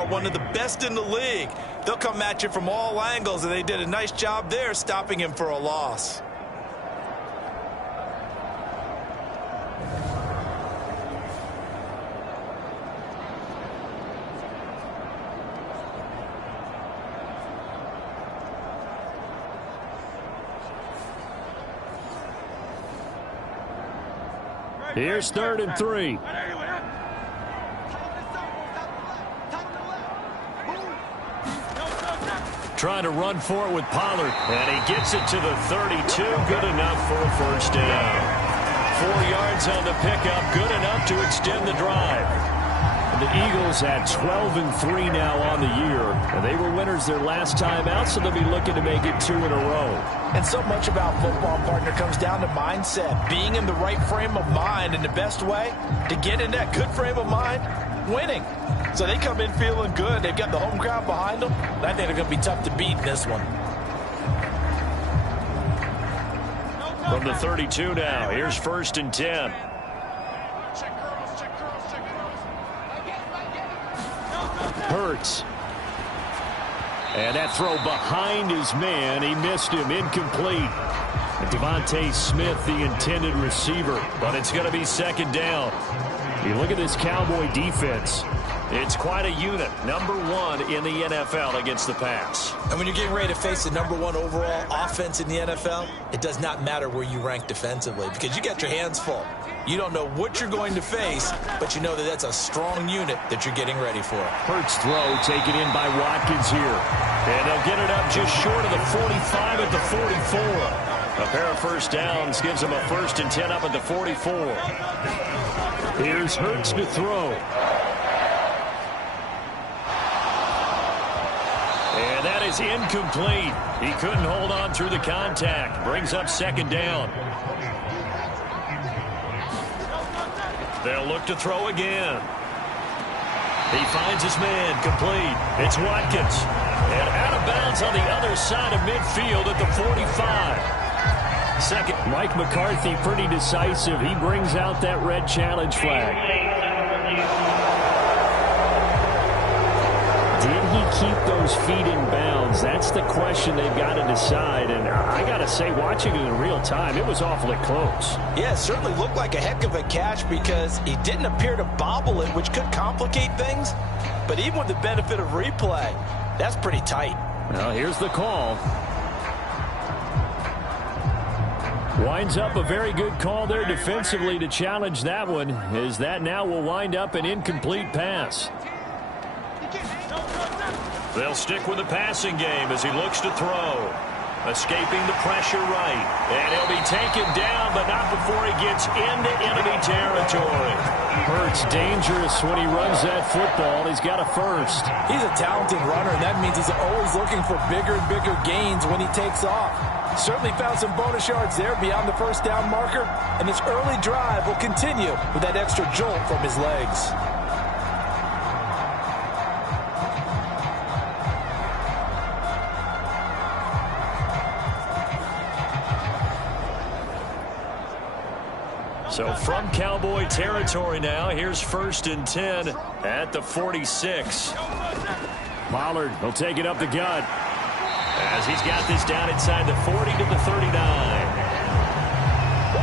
are one of the best in the league. They'll come at you from all angles, and they did a nice job there stopping him for a loss. Here's 3rd and 3. Trying to run for it with Pollard. And he gets it to the 32. Good enough for a first down. 4 yards on the pickup. Good enough to extend the drive. The Eagles at 12 and 3 now on the year. And they were winners their last time out, so they'll be looking to make it 2 in a row. And so much about football, partner, comes down to mindset. Being in the right frame of mind, and the best way to get in that good frame of mind, winning. So they come in feeling good. They've got the home crowd behind them. And I think they're going to be tough to beat in this one. From the 32 now, here's 1st and 10. Hurts. And that throw behind his man. He missed him. Incomplete. Devontae Smith, the intended receiver. But it's going to be 2nd down. You look at this Cowboy defense. It's quite a unit. Number 1 in the NFL against the pass. And when you're getting ready to face the number 1 overall offense in the NFL, it does not matter where you rank defensively because you got your hands full. You don't know what you're going to face, but you know that that's a strong unit that you're getting ready for. Hurts throw taken in by Watkins here. And they'll get it up just short of the 45 at the 44. A pair of first downs gives them a 1st and 10 up at the 44. Here's Hurts to throw. And that is incomplete. He couldn't hold on through the contact. Brings up 2nd down. They'll look to throw again. He finds his man complete. It's Watkins. And out of bounds on the other side of midfield at the 45. Second. Mike McCarthy pretty decisive. He brings out that red challenge flag. Did he keep those feet in bounds? That's the question they've got to decide. And I got to say, watching it in real time, it was awfully close. Yeah, it certainly looked like a heck of a catch because he didn't appear to bobble it, which could complicate things. But even with the benefit of replay, that's pretty tight. Well, here's the call. Winds up a very good call there defensively to challenge that one, as that now will wind up an incomplete pass. They'll stick with the passing game as he looks to throw. Escaping the pressure right. And he'll be taken down, but not before he gets into enemy territory. Hurts dangerous when he runs that football. He's got a first. He's a talented runner, and that means he's always looking for bigger and bigger gains when he takes off. Certainly found some bonus yards there beyond the first down marker, and his early drive will continue with that extra jolt from his legs. So from Cowboy territory now, here's 1st and 10 at the 46. Pollard will take it up the gut as he's got this down inside the 40 to the 39.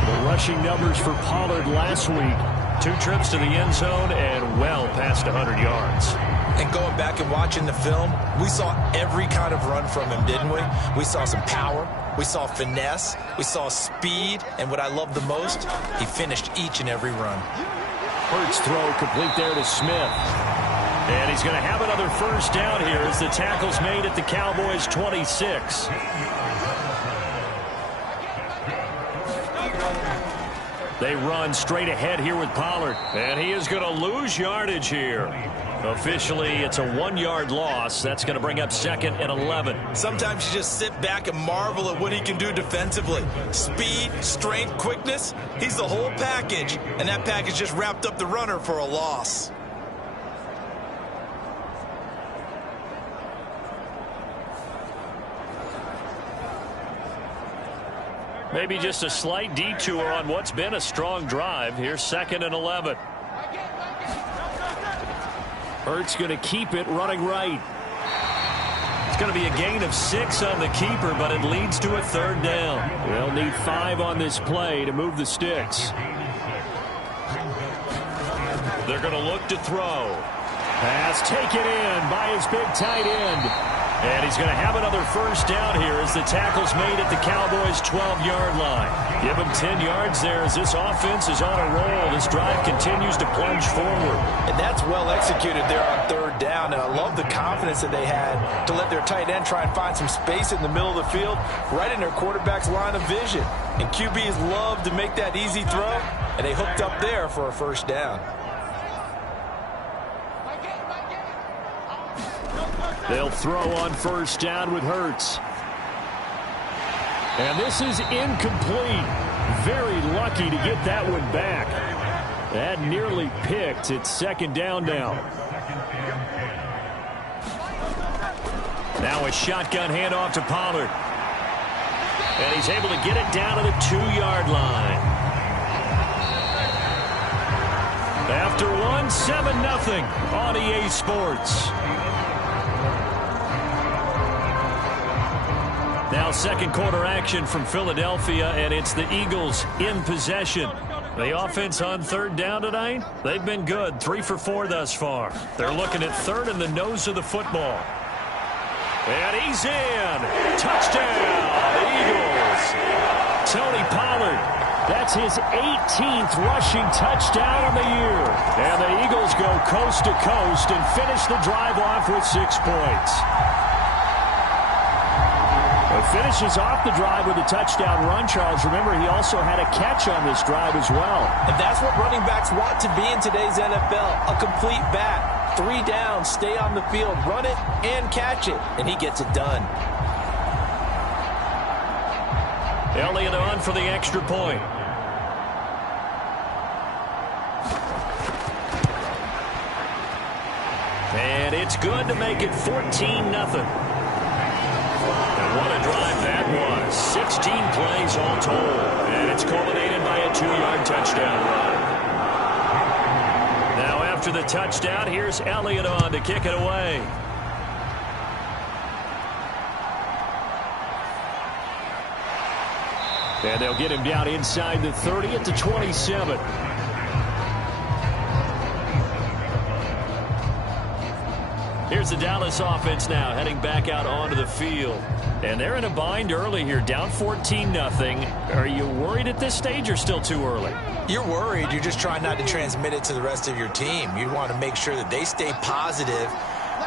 The rushing numbers for Pollard last week. 2 trips to the end zone and well past 100 yards. And going back and watching the film, we saw every kind of run from him, didn't we? We saw some power. We saw finesse. We saw speed. And what I love the most, he finished each and every run. Hurts throw complete there to Smith. And he's going to have another first down here as the tackle's made at the Cowboys' 26. They run straight ahead here with Pollard. And he is going to lose yardage here. Officially, it's a 1-yard loss. That's going to bring up 2nd and 11. Sometimes you just sit back and marvel at what he can do defensively. Speed, strength, quickness, he's the whole package. And that package just wrapped up the runner for a loss. Maybe just a slight detour on what's been a strong drive. Here's 2nd and 11. Hurts going to keep it running right. It's going to be a gain of 6 on the keeper, but it leads to a 3rd down. They'll need 5 on this play to move the sticks. They're going to look to throw. Pass taken in by his big tight end. And he's going to have another 1st down here as the tackle's made at the Cowboys' 12-yard line. Give him 10 yards there as this offense is on a roll. This drive continues to plunge forward. And that's well executed there on 3rd down. And I love the confidence that they had to let their tight end try and find some space in the middle of the field, right in their quarterback's line of vision. And QBs love to make that easy throw, and they hooked up there for a 1st down. They'll throw on 1st down with Hurts. And this is incomplete. Very lucky to get that one back. That nearly picked. It's 2nd down now. Now a shotgun handoff to Pollard. And he's able to get it down to the 2-yard line. After one, 7-0 on EA Sports. Now 2nd quarter action from Philadelphia, and it's the Eagles in possession. The offense on 3rd down tonight, they've been good. 3 for 4 thus far. They're looking at 3rd in the nose of the football. And he's in. Touchdown, Eagles. Tony Pollard, that's his 18th rushing touchdown of the year. And the Eagles go coast to coast and finish the drive off with 6 points. Finishes off the drive with a touchdown run, Charles. Remember, he also had a catch on this drive as well. And that's what running backs want to be in today's NFL, a complete back. 3 downs, stay on the field, run it, and catch it. And he gets it done. Elliott on for the extra point. And it's good to make it 14-0. What a drive that was. 16 plays all told. And it's culminated by a 2-yard touchdown run. Now after the touchdown, here's Elliott on to kick it away. And they'll get him down inside the 30 at the 27. Here's the Dallas offense now heading back out onto the field. And they're in a bind early here, down 14-0. Are you worried at this stage or still too early? You're worried. You're just trying not to transmit it to the rest of your team. You want to make sure that they stay positive.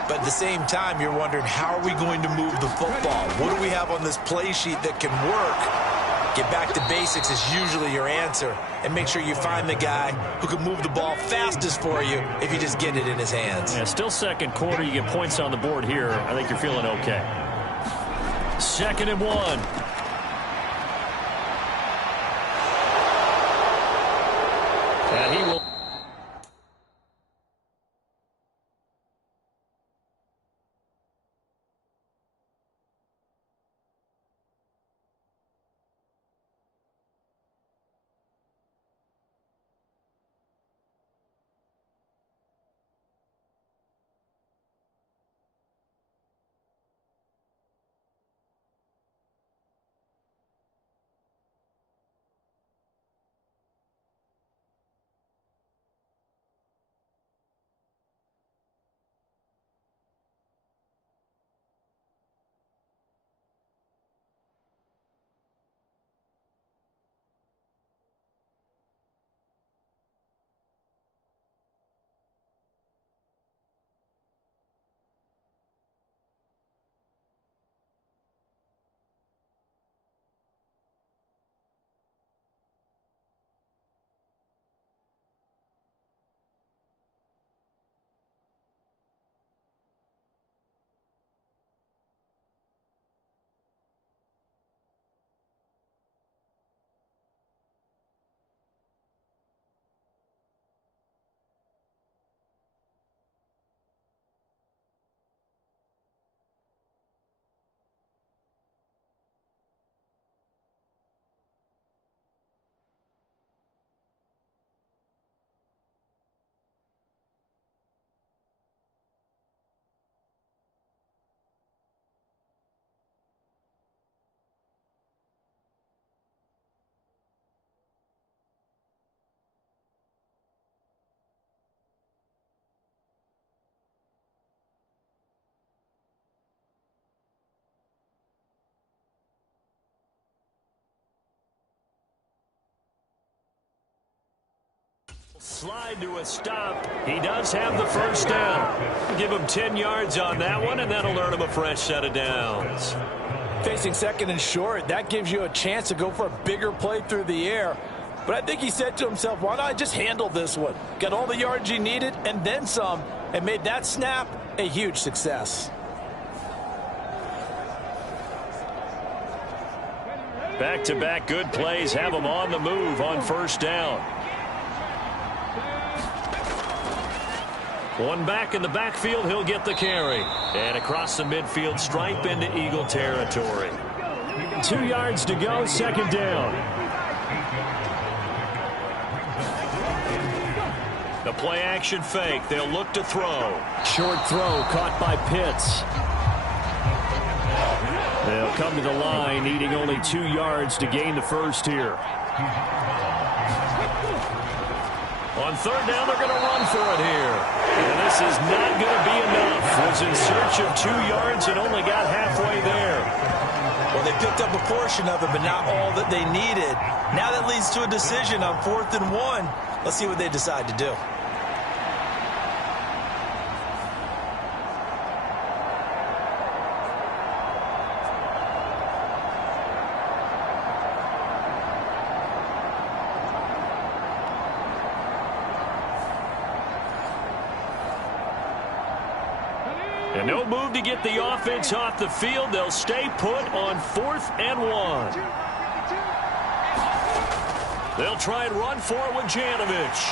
But at the same time, you're wondering, how are we going to move the football? What do we have on this play sheet that can work? Get back to basics is usually your answer. And make sure you find the guy who can move the ball fastest for you if you just get it in his hands. Yeah, still 2nd quarter. You get points on the board here. I think you're feeling okay. 2nd and 1. And he will. slide to a stop. He does have the first down. Give him 10 yards on that one, and that'll earn him a fresh set of downs. Facing second and short, that gives you a chance to go for a bigger play through the air. But I think he said to himself, why not just handle this one? Got all the yards he needed and then some, and made that snap a huge success. Back-to-back good plays have him on the move on first down. One back in the backfield, he'll get the carry. And across the midfield stripe into Eagle territory. 2 yards to go, second down. The play-action fake. They'll look to throw. Short throw caught by Pitts. They'll come to the line, needing only 2 yards to gain the first here. On third down, they're going to run for it here. And this is not going to be enough. Was in search of 2 yards and only got halfway there. Well, they picked up a portion of it, but not all that they needed. Now that leads to a decision on 4th and 1. Let's see what they decide to do. And no move to get the offense off the field. They'll stay put on 4th and 1. They'll try and run for it with Janovich.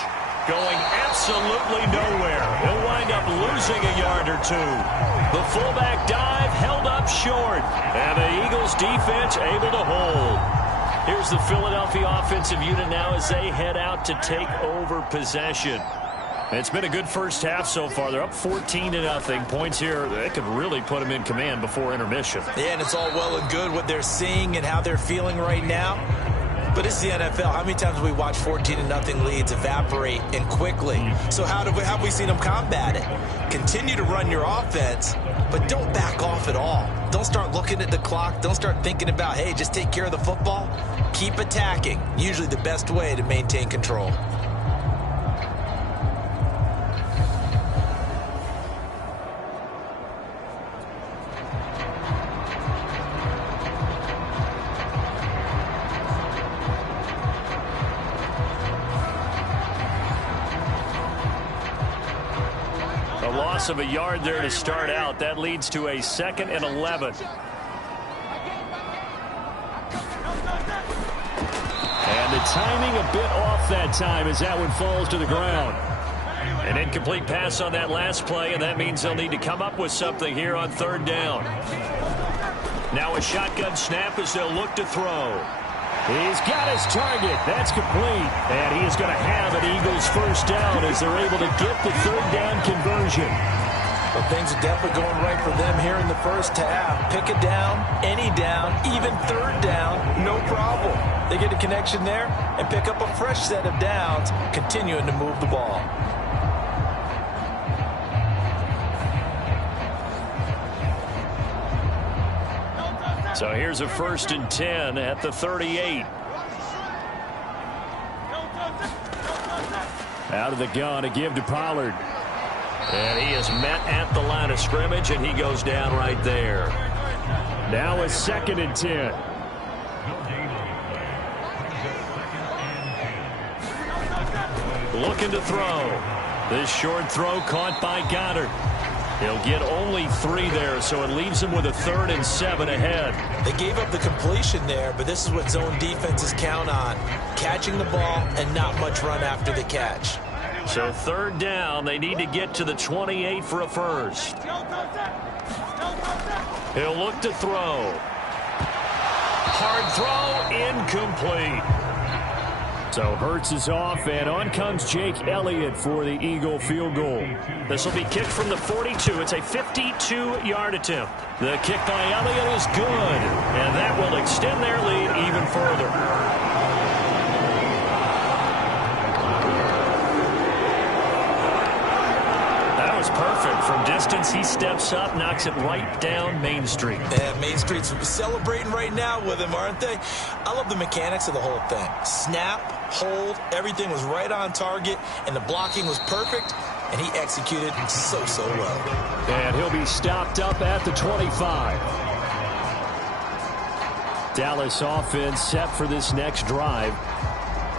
Going absolutely nowhere. He'll wind up losing a yard or 2. The fullback dive held up short. And the Eagles defense able to hold. Here's the Philadelphia offensive unit now as they head out to take over possession. It's been a good first half so far. They're up 14-0. Points here, they could really put them in command before intermission. Yeah, and it's all well and good what they're seeing and how they're feeling right now. But it's the NFL. How many times have we watched 14-0 leads evaporate and quickly? So how have we seen them combat it? Continue to run your offense, but don't back off at all. Don't start looking at the clock. Don't start thinking about, hey, just take care of the football. Keep attacking. Usually the best way to maintain control. Of a yard there to start out. That leads to a 2nd and 11. And the timing a bit off that time as that one falls to the ground. An incomplete pass on that last play, and that means they'll need to come up with something here on 3rd down. Now a shotgun snap as they'll look to throw. He's got his target. That's complete. And he is going to have an Eagles first down as they're able to get the 3rd down conversion. Well, things are definitely going right for them here in the first half. Pick a down, any down, even 3rd down, no problem. They get a connection there and pick up a fresh set of downs, continuing to move the ball. So here's a 1st and 10 at the 38. Out of the gun, a give to Pollard. And he is met at the line of scrimmage, and he goes down right there. Now a 2nd and 10. Looking to throw. This short throw caught by Goddard. He'll get only 3 there, so it leaves him with a 3rd and 7 ahead. They gave up the completion there, but this is what zone defenses count on. Catching the ball and not much run after the catch. So 3rd down, they need to get to the 28 for a first. He'll look to throw. Hard throw, incomplete. So Hurts is off, and on comes Jake Elliott for the Eagle field goal. This will be kicked from the 42. It's a 52-yard attempt. The kick by Elliott is good, and that will extend their lead even further. That was perfect. From distance, he steps up, knocks it right down Main Street. Yeah, Main Street's celebrating right now with him, aren't they? I love the mechanics of the whole thing. Snap, hold, everything was right on target, and the blocking was perfect, and he executed so well. And he'll be stopped up at the 25. Dallas offense set for this next drive.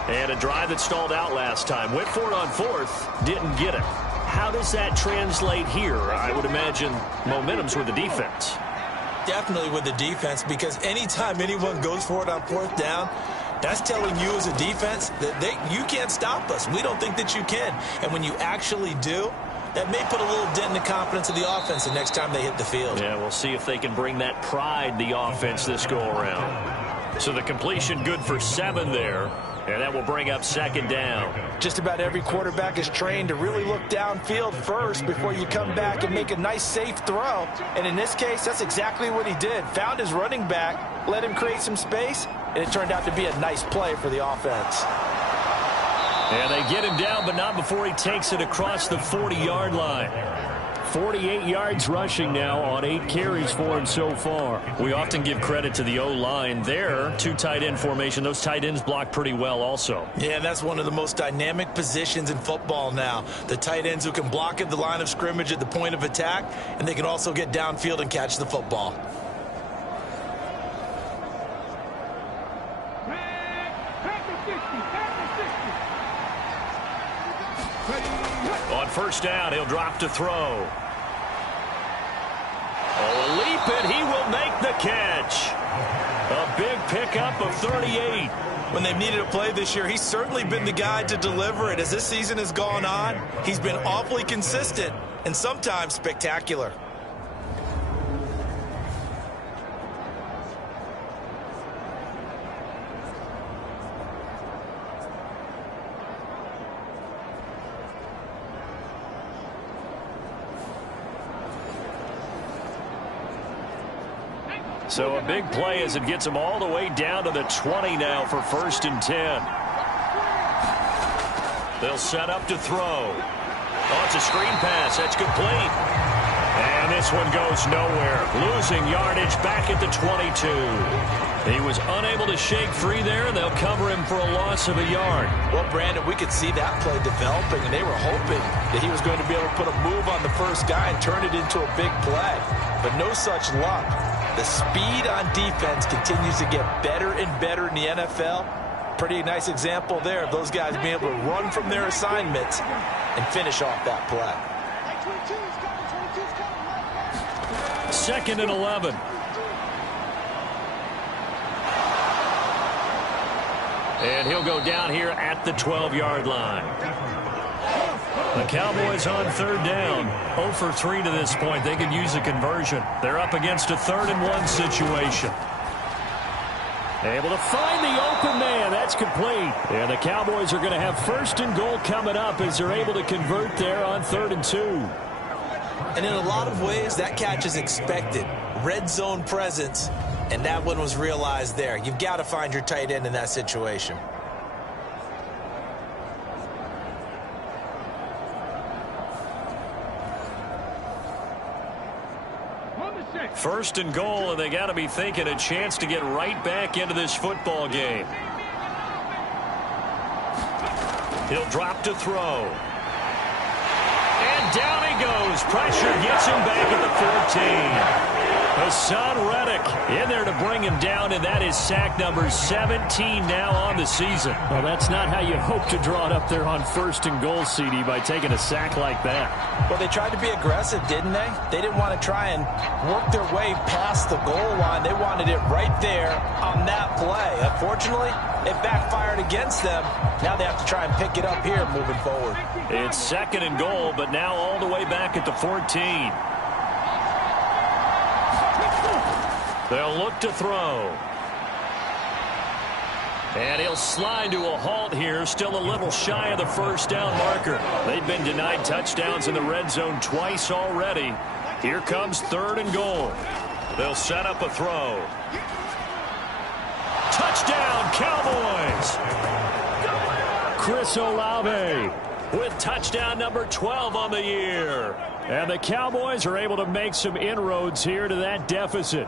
And a drive that stalled out last time. Went for it on fourth, didn't get it. How does that translate here? I would imagine momentum's with the defense. Definitely with the defense, because anytime anyone goes for it on fourth down, that's telling you as a defense that you can't stop us. We don't think that you can. And when you actually do, that may put a little dent in the confidence of the offense the next time they hit the field. Yeah, we'll see if they can bring that pride, the offense, this go-around. So the completion good for 7 there. And that will bring up second down. Just about every quarterback is trained to really look downfield first before you come back and make a nice, safe throw. And in this case, that's exactly what he did. Found his running back, let him create some space, and it turned out to be a nice play for the offense. And they get him down, but not before he takes it across the 40-yard line. 48 yards rushing now on 8 carries for him so far. We often give credit to the O-line there. 2 tight end formation. Those tight ends block pretty well also. Yeah, that's one of the most dynamic positions in football now. The tight ends who can block at the line of scrimmage at the point of attack, and they can also get downfield and catch the football. On first down, he'll drop to throw. Oh, a leap, and he will make the catch. A big pickup of 38. When they've needed a play this year, he's certainly been the guy to deliver it. As this season has gone on, he's been awfully consistent and sometimes spectacular. So a big play as it gets him all the way down to the 20 now for 1st and 10. They'll set up to throw. Oh, it's a screen pass. That's complete. And this one goes nowhere. Losing yardage back at the 22. He was unable to shake free there, and they'll cover him for a loss of a yard. Well, Brandon, we could see that play developing, and they were hoping that he was going to be able to put a move on the first guy and turn it into a big play. But no such luck. The speed on defense continues to get better and better in the NFL. Pretty nice example there of those guys being able to run from their assignments and finish off that play. 2nd and 11. And he'll go down here at the 12-yard line. The Cowboys on 3rd down. 0 for 3 to this point. They could use a conversion. They're up against a 3rd and 1 situation. Able to find the open man. That's complete. And the Cowboys are going to have 1st and goal coming up as they're able to convert there on 3rd and 2. And in a lot of ways, that catch is expected. Red zone presence, and that one was realized there. You've got to find your tight end in that situation. 1st and goal, and they got to be thinking a chance to get right back into this football game. He'll drop to throw. And down he goes. Pressure gets him back at the 14. Hassan Reddick in there to bring him down, and that is sack number 17 now on the season. Well, that's not how you hope to draw it up there on 1st and goal, CD, by taking a sack like that. Well, they tried to be aggressive, didn't they? They didn't want to try and work their way past the goal line. They wanted it right there on that play. Unfortunately, it backfired against them. Now they have to try and pick it up here moving forward. It's 2nd and goal, but now all the way back at the 14. They'll look to throw. And he'll slide to a halt here, still a little shy of the 1st down marker. They've been denied touchdowns in the red zone twice already. Here comes 3rd and goal. They'll set up a throw. Touchdown, Cowboys! Chris Olave with touchdown number 12 on the year. And the Cowboys are able to make some inroads here to that deficit.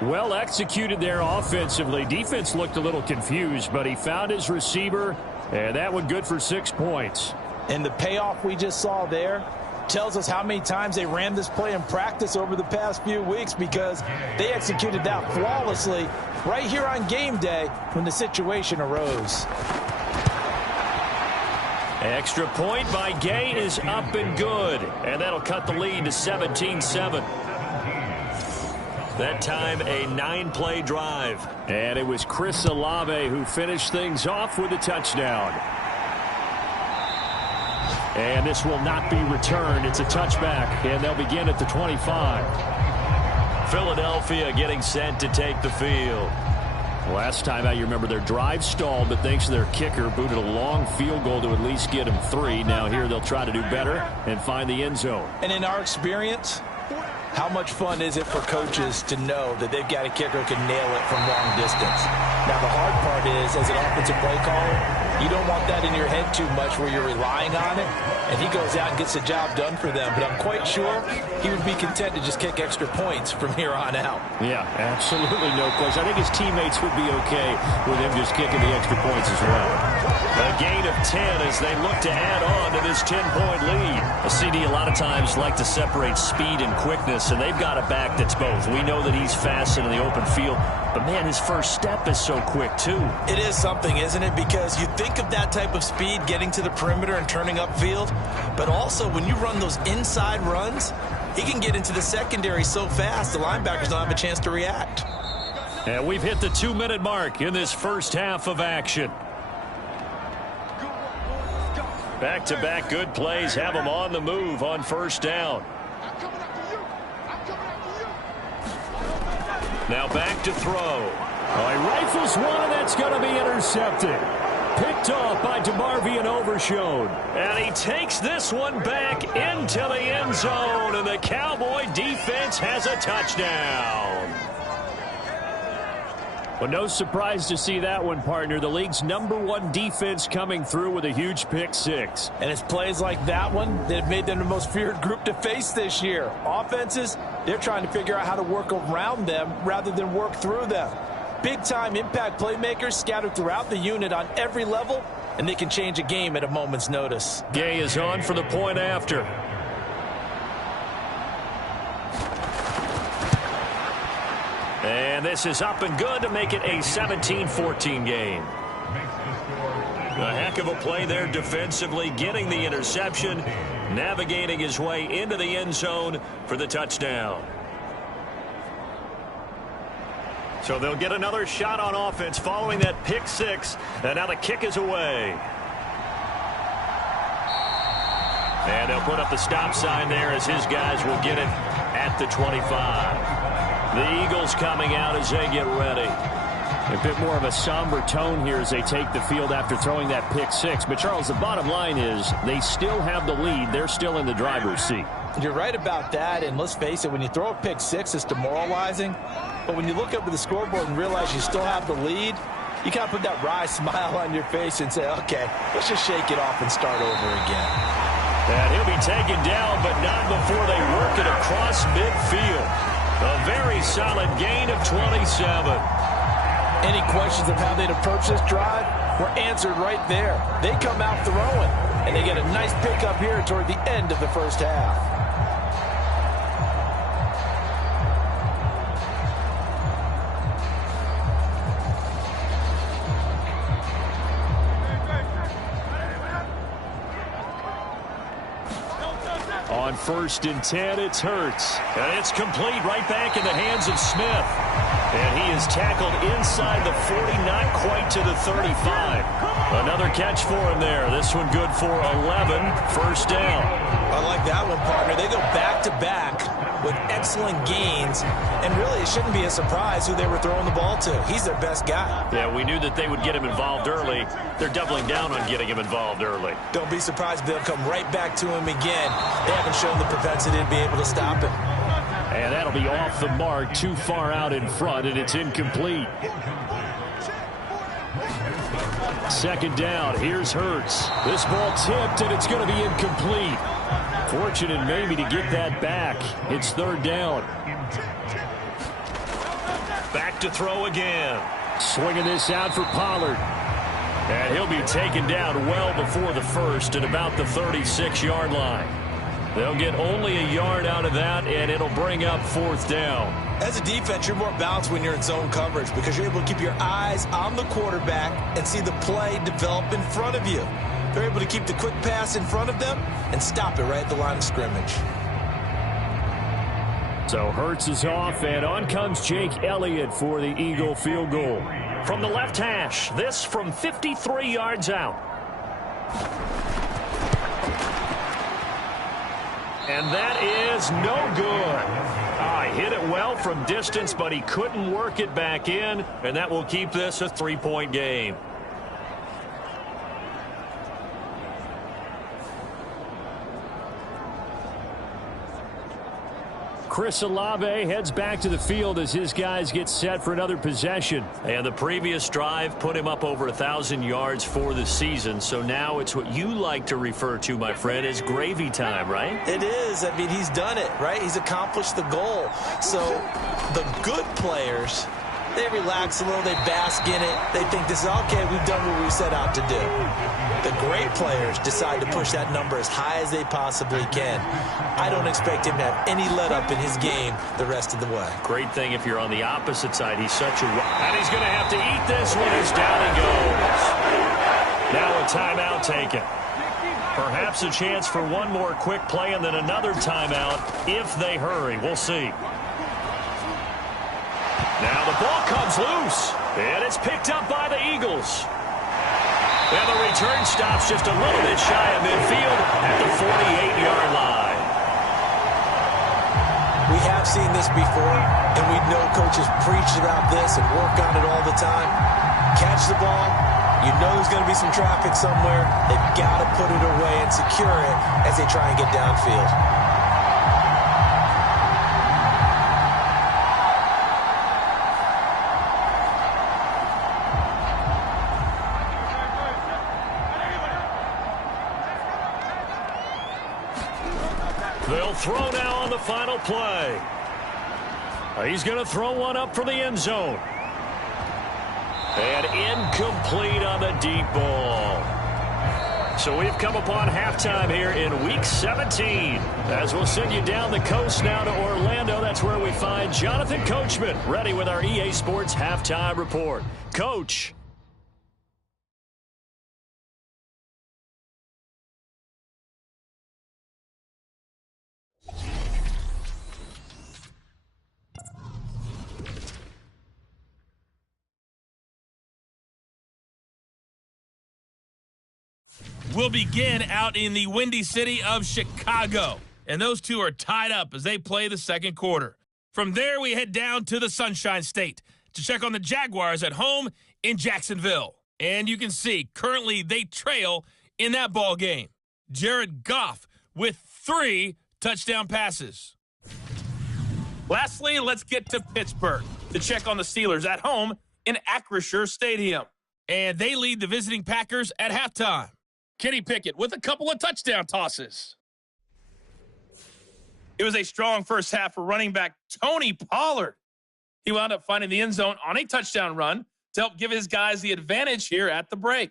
Well executed there offensively. Defense looked a little confused, but he found his receiver, and that one good for 6 points. And the payoff we just saw there tells us how many times they ran this play in practice over the past few weeks, because they executed that flawlessly right here on game day when the situation arose. Extra point by Gay is up and good, and that'll cut the lead to 17-7. That time a 9-play drive. And it was Chris Olave who finished things off with a touchdown. And this will not be returned. It's a touchback, and they'll begin at the 25. Philadelphia getting set to take the field. Last time out, you remember their drive stalled, but thanks to their kicker, booted a long field goal to at least get them 3. Now here they'll try to do better and find the end zone. And in our experience, how much fun is it for coaches to know that they've got a kicker who can nail it from long distance? Now, the hard part is, as an offensive play caller, you don't want that in your head too much where you're relying on it, and he goes out and gets the job done for them. But I'm quite sure he would be content to just kick extra points from here on out. Yeah, absolutely no question. I think his teammates would be okay with him just kicking the extra points as well. A gain of 10 as they look to add on to this 10-point lead. A CD a lot of times like to separate speed and quickness, and they've got a back that's both. We know that he's fast in the open field, but man, his first step is so quick too. It is something, isn't it? Because you think of that type of speed getting to the perimeter and turning upfield, but also when you run those inside runs, he can get into the secondary so fast the linebackers don't have a chance to react. And we've hit the 2-minute mark in this first half of action. Back-to-back good plays have them on the move on first down. Now back to throw. He rifles one, and that's going to be intercepted. Picked off by DeMarvion Overshown. And he takes this one back into the end zone, and the Cowboy defense has a touchdown. Well, no surprise to see that one, partner. The league's #1 defense coming through with a huge pick-6. And it's plays like that one that have made them the most feared group to face this year. Offenses, they're trying to figure out how to work around them rather than work through them. Big-time impact playmakers scattered throughout the unit on every level, and they can change a game at a moment's notice. Gay is on for the point after. And this is up and good to make it a 17-14 game. A heck of a play there defensively, getting the interception, navigating his way into the end zone for the touchdown. So they'll get another shot on offense following that pick-6, and now the kick is away. And they'll put up the stop sign there as his guys will get it at the 25. The Eagles coming out as they get ready. A bit more of a somber tone here as they take the field after throwing that pick-6. But, Charles, the bottom line is they still have the lead. They're still in the driver's seat. You're right about that, and let's face it, when you throw a pick-6, it's demoralizing. But when you look up at the scoreboard and realize you still have the lead, you kind of put that wry smile on your face and say, okay, let's just shake it off and start over again. And he'll be taken down, but not before they work it across midfield. A very solid gain of 27. Any questions of how they'd approach this drive were answered right there. They come out throwing, and they get a nice pickup here toward the end of the first half. On 1st and 10, it's Hurts. And it's complete right back in the hands of Smith. And he is tackled inside the 40, not quite to the 35. Another catch for him there. This one good for 11. First down. I like that one, partner. They go back-to-back with excellent gains. And really, it shouldn't be a surprise who they were throwing the ball to. He's their best guy. Yeah, we knew that they would get him involved early. They're doubling down on getting him involved early. Don't be surprised if they'll come right back to him again. They haven't shown the propensity to be able to stop him. And that'll be off the mark, too far out in front, and it's incomplete. Second down, here's Hurts. This ball tipped, and it's going to be incomplete. Fortunate maybe to get that back. It's third down. Back to throw again. Swinging this out for Pollard. And he'll be taken down well before the first at about the 36-yard line. They'll get only a yard out of that, and it'll bring up fourth down. As a defense, you're more balanced when you're in zone coverage because you're able to keep your eyes on the quarterback and see the play develop in front of you. They're able to keep the quick pass in front of them and stop it right at the line of scrimmage. So Hurts is off, and on comes Jake Elliott for the Eagle field goal. From the left hash, this from 53 yards out. And that is no good. Hit it well from distance, but he couldn't work it back in, and that will keep this a 3-point game. Chris Olave heads back to the field as his guys get set for another possession. And the previous drive put him up over 1,000 yards for the season. So now it's what you like to refer to, my friend, as gravy time, right? It is. I mean, he's done it, right? He's accomplished the goal. So the good players, they relax a little. They bask in it. They think this is, okay, we've done what we set out to do. The great players decide to push that number as high as they possibly can. I don't expect him to have any let-up in his game the rest of the way. Great thing if you're on the opposite side. He's such a... And he's going to have to eat this one as down he goes. Now a timeout taken. Perhaps a chance for one more quick play and then another timeout if they hurry. We'll see. Now the ball comes loose, and it's picked up by the Eagles. And the return stops just a little bit shy of midfield at the 48-yard line. We have seen this before, and we know coaches preach about this and work on it all the time. Catch the ball. You know there's going to be some traffic somewhere. They've got to put it away and secure it as they try and get downfield. They'll throw now on the final play. He's going to throw one up for the end zone. And incomplete on the deep ball. So we've come upon halftime here in Week 17. As we'll send you down the coast now to Orlando, that's where we find Jonathan Coachman ready with our EA Sports Halftime Report. Coach. Will begin out in the windy city of Chicago. And those two are tied up as they play the second quarter. From there, we head down to the Sunshine State to check on the Jaguars at home in Jacksonville. And you can see, currently they trail in that ball game. Jared Goff with 3 touchdown passes. Lastly, let's get to Pittsburgh to check on the Steelers at home in Acrisure Stadium. And they lead the visiting Packers at halftime. Kenny Pickett with a couple of touchdown tosses. It was a strong first half for running back Tony Pollard. He wound up finding the end zone on a touchdown run to help give his guys the advantage here at the break.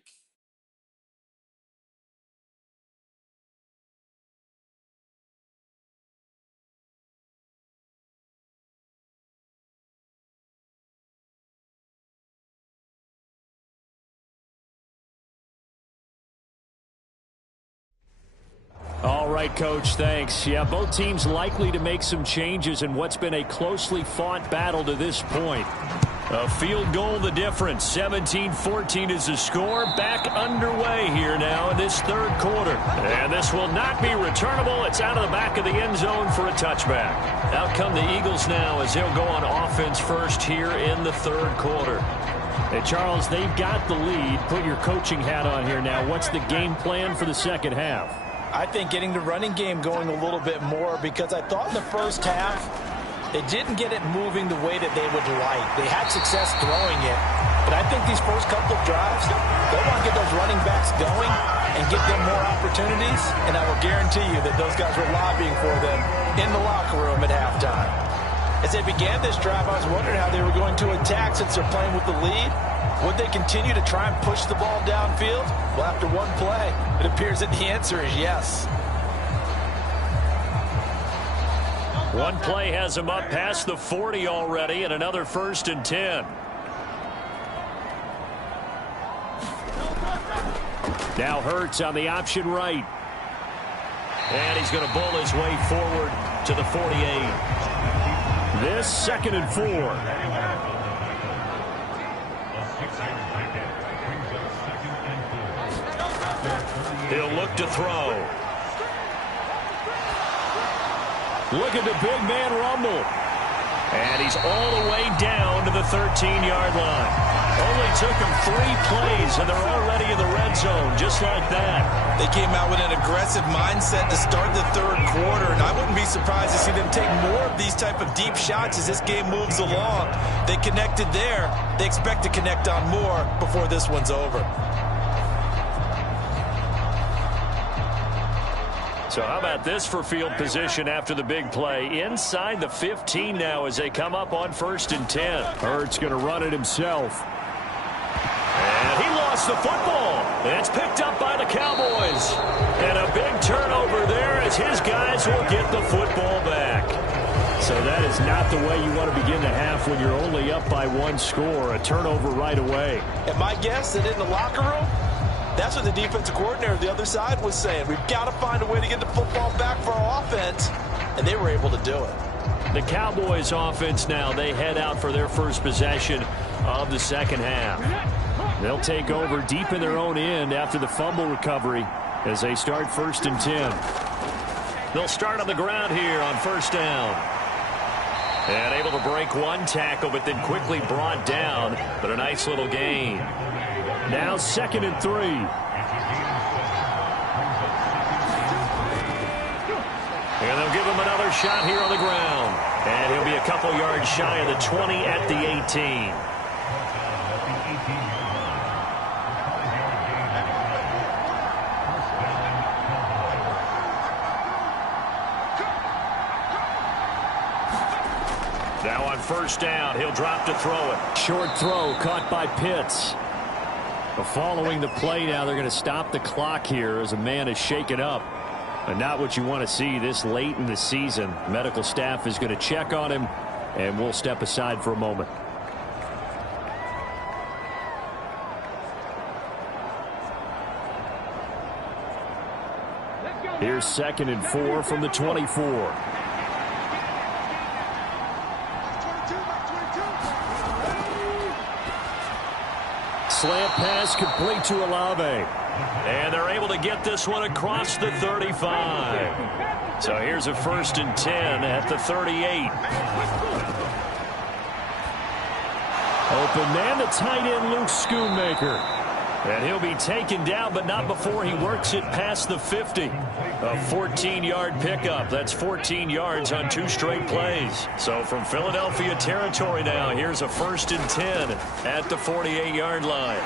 All right, Coach, thanks. Yeah, both teams likely to make some changes in what's been a closely fought battle to this point. A field goal the difference. 17-14 is the score. Back underway here now in this third quarter. And this will not be returnable. It's out of the back of the end zone for a touchback. Out come the Eagles now as they'll go on offense first here in the third quarter. Hey, Charles, they've got the lead. Put your coaching hat on here now. What's the game plan for the second half? I think getting the running game going a little bit more because I thought in the first half they didn't get it moving the way that they would like. They had success throwing it, but I think these first couple of drives, they want to get those running backs going and give them more opportunities, and I will guarantee you that those guys were lobbying for them in the locker room at halftime. As they began this drive, I was wondering how they were going to attack since they're playing with the lead. Would they continue to try and push the ball downfield? Well, after one play, it appears that the answer is yes. One play has him up past the 40 already, and another 1st and 10. Now Hurts on the option right. And he's going to bull his way forward to the 48. This 2nd and 4. He'll look to throw. Look at the big man rumble. And he's all the way down to the 13-yard line. Only took him 3 plays, and they're already in the red zone, just like that. They came out with an aggressive mindset to start the 3rd quarter, and I wouldn't be surprised to see them take more of these type of deep shots as this game moves along. They connected there. They expect to connect on more before this one's over. So how about this for field position after the big play? Inside the 15 now as they come up on 1st and 10. Hurts going to run it himself. And he lost the football. And it's picked up by the Cowboys. And a big turnover there as his guys will get the football back. So that is not the way you want to begin the half when you're only up by 1 score. A turnover right away. And my guess that in the locker room, that's what the defensive coordinator the other side was saying. We've got to find a way to get the football back for our offense, and they were able to do it. The Cowboys offense now, they head out for their first possession of the 2nd half. They'll take over deep in their own end after the fumble recovery as they start 1st and 10. They'll start on the ground here on 1st down. And able to break 1 tackle, but then quickly brought down, but a nice little gain. Now 2nd and 3. And they'll give him another shot here on the ground. And he'll be a couple yards shy of the 20 at the 18. Now on 1st down, he'll drop to throw it. Short throw caught by Pitts. Following the play now, they're going to stop the clock here as a man is shaken up. And not what you want to see this late in the season. Medical staff is going to check on him, and we'll step aside for a moment. Here's 2nd and 4 from the 24. Slant pass complete to Olave. And they're able to get this one across the 35. So here's a 1st and 10 at the 38. Open man, the tight end, Luke Schoonmaker. And he'll be taken down, but not before he works it past the 50. A 14-yard pickup. That's 14 yards on 2 straight plays. So from Philadelphia territory now, here's a 1st and 10 at the 48-yard line.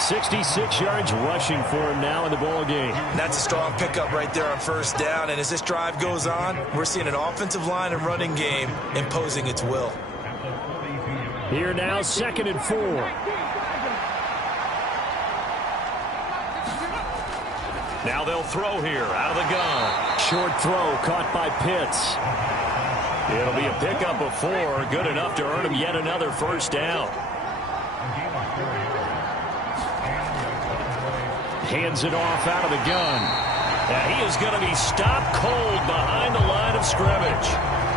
66 yards rushing for him now in the ball game. That's a strong pickup right there on 1st down. And as this drive goes on, we're seeing an offensive line and running game imposing its will. Here now, 2nd and 4. Now they'll throw here out of the gun. Short throw caught by Pitts. It'll be a pickup of 4, good enough to earn him yet another 1st down. Hands it off out of the gun. And he is going to be stopped cold behind the line of scrimmage.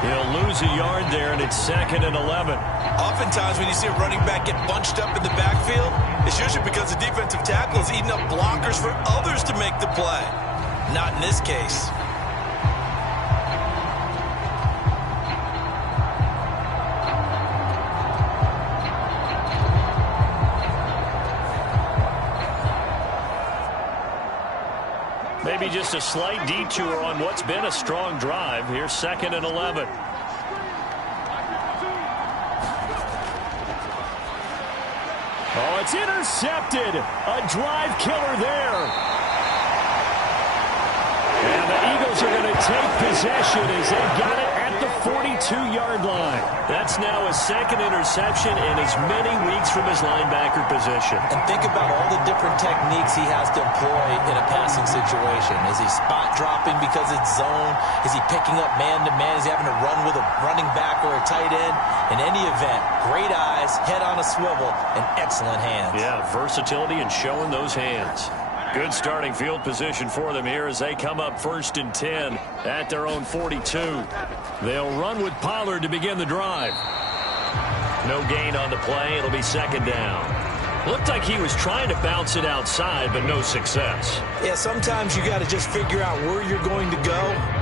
He'll lose a yard there, and it's 2nd and 11. Oftentimes when you see a running back get bunched up in the backfield, it's usually because the defensive tackle is eating up blockers for others to make the play. Not in this case. Maybe just a slight detour on what's been a strong drive. Here's 2nd and 11. Oh, it's intercepted. A drive killer there. And the Eagles are going to take possession as they got it at the 42-yard line. That's now his second interception in as many weeks from his linebacker position. And think about all the different techniques he has to employ in a passing situation. Is he spot dropping because it's zone? Is he picking up man-to-man? Is he having to run with a running back or a tight end? In any event, great eyes, head on a swivel, and excellent hands. Yeah, versatility and showing those hands. Good starting field position for them here as they come up 1st and 10 at their own 42. They'll run with Pollard to begin the drive. No gain on the play. It'll be 2nd down. Looked like he was trying to bounce it outside, but no success. Yeah, sometimes you got to just figure out where you're going to go,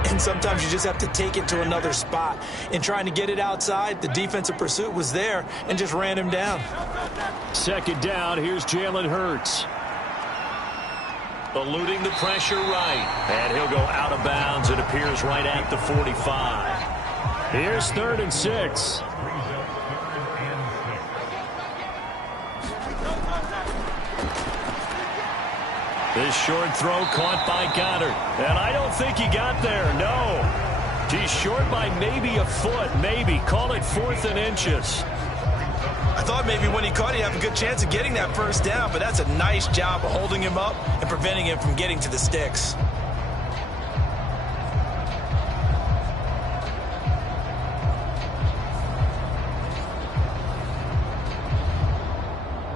and sometimes you just have to take it to another spot. In trying to get it outside, the defensive pursuit was there and just ran him down. 2nd down, here's Jalen Hurts. Eluding the pressure right. And he'll go out of bounds. It appears right at the 45. Here's 3rd and 6. This short throw caught by Goddard. And I don't think he got there. No. He's short by maybe a foot. Maybe. Call it 4th and inches. I thought maybe when he caught it, he'd have a good chance of getting that 1st down, but that's a nice job of holding him up and preventing him from getting to the sticks.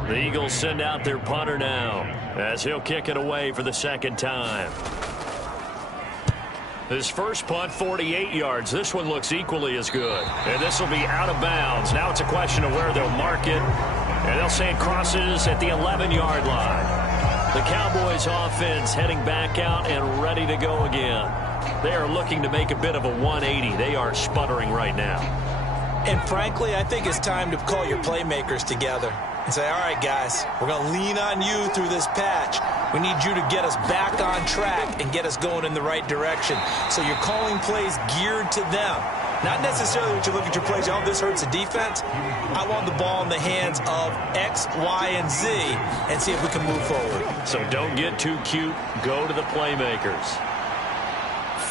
The Eagles send out their punter now as he'll kick it away for the 2nd time. His first punt, 48 yards. This one looks equally as good. And this will be out of bounds. Now it's a question of where they'll mark it. And they'll say it crosses at the 11-yard line. The Cowboys offense heading back out and ready to go again. They are looking to make a bit of a 180. They are sputtering right now. And frankly, I think it's time to call your playmakers together and say, all right, guys, we're going to lean on you through this patch. We need you to get us back on track and get us going in the right direction. So you're calling plays geared to them. Not necessarily that you look at your plays, oh, this hurts the defense. I want the ball in the hands of X, Y, and Z and see if we can move forward. So don't get too cute. Go to the playmakers.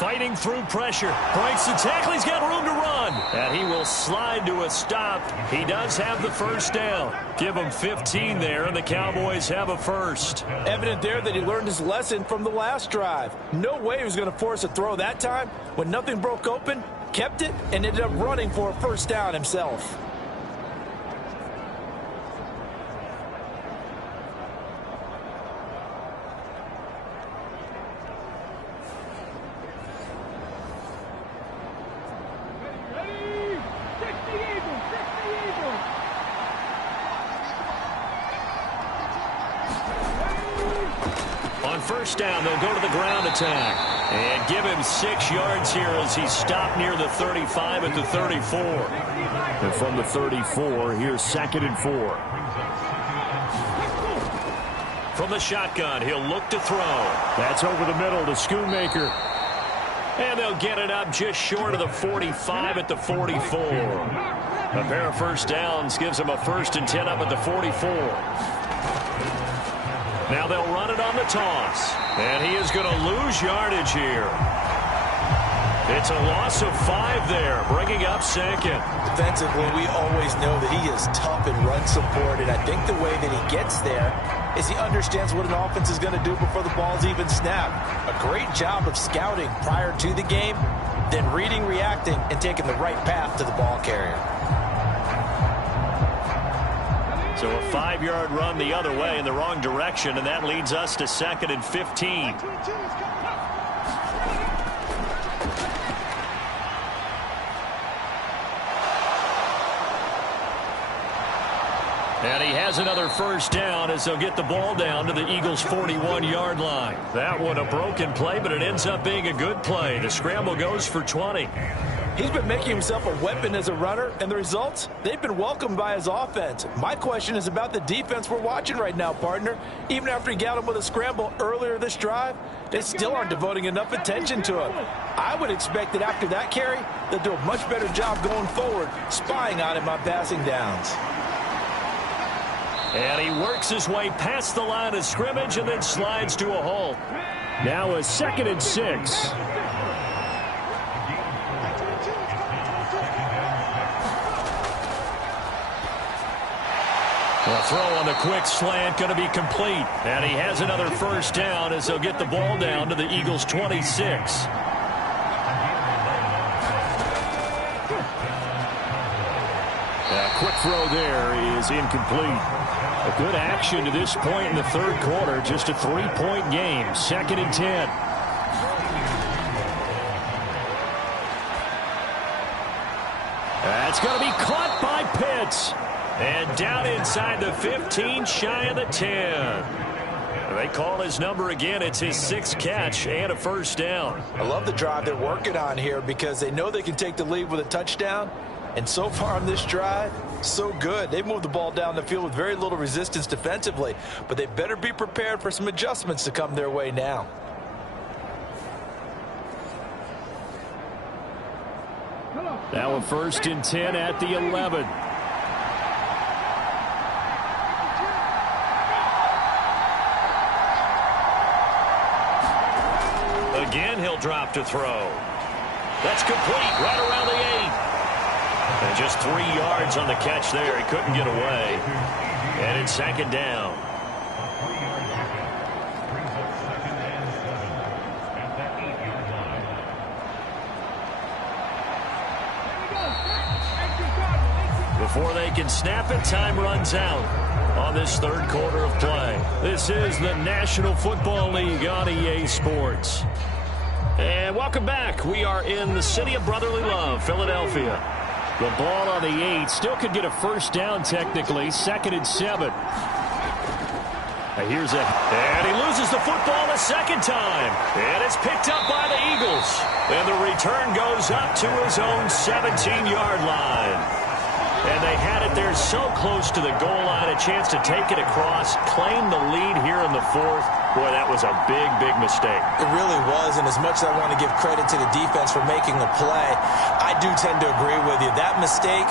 Fighting through pressure. Breaks the tackle. He's got room to run. And he will slide to a stop. He does have the 1st down. Give him 15 there, and the Cowboys have a 1st. Evident there that he learned his lesson from the last drive. No way he was going to force a throw that time. When nothing broke open, kept it, and ended up running for a 1st down himself. On 1st down, they'll go to the ground attack. And give him 6 yards here as he stopped near the 35 at the 34. And from the 34, here's 2nd and 4. From the shotgun, he'll look to throw. That's over the middle to Schoonmaker. And they'll get it up just short of the 45 at the 44. A pair of 1st downs gives him a 1st and 10 up at the 44. Now they'll run it on the toss. And he is going to lose yardage here. It's a loss of 5 there, bringing up 2nd. Defensively, we always know that he is tough and run support, and I think the way that he gets there is he understands what an offense is going to do before the ball's even snapped. A great job of scouting prior to the game, then reading, reacting, and taking the right path to the ball carrier. So a 5-yard run the other way in the wrong direction, and that leads us to 2nd and 15. And he has another 1st down as they'll get the ball down to the Eagles' 41-yard line. That one a broken play, but it ends up being a good play. The scramble goes for 20. He's been making himself a weapon as a runner, and the results, they've been welcomed by his offense. My question is about the defense we're watching right now, partner. Even after he got him with a scramble earlier this drive, they still aren't devoting enough attention to him. I would expect that after that carry, they'll do a much better job going forward, spying on him on passing downs. And he works his way past the line of scrimmage and then slides to a halt. Now a 2nd and 6. The throw on the quick slant going to be complete. And he has another first down as they'll get the ball down to the Eagles' 26. A quick throw there is incomplete. A good action to this point in the third quarter. Just a 3-point game. 2nd and 10. That's going to be caught by Pitts. And down inside the 15, shy of the 10. They call his number again. It's his 6th catch and a first down. I love the drive they're working on here because they know they can take the lead with a touchdown. And so far on this drive, so good. They moved the ball down the field with very little resistance defensively. But they better be prepared for some adjustments to come their way now. Now a 1st and 10 at the 11. Again, he'll drop to throw. That's complete right around the 8. And just 3 yards on the catch there. He couldn't get away. And it's 2nd down. Before they can snap it, time runs out on this third quarter of play. This is the National Football League on EA Sports. And welcome back. We are in the city of brotherly love, Philadelphia. The ball on the 8. Still could get a first down technically. 2nd and 7. Here's it. And he loses the football a second time. And it's picked up by the Eagles. And the return goes up to his own 17-yard line. And they had it there so close to the goal line, a chance to take it across, claim the lead here in the 4th. Boy, that was a big, big mistake. It really was, and as much as I want to give credit to the defense for making the play, I do tend to agree with you. That mistake,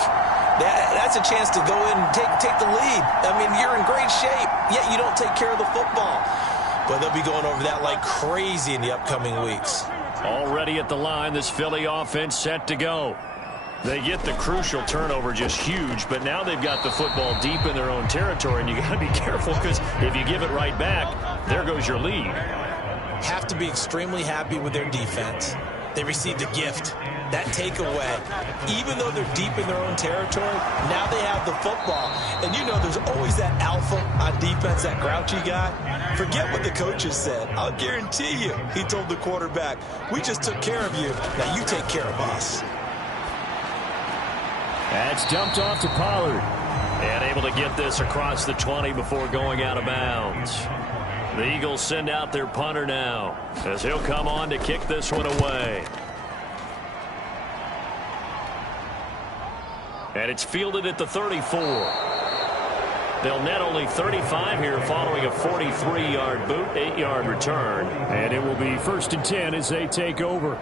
that's a chance to go in and take the lead. I mean, you're in great shape, yet you don't take care of the football. But they'll be going over that like crazy in the upcoming weeks. Already at the line, this Philly offense set to go. They get the crucial turnover just huge, but now they've got the football deep in their own territory, and you got to be careful because if you give it right back, there goes your lead. Have to be extremely happy with their defense. They received a gift. That takeaway, even though they're deep in their own territory, now they have the football. And you know there's always that alpha on defense, that grouchy guy. Forget what the coaches said. I'll guarantee you, he told the quarterback, we just took care of you. Now you take care of us. That's dumped off to Pollard. And able to get this across the 20 before going out of bounds. The Eagles send out their punter now as he'll come on to kick this one away. And it's fielded at the 34. They'll net only 35 here following a 43-yard boot, 8-yard return. And it will be 1st and 10 as they take over.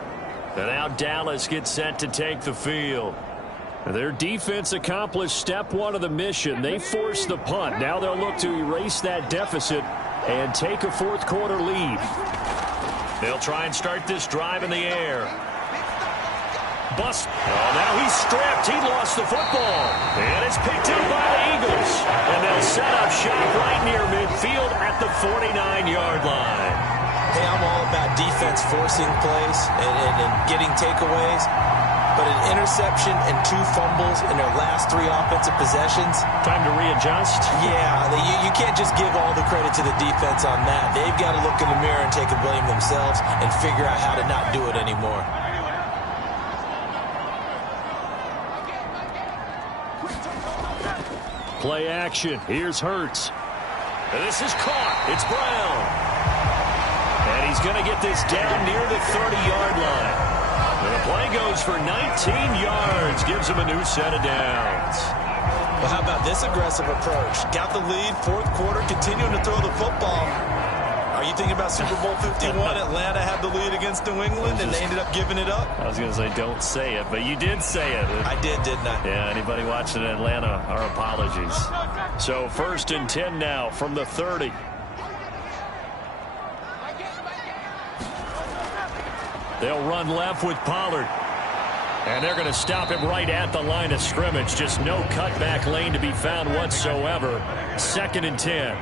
And now Dallas gets set to take the field. Their defense accomplished step 1 of the mission. They forced the punt. Now they'll look to erase that deficit and take a 4th quarter lead. They'll try and start this drive in the air. Bust. Oh, now he's stripped. He lost the football. And it's picked up by the Eagles. And they'll set up shop right near midfield at the 49-yard line. Hey, I'm all about defense forcing plays and getting takeaways. But an interception and 2 fumbles in their last 3 offensive possessions. Time to readjust? Yeah, you can't just give all the credit to the defense on that. They've got to look in the mirror and take a blame themselves and figure out how to not do it anymore. Play action. Here's Hurts. And this is caught. It's Brown. And he's going to get this down near the 30-yard line. And the play goes for 19 yards. Gives him a new set of downs. Well, how about this aggressive approach? Got the lead, 4th quarter, continuing to throw the football. Are you think about Super Bowl 51, Atlanta had the lead against New England, and they ended up giving it up? I was going to say, don't say it, but you did say it. I did, didn't I? Yeah, anybody watching in Atlanta, our apologies. So 1st and 10 now from the 30. They'll run left with Pollard. And they're going to stop him right at the line of scrimmage. Just no cutback lane to be found whatsoever. 2nd and 10.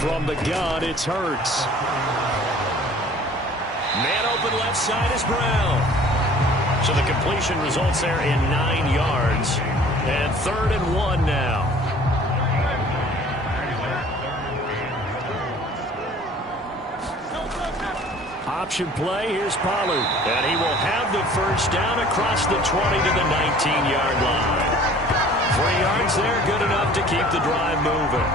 From the gun, it's Hurts. Man open left side is Brown. So the completion results there in 9 yards. And 3rd and 1 now. Option play, here's Pollard. And he will have the first down across the 20 to the 19-yard line. 3 yards there, good enough to keep the drive moving.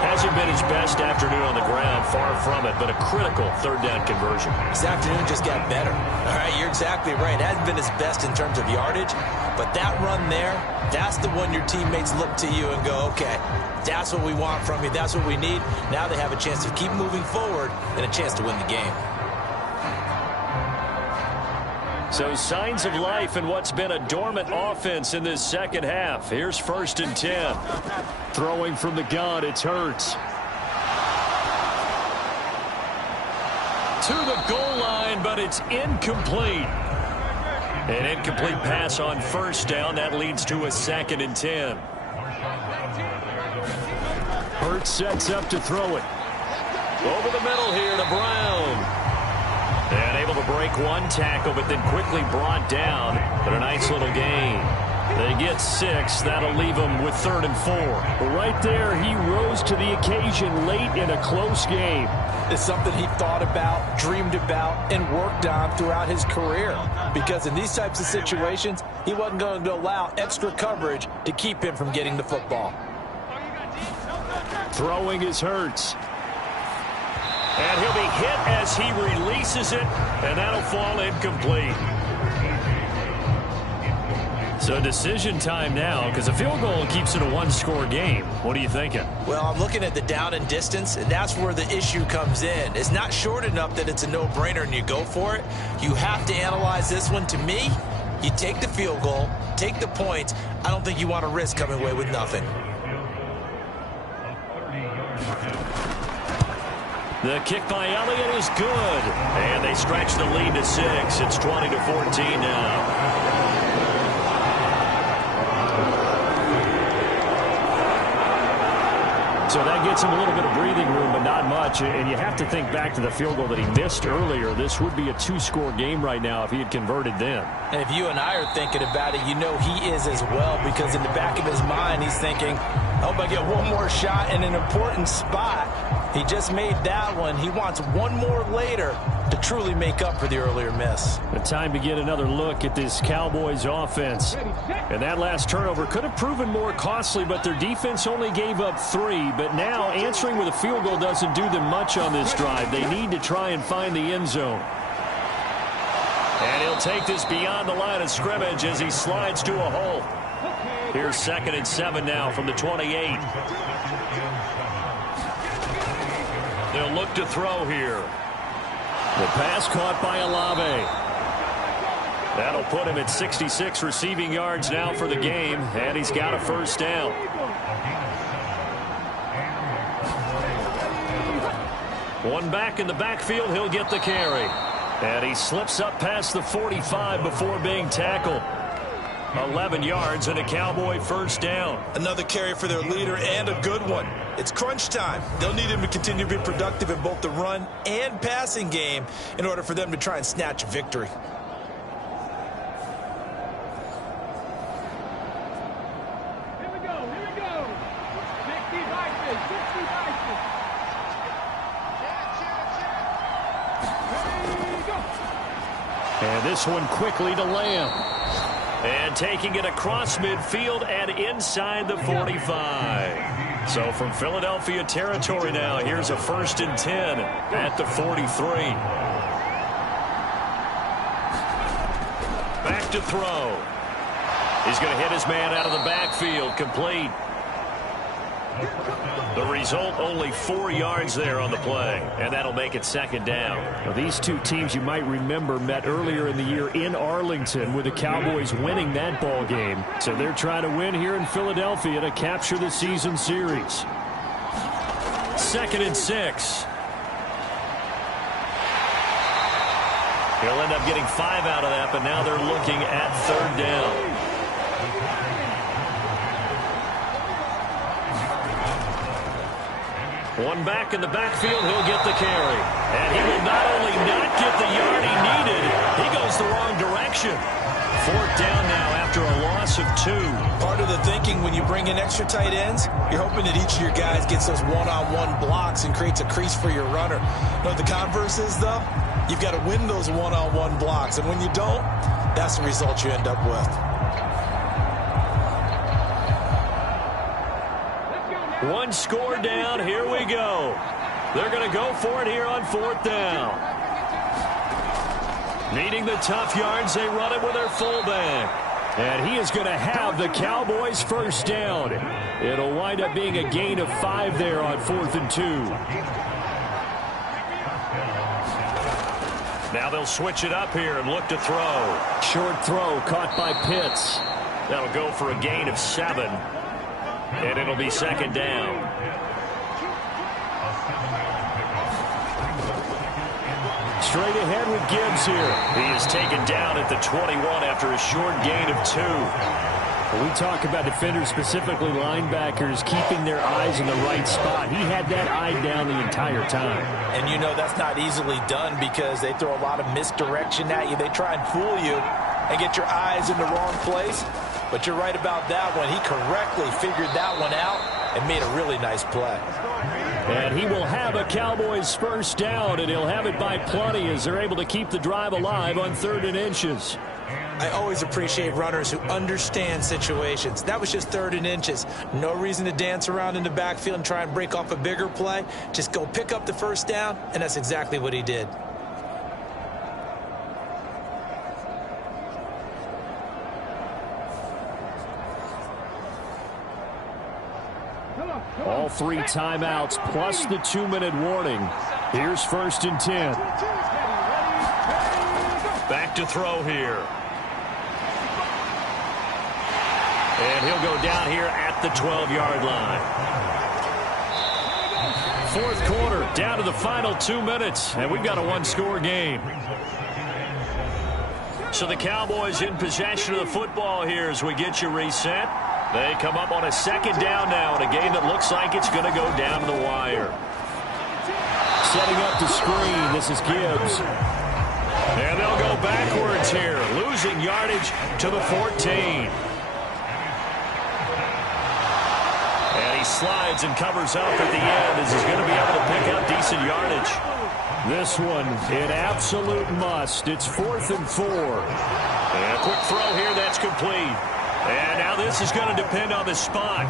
Hasn't been his best afternoon on the ground, far from it, but a critical 3rd down conversion. This afternoon just got better. All right, you're exactly right. It hasn't been his best in terms of yardage, but that run there, that's the one your teammates look to you and go, okay, that's what we want from you. That's what we need. Now they have a chance to keep moving forward and a chance to win the game. So signs of life in what's been a dormant offense in this second half. Here's 1st and 10. Throwing from the gun, it's Hurts. To the goal line, but it's incomplete. An incomplete pass on 1st down. That leads to a 2nd and 10. Hurts sets up to throw it. Over the middle here to Brown. And able to break one tackle, but then quickly brought down. But a nice little gain. They get 6. That'll leave them with 3rd and 4. But right there, he rose to the occasion late in a close game. It's something he thought about, dreamed about, and worked on throughout his career. Because in these types of situations, he wasn't going to allow extra coverage to keep him from getting the football. Throwing is Hurts. And he'll be hit as he releases it, and that'll fall incomplete. So decision time now, because a field goal keeps it a one-score game. What are you thinking? Well, I'm looking at the down and distance, and that's where the issue comes in. It's not short enough that it's a no-brainer and you go for it. You have to analyze this one. To me, you take the field goal, take the points. I don't think you want to risk coming away with nothing. The kick by Elliott is good. And they stretch the lead to 6. It's 20-14 now. So that gets him a little bit of breathing room, but not much. And you have to think back to the field goal that he missed earlier. This would be a 2-score game right now if he had converted then. And if you and I are thinking about it, you know he is as well, because in the back of his mind, he's thinking, I hope I get one more shot in an important spot. He just made that one. He wants one more later to truly make up for the earlier miss. The time to get another look at this Cowboys offense. And that last turnover could have proven more costly, but their defense only gave up 3. But now answering with a field goal doesn't do them much on this drive. They need to try and find the end zone. And he'll take this beyond the line of scrimmage as he slides to a hole. Here's 2nd and 7 now from the 28. They'll look to throw here. The pass caught by Olave. That'll put him at 66 receiving yards now for the game, and he's got a first down. One back in the backfield, he'll get the carry. And he slips up past the 45 before being tackled. 11 yards and a Cowboy first down. Another carry for their leader, and a good one. It's crunch time. They'll need him to continue to be productive in both the run and passing game in order for them to try and snatch a victory. Here we go. 60 vices. Here we go. And this one quickly to Lamb. And taking it across midfield and inside the 45. So from Philadelphia territory now, here's a 1st and 10 at the 43. Back to throw. He's going to hit his man out of the backfield, complete. The result, only 4 yards there on the play, and that'll make it second down. Now, these two teams you might remember met earlier in the year in Arlington with the Cowboys winning that ball game. So they're trying to win here in Philadelphia to capture the season series. 2nd and 6. He'll end up getting 5 out of that, but now they're looking at 3rd down. One back in the backfield, he'll get the carry. And he will not only not get the yard he needed, he goes the wrong direction. 4th down now after a loss of 2. Part of the thinking when you bring in extra tight ends, you're hoping that each of your guys gets those one-on-one blocks and creates a crease for your runner. You know what the converse is, though? You've got to win those one-on-one blocks. And when you don't, that's the result you end up with. One score down. Here we go. They're going to go for it here on 4th down. Needing the tough yards, they run it with their fullback. And he is going to have the Cowboys' 1st down. It'll wind up being a gain of 5 there on 4th and 2. Now they'll switch it up here and look to throw. Short throw caught by Pitts. That'll go for a gain of 7. And it'll be 2nd down. Straight ahead with Gibbs here. He is taken down at the 21 after a short gain of 2. When we talk about defenders, specifically linebackers, keeping their eyes in the right spot. He had that eye down the entire time. And you know that's not easily done because they throw a lot of misdirection at you. They try and fool you and get your eyes in the wrong place. But you're right about that one. He correctly figured that one out and made a really nice play. And he will have a Cowboys 1st down, and he'll have it by plenty as they're able to keep the drive alive on 3rd and inches. I always appreciate runners who understand situations. That was just 3rd and inches. No reason to dance around in the backfield and try and break off a bigger play. Just go pick up the 1st down, and that's exactly what he did. All 3 timeouts plus the 2-minute warning. Here's 1st and 10. Back to throw here. And he'll go down here at the 12-yard line. 4th quarter, down to the final 2 minutes, and we've got a 1-score game. So the Cowboys in possession of the football here as we get you reset. They come up on a 2nd down now in a game that looks like it's going to go down to the wire. Setting up the screen, this is Gibbs. And they'll go backwards here, losing yardage to the 14. And he slides and covers up at the end as he's going to be able to pick up decent yardage. This one, an absolute must. It's 4th and 4. And a quick throw here, that's complete. And now this is going to depend on the spot.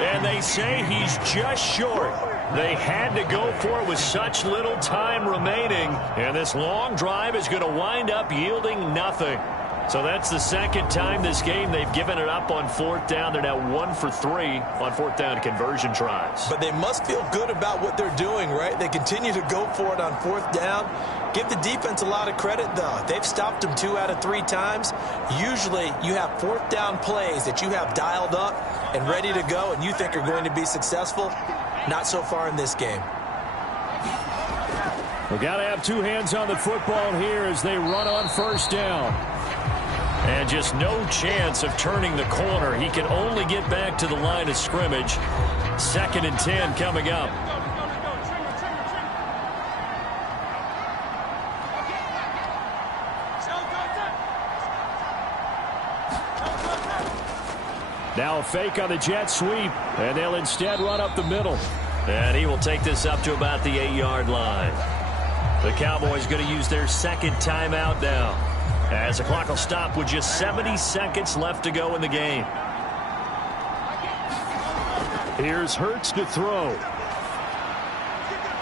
And they say he's just short. They had to go for it with such little time remaining. And this long drive is going to wind up yielding nothing. So that's the 2nd time this game they've given it up on 4th down. They're now 1 for 3 on 4th down conversion tries. But they must feel good about what they're doing, right? They continue to go for it on 4th down. Give the defense a lot of credit, though. They've stopped them 2 out of 3 times. Usually you have 4th down plays that you have dialed up and ready to go and you think are going to be successful. Not so far in this game. We've got to have 2 hands on the football here as they run on 1st down. And just no chance of turning the corner. He can only get back to the line of scrimmage. 2nd and 10 coming up. Now a fake on the jet sweep, and they'll instead run up the middle. And he will take this up to about the 8-yard line. The Cowboys going to use their 2nd timeout now, as the clock will stop with just 70 seconds left to go in the game. Here's Hurts to throw.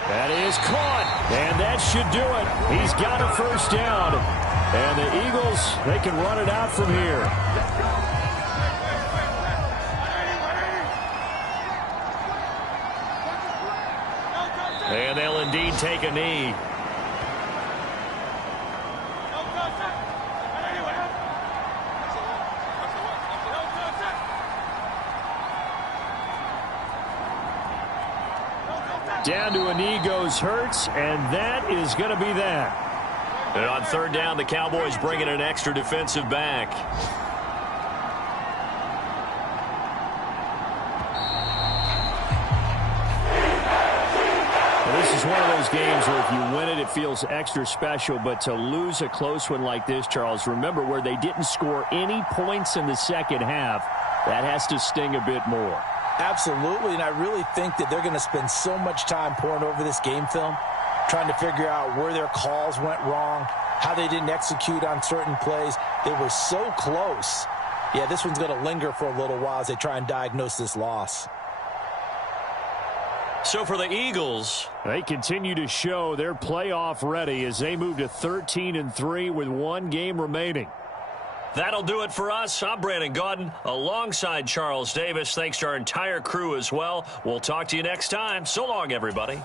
That is caught, and that should do it. He's got a 1st down, and the Eagles, they can run it out from here. And they'll indeed take a knee. Down to a knee goes Hurts, and that is going to be that. And on third down, the Cowboys bring in an extra defensive back. This is one of those games where if you win it, it feels extra special. But to lose a close one like this, Charles, remember where they didn't score any points in the second half, that has to sting a bit more. Absolutely, and I really think that they're going to spend so much time poring over this game film, trying to figure out where their calls went wrong, how they didn't execute on certain plays. They were so close. Yeah, this one's going to linger for a little while as they try and diagnose this loss. So for the Eagles, they continue to show they're playoff ready as they move to 13-3 with one game remaining. that'll do it for us. I'm Brandon Gaudin alongside Charles Davis. Thanks to our entire crew as well. We'll talk to you next time. So long, everybody.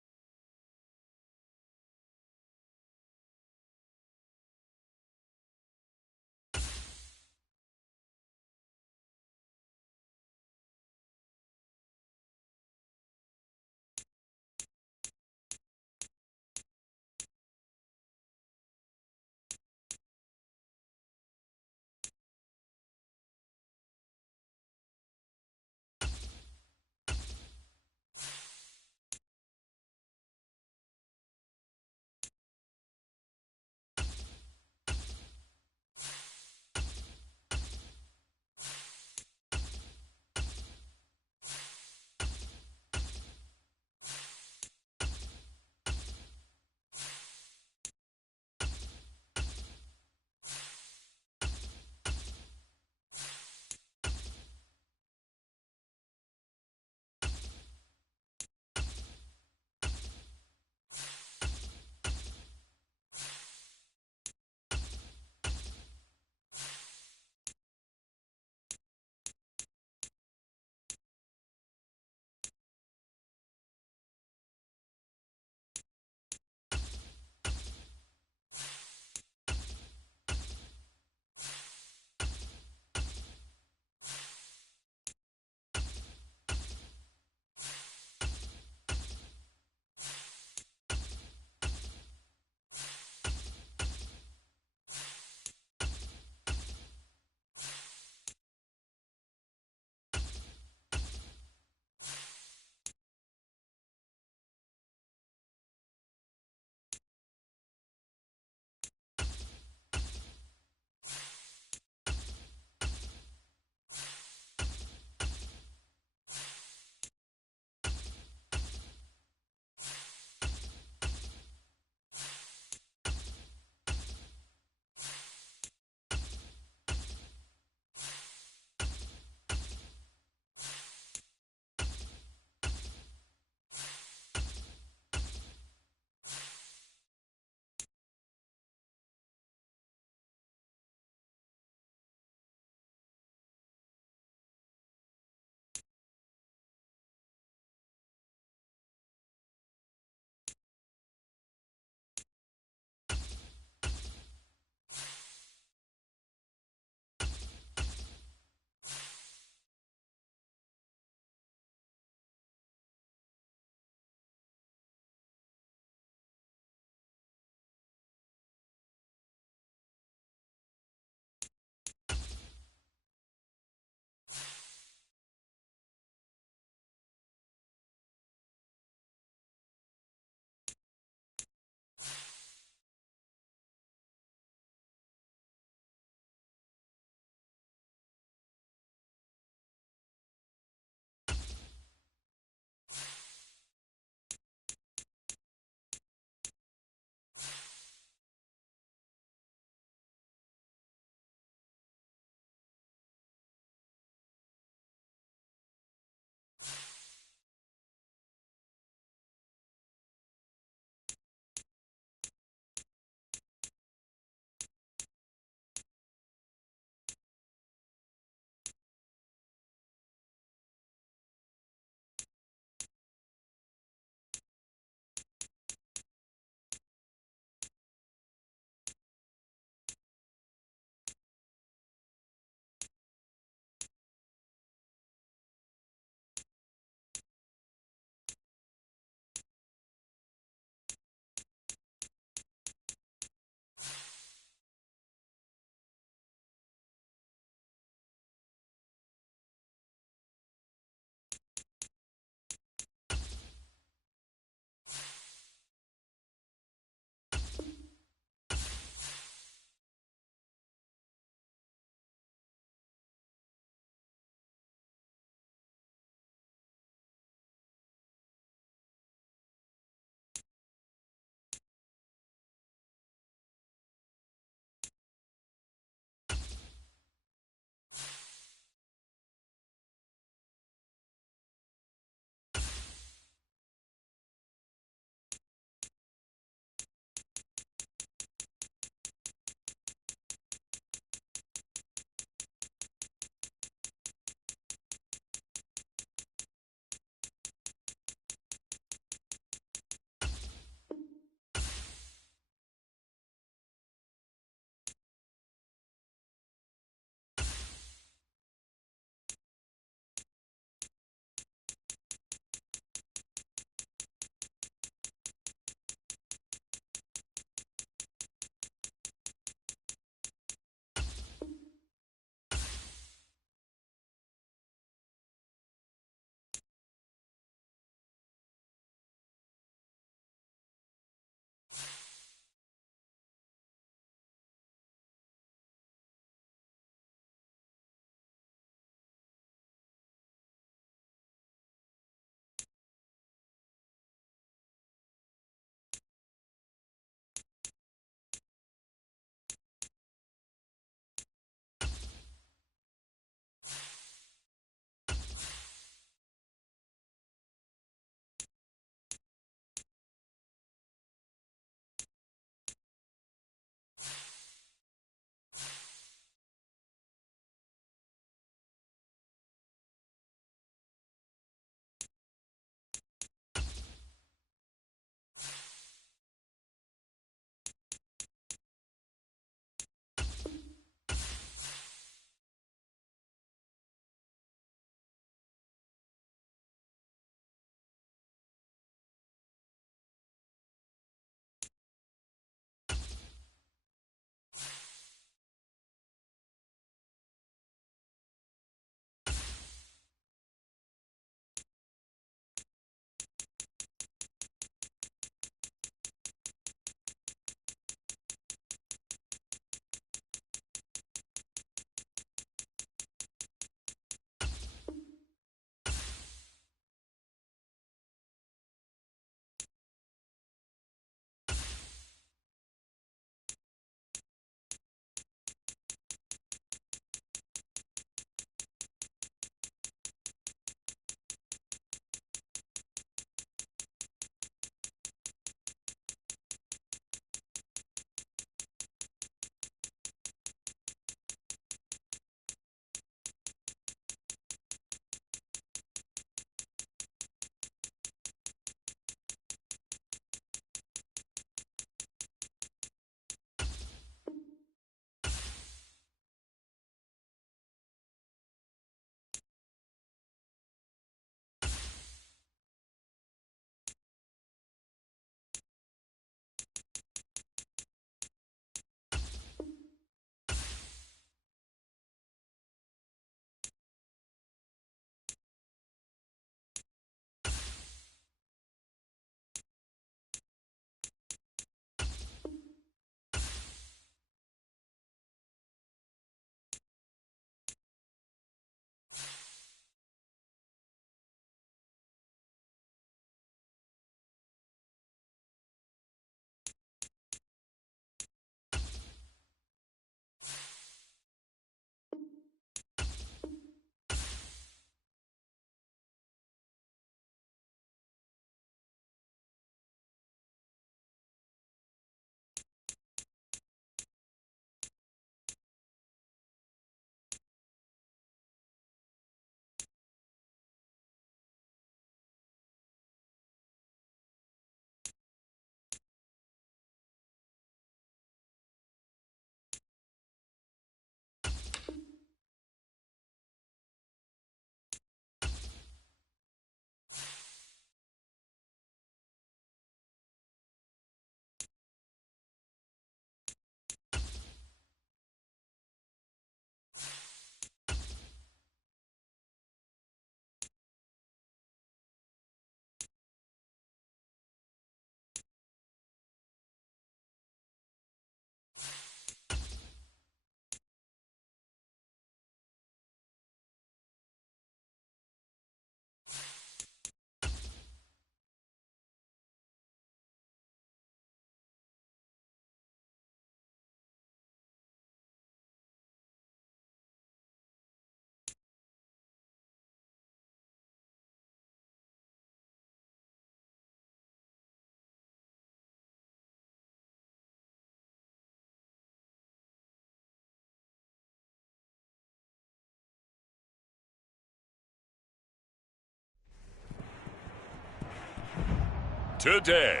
today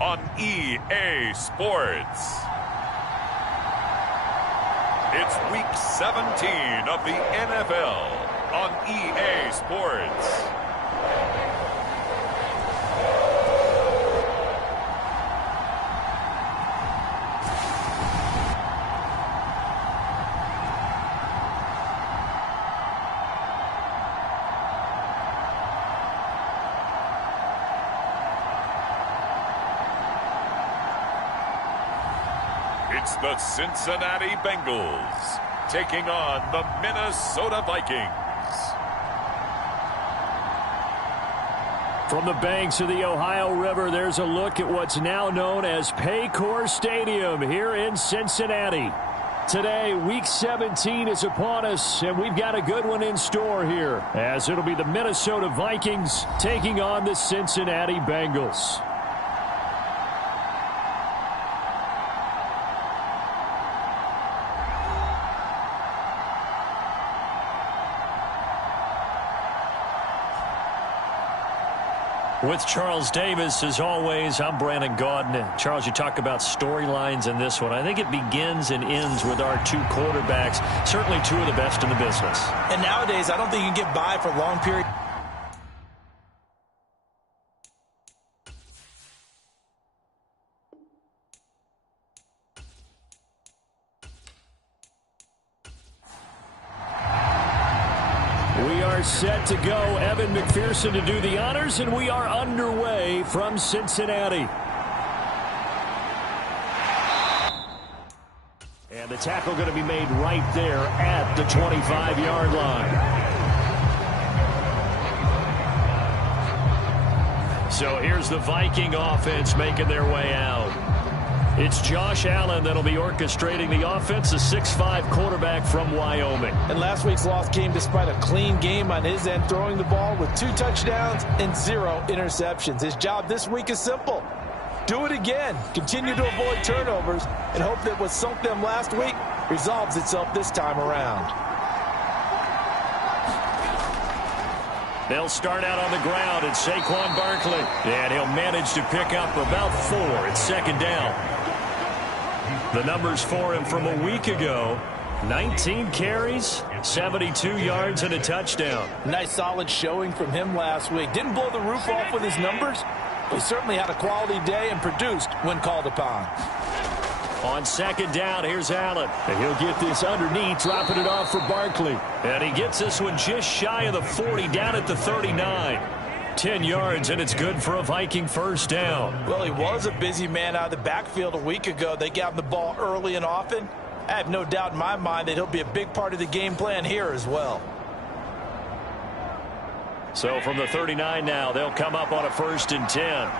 on EA Sports. It's week 17 of the NFL on EA Sports. It's the Cincinnati Bengals taking on the Minnesota Vikings. From the banks of the Ohio River, there's a look at what's now known as Paycor Stadium here in Cincinnati. Today, Week 17 is upon us, and we've got a good one in store here, as it'll be the Minnesota Vikings taking on the Cincinnati Bengals. With Charles Davis, as always, I'm Brandon Gaudin. Charles, you talk about storylines in this one. I think it begins and ends with our two quarterbacks, certainly two of the best in the business. And nowadays, I don't think you can get by for a long period. Set to go. Evan McPherson to do the honors, and we are underway from Cincinnati. And the tackle going to be made right there at the 25-yard line. So here's the Viking offense making their way out. It's Josh Allen that'll be orchestrating the offense, a 6'5" quarterback from Wyoming. And last week's loss came despite a clean game on his end, throwing the ball with 2 touchdowns and 0 interceptions. His job this week is simple. Do it again. Continue to avoid turnovers and hope that what sunk them last week resolves itself this time around. They'll start out on the ground at Saquon Barkley. And he'll manage to pick up about 4 at second down. The numbers for him from a week ago: 19 carries, 72 yards, and a touchdown. Nice solid showing from him last week. Didn't blow the roof off with his numbers, but he certainly had a quality day and produced when called upon. On second down, here's Allen. And he'll get this underneath, dropping it off for Barkley. And he gets this one just shy of the 40, down at the 39. 10 yards, and it's good for a Viking first down. Well, he was a busy man out of the backfield a week ago. They got him the ball early and often. I have no doubt in my mind that he'll be a big part of the game plan here as well. So from the 39 now, they'll come up on a 1st and 10.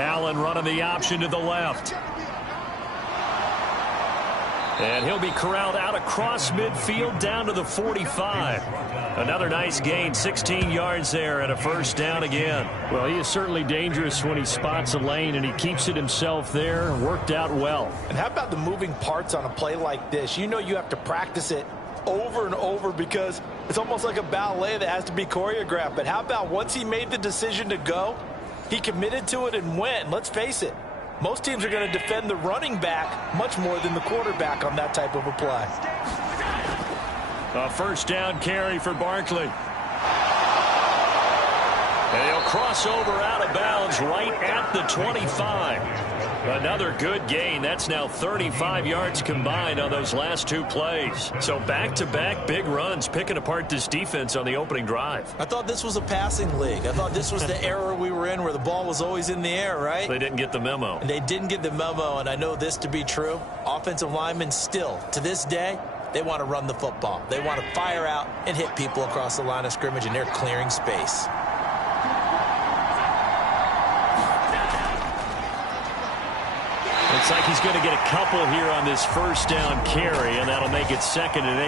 Allen running the option to the left. And he'll be corralled out across midfield down to the 45. Another nice gain, 16 yards there, and a first down again. Well, he is certainly dangerous when he spots a lane, and he keeps it himself there. Worked out well. And how about the moving parts on a play like this? You know you have to practice it over and over because it's almost like a ballet that has to be choreographed. But how about once he made the decision to go, he committed to it and went. Let's face it, most teams are going to defend the running back much more than the quarterback on that type of a play. A first down carry for Barkley. And he'll cross over out of bounds right at the 25. Another good gain. That's now 35 yards combined on those last 2 plays. So back-to-back big runs, picking apart this defense on the opening drive. I thought this was a passing league. I thought this was the era we were in where the ball was always in the air, right? They didn't get the memo. And they didn't get the memo, and I know this to be true. Offensive linemen still, to this day, they want to run the football. They want to fire out and hit people across the line of scrimmage, and they're clearing space. Looks like he's going to get a couple here on this first down carry, and that'll make it 2nd and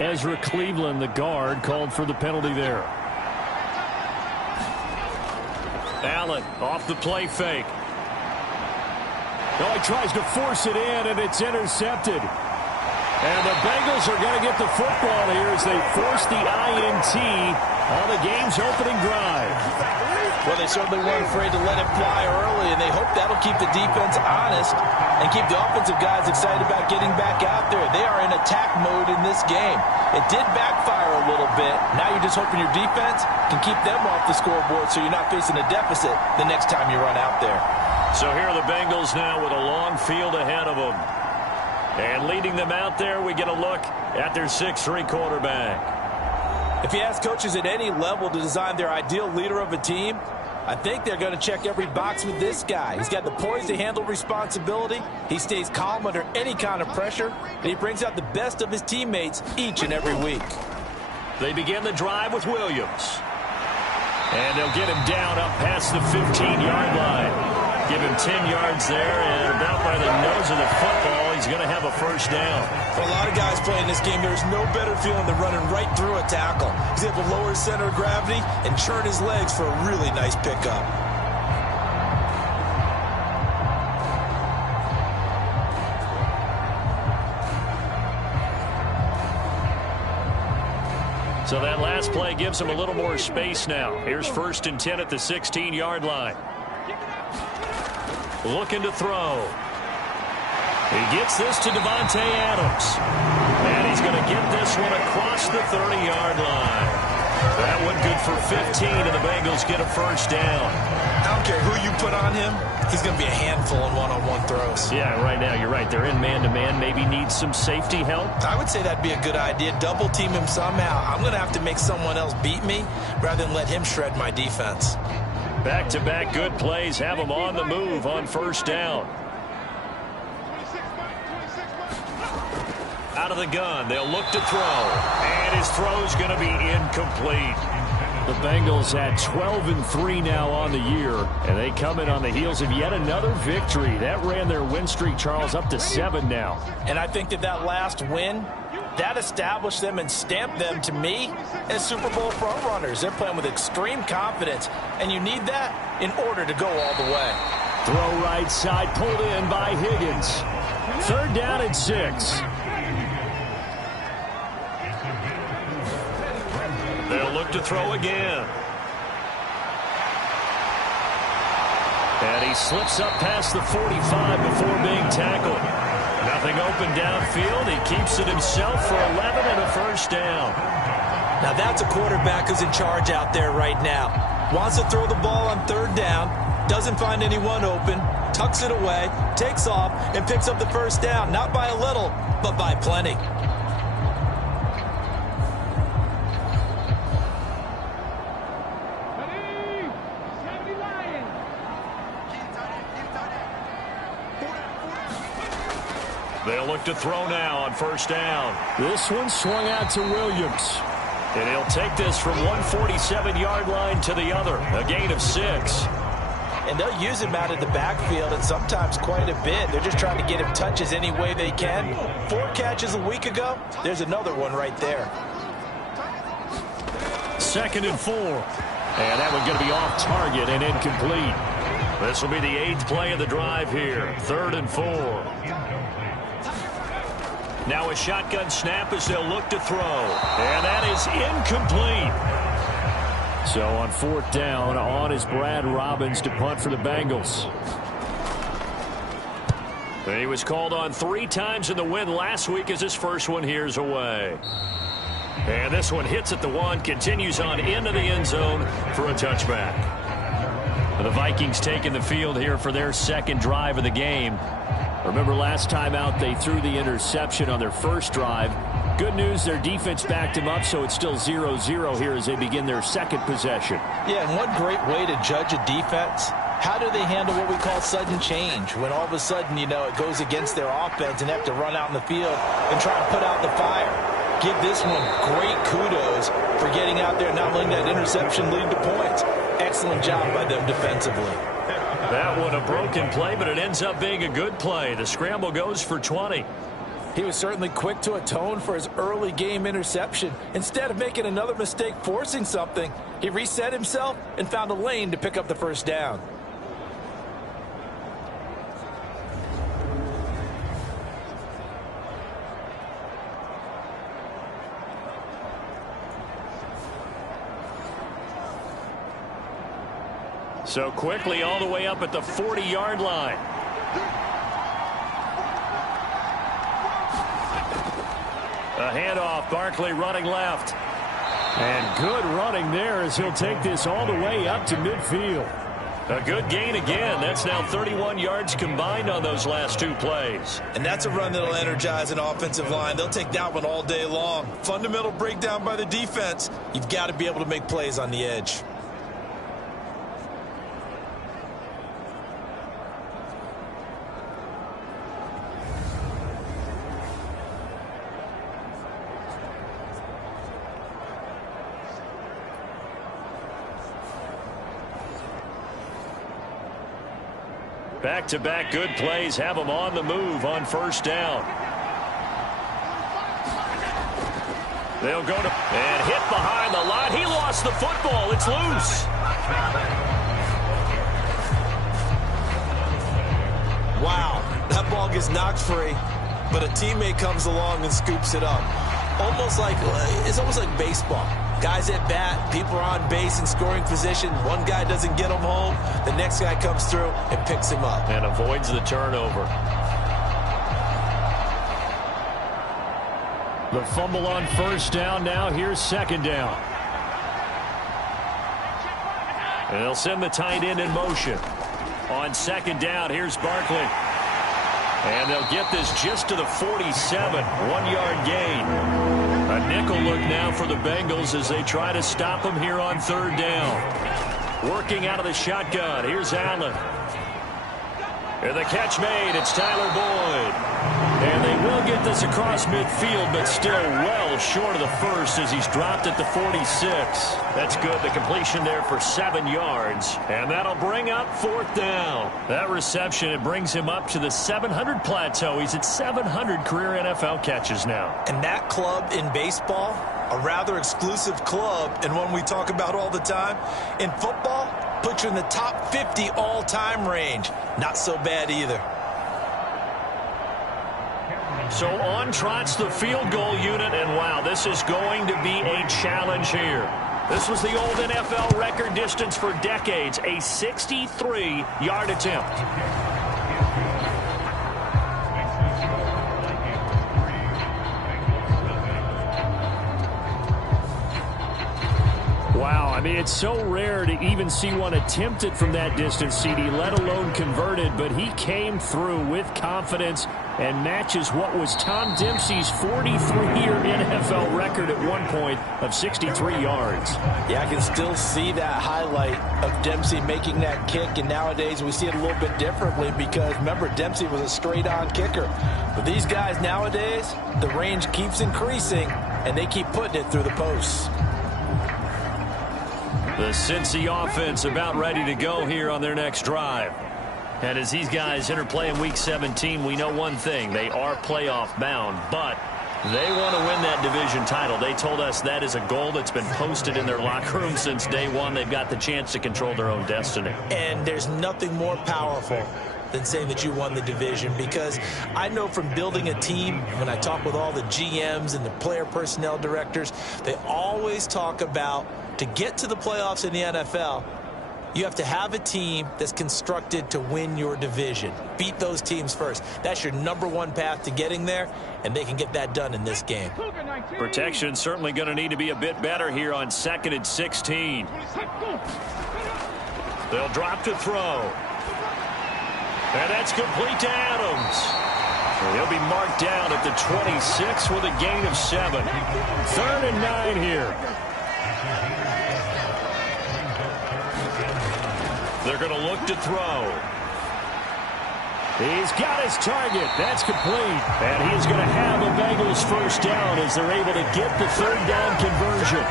8. Ezra Cleveland, the guard, called for the penalty there. Allen off the play fake. Oh, he tries to force it in, and it's intercepted. And the Bengals are going to get the football here as they force the INT on the game's opening drive. Well, they certainly weren't afraid to let it fly early, and they hope that'll keep the defense honest and keep the offensive guys excited about getting back out there. They are in attack mode in this game. It did backfire a little bit. Now you're just hoping your defense can keep them off the scoreboard so you're not facing a deficit the next time you run out there. So here are the Bengals now with a long field ahead of them. And leading them out there, we get a look at their 6'3" quarterback. If you ask coaches at any level to design their ideal leader of a team, I think they're going to check every box with this guy. He's got the poise to handle responsibility. He stays calm under any kind of pressure, and he brings out the best of his teammates each and every week. They begin the drive with Williams. And they'll get him down up past the 15-yard line. Give him 10 yards there, and about by the nose of the football, he's going to have a first down. For a lot of guys playing this game, there's no better feeling than running right through a tackle. He's able to lower his center of gravity and churn his legs for a really nice pickup. So that last play gives him a little more space now. Here's 1st and 10 at the 16-yard line. Looking to throw. He gets this to Davante Adams. And he's going to get this one across the 30-yard line. That one good for 15, and the Bengals get a first down. I don't care who you put on him. He's going to be a handful in one-on-one throws. Yeah, right now, you're right. They're in man-to-man. Maybe needs some safety help. I would say that'd be a good idea. Double team him somehow. I'm going to have to make someone else beat me rather than let him shred my defense. Back-to-back good plays have him on the move on first down. Out of the gun, they'll look to throw. And his throw's going to be incomplete. The Bengals at 12-3 now on the year, and they come in on the heels of yet another victory. That ran their win streak, Charles, up to 7 now. And I think that last win, that established them and stamped them, to me, as Super Bowl frontrunners. They're playing with extreme confidence, and you need that in order to go all the way. Throw right side, pulled in by Higgins. 3rd down and 6. They'll look to throw again. And he slips up past the 45 before being tackled. Nothing open downfield. He keeps it himself for 11 and a first down. Now that's a quarterback who's in charge out there right now. Wants to throw the ball on 3rd down. Doesn't find anyone open. Tucks it away. Takes off and picks up the first down. Not by a little, but by plenty. They'll look to throw now on first down. This one swung out to Williams. And he'll take this from 147-yard line to the other. A gain of 6. And they'll use him out of the backfield, and sometimes quite a bit. They're just trying to get him touches any way they can. 4 catches a week ago. There's another one right there. 2nd and 4. And that one going to be off target and incomplete. This will be the 8th play of the drive here. 3rd and 4. Now a shotgun snap as they'll look to throw. And that is incomplete. So on 4th down, on is Brad Robbins to punt for the Bengals. He was called on 3 times in the win last week as his first one here's away. And this one hits at the 1, continues on into the end zone for a touchback. The Vikings taking the field here for their 2nd drive of the game. Remember last time out they threw the interception on their first drive. Good news, their defense backed him up, so it's still 0-0 here as they begin their 2nd possession. Yeah, and one great way to judge a defense, how do they handle what we call sudden change? When all of a sudden, you know, it goes against their offense and they have to run out in the field and try and put out the fire. Give this one great kudos for getting out there and not letting that interception lead to points. Excellent job by them defensively. That one a broken play, but it ends up being a good play. The scramble goes for 20. He was certainly quick to atone for his early game interception. Instead of making another mistake forcing something, he reset himself and found a lane to pick up the first down. So quickly all the way up at the 40-yard line. A handoff, Barkley running left. And good running there as he'll take this all the way up to midfield. A good gain again. That's now 31 yards combined on those last two plays. And that's a run that'll energize an offensive line. They'll take that one all day long. Fundamental breakdown by the defense. You've got to be able to make plays on the edge. Back-to-back good plays have them on the move on first down. They'll go to and hit behind the line. He lost the football. It's loose. Wow, that ball gets knocked free, but a teammate comes along and scoops it up. It's almost like baseball. Guys at bat, people are on base in scoring position. One guy doesn't get him home. The next guy comes through and picks him up. And avoids the turnover. The fumble on first down now. Here's second down. And they'll send the tight end in motion. On second down, here's Barkley. And they'll get this just to the 47. 1-yard gain. A nickel look now for the Bengals as they try to stop him here on third down. Working out of the shotgun. Here's Allen. And the catch made. It's Tyler Boyd. And they will get this across midfield, but still well short of the first as he's dropped at the 46. That's good. The completion there for 7 yards. And that'll bring up fourth down. That reception, it brings him up to the 700 plateau. He's at 700 career NFL catches now. And that club in baseball, a rather exclusive club and one we talk about all the time. In football, put you in the top 50 all-time range. Not so bad either. So on trots the field goal unit, and wow, this is going to be a challenge here. This was the old NFL record distance for decades, a 63-yard attempt. Wow, I mean, it's so rare to even see one attempted from that distance, CD, let alone converted, but he came through with confidence and matches what was Tom Dempsey's 43-year NFL record at one point of 63 yards. Yeah, I can still see that highlight of Dempsey making that kick, and nowadays we see it a little bit differently because, remember, Dempsey was a straight-on kicker. But these guys nowadays, the range keeps increasing, and they keep putting it through the posts. The Cincy offense about ready to go here on their next drive. And as these guys interplay in Week 17, we know one thing. They are playoff bound, but they want to win that division title. They told us that is a goal that's been posted in their locker room since day one. They've got the chance to control their own destiny. And there's nothing more powerful than saying that you won the division, because I know from building a team, when I talk with all the GMs and the player personnel directors, they always talk about, to get to the playoffs in the NFL, you have to have a team that's constructed to win your division. Beat those teams first. That's your #1 path to getting there, and they can get that done in this game. Protection certainly going to need to be a bit better here on 2nd and 16. They'll drop to throw. And that's complete to Adams. He'll be marked down at the 26 with a gain of 7. 3rd and 9 here. They're going to look to throw. He's got his target. That's complete. And he's going to have a Bengals first down as they're able to get the 3rd down conversion.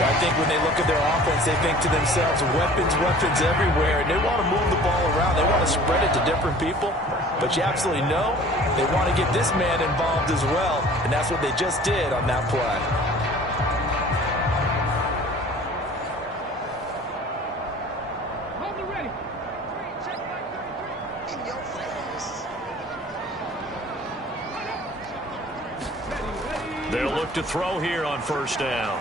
I think when they look at their offense, they think to themselves, weapons everywhere, and they want to move the ball around. They want to spread it to different people. But you absolutely know they want to get this man involved as well, and that's what they just did on that play. They'll look to throw here on first down.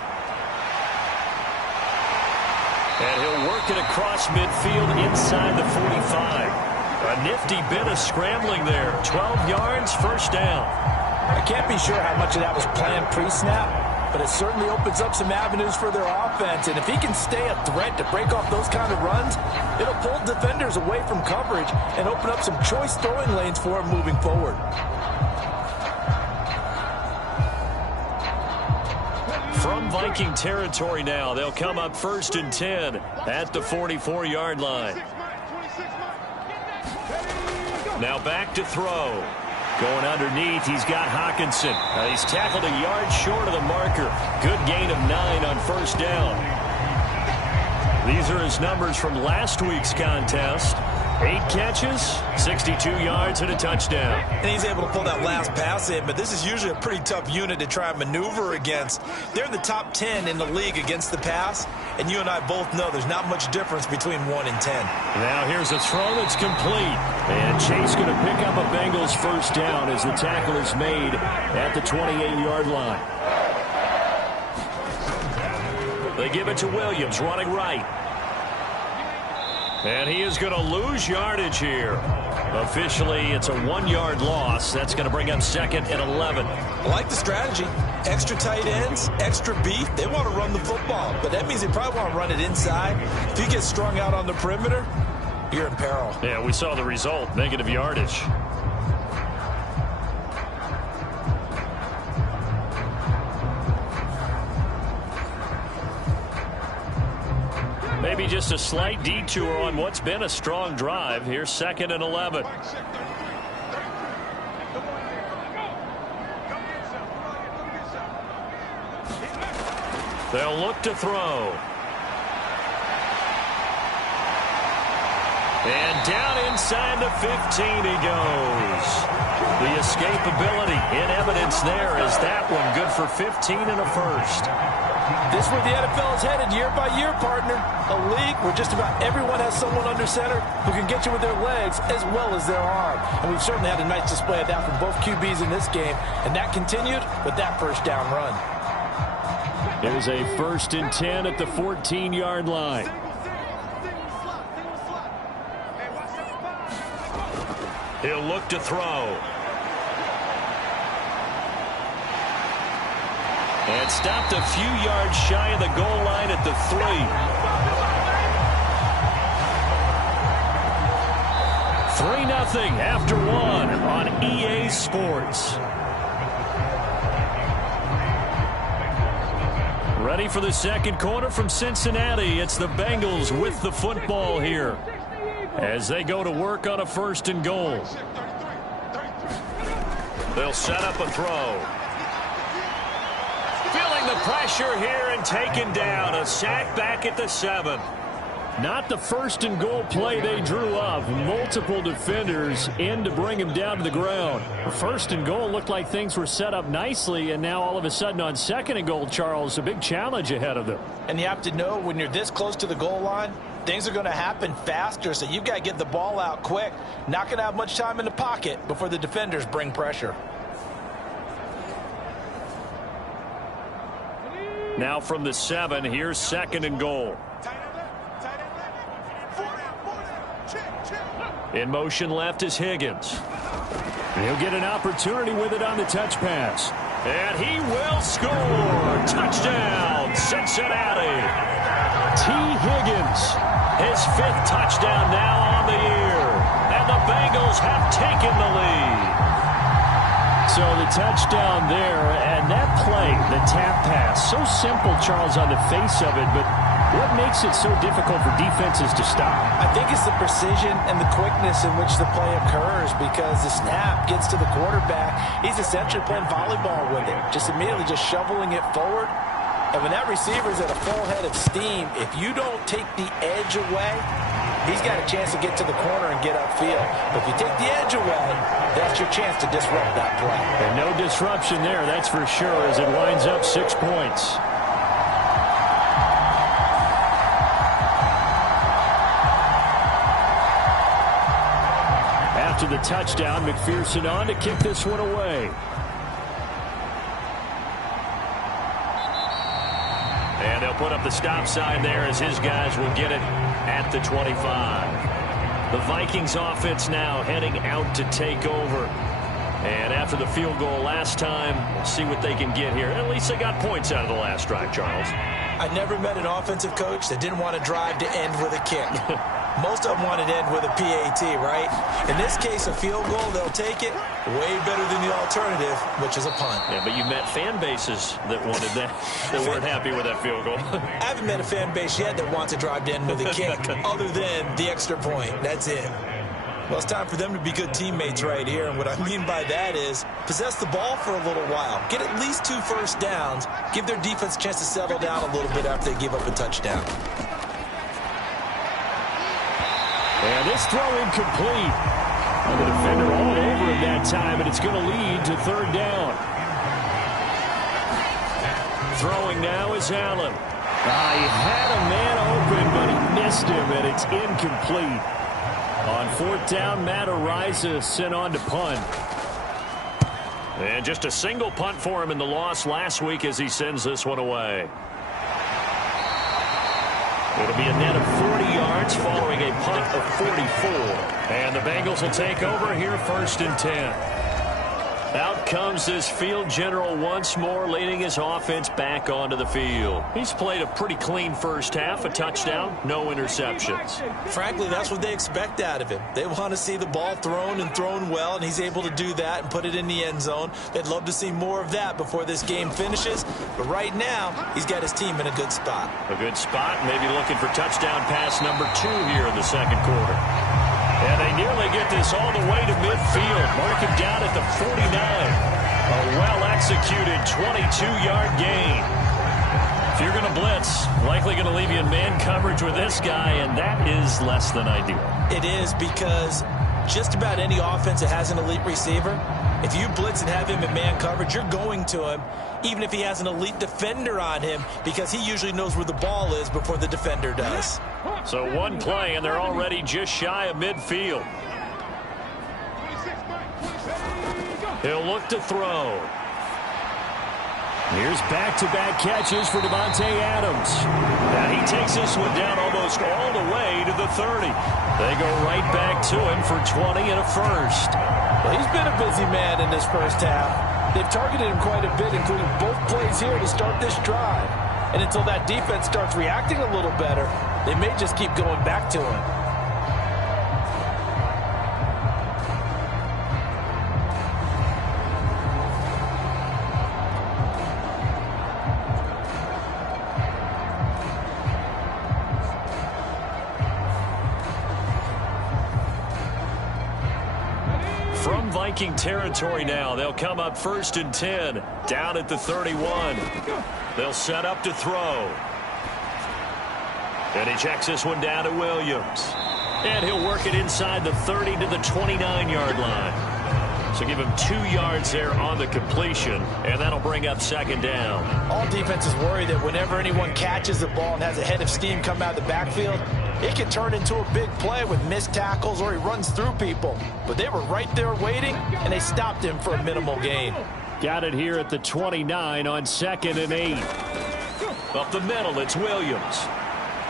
And he'll work it across midfield inside the 45. A nifty bit of scrambling there. 12 yards, first down. I can't be sure how much of that was planned pre-snap, but it certainly opens up some avenues for their offense. And if he can stay a threat to break off those kind of runs, it'll pull defenders away from coverage and open up some choice throwing lanes for him moving forward. From Viking territory now, they'll come up 1st and 10 at the 44-yard line. Now back to throw. Going underneath, he's got Hawkinson. He's tackled a yard short of the marker. Good gain of 9 on first down. These are his numbers from last week's contest. 8 catches, 62 yards, and a touchdown. And he's able to pull that last pass in, but this is usually a pretty tough unit to try and maneuver against. They're in the top 10 in the league against the pass, and you and I both know there's not much difference between 1 and 10. Now here's a throw that's complete. And Chase going to pick up a Bengals first down as the tackle is made at the 28-yard line. They give it to Williams, running right. And he is going to lose yardage here. Officially, it's a 1-yard loss. That's going to bring up 2nd and 11. I like the strategy. Extra tight ends, extra beef. They want to run the football, but that means they probably want to run it inside. If you get strung out on the perimeter, you're in peril. Yeah, we saw the result, negative yardage. Maybe just a slight detour on what's been a strong drive. Here's 2nd and 11. They'll look to throw. And down inside the 15 he goes. The escapability in evidence there as that one good for 15 and a first. This is where the NFL is headed year by year, partner. A league where just about everyone has someone under center who can get you with their legs as well as their arm. And we've certainly had a nice display of that from both QBs in this game. And that continued with that first down run. It was a 1st and 10 at the 14-yard line. He'll look to throw. And stopped a few yards shy of the goal line at the 3. 3-0 after 1 on EA Sports. Ready for the second quarter from Cincinnati. It's the Bengals with the football here as they go to work on a 1st and goal. They'll set up a throw. Feeling the pressure here and taken down. A sack back at the 7. Not the 1st and goal play they drew up. Multiple defenders in to bring him down to the ground. 1st and goal looked like things were set up nicely, and now all of a sudden on 2nd and goal, Charles, a big challenge ahead of them. And you have to know when you're this close to the goal line, things are going to happen faster, so you've got to get the ball out quick. Not going to have much time in the pocket before the defenders bring pressure. Now from the 7, here's 2nd and goal. In motion left is Higgins. He'll get an opportunity with it on the touch pass. And he will score. Touchdown, Cincinnati. T. Higgins, his 5th touchdown now on the year. And the Bengals have taken the lead. So the touchdown there, and that play, the tap pass, so simple, Charles, on the face of it, but what makes it so difficult for defenses to stop? I think it's the precision and the quickness in which the play occurs, because the snap gets to the quarterback. He's essentially playing volleyball with it, just immediately just shoveling it forward. And when that receiver's at a full head of steam, if you don't take the edge away, he's got a chance to get to the corner and get upfield. But if you take the edge away, that's your chance to disrupt that play. And no disruption there, that's for sure, as it winds up 6 points. After the touchdown, McPherson on to kick this one away. And And they'll put up the stop sign there as his guys will get it at the 25. The Vikings offense now heading out to take over. And after the field goal last time, we'll see what they can get here. At least they got points out of the last drive, Charles. I never met an offensive coach that didn't want to drive to end with a kick. Most of them wanted to end with a PAT, right? In this case, a field goal, they'll take it. Way better than the alternative, which is a punt. Yeah, but you met fan bases that wanted that, that weren't happy with that field goal. I haven't met a fan base yet that wants to drive to end with a kick, other than the extra point. That's it. Well, it's time for them to be good teammates right here, and what I mean by that is possess the ball for a little while. Get at least 2 first downs. Give their defense a chance to settle down a little bit after they give up a touchdown. And this throw incomplete. And the defender all over him that time, and it's going to lead to 3rd down. Throwing now is Allen. He had a man open, but he missed him, and it's incomplete. On 4th down, Matt Ariza sent on to punt. And just a single punt for him in the loss last week as he sends this one away. It'll be a net of 40 yards following a punt of 44. And the Bengals will take over here 1st and 10. Out comes this field general once more, leading his offense back onto the field. He's played a pretty clean first half, a touchdown, no interceptions. Frankly, that's what they expect out of him. They want to see the ball thrown and thrown well, and he's able to do that and put it in the end zone. They'd love to see more of that before this game finishes, but right now, he's got his team in a good spot. A good spot, maybe looking for touchdown pass number 2 here in the 2nd quarter. And they nearly get this all the way to midfield. Mark him down at the 49. A well-executed 22-yard gain. If you're going to blitz, likely going to leave you in man coverage with this guy, and that is less than ideal. It is, because just about any offense that has an elite receiver, if you blitz and have him in man coverage, you're going to him, even if he has an elite defender on him, because he usually knows where the ball is before the defender does. So 1 play, and they're already just shy of midfield. He'll look to throw. Here's back-to-back catches for Davante Adams. And he takes this one down almost all the way to the 30. They go right back to him for 20 and a first. Well, he's been a busy man in this first half. They've targeted him quite a bit, including both plays here to start this drive. And until that defense starts reacting a little better, they may just keep going back to him. From Viking territory now, they'll come up 1st and 10, down at the 31. They'll set up to throw. And he checks this one down to Williams. And he'll work it inside the 30 to the 29-yard line. So give him 2 yards there on the completion, and that'll bring up 2nd down. All defenses worry that whenever anyone catches the ball and has a head of steam come out of the backfield, it can turn into a big play with missed tackles or he runs through people. But they were right there waiting, and they stopped him for a minimal gain. Got it here at the 29 on 2nd and 8. Up the middle, it's Williams.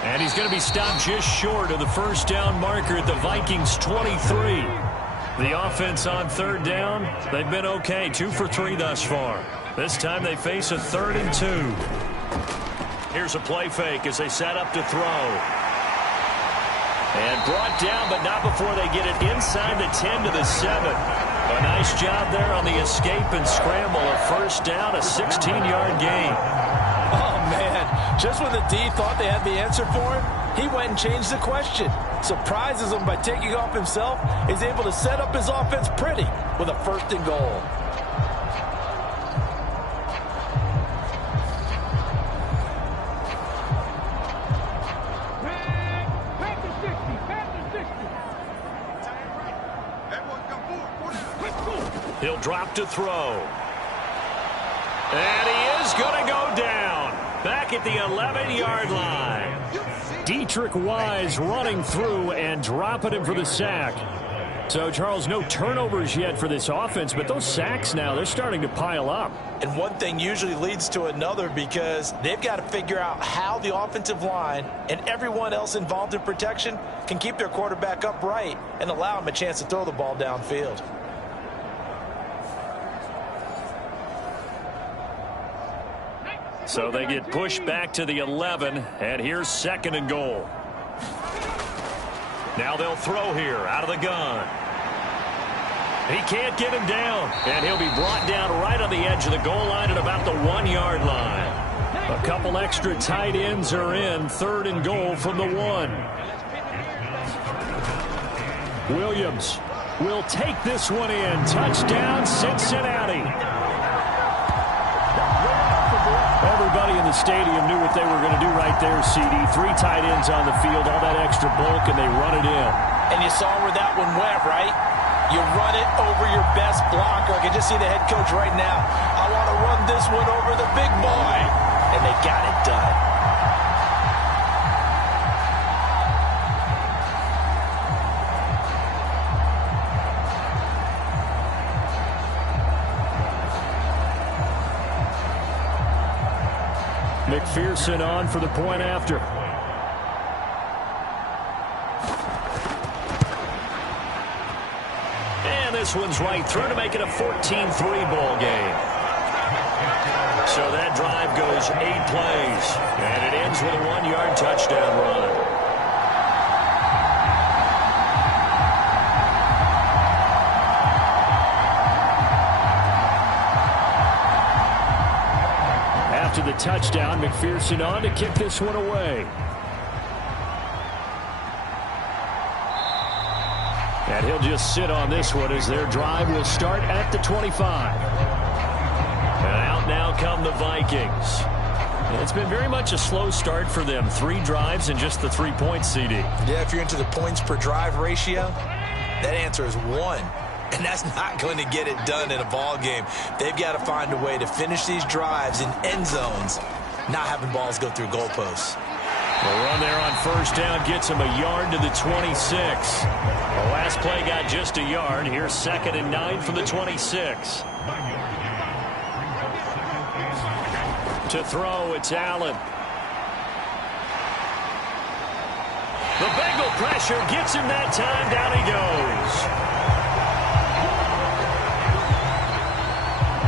And he's going to be stopped just short of the 1st down marker at the Vikings 23. The offense on 3rd down, they've been okay, 2 for 3 thus far. This time they face a 3rd and 2. Here's a play fake as they set up to throw. And brought down, but not before they get it inside the 10 to the 7. A nice job there on the escape and scramble. A 1st down, a 16-yard gain. Oh, man. Just when the D thought they had the answer for him, he went and changed the question. Surprises him by taking off himself. He's able to set up his offense pretty with a 1st and goal. He'll drop to throw. And he is going to go down. Back at the 11-yard line. Dietrich Wise running through and dropping him for the sack. So, Charles, no turnovers yet for this offense, but those sacks now, they're starting to pile up. And one thing usually leads to another because they've got to figure out how the offensive line and everyone else involved in protection can keep their quarterback upright and allow him a chance to throw the ball downfield. So they get pushed back to the 11, and here's 2nd and goal. Now they'll throw here out of the gun. He can't get him down, and he'll be brought down right on the edge of the goal line at about the 1-yard line. A couple extra tight ends are in. 3rd and goal from the 1. Williams will take this one in. Touchdown, Cincinnati. Everybody in the stadium knew what they were going to do right there, CD. 3 tight ends on the field, all that extra bulk, and they run it in. And you saw where that one went, right? You run it over your best blocker. I can just see the head coach right now. I want to run this one over the big boy. And they got it done. McPherson on for the point after. And this one's right through to make it a 14-3 ball game. So that drive goes 8 plays, and it ends with a 1-yard touchdown run. After the touchdown, McPherson on to kick this one away. And he'll just sit on this one as their drive will start at the 25. And out now come the Vikings. It's been very much a slow start for them. 3 drives and just the 3 points, CD. Yeah, if you're into the points per drive ratio, that answer is 1. And that's not going to get it done in a ball game. They've got to find a way to finish these drives in end zones, not having balls go through goalposts. The run there on 1st down gets him a yard to the 26. The last play got just a yard. Here's 2nd and 9 from the 26. To throw, it's Allen. The Bengal pressure gets him that time. Down he goes.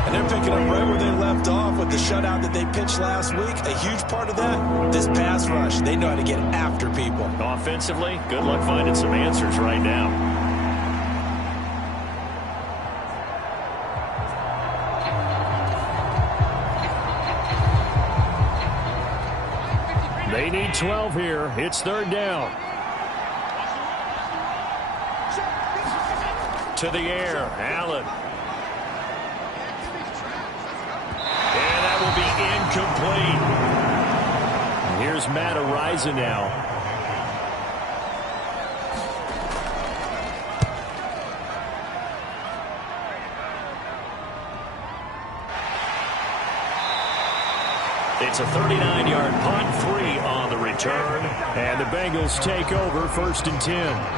And they're picking up right where they left off with the shutout that they pitched last week. A huge part of that, this pass rush. They know how to get after people. Offensively, good luck finding some answers right now. They need 12 here. It's 3rd down. To the air, Allen. Will be incomplete. And here's Matt Ariza now. It's a 39-yard punt, 3 on the return. And the Bengals take over 1st and 10.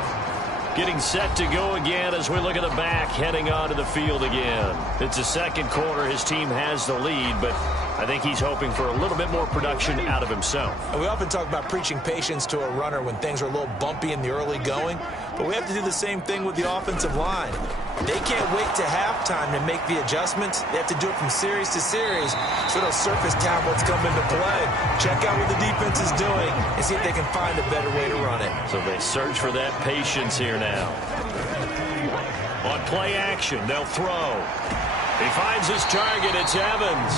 Getting set to go again as we look at the back, heading onto the field again. It's the 2nd quarter. His team has the lead, but I think he's hoping for a little bit more production out of himself. And we often talk about preaching patience to a runner when things are a little bumpy in the early going, but we have to do the same thing with the offensive line. They can't wait to halftime to make the adjustments. They have to do it from series to series so those surface tablets come into play. Check out what the defense is doing and see if they can find a better way to run it. So they search for that patience here now. On play action, they'll throw. He finds his target. It's Evans.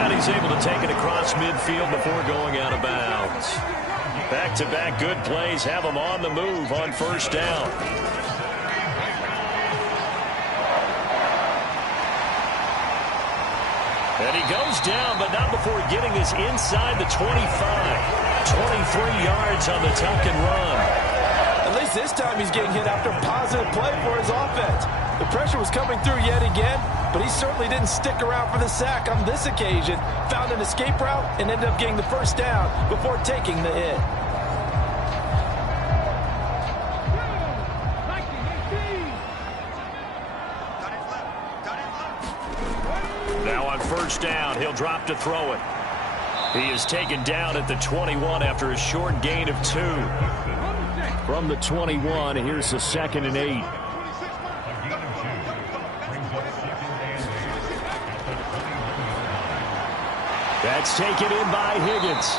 And he's able to take it across midfield before going out of bounds. Back-to-back good plays have him on the move on 1st down. And he goes down, but not before getting us inside the 25. 23 yards on the tuck and run. At least this time he's getting hit after a positive play for his offense. The pressure was coming through yet again, but he certainly didn't stick around for the sack on this occasion. Found an escape route and ended up getting the 1st down before taking the hit. first down. He'll drop to throw it. He is taken down at the 21 after a short gain of 2. From the 21, here's the 2nd and 8. That's taken in by Higgins.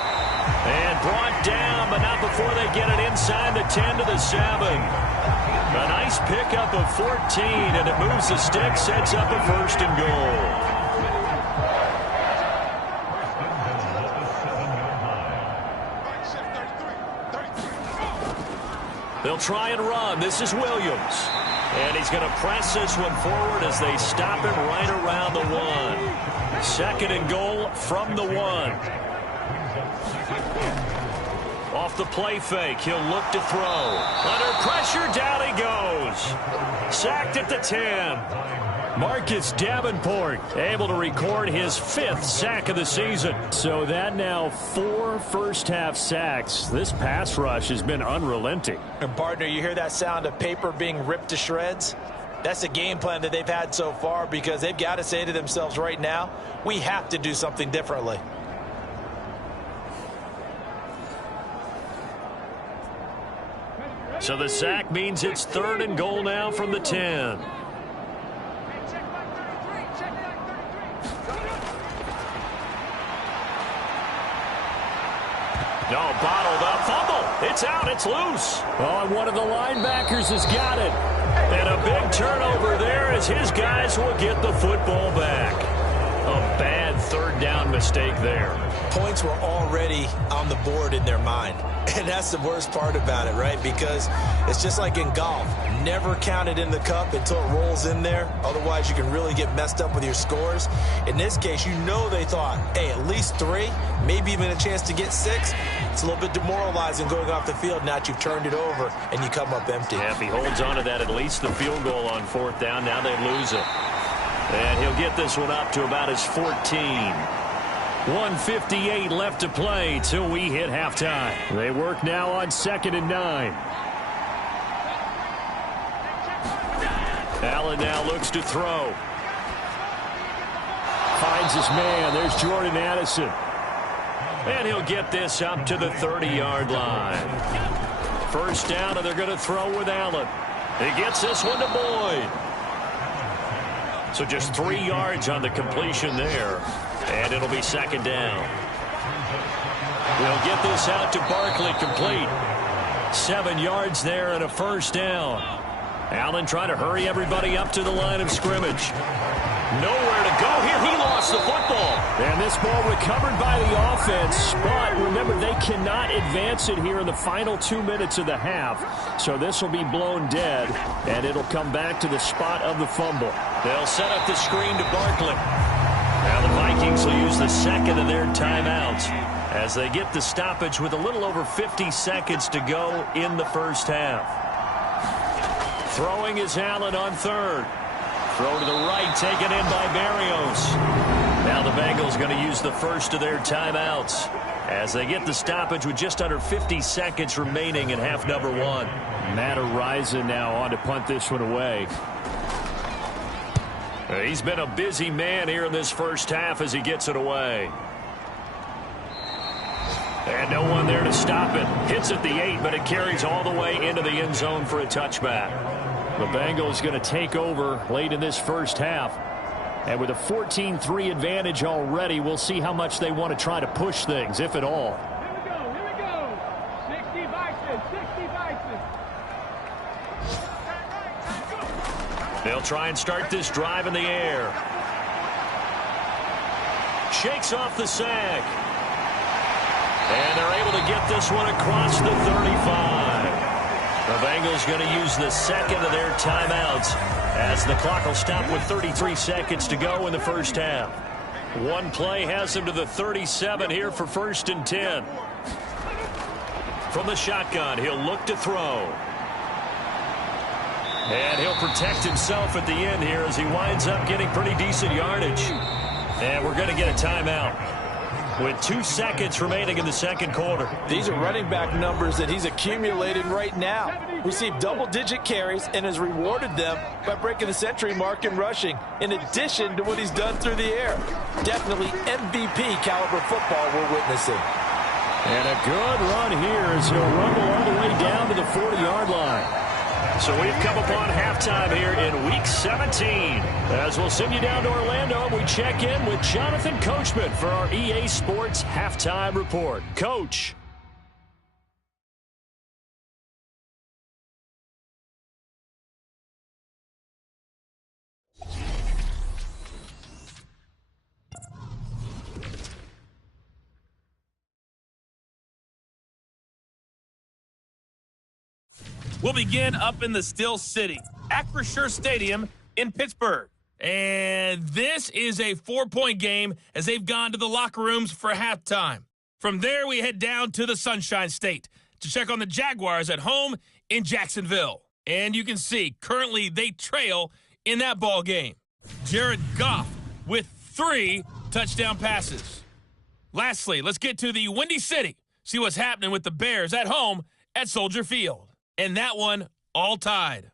And brought down, but not before they get it inside the 10 to the 7. A nice pickup of 14, and it moves the stick, sets up a 1st and goal. They'll try and run. This is Williams. And he's going to press this one forward as they stop him right around the 1. 2nd and goal from the 1. Off the play fake, he'll look to throw. Under pressure, down he goes. Sacked at the 10. Marcus Davenport able to record his 5th sack of the season. So that now 4 first-half sacks. This pass rush has been unrelenting. And partner, you hear that sound of paper being ripped to shreds? That's the game plan that they've had so far, because they've got to say to themselves right now, we have to do something differently. So the sack means it's 3rd and goal now from the 10. No, bottled up. Fumble. It's out. It's loose. Oh, and one of the linebackers has got it. And a big turnover there as his guys will get the football back. A bad 3rd down mistake there. Points were already on the board in their mind. And that's the worst part about it, right? Because it's just like in golf. Never count it in the cup until it rolls in there. Otherwise, you can really get messed up with your scores. In this case, you know they thought, hey, at least 3, maybe even a chance to get 6. It's a little bit demoralizing going off the field. Now that you've turned it over and you come up empty. Yeah, if he holds on to that, at least the field goal on 4th down. Now they lose it. And he'll get this one up to about his 14. 1:58 left to play till we hit halftime. They work now on 2nd and 9. Allen now looks to throw. Finds his man. There's Jordan Addison. And he'll get this up to the 30-yard line. 1st down, and they're going to throw with Allen. He gets this one to Boyd. So just 3 yards on the completion there. And it'll be 2nd down. We'll get this out to Barkley, complete. 7 yards there and a 1st down. Allen trying to hurry everybody up to the line of scrimmage. Nowhere to go here. He lost the football. And this ball recovered by the offense. But remember, they cannot advance it here in the final 2 minutes of the half. So this will be blown dead, and it'll come back to the spot of the fumble. They'll set up the screen to Barkley. Now the Vikings will use the 2nd of their timeouts as they get the stoppage with a little over 50 seconds to go in the 1st half. Throwing is Allen on 3rd. Throw to the right, taken in by Barrios. Now the Bengals going to use the 1st of their timeouts as they get the stoppage with just under 50 seconds remaining in half number 1. Matt Araiza now on to punt this one away. He's been a busy man here in this 1st half as he gets it away. And no one there to stop it. Hits at the 8, but it carries all the way into the end zone for a touchback. The Bengals going to take over late in this 1st half. And with a 14-3 advantage already, we'll see how much they want to try to push things, if at all. Here we go. 60 Vikings, 60 Vikings. They'll try and start this drive in the air. Shakes off the sack. And they're able to get this one across the 35. The Bengals going to use the 2nd of their timeouts as the clock will stop with 33 seconds to go in the 1st half. One play has them to the 37 here for 1st and 10. From the shotgun, he'll look to throw. And he'll protect himself at the end here as he winds up getting pretty decent yardage. And we're going to get a timeout. with 2 seconds remaining in the second quarter. These are running back numbers that he's accumulating right now. Received double-digit carries and has rewarded them by breaking the century mark in rushing, in addition to what he's done through the air. Definitely MVP caliber football we're witnessing. And a good run here as he'll rumble all the way down to the 40-yard line. So we've come upon halftime here in Week 17. As we'll send you down to Orlando, we check in with Jonathan Coachman for our EA Sports Halftime Report. Coach. We'll begin up in the Still City, Acrisure Stadium in Pittsburgh. And this is a 4-point game as they've gone to the locker rooms for halftime. From there, we head down to the Sunshine State to check on the Jaguars at home in Jacksonville. And you can see, currently they trail in that ball game. Jared Goff with 3 touchdown passes. Lastly, let's get to the Windy City, see what's happening with the Bears at home at Soldier Field. And that one all tied.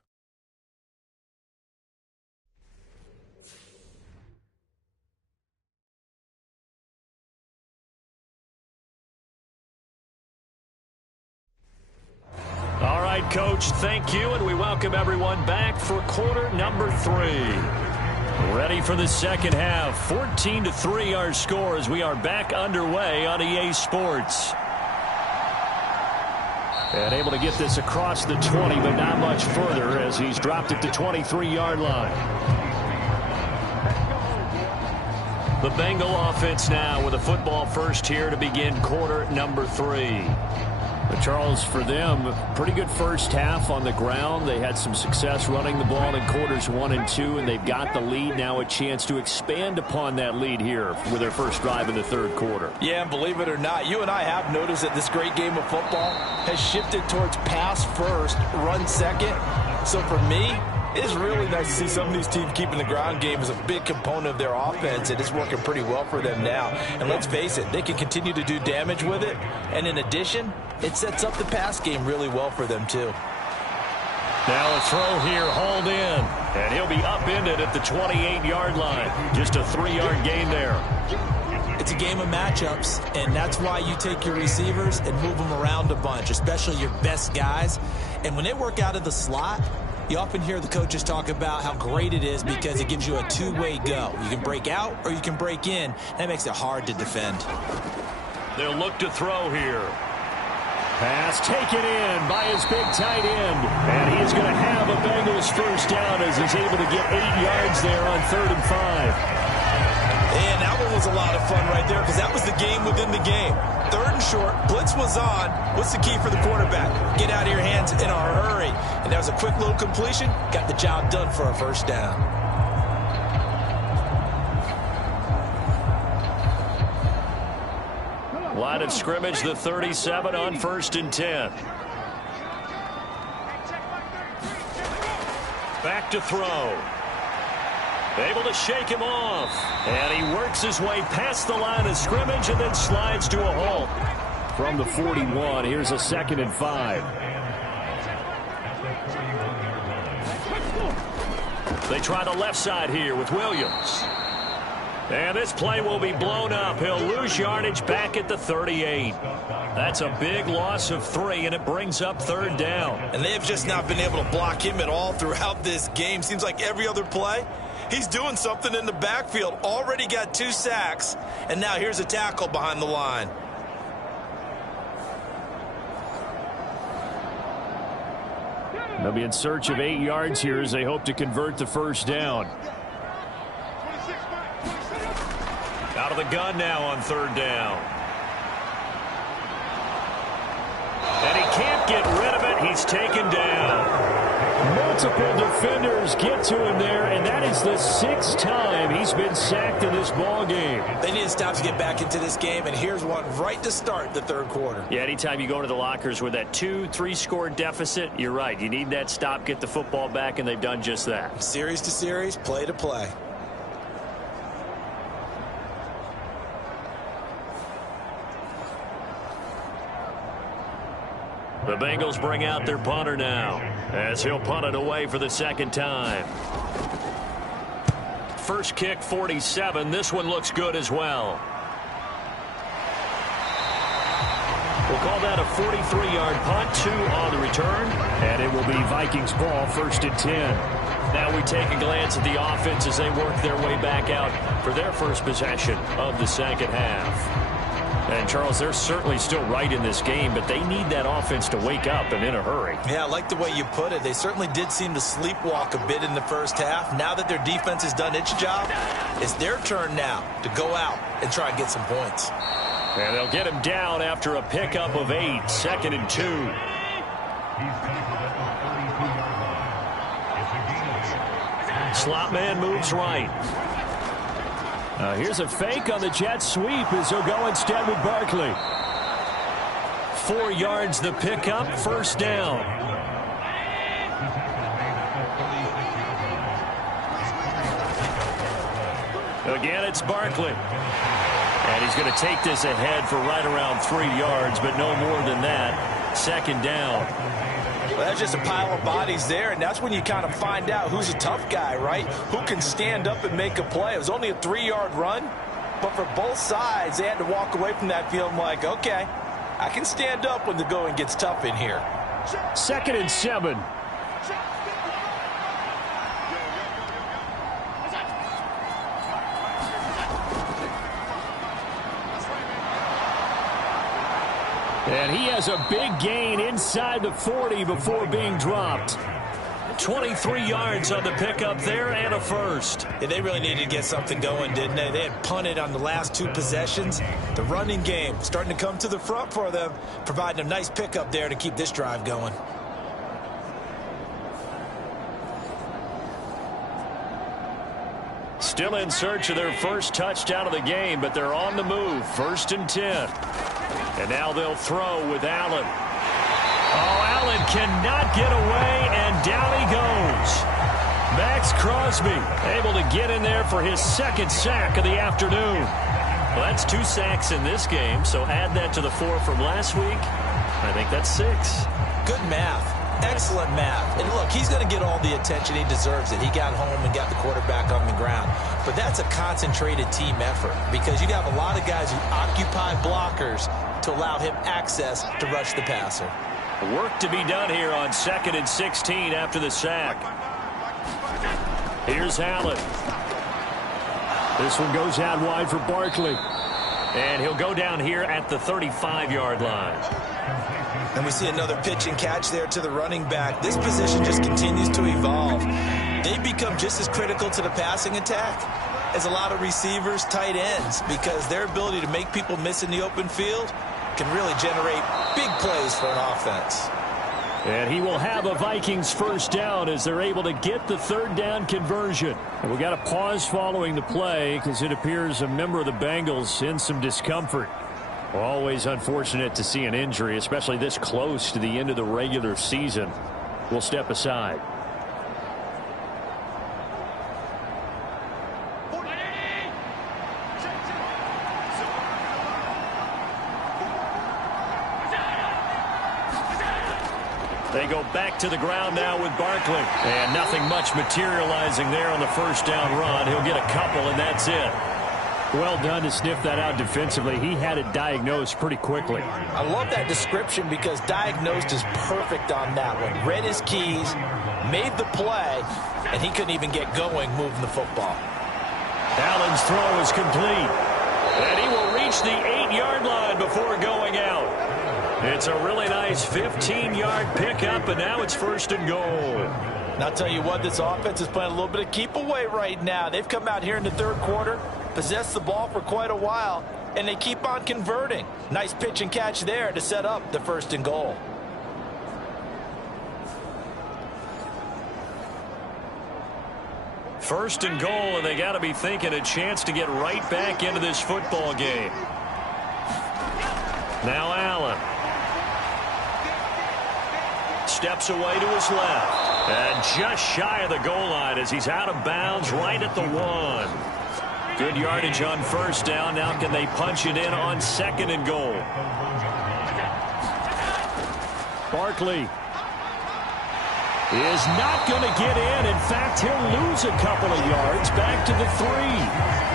All right, Coach, thank you, and we welcome everyone back for quarter number 3. Ready for the second half. 14-3 our score as we are back underway on EA Sports. And able to get this across the 20, but not much further as he's dropped it to 23-yard line. The Bengal offense now with a football first here to begin quarter number 3. But Charles, for them, pretty good first half on the ground. They had some success running the ball in quarters 1 and 2, and they've got the lead. Now a chance to expand upon that lead here with their first drive in the third quarter. Yeah, and believe it or not, you and I have noticed that this great game of football has shifted towards pass first, run second. So for me, it's really nice to see some of these teams keeping the ground game as a big component of their offense, and it's working pretty well for them now. And let's face it, they can continue to do damage with it. And in addition, it sets up the pass game really well for them, too. Now a throw here, hauled in. And he'll be upended at the 28-yard line. Just a 3-yard gain there. It's a game of matchups, and that's why you take your receivers and move them around a bunch, especially your best guys. And when they work out of the slot, you often hear the coaches talk about how great it is because it gives you a two-way go. You can break out or you can break in. That makes it hard to defend. They'll look to throw here. Pass taken in by his big tight end. And he's going to have a Bengals first down as he's able to get 8 yards there on 3rd and 5. And that one was a lot of fun right there because that was the game within the game. 3rd and short, blitz was on. What's the key for the quarterback? Get out of your hands in a hurry. And that was a quick little completion. Got the job done for a first down. Line of scrimmage, the 37 on 1st and 10. Back to throw. Able to shake him off. And he works his way past the line of scrimmage and then slides to a halt. From the 41, here's a 2nd and 5. They try the left side here with Williams. And this play will be blown up. He'll lose yardage back at the 38. That's a big loss of 3, and it brings up 3rd down. And they have just not been able to block him at all throughout this game. Seems like every other play, he's doing something in the backfield. Already got 2 sacks, and now here's a tackle behind the line. They'll be in search of 8 yards here as they hope to convert the first down. Out of the gun now on 3rd down. And he can't get rid of it. He's taken down. Multiple defenders get to him there, and that is the 6th time he's been sacked in this ball game. They need to stop to get back into this game, and here's one right to start the 3rd quarter. Yeah, anytime you go to the lockers with that 2-3 score deficit, you're right. You need that stop, get the football back, and they've done just that. Series to series, play to play. The Bengals bring out their punter now as he'll punt it away for the second time. First kick, 47. This one looks good as well. We'll call that a 43-yard punt, 2 on the return. And it will be Vikings ball, 1st and 10. Now we take a glance at the offense as they work their way back out for their first possession of the second half. And, Charles, they're certainly still right in this game, but they need that offense to wake up and in a hurry. Yeah, I like the way you put it. They certainly did seem to sleepwalk a bit in the first half. Now that their defense has done its job, it's their turn now to go out and try and get some points. And they'll get him down after a pickup of 8, 2nd and 2. Slot man moves right. Here's a fake on the jet sweep as he'll go instead with Barkley. 4 yards the pickup, 1st down. Again, it's Barkley. And he's going to take this ahead for right around 3 yards, but no more than that. 2nd down. Well, that's just a pile of bodies there, and that's when you kind of find out who's a tough guy, right? Who can stand up and make a play. It was only a 3-yard run, but for both sides, they had to walk away from that feeling like, okay, I can stand up when the going gets tough in here. 2nd and 7. And he has a big gain inside the 40 before being dropped. 23 yards on the pickup there and a 1st. Yeah, they really needed to get something going, didn't they? They had punted on the last 2 possessions. The running game starting to come to the front for them, providing a nice pickup there to keep this drive going. Still in search of their first touchdown of the game, but they're on the move. 1st and 10. And now they'll throw with Allen. Oh, Allen cannot get away, and down he goes. Max Crosby able to get in there for his 2nd sack of the afternoon. Well, that's 2 sacks in this game, so add that to the 4 from last week. I think that's 6. Good math. Excellent math. And look, he's going to get all the attention. He deserves it. He got home and got the quarterback on the ground. But that's a concentrated team effort because you have a lot of guys who occupy blockers to allow him access to rush the passer. Work to be done here on 2nd and 16 after the sack. Here's Allen. This one goes out wide for Barkley. And he'll go down here at the 35-yard line. And we see another pitch and catch there to the running back. This position just continues to evolve. They become just as critical to the passing attack as a lot of receivers, tight ends, because their ability to make people miss in the open field can really generate big plays for an offense. And he will have a Vikings 1st down as they're able to get the 3rd down conversion. And we got a pause following the play because it appears a member of the Bengals in some discomfort. Always unfortunate to see an injury, especially this close to the end of the regular season. We'll step aside. They go back to the ground now with Barkley. And nothing much materializing there on the 1st down run. He'll get a couple, and that's it. Well done to sniff that out defensively. He had it diagnosed pretty quickly. I love that description because diagnosed is perfect on that one. Read his keys, made the play, and he couldn't even get going moving the football. Allen's throw is complete. And he will reach the 8-yard line before going out. It's a really nice 15-yard pickup, and now it's 1st and goal. And I'll tell you what, this offense is playing a little bit of keep away right now. They've come out here in the 3rd quarter, possessed the ball for quite a while, and they keep on converting. Nice pitch and catch there to set up the 1st and goal. First and goal, and they got to be thinking a chance to get right back into this football game. Now Allen. Steps away to his left. And just shy of the goal line as he's out of bounds right at the 1. Good yardage on 1st down. Now can they punch it in on 2nd and goal? Barkley is not going to get in. In fact, he'll lose a couple of yards back to the 3.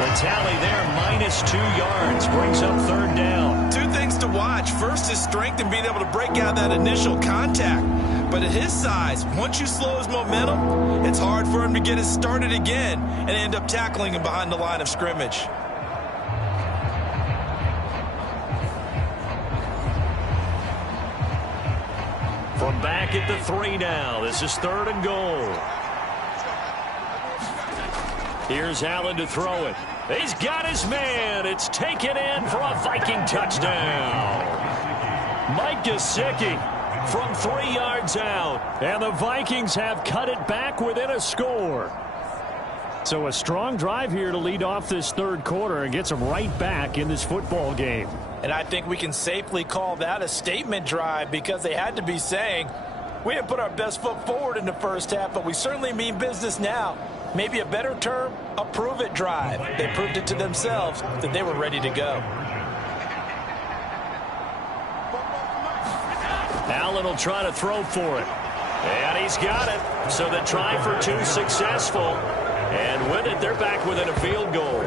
The tally there, -2 yards, brings up third down. Two things to watch. First, his strength in being able to break out that initial contact. But at his size, once you slow his momentum, it's hard for him to get it started again and end up tackling him behind the line of scrimmage. From back at the 3 now. This is 3rd and goal. Here's Allen to throw it. He's got his man. It's taken in for a Viking touchdown. Mike Gesicki from 3 yards out. And the Vikings have cut it back within a score. So a strong drive here to lead off this third quarter and gets them right back in this football game. And I think we can safely call that a statement drive because they had to be saying, we didn't put our best foot forward in the first half, but we certainly mean business now. Maybe a better term, a prove-it drive. They proved it to themselves that they were ready to go. Allen will try to throw for it. And he's got it. So the try for 2 successful. And with it, they're back within a field goal.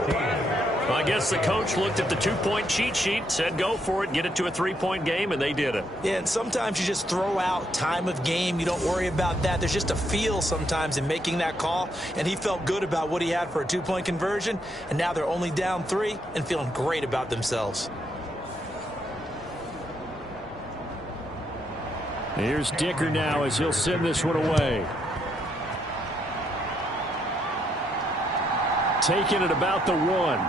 Well, I guess the coach looked at the 2-point cheat sheet, said go for it, get it to a 3-point game, and they did it. Yeah, and sometimes you just throw out time of game. You don't worry about that. There's just a feel sometimes in making that call, and he felt good about what he had for a 2-point conversion, and now they're only down 3 and feeling great about themselves. Here's Dicker now as he'll send this one away. Taking it about the 1.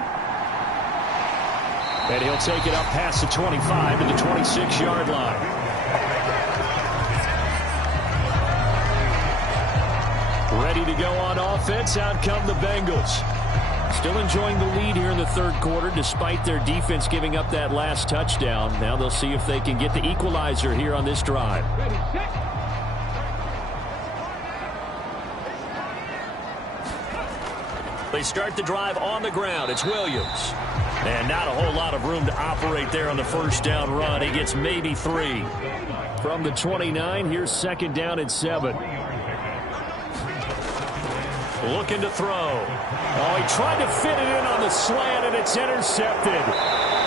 And he'll take it up past the 25 to the 26-yard line. Ready to go on offense. Out come the Bengals. Still enjoying the lead here in the third quarter despite their defense giving up that last touchdown. Now they'll see if they can get the equalizer here on this drive. They start the drive on the ground. It's Williams. And not a whole lot of room to operate there on the first down run. He gets maybe 3. From the 29, here's 2nd down and 7. Looking to throw. Oh, he tried to fit it in on the slant, and it's intercepted.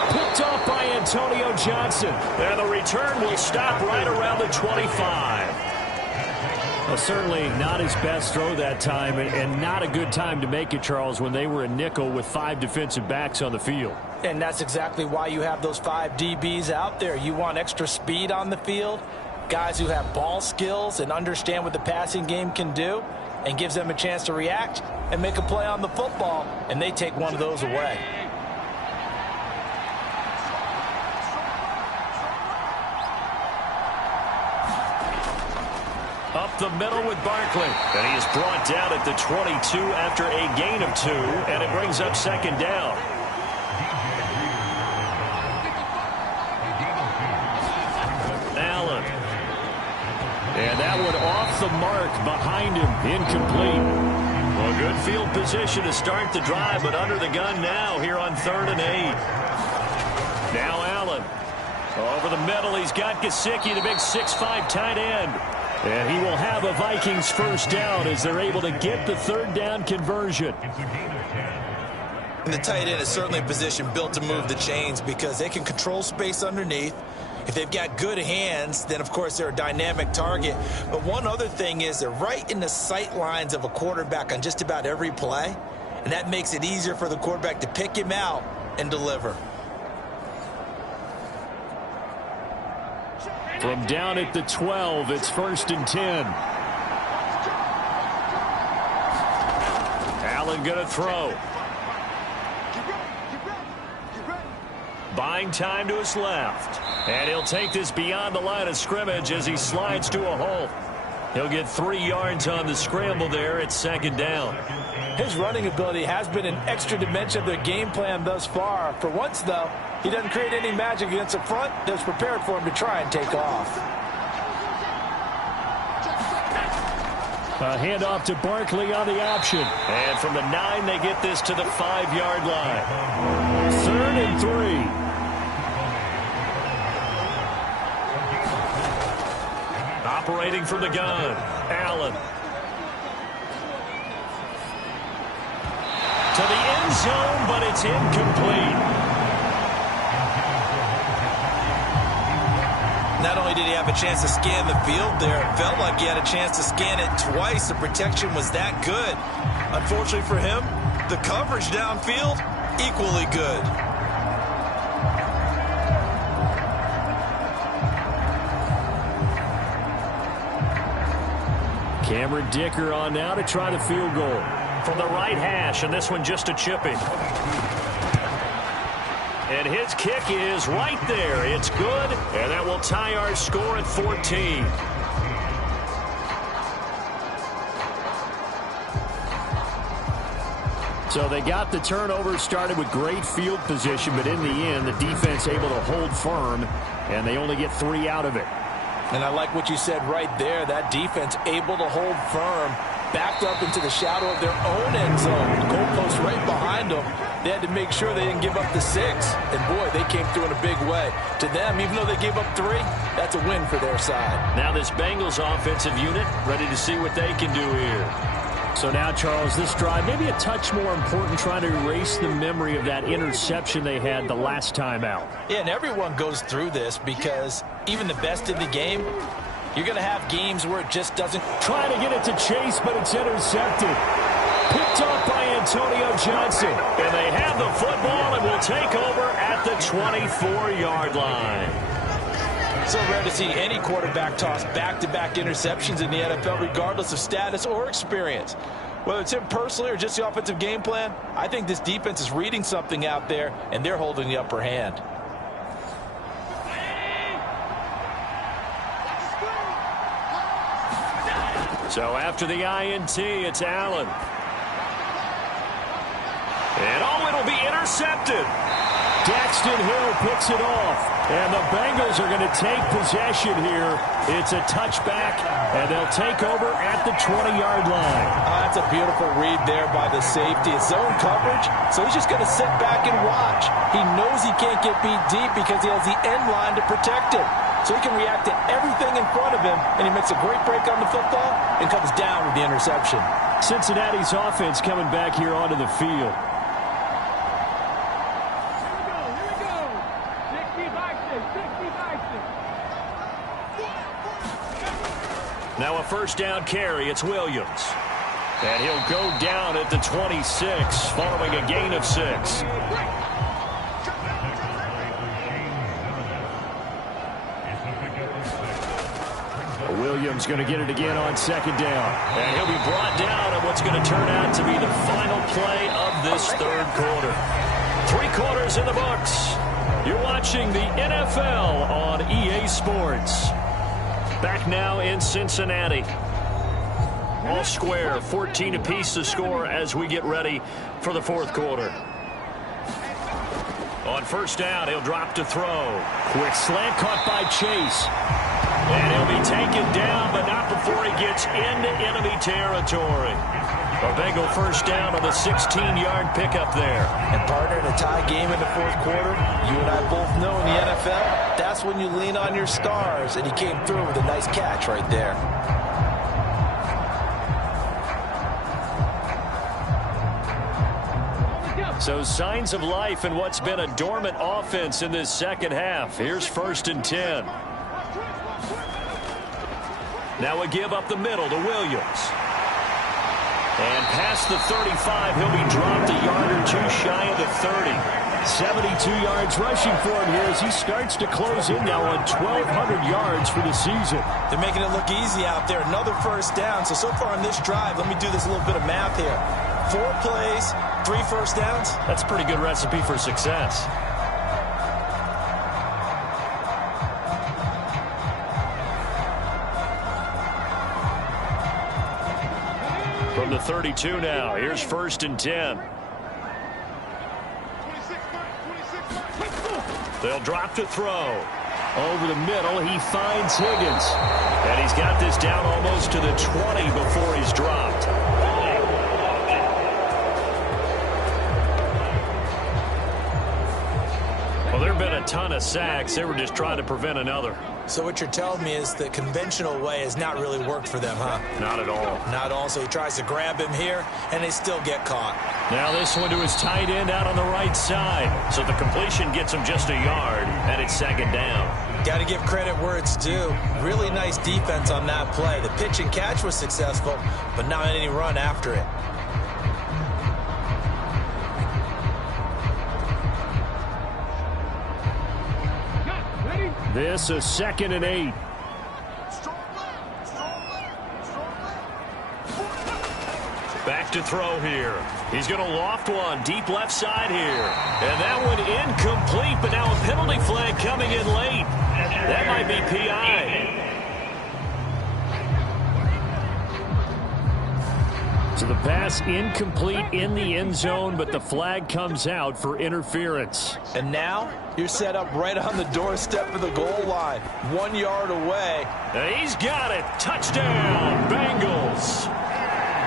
Picked off by Antonio Johnson. And the return will stop right around the 25. Well, certainly not his best throw that time, and not a good time to make it, Charles, when they were a nickel with 5 defensive backs on the field. And that's exactly why you have those 5 DBs out there. You want extra speed on the field, guys who have ball skills and understand what the passing game can do, and gives them a chance to react and make a play on the football, and they take one of those away. Up the middle with Barkley. And he is brought down at the 22 after a gain of 2, and it brings up 2nd down. Allen. And that one off the mark behind him. Incomplete. Well, good field position to start the drive, but under the gun now here on 3rd and 8. Now Allen. Over the middle, he's got Gesicki, the big 6'5" tight end. And he will have a Vikings first down as they're able to get the 3rd down conversion. And the tight end is certainly a position built to move the chains because they can control space underneath. If they've got good hands, then, of course, they're a dynamic target. But one other thing is they're right in the sight lines of a quarterback on just about every play. And that makes it easier for the quarterback to pick him out and deliver. From down at the 12, it's 1st and 10. Allen going to throw. Buying time to his left. And he'll take this beyond the line of scrimmage as he slides to a halt. He'll get 3 yards on the scramble there at 2nd down. His running ability has been an extra dimension of their game plan thus far. For once, though, he doesn't create any magic against the front that's prepared for him to try and take off. A handoff to Barkley on the option. And from the 9, they get this to the 5-yard line. 3rd and 3. Separating from the gun, Allen. To the end zone, but it's incomplete. Not only did he have a chance to scan the field there, it felt like he had a chance to scan it twice. The protection was that good. Unfortunately for him, the coverage downfield, equally good. Cameron Dicker on now to try the field goal. From the right hash, and this one just a chipping. And his kick is right there. It's good, and that will tie our score at 14. So they got the turnover, started with great field position, but in the end, the defense able to hold firm, and they only get 3 out of it. And I like what you said right there. That defense able to hold firm, backed up into the shadow of their own end zone. Goalpost right behind them. They had to make sure they didn't give up the 6. And, boy, they came through in a big way. To them, even though they gave up 3, that's a win for their side. Now this Bengals offensive unit ready to see what they can do here. So now, Charles, this drive maybe a touch more important, trying to erase the memory of that interception they had the last time out. Yeah, and everyone goes through this because even the best in the game, you're going to have games where it just doesn't. Trying to get it to Chase, but it's intercepted. Picked up by Antonio Johnson. And they have the football and will take over at the 24-yard line. So rare to see any quarterback toss back-to-back interceptions in the NFL, regardless of status or experience. Whether it's him personally or just the offensive game plan, I think this defense is reading something out there, and they're holding the upper hand. So after the INT, it's Allen. And it'll be intercepted. Daxton Hill picks it off. And the Bengals are going to take possession here. It's a touchback, and they'll take over at the 20-yard line. That's a beautiful read there by the safety. It's zone coverage, so he's just going to sit back and watch. He knows he can't get beat deep because he has the end line to protect him. So he can react to everything in front of him, and he makes a great break on the football and comes down with the interception. Cincinnati's offense coming back here onto the field. Now a first down carry. It's Williams. And he'll go down at the 26 following a gain of 6. Williams going to get it again on second down. And he'll be brought down at what's going to turn out to be the final play of this third quarter. 3 quarters in the books. You're watching the NFL on EA Sports. Back now in Cincinnati. All square, 14 apiece to score as we get ready for the fourth quarter. On first down, he'll drop to throw. Quick slant caught by Chase. And he'll be taken down, but not before he gets into enemy territory. A Bengal first down on the 16-yard pickup there. And partner, in a tie game in the fourth quarter, you and I both know in the NFL, that's when you lean on your stars. And he came through with a nice catch right there. So signs of life in what's been a dormant offense in this second half. Here's 1st and 10. Now a give up the middle to Williams. And past the 35, he'll be dropped a yard or 2 shy of the 30. 72 yards rushing for him here as he starts to close in now on 1,200 yards for the season. They're making it look easy out there. Another first down. So far on this drive, let me do this a little bit of math here. 4 plays, 3 first downs. That's a pretty good recipe for success. From the 32 now, here's 1st and 10. They'll drop to throw. Over the middle, he finds Higgins. And he's got this down almost to the 20 before he's dropped. Well, there have been a ton of sacks. They were just trying to prevent another. So what you're telling me is the conventional way has not really worked for them, huh? Not at all. Not all. So he tries to grab him here, and they still get caught. Now this one to his tight end out on the right side. So the completion gets him just a yard, and it's second down. Got to give credit where it's due. Really nice defense on that play. The pitch and catch was successful, but not any run after it. This is 2nd and 8. Back to throw here. He's going to loft one deep left side here. And that one incomplete, but now a penalty flag coming in late. That might be PI. So the pass incomplete in the end zone, but the flag comes out for interference. And now you're set up right on the doorstep of the goal line, 1 yard away. And he's got it. Touchdown, Bengals.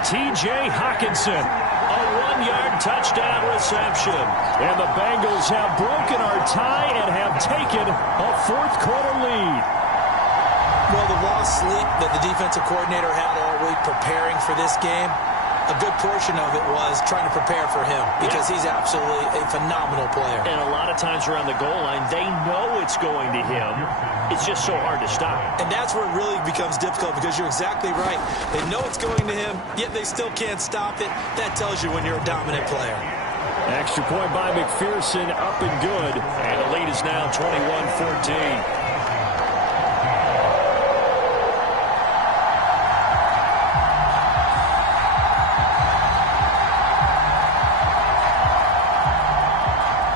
T.J. Hawkinson, a 1-yard touchdown reception. And the Bengals have broken our tie and have taken a fourth-quarter lead. Well, the lost sleep that the defensive coordinator had all week preparing for this game, a good portion of it was trying to prepare for him because he's absolutely a phenomenal player. And a lot of times around the goal line, they know it's going to him. It's just so hard to stop. And that's where it really becomes difficult because you're exactly right. They know it's going to him, yet they still can't stop it. That tells you when you're a dominant player. Extra point by McPherson, up and good. And the lead is now 21-14.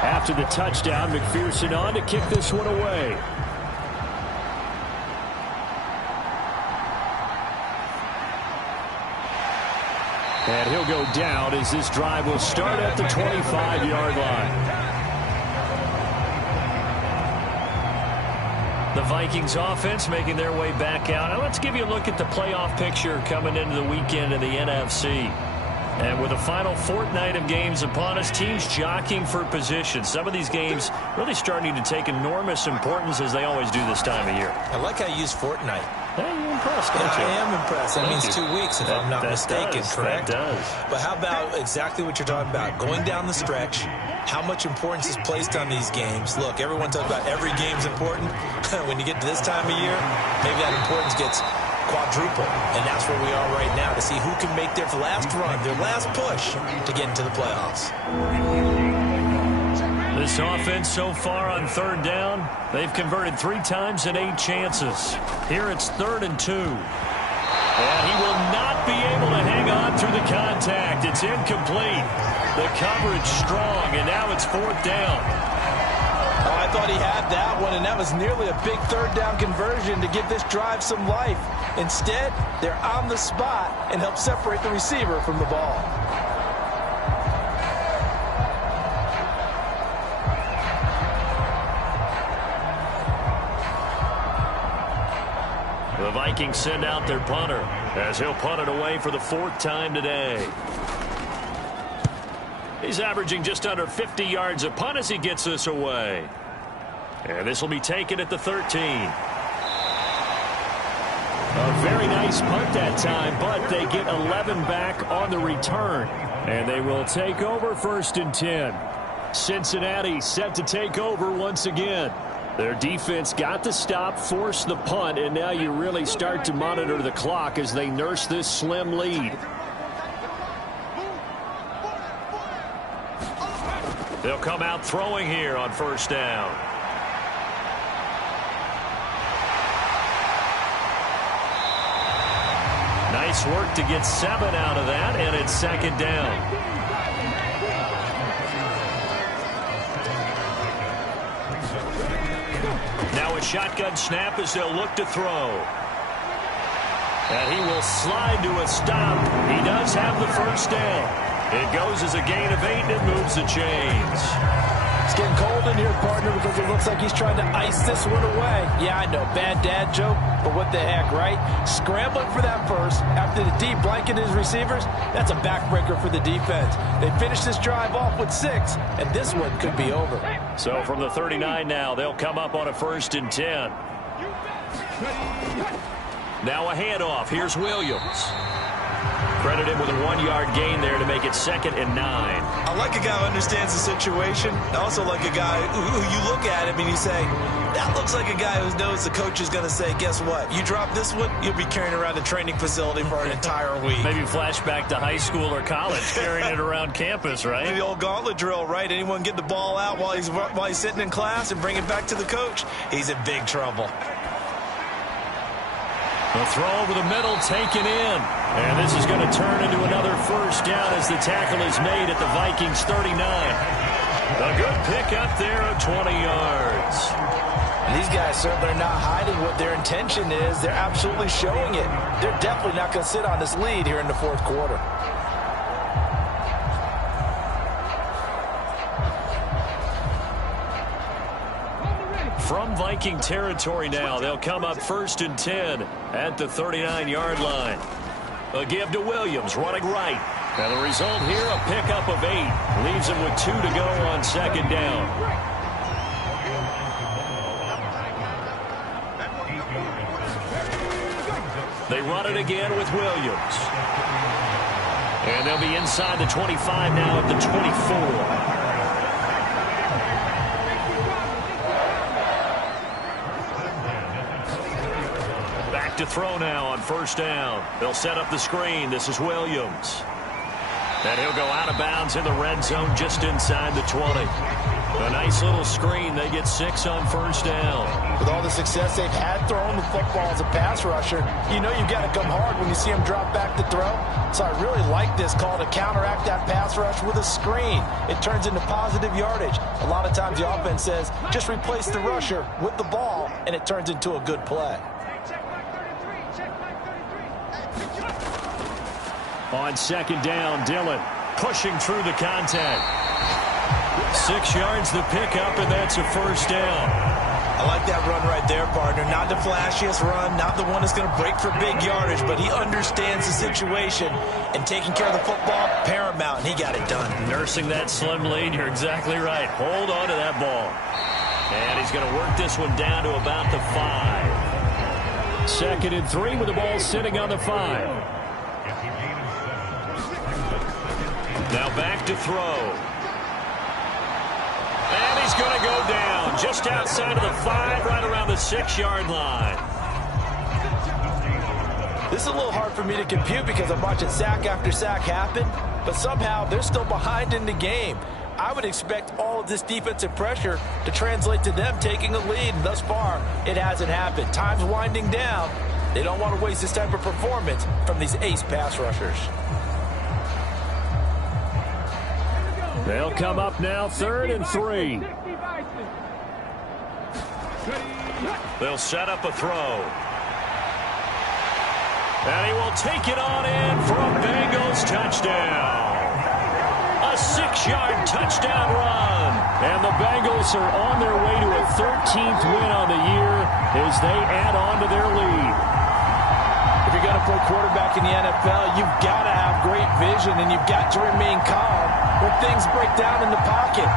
After the touchdown, McPherson on to kick this one away. And he'll go down as this drive will start at the 25-yard line. The Vikings offense making their way back out. Now let's give you a look at the playoff picture coming into the weekend in the NFC. And with the final fortnight of games upon us, teams jockeying for position. Some of these games really starting to take enormous importance as they always do this time of year. I like how you use fortnight. Hey, you're impressed, don't you? I am impressed. That means 2 weeks, if I'm not mistaken, correct? That does. But how about exactly what you're talking about? Going down the stretch, how much importance is placed on these games? Look, everyone talks about every game's important. When you get to this time of year, maybe that importance gets quadruple, and that's where we are right now to see who can make their last run, their last push to get into the playoffs. This offense so far on third down, they've converted 3 times in 8 chances. Here it's 3rd and 2. And he will not be able to hang on through the contact. It's incomplete. The coverage strong, and now it's 4th down. Oh, I thought he had that one, and that was nearly a big 3rd down conversion to give this drive some life. Instead, they're on the spot and help separate the receiver from the ball. The Vikings send out their punter as he'll punt it away for the 4th time today. He's averaging just under 50 yards a punt as he gets this away. And this will be taken at the 13. A very nice punt that time, but they get 11 back on the return. And they will take over 1st and 10. Cincinnati set to take over once again. Their defense got the stop, forced the punt, and now you really start to monitor the clock as they nurse this slim lead. They'll come out throwing here on 1st down. Nice work to get 7 out of that, and it's 2nd down. Now a shotgun snap as they'll look to throw. And he will slide to a stop. He does have the 1st down. It goes as a gain of 8 and it moves the chains. It's getting cold in here, partner, because it looks like he's trying to ice this one away. Yeah, I know, bad dad joke, but what the heck, right? Scrambling for that first after the deep blanket his receivers, that's a backbreaker for the defense. They finished this drive off with 6, and this one could be over. So from the 39 now, they'll come up on a 1st and 10. Now a handoff. Here's Williams. Credit him with a 1-yard gain there to make it 2nd and 9. I like a guy who understands the situation. I also like a guy who you look at him and you say, that looks like a guy who knows the coach is going to say, guess what? You drop this one, you'll be carrying around a traiing facility for an entire week. Maybe flashback to high school or college, carrying it around campus, right? The old gauntlet drill, right? Anyone get the ball out while he's sitting in class and bring it back to the coach? He's in big trouble. The throw over the middle taken in. And this is going to turn into another first down as the tackle is made at the Vikings 39. A good pickup there of 20 yards. And these guys certainly are not hiding what their intention is. They're absolutely showing it. They're definitely not going to sit on this lead here in the fourth quarter. From Viking territory now, they'll come up 1st and 10 at the 39-yard line. A give to Williams, running right. And the result here, a pickup of 8. Leaves him with 2 to go on 2nd down. They run it again with Williams. And they'll be inside the 25 now at the 24. To throw now on 1st down. They'll set up the screen. This is Williams. And he'll go out of bounds in the red zone just inside the 20. A nice little screen. They get 6 on 1st down. With all the success they've had throwing the football as a pass rusher, you know you've got to come hard when you see them drop back to throw. So I really like this call to counteract that pass rush with a screen. It turns into positive yardage. A lot of times the offense says, just replace the rusher with the ball, and it turns into a good play. On 2nd down, Dillon pushing through the contact. 6 yards the pickup, and that's a 1st down. I like that run right there, partner. Not the flashiest run, not the one that's going to break for big yardage, but he understands the situation, and taking care of the football, paramount, and he got it done. Nursing that slim lead, you're exactly right. Hold on to that ball. And he's going to work this one down to about the 5. 2nd and 3 with the ball sitting on the 5. Now back to throw. And he's going to go down just outside of the 5, right around the 6-yard line. This is a little hard for me to compute because I'm watching sack after sack happen, but somehow they're still behind in the game. I would expect all of this defensive pressure to translate to them taking a lead, and thus far, it hasn't happened. Time's winding down. They don't want to waste this type of performance from these ace pass rushers. They'll come up now 3rd and 3. They'll set up a throw. And he will take it on in for a Bengals touchdown. A 6-yard touchdown run. And the Bengals are on their way to a 13th win on the year as they add on to their lead. If you're going to play quarterback in the NFL, you've got to have great vision, and you've got to remain calm when things break down in the pocket.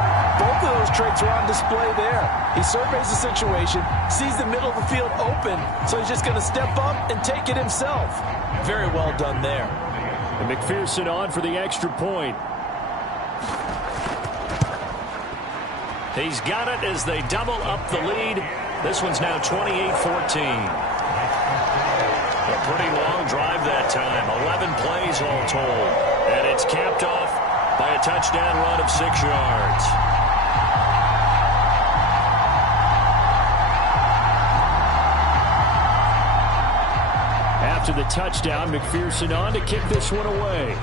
Both of those traits are on display there. He surveys the situation, sees the middle of the field open, so he's just going to step up and take it himself. Very well done there. And McPherson on for the extra point. He's got it as they double up the lead. This one's now 28-14. A pretty long drive that time. 11 plays all told. And it's capped off by a touchdown run of 6 yards. After the touchdown, McPherson on to kick this one away.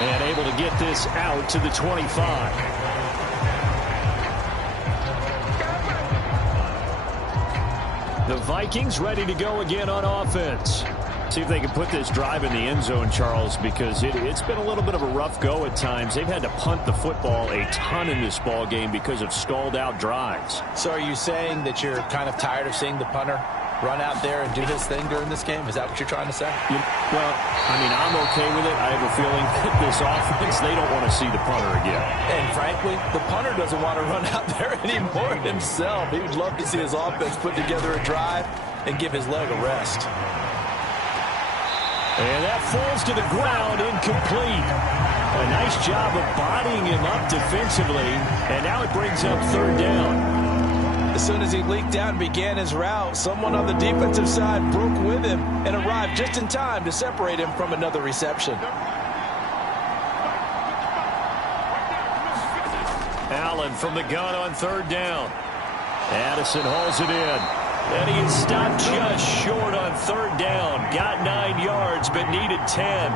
And able to get this out to the 25. The Vikings ready to go again on offense. See if they can put this drive in the end zone, Charles, because it's been a little bit of a rough go at times. They've had to punt the football a ton in this ball game because of stalled out drives. So are you saying that you're kind of tired of seeing the punter run out there and do his thing during this game? Is that what you're trying to say? Well, I mean, I'm okay with it. I have a feeling that this offense, they don't want to see the punter again. And frankly, the punter doesn't want to run out there anymore himself. He would love to see his offense put together a drive and give his leg a rest. And that falls to the ground, incomplete. A nice job of bodying him up defensively, and now it brings up third down. As soon as he leaked out and began his route, someone on the defensive side broke with him and arrived just in time to separate him from another reception. Allen from the gun on third down. Addison hauls it in. And he is stopped just short on third down. Got 9 yards, but needed 10.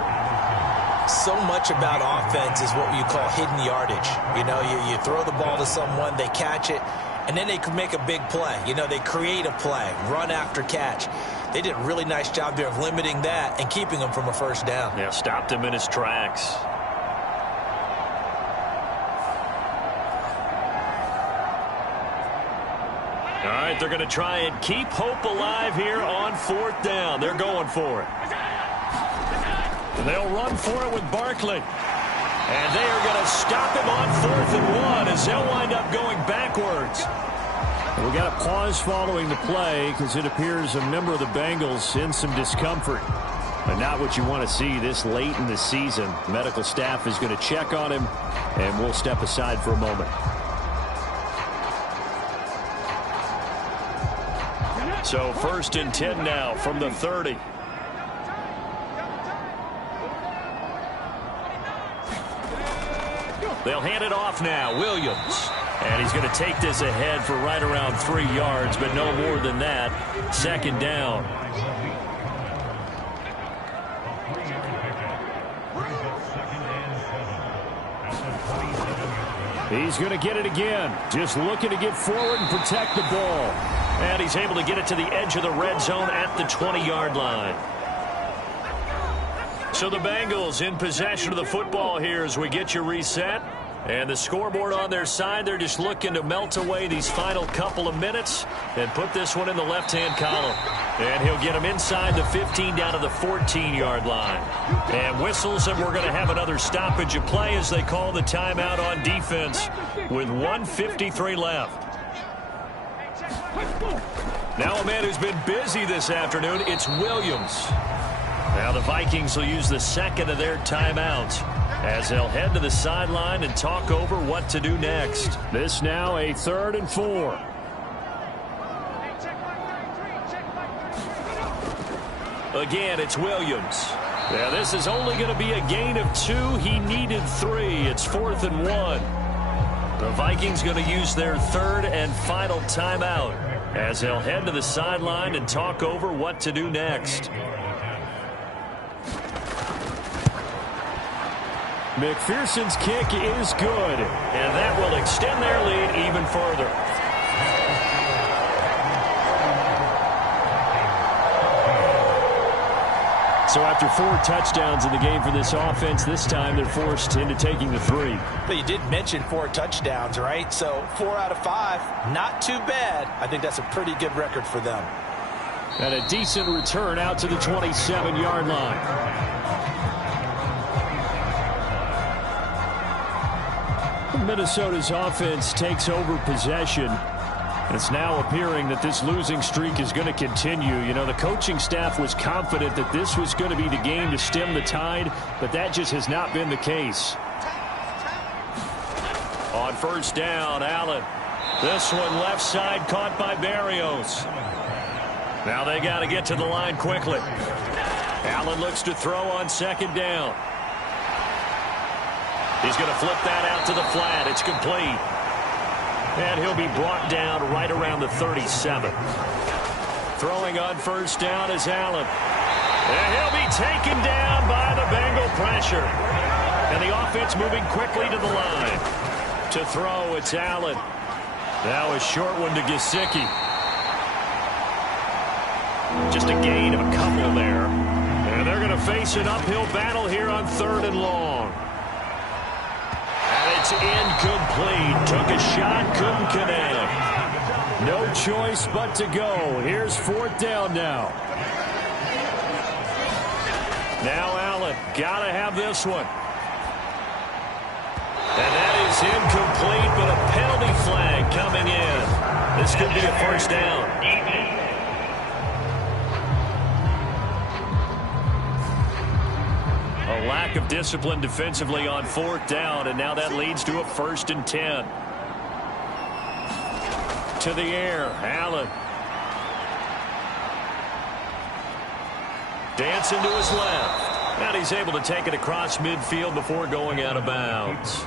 So much about offense is what you call hidden yardage. You know, you throw the ball to someone, they catch it, and then they can make a big play. You know, they create a play, run after catch. They did a really nice job there of limiting that and keeping him from a first down. Yeah, stopped him in his tracks. All right, they're going to try and keep hope alive here on fourth down. They're going for it. And they'll run for it with Barkley. And they are going to stop him on 4th and 1 as they'll wind up going backwards. We got a pause following the play because it appears a member of the Bengals in some discomfort. But not what you want to see this late in the season. Medical staff is going to check on him, and we'll step aside for a moment. So 1st and 10 now from the 30. They'll hand it off now. Williams. And he's going to take this ahead for right around 3 yards, but no more than that. 2nd down. He's going to get it again. Just looking to get forward and protect the ball. And he's able to get it to the edge of the red zone at the 20-yard line. So the Bengals in possession of the football here as we get you reset. And the scoreboard on their side, they're just looking to melt away these final couple of minutes and put this one in the left-hand column. And he'll get them inside the 15 down to the 14-yard line. And whistles, and we're going to have another stoppage of play as they call the timeout on defense with 1:53 left. Now a man who's been busy this afternoon, it's Williams. Now the Vikings will use the second of their timeouts as they'll head to the sideline and talk over what to do next. This now a 3rd and 4. Again, it's Williams. Now this is only going to be a gain of 2. He needed 3. It's 4th and 1. The Vikings going to use their 3rd and final timeout as they'll head to the sideline and talk over what to do next. McPherson's kick is good. And that will extend their lead even further. So after 4 touchdowns in the game for this offense, this time they're forced into taking the 3. But you did mention 4 touchdowns, right? So 4 out of 5, not too bad. I think that's a pretty good record for them. And a decent return out to the 27-yard line. Minnesota's offense takes over possession. It's now appearing that this losing streak is going to continue. You know, the coaching staff was confident that this was going to be the game to stem the tide, but that just has not been the case. On 1st down, Allen. This one left side caught by Barrios. Now they got to get to the line quickly. Allen looks to throw on 2nd down. He's going to flip that out to the flat. It's complete. And he'll be brought down right around the 37. Throwing on 1st down is Allen. And he'll be taken down by the Bengal pressure. And the offense moving quickly to the line. To throw, it's Allen. Now a short one to Gesicki. Just a gain of a couple there. And they're going to face an uphill battle here on 3rd and long. And it's incomplete. Took a shot, couldn't connect. No choice but to go. Here's 4th down now. Now Allen, got to have this one. And that is incomplete, but a penalty flag coming in. This could be a 1st down. A lack of discipline defensively on 4th down, and now that leads to a 1st and 10. To the air, Allen. Dancing to his left. And he's able to take it across midfield before going out of bounds.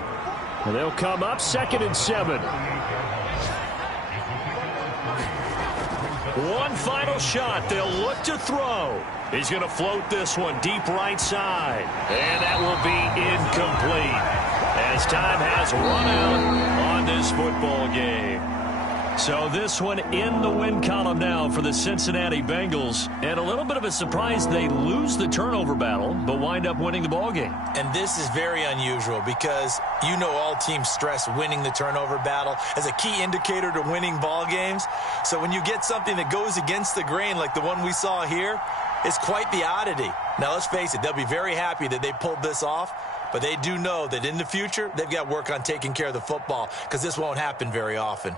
And they'll come up 2nd and 7. One final shot. They'll look to throw. He's going to float this one deep right side. And that will be incomplete as time has run out on this football game. So this one in the win column now for the Cincinnati Bengals. And a little bit of a surprise, they lose the turnover battle, but wind up winning the ball game. And this is very unusual because you know all teams stress winning the turnover battle as a key indicator to winning ball games. So when you get something that goes against the grain like the one we saw here, it's quite the oddity. Now let's face it, they'll be very happy that they pulled this off, but they do know that in the future they've got to work on taking care of the football because this won't happen very often.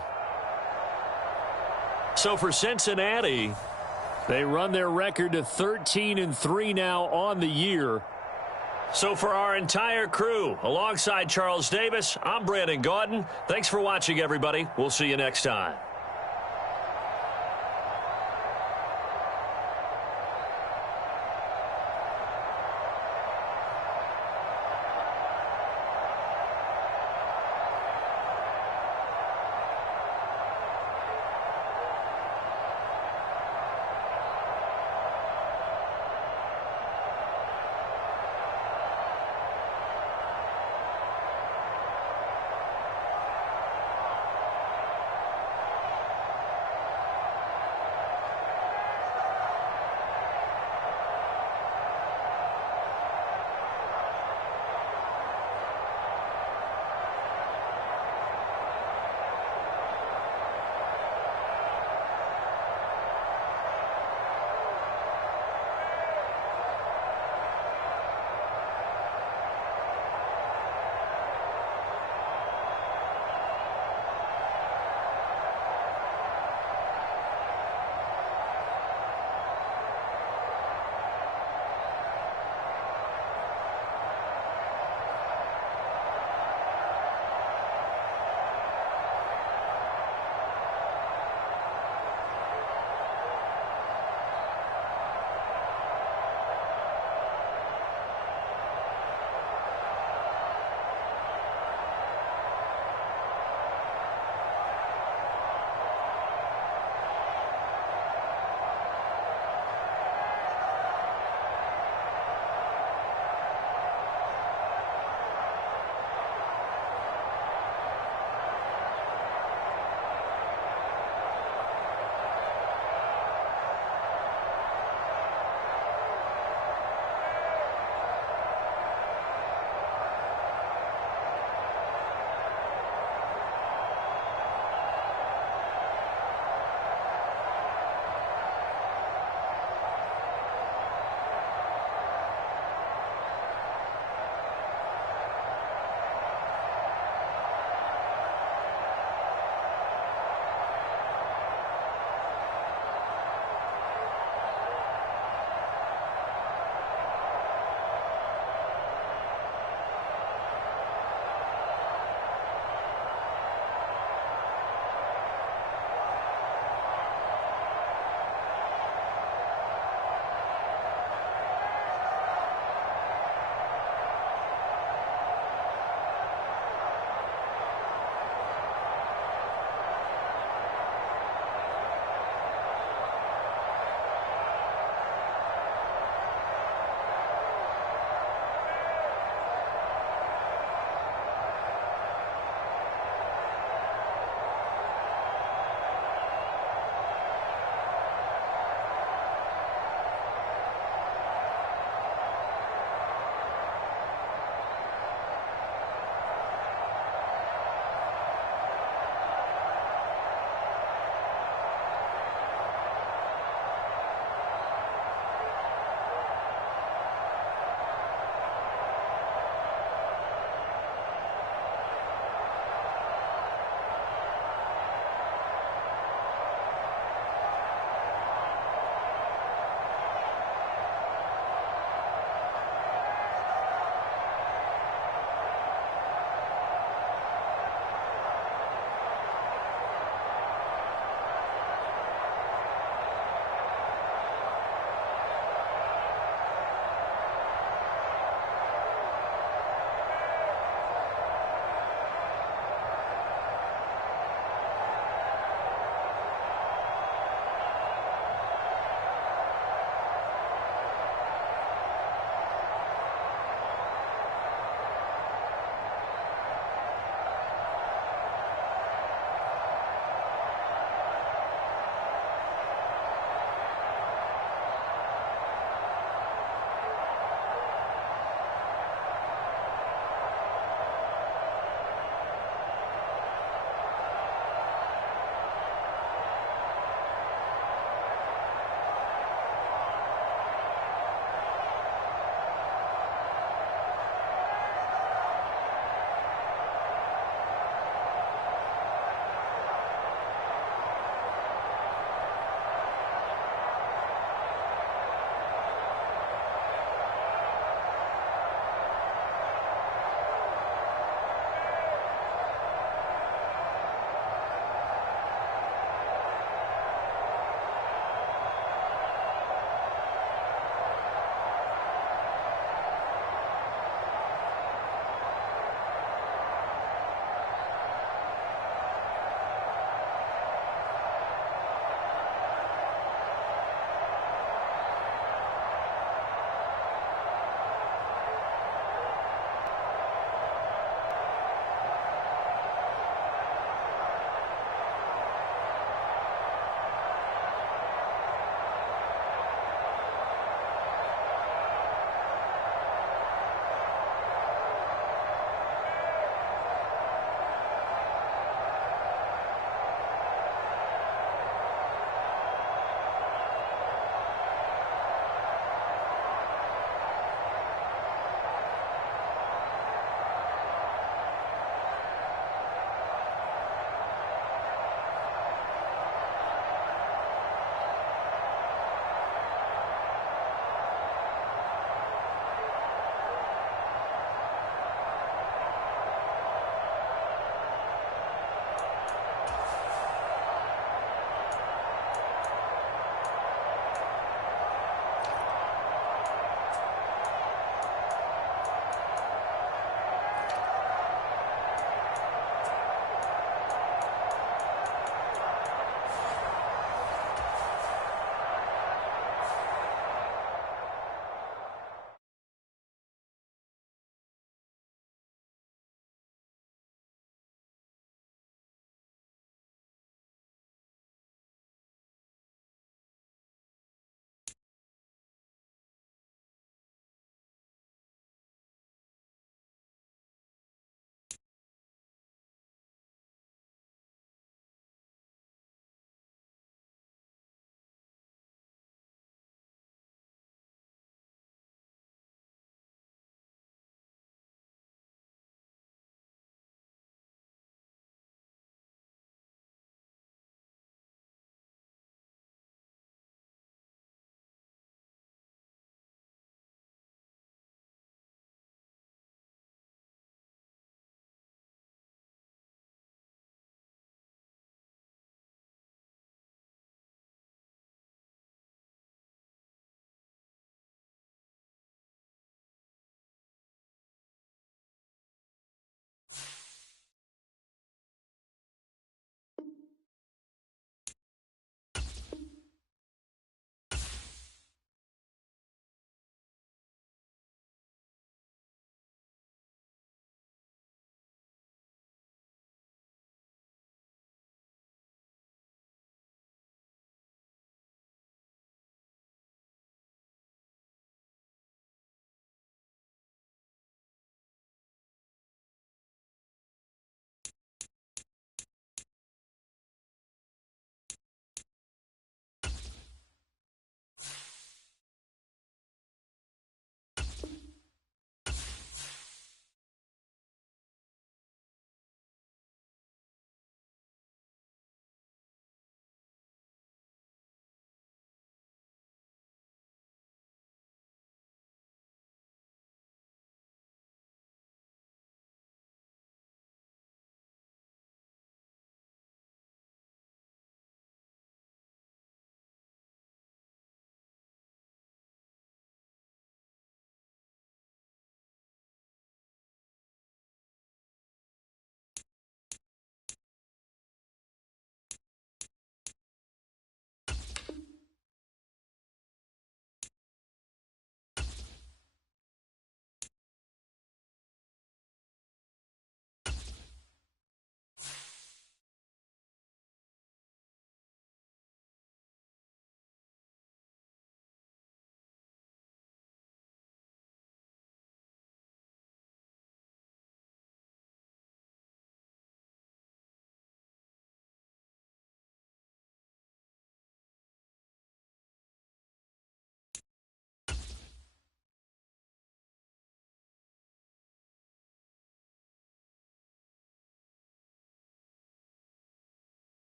So for Cincinnati, they run their record to 13-3 now on the year. So for our entire crew, alongside Charles Davis, I'm Brandon Gaudin. Thanks for watching, everybody. We'll see you next time.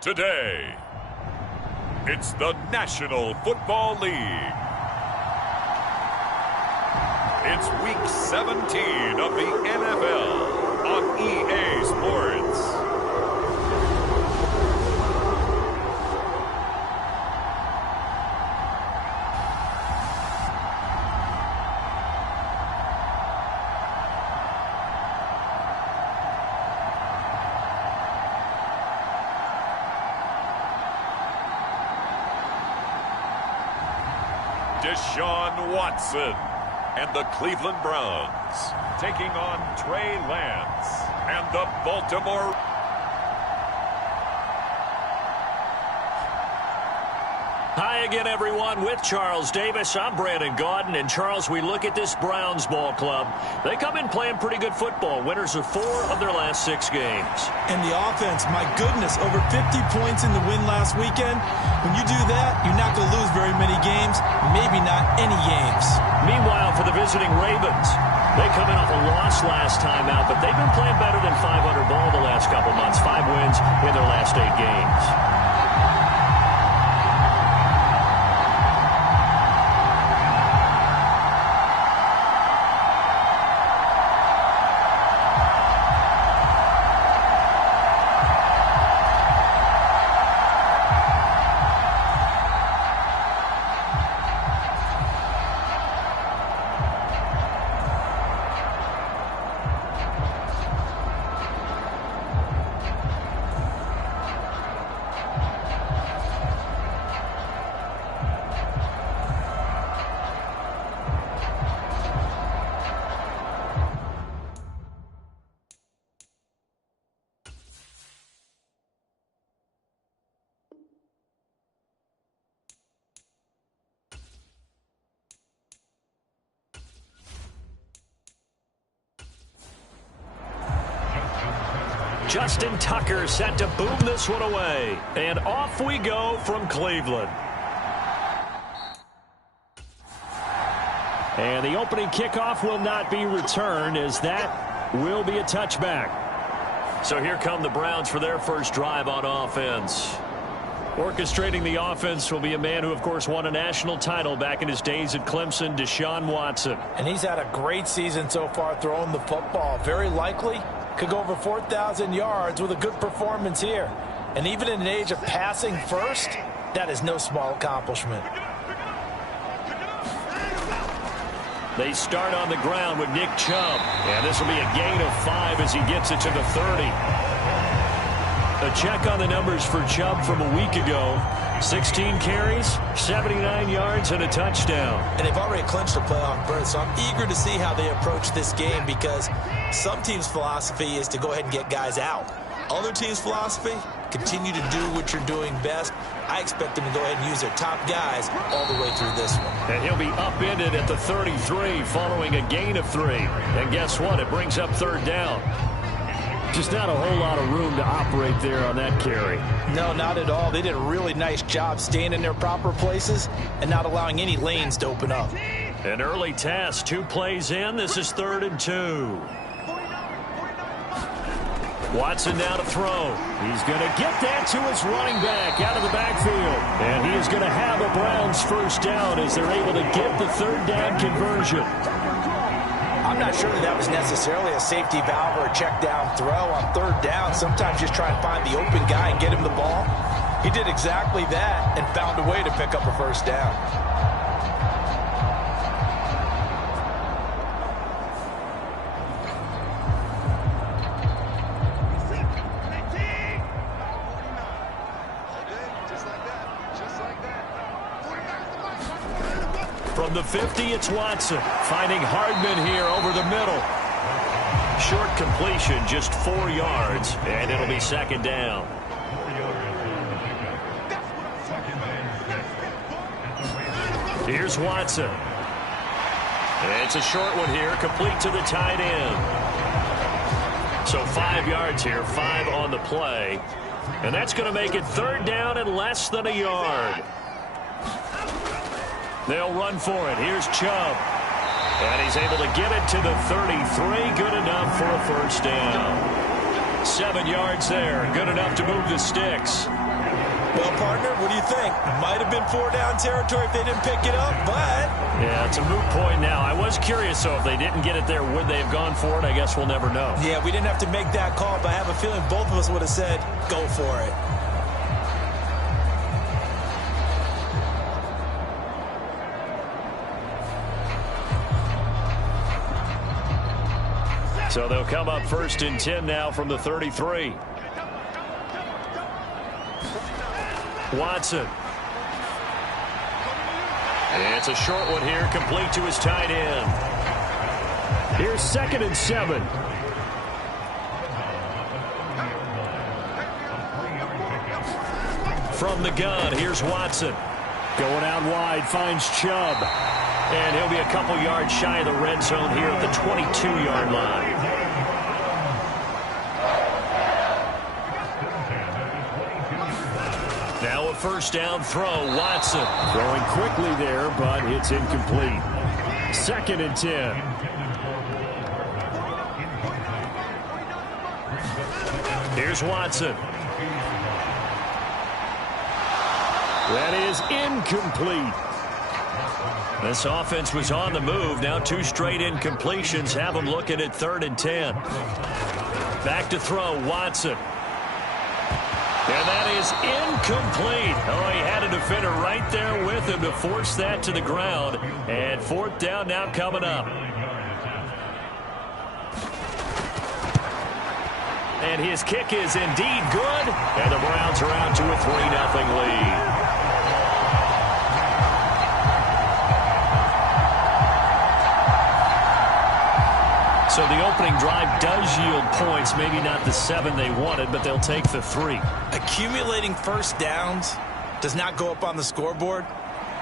Today, it's the National Football League. It's Week 17 of the NFL on EA Sports. Deshaun Watson and the Cleveland Browns taking on Trey Lance and the Baltimore. Hi again, everyone. With Charles Davis, I'm Brandon Gaudin. And, Charles, we look at this Browns ball club. They come in playing pretty good football. Winners of 4 of their last 6 games. And the offense, my goodness, over 50 points in the win last weekend. When you do that, you're not going to lose very many games, maybe not any games. Meanwhile, for the visiting Ravens, they come in off a loss last time out, but they've been playing better than 500 ball the last couple months. 5 wins in their last 8 games. Justin Tucker set to boom this one away. And off we go from Cleveland. And the opening kickoff will not be returned, as that will be a touchback. So here come the Browns for their first drive on offense. Orchestrating the offense will be a man who, of course, won a national title back in his days at Clemson, Deshaun Watson. And he's had a great season so far throwing the football. Very likely could go over 4,000 yards with a good performance here. And even in an age of passing first, that is no small accomplishment. They start on the ground with Nick Chubb. And this will be a gain of 5 as he gets it to the 30. A check on the numbers for Chubb from a week ago. 16 carries, 79 yards, and a touchdown. And they've already clinched a playoff berth, so I'm eager to see how they approach this game, because some teams' philosophy is to go ahead and get guys out. Other teams' philosophy, continue to do what you're doing best. I expect them to go ahead and use their top guys all the way through this one. And he'll be upended at the 33 following a gain of 3. And guess what? It brings up 3rd down. Just not a whole lot of room to operate there on that carry. No, not at all. They did a really nice job staying in their proper places and not allowing any lanes to open up. An early test, 2 plays in. This is 3rd and 2. Watson now to throw. He's going to get that to his running back out of the backfield. And he is going to have a Browns first down as they're able to get the 3rd down conversion. I'm not sure that was necessarily a safety valve or a check down throw on 3rd down. Sometimes just try and find the open guy and get him the ball. He did exactly that and found a way to pick up a first down. From the 50, it's Watson. Finding Hardman here over the middle. Short completion, just 4 yards, and it'll be 2nd down. Here's Watson. It's a short one here, complete to the tight end. So 5 yards here, 5 on the play. And that's going to make it 3rd down and less than a yard. They'll run for it. Here's Chubb. And he's able to get it to the 33. Good enough for a first down. 7 yards there. Good enough to move the sticks. Well, partner, what do you think? Might have been 4-down territory if they didn't pick it up, but... Yeah, it's a moot point now. I was curious, though, if they didn't get it there, would they have gone for it? I guess we'll never know. Yeah, we didn't have to make that call, but I have a feeling both of us would have said, go for it. So they'll come up 1st and 10 now from the 33. Watson. It's a short one here, complete to his tight end. Here's 2nd and 7. From the gun, here's Watson. Going out wide, finds Chubb. And he'll be a couple yards shy of the red zone here at the 22-yard line. Now a 1st down throw, Watson. Throwing quickly there, but it's incomplete. 2nd and 10. Here's Watson. That is incomplete. This offense was on the move. Now 2 straight incompletions have them looking at 3rd and 10. Back to throw, Watson. And that is incomplete. Oh, he had a defender right there with him to force that to the ground. And 4th down now coming up. And his kick is indeed good. And the Browns are out to a 3-0 lead. So the opening drive does yield points, maybe not the 7 they wanted, but they'll take the 3. Accumulating 1st downs does not go up on the scoreboard,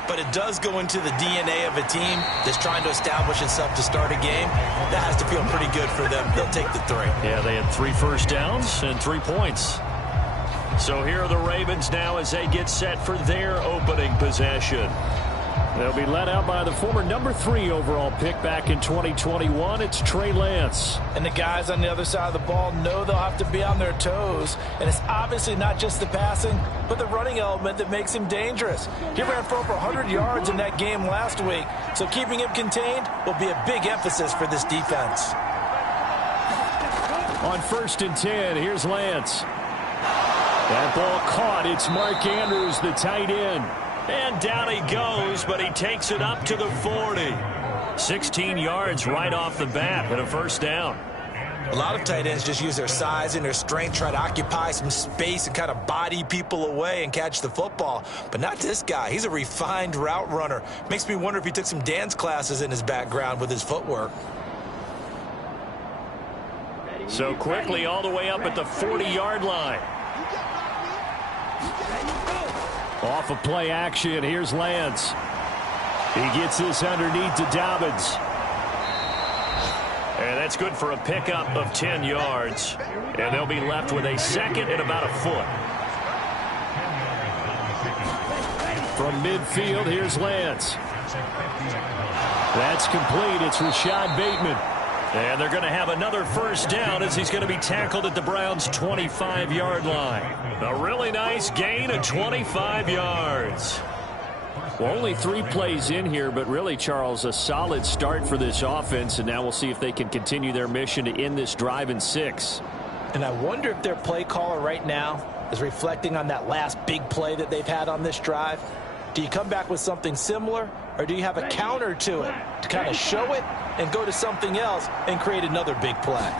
but it does go into the DNA of a team that's trying to establish itself to start a game. That has to feel pretty good for them. They'll take the 3. Yeah, they had 3 first downs and 3 points. So here are the Ravens now as they get set for their opening possession. They'll be led out by the former number 3 overall pick back in 2021. It's Trey Lance. And the guys on the other side of the ball know they'll have to be on their toes. And it's obviously not just the passing, but the running element that makes him dangerous. He ran for over 100 yards in that game last week. So keeping him contained will be a big emphasis for this defense. On 1st and 10, here's Lance. That ball caught. It's Mark Andrews, the tight end. And down he goes, but he takes it up to the 40. 16 yards right off the bat and a 1st down. A lot of tight ends just use their size and their strength, try to occupy some space and kind of body people away and catch the football. But not this guy. He's a refined route runner. Makes me wonder if he took some dance classes in his background with his footwork. So quickly all the way up at the 40-yard line. Off of play action, here's Lance. He gets this underneath to Dobbins. And that's good for a pickup of 10 yards. And they'll be left with a 2nd and about a foot. From midfield, here's Lance. That's complete. It's Rashad Bateman. And they're going to have another 1st down as he's going to be tackled at the Browns' 25-yard line. A really nice gain of 25 yards. Well, only 3 plays in here, but really, Charles, a solid start for this offense, and now we'll see if they can continue their mission to end this drive in 6. And I wonder if their play caller right now is reflecting on that last big play that they've had on this drive. Do you come back with something similar, or do you have a counter to it to kind of show it and go to something else and create another big play?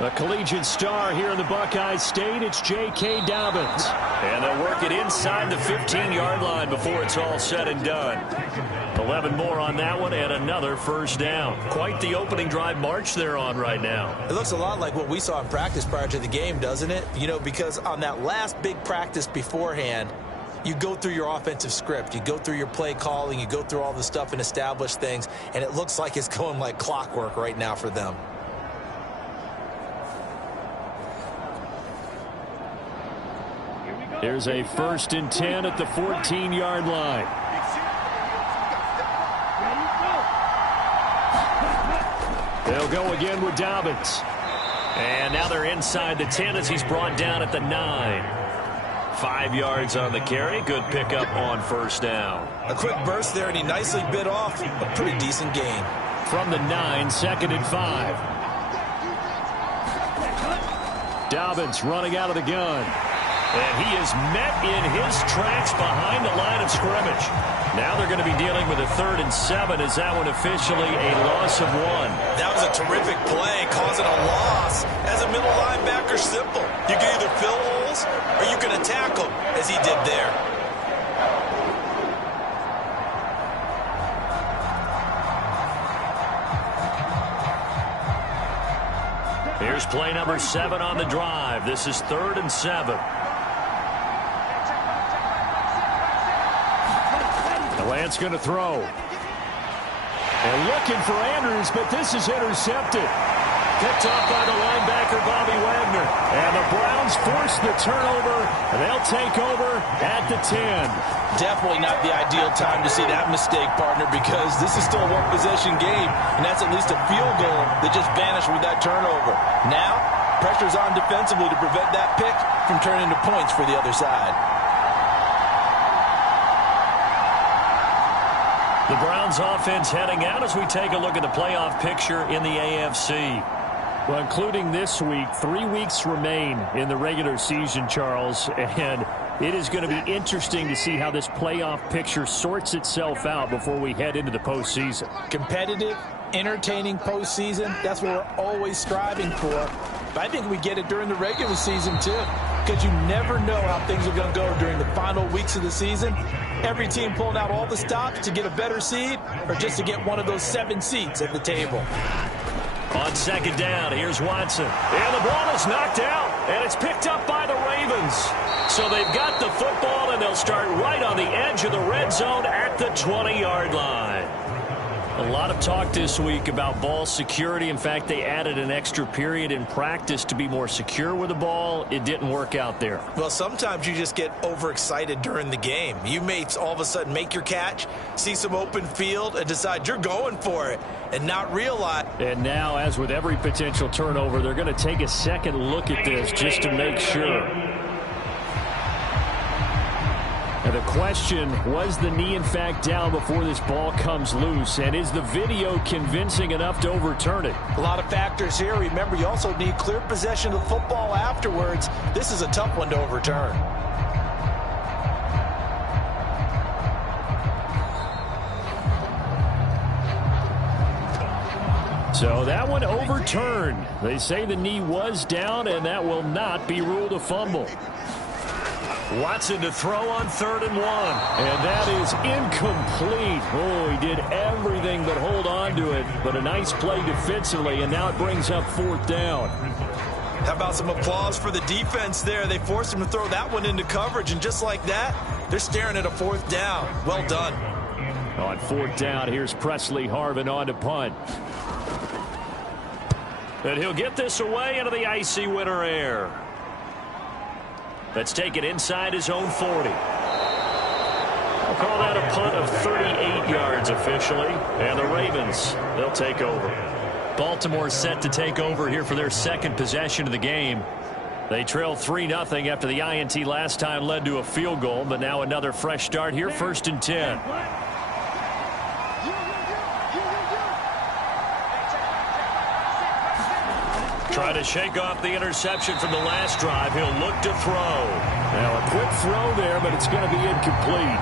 A collegiate star here in the Buckeye State, it's J.K. Dobbins. And they'll work it inside the 15-yard line before it's all said and done. 11 more on that one and another 1st down. Quite the opening drive march they're on right now. It looks a lot like what we saw in practice prior to the game, doesn't it? You know, because on that last big practice beforehand, you go through your offensive script, you go through your play calling, you go through all the stuff and establish things, and it looks like it's going like clockwork right now for them. Here's a 1st and 10 at the 14-yard line. They'll go again with Dobbins. And now they're inside the 10 as he's brought down at the 9. 5 yards on the carry. Good pickup on first down. A quick burst there, and he nicely bit off a pretty decent gain. From the 9, 2nd and 5. Dobbins running out of the gun. And he is met in his tracks behind the line of scrimmage. Now they're going to be dealing with a 3rd and 7. Is that one officially a loss of 1? That was a terrific play, causing a loss. As a middle linebacker, simple. You can either fill holes or you can attack them, as he did there. Here's play number 7 on the drive. This is 3rd and 7. Lance going to throw. And looking for Andrews, but this is intercepted. Picked off by the linebacker, Bobby Wagner. And the Browns force the turnover, and they'll take over at the 10. Definitely not the ideal time to see that mistake, partner, because this is still a one-possession game, and that's at least a field goal that just vanished with that turnover. Now, pressure's on defensively to prevent that pick from turning into points for the other side. The Browns offense heading out as we take a look at the playoff picture in the AFC. Well, including this week, 3 weeks remain in the regular season, Charles, and it is going to be interesting to see how this playoff picture sorts itself out before we head into the postseason. Competitive, entertaining postseason, that's what we're always striving for. But I think we get it during the regular season, too, because you never know how things are going to go during the final weeks of the season. Every team pulling out all the stops to get a better seed or just to get one of those 7 seats at the table. On 2nd down, here's Watson. And the ball is knocked out, and it's picked up by the Ravens. So they've got the football, and they'll start right on the edge of the red zone at the 20-yard line. A lot of talk this week about ball security. In fact, they added an extra period in practice to be more secure with the ball. It didn't work out there. Well, sometimes you just get overexcited during the game. You may all of a sudden make your catch, see some open field, and decide you're going for it and not realize. And now, as with every potential turnover, they're going to take a second look at this just to make sure. And the question, was the knee in fact down before this ball comes loose? And is the video convincing enough to overturn it? A lot of factors here. Remember, you also need clear possession of the football afterwards. This is a tough one to overturn. So that one overturned. They say the knee was down, and that will not be ruled a fumble. Watson to throw on 3rd and 1. And that is incomplete. Oh, he did everything but hold on to it. But a nice play defensively, and now it brings up 4th down. How about some applause for the defense there? They forced him to throw that one into coverage, and just like that, they're staring at a 4th down. Well done. On 4th down, here's Presley Harvin on to punt. And he'll get this away into the icy winter air. Let's take it inside his own 40. I'll call that a punt of 38 yards officially. And the Ravens, they'll take over. Baltimore set to take over here for their 2nd possession of the game. They trail 3-0 after the INT last time led to a field goal, but now another fresh start here, 1st and 10. Try to shake off the interception from the last drive. He'll look to throw. Now a quick throw there, but it's going to be incomplete.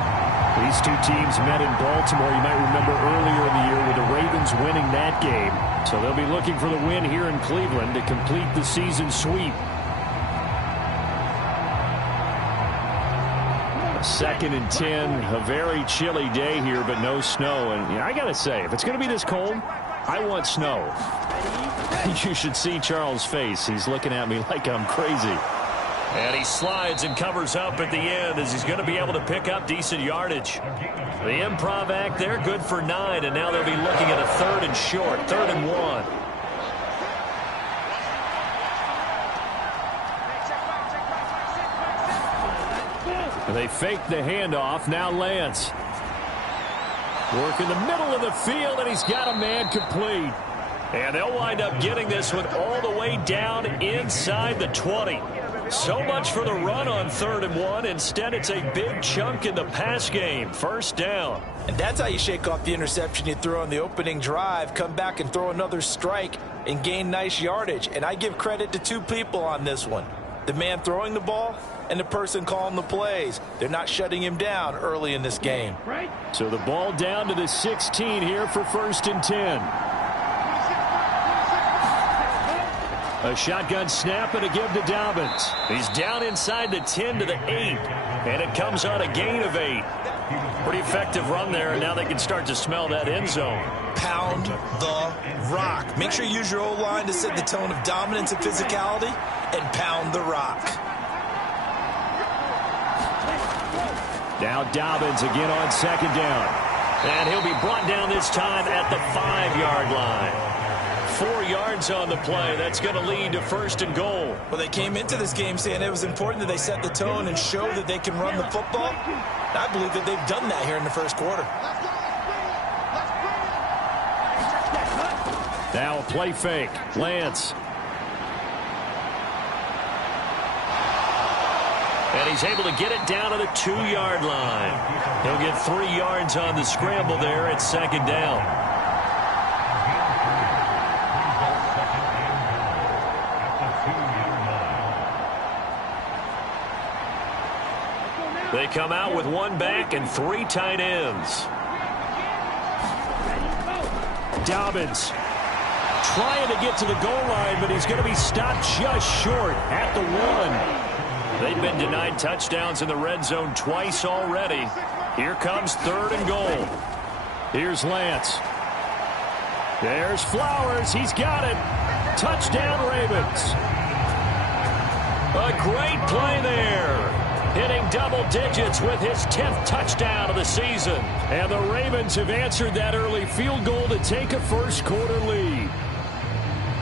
These two teams met in Baltimore. You might remember earlier in the year with the Ravens winning that game. So they'll be looking for the win here in Cleveland to complete the season sweep. A 2nd and 10, a very chilly day here, but no snow. And I got to say, if it's going to be this cold, I want snow. You should see Charles' face. He's looking at me like I'm crazy. And he slides and covers up at the end as he's going to be able to pick up decent yardage. The improv act there, good for 9, and now they'll be looking at a 3rd and short, 3rd and 1. They fake the handoff. Now Lance. Work in the middle of the field, and he's got a man complete. And they'll wind up getting this one all the way down inside the 20. So much for the run on 3rd and 1. Instead, it's a big chunk in the pass game. First down. And that's how you shake off the interception you throw on the opening drive, come back and throw another strike and gain nice yardage. And I give credit to two people on this one. The man throwing the ball and the person calling the plays. They're not shutting him down early in this game. So the ball down to the 16 here for 1st and 10. A shotgun snap and a give to Dobbins. He's down inside the 10 to the 8. And it comes on a gain of 8. Pretty effective run there, and now they can start to smell that end zone. Pound the rock. Make sure you use your O-line to set the tone of dominance and physicality, and pound the rock. Now Dobbins again on 2nd down. And he'll be brought down this time at the 5-yard line. 4 yards on the play. That's going to lead to 1st and goal. Well, they came into this game saying it was important that they set the tone and show that they can run the football. I believe that they've done that here in the first quarter. Now a play fake. Lance. And he's able to get it down to the 2-yard line. He'll get 3 yards on the scramble there at 2nd down. They come out with 1 back and 3 tight ends. Dobbins trying to get to the goal line, but he's going to be stopped just short at the 1. They've been denied touchdowns in the red zone twice already. Here comes 3rd and goal. Here's Lance. There's Flowers. He's got it. Touchdown, Ravens. A great play there. Hitting double digits with his 10th touchdown of the season. And the Ravens have answered that early field goal to take a first quarter lead.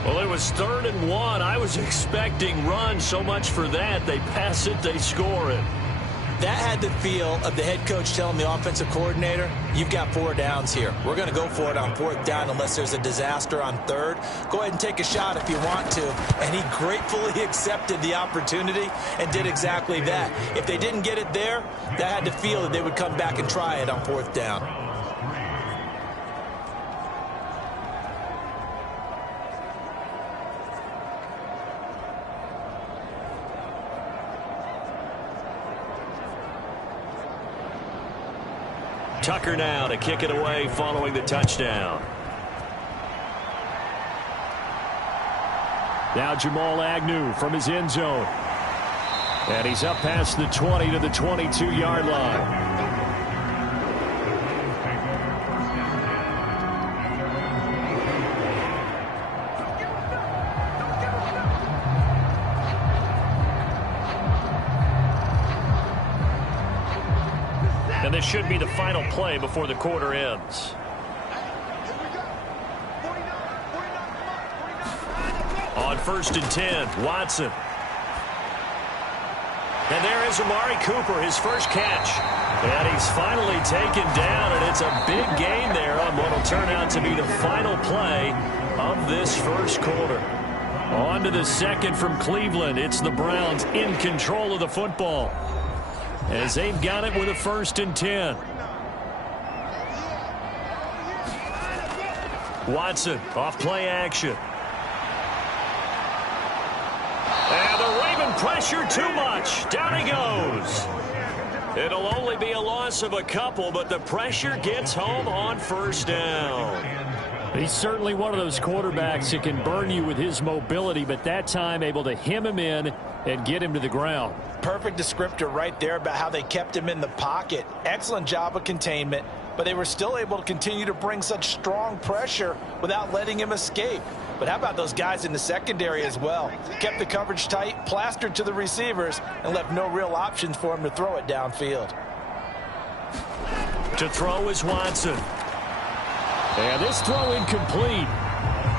Well, it was 3rd and 1. I was expecting run. So much for that. They pass it, they score it. That had the feel of the head coach telling the offensive coordinator, you've got 4 downs here. We're going to go for it on 4th down unless there's a disaster on 3rd. Go ahead and take a shot if you want to. And he gratefully accepted the opportunity and did exactly that. If they didn't get it there, that had the feel that they would come back and try it on 4th down. Tucker now to kick it away following the touchdown. Now Jamal Agnew from his end zone. And he's up past the 20 to the 22-yard line. And this should be the final play before the quarter ends. On 1st and 10, Watson. And there is Amari Cooper, his first catch. And he's finally taken down, and it's a big gain there on what will turn out to be the final play of this first quarter. On to the 2nd from Cleveland. It's the Browns in control of the football, as they've got it with a 1st and 10. Watson off play action. And the Raven pressure too much. Down he goes. It'll only be a loss of a couple, but the pressure gets home on 1st down. He's certainly one of those quarterbacks that can burn you with his mobility, but that time able to hem him in and get him to the ground. Perfect descriptor right there about how they kept him in the pocket. Excellent job of containment, but they were still able to continue to bring such strong pressure without letting him escape. But how about those guys in the secondary as well? Kept the coverage tight, plastered to the receivers, and left no real options for him to throw it downfield. To throw is Watson. And this throw incomplete.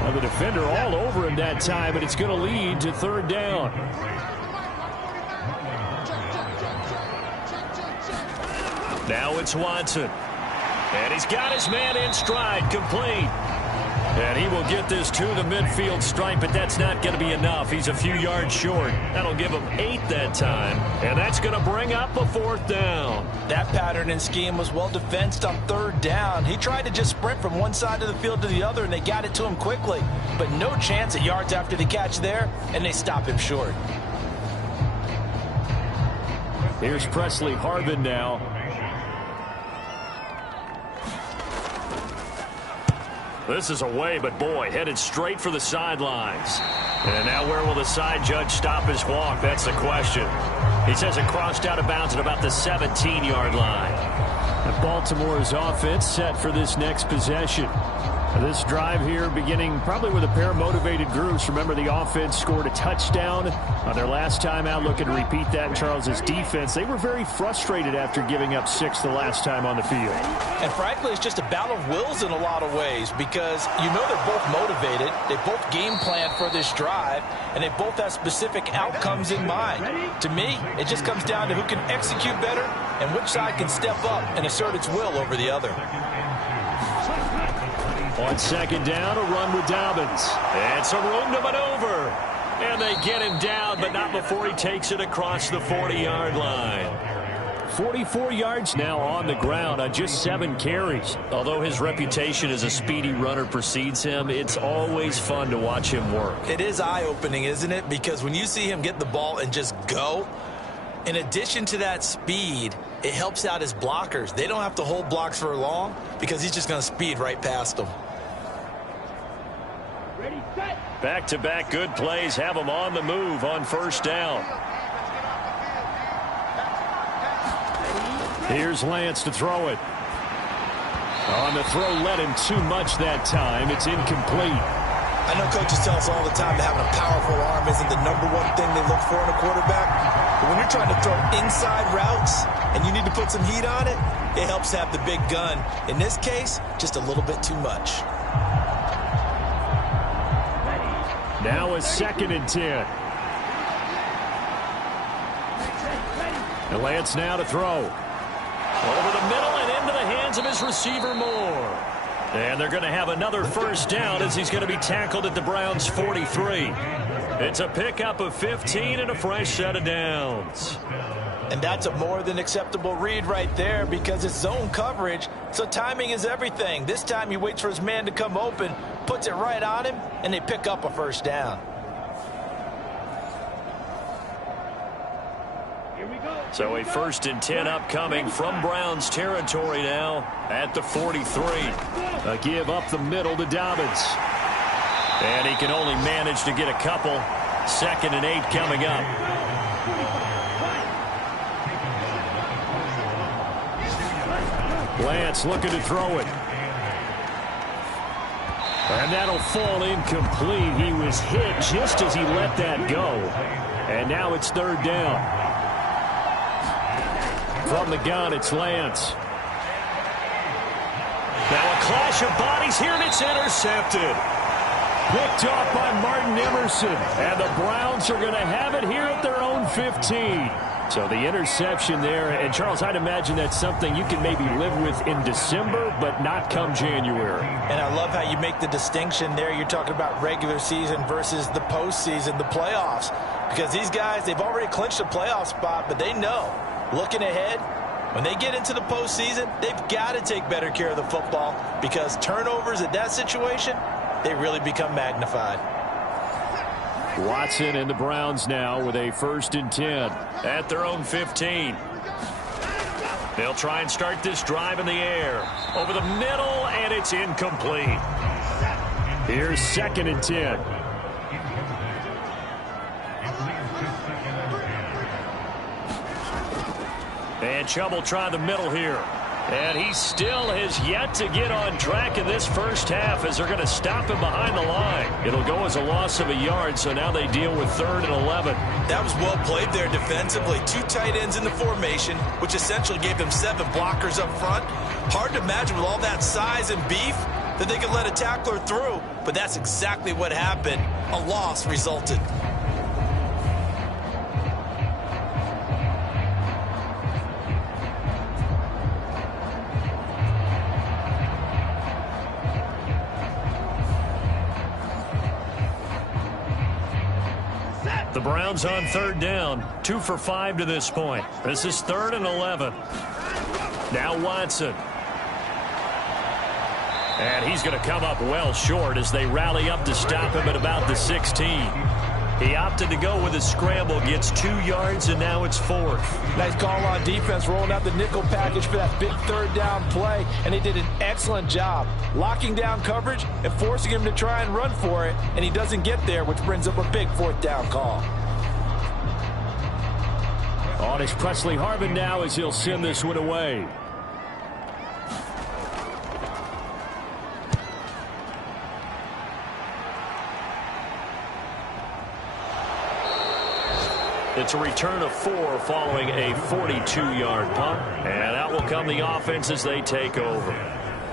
Well, the defender all over him that time, and it's going to lead to 3rd down. Now it's Watson. And he's got his man in stride, complete. And he will get this to the midfield stripe, but that's not going to be enough. He's a few yards short. That'll give him 8 that time, and that's going to bring up a 4th down. That pattern and scheme was well defensed on 3rd down. He tried to just sprint from one side of the field to the other, and they got it to him quickly. But no chance at yards after the catch there, and they stop him short. Here's Presley Harvin now. This is away, but boy, headed straight for the sidelines. And now where will the side judge stop his walk? That's the question. He says it crossed out of bounds at about the 17-yard line. And Baltimore's offense set for this next possession. This drive here beginning probably with a pair of motivated groups. Remember, the offense scored a touchdown on their last time out. Looking to repeat that in Charles's defense. They were very frustrated after giving up 6 the last time on the field. And frankly, it's just a battle of wills in a lot of ways because you know they're both motivated. They both game plan for this drive, and they both have specific outcomes in mind. To me, it just comes down to who can execute better and which side can step up and assert its will over the other. On 2nd down, a run with Dobbins. And some room to maneuver. And they get him down, but not before he takes it across the 40-yard line. 44 yards now on the ground on just 7 carries. Although his reputation as a speedy runner precedes him, it's always fun to watch him work. It is eye-opening, isn't it? Because when you see him get the ball and just go, in addition to that speed, it helps out his blockers. They don't have to hold blocks for long because he's just going to speed right past them. Back-to-back good plays have him on the move on 1st down. Here's Lance to throw it. On the throw, led him too much that time. It's incomplete. I know coaches tell us all the time that having a powerful arm isn't the #1 thing they look for in a quarterback. But when you're trying to throw inside routes and you need to put some heat on it, it helps have the big gun. In this case, just a little bit too much. Now a 2nd and 10. And Lance now to throw. Over the middle and into the hands of his receiver Moore. And they're going to have another 1st down as he's going to be tackled at the Browns' 43. It's a pickup of 15 and a fresh set of downs. And that's a more than acceptable read right there because it's zone coverage, so timing is everything. This time he waits for his man to come open, puts it right on him, and they pick up a 1st down. So a 1st and 10 upcoming from Browns territory now at the 43. A give up the middle to Dobbins. And he can only manage to get a couple. 2nd and 8 coming up. Lance looking to throw it. And that'll fall incomplete. He was hit just as he let that go. And now it's 3rd down. From the gun, it's Lance. Now a clash of bodies here, and it's intercepted. Picked off by Martin Emerson. And the Browns are going to have it here at their own 15. So the interception there. And, Charles, I'd imagine that's something you can maybe live with in December, but not come January. And I love how you make the distinction there. You're talking about regular season versus the postseason, the playoffs. Because these guys, they've already clinched a playoff spot, but they know, looking ahead, when they get into the postseason, they've got to take better care of the football because turnovers at that situation, they really become magnified. Watson and the Browns now with a 1st and 10. At their own 15. They'll try and start this drive in the air. Over the middle, and it's incomplete. Here's 2nd and 10. And Chubb will try the middle here. And he still has yet to get on track in this 1st half as they're going to stop him behind the line. It'll go as a loss of a yard, so now they deal with 3rd and 11. That was well played there defensively. 2 tight ends in the formation, which essentially gave them 7 blockers up front. Hard to imagine with all that size and beef that they could let a tackler through, but that's exactly what happened. A loss resulted. The Browns on third down, 2 for 5 to this point. This is 3rd and 11. Now Watson. And he's going to come up well short as they rally up to stop him at about the 16. He opted to go with a scramble, gets 2 yards, and now it's 4th. Nice call on defense, rolling out the nickel package for that big third down play, and he did an excellent job locking down coverage and forcing him to try and run for it, and he doesn't get there, which brings up a big 4th down call. On is Presley Harvin now as he'll send this one away. It's a return of 4 following a 42-yard punt. And out will come the offense as they take over.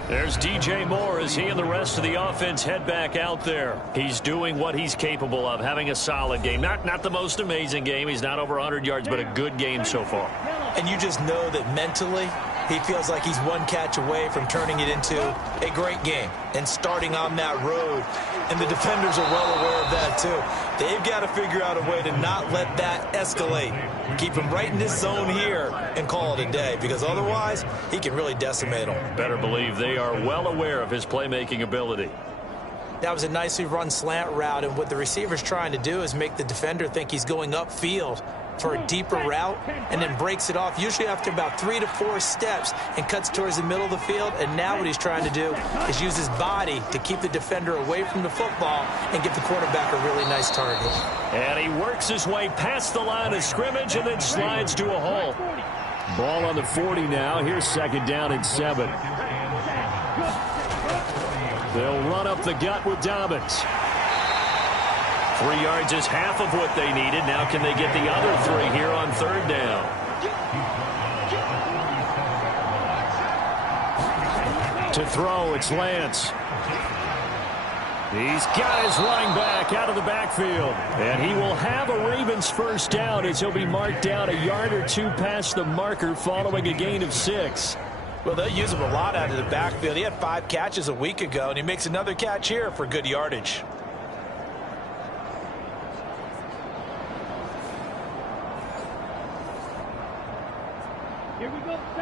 There's DJ Moore as he and the rest of the offense head back out there. He's doing what he's capable of, having a solid game. Not the most amazing game. He's not over 100 yards, but a good game so far. And you just know that mentally he feels like he's one catch away from turning it into a great game and starting on that road. And the defenders are well aware of that, too. They've got to figure out a way to not let that escalate. Keep him right in this zone here and call it a day, because otherwise he can really decimate them. Better believe they are well aware of his playmaking ability. That was a nicely run slant route, and what the receiver's trying to do is make the defender think he's going upfield for a deeper route and then breaks it off, usually after about 3 to 4 steps, and cuts towards the middle of the field. And now what he's trying to do is use his body to keep the defender away from the football and give the quarterback a really nice target. And he works his way past the line of scrimmage and then slides to a halt. Ball on the 40 now. Here's 2nd down and 7. They'll run up the gut with Dobbins. 3 yards is half of what they needed. Now can they get the other 3 here on 3rd down? To throw, it's Lance. He's got his running back out of the backfield. And he will have a Ravens 1st down as he'll be marked down a yard or 2 past the marker following a gain of 6. Well, they'll use him a lot out of the backfield. He had 5 catches a week ago, and he makes another catch here for good yardage.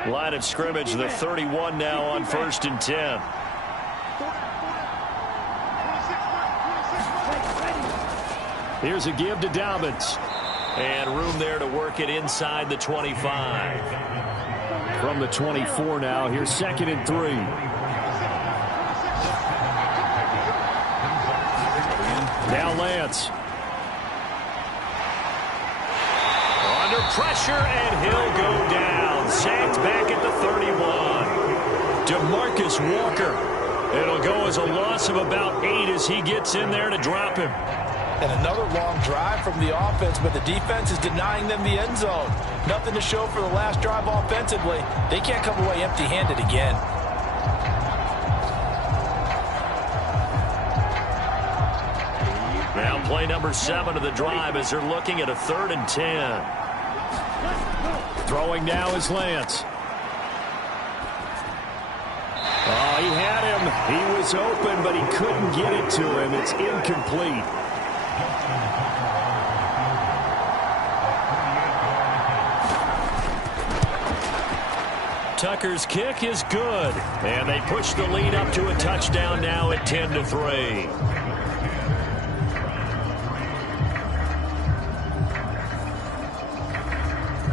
Line of scrimmage, the 31 now on 1st and 10. Here's a give to Dobbins. And room there to work it inside the 25. From the 24 now, here's 2nd and 3. Now Lance. Under pressure, and he'll go down. Sacked back at the 31. DeMarcus Walker. It'll go as a loss of about 8 as he gets in there to drop him. And another long drive from the offense, but the defense is denying them the end zone. Nothing to show for the last drive offensively. They can't come away empty-handed again. Now play number 7 of the drive as they're looking at a 3rd and 10. Throwing now is Lance. Oh, he had him. He was open, but he couldn't get it to him. It's incomplete. Tucker's kick is good. And they push the lead up to a touchdown now at 10-3.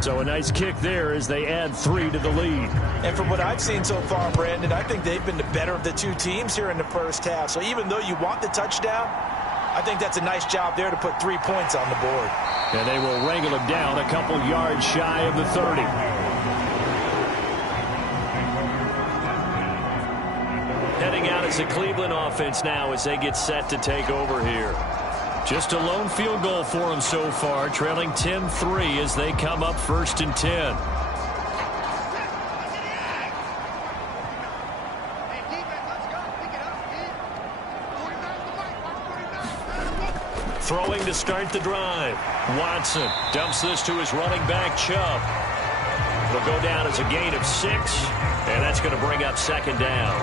So a nice kick there as they add 3 to the lead. And from what I've seen so far, Brandon, I think they've been the better of the 2 teams here in the first half. So even though you want the touchdown, I think that's a nice job there to put 3 points on the board. And they will wrangle him down a couple yards shy of the 30. Heading out as the Cleveland offense now as they get set to take over here. Just a lone field goal for them so far, trailing 10-3 as they come up 1st and 10. Throwing to start the drive. Watson dumps this to his running back, Chubb. It'll go down as a gain of 6, and that's going to bring up 2nd down.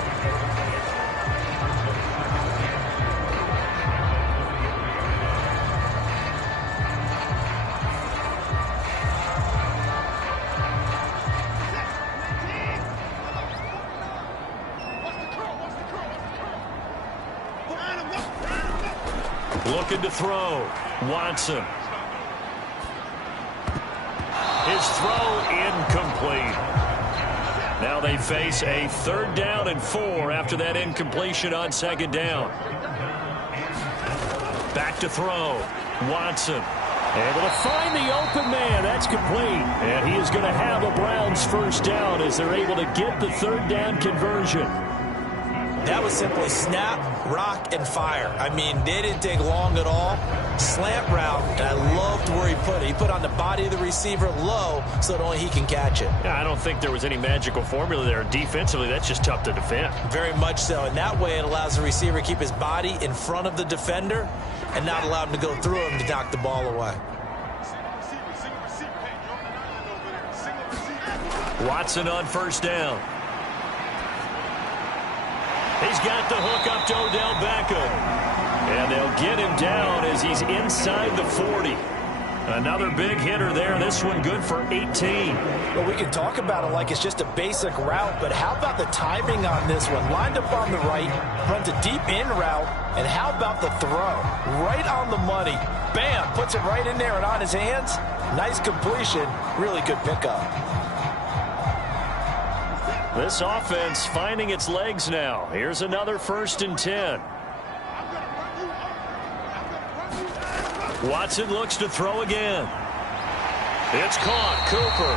Looking to throw. Watson. His throw incomplete. Now they face a 3rd down and 4 after that incompletion on 2nd down. Back to throw. Watson. Able to find the open man. That's complete. And he is going to have a Browns 1st down as they're able to get the 3rd down conversion. That was simply snap, rock, and fire. I mean, they didn't take long at all. Slant route, and I loved where he put it. He put on the body of the receiver low so that only he can catch it. Yeah, I don't think there was any magical formula there. Defensively, that's just tough to defend. Very much so. And that way it allows the receiver to keep his body in front of the defender and not allow him to go through him to knock the ball away. Watson on 1st down. He's got the hook up to Odell Beckham. And they'll get him down as he's inside the 40. Another big hitter there. This one good for 18. Well, we can talk about it like it's just a basic route, but how about the timing on this one? Lined up on the right, runs a deep in route, and how about the throw? Right on the money. Bam! Puts it right in there and on his hands. Nice completion. Really good pickup. This offense finding its legs now. Here's another 1st and 10. Watson looks to throw again. It's caught. Cooper.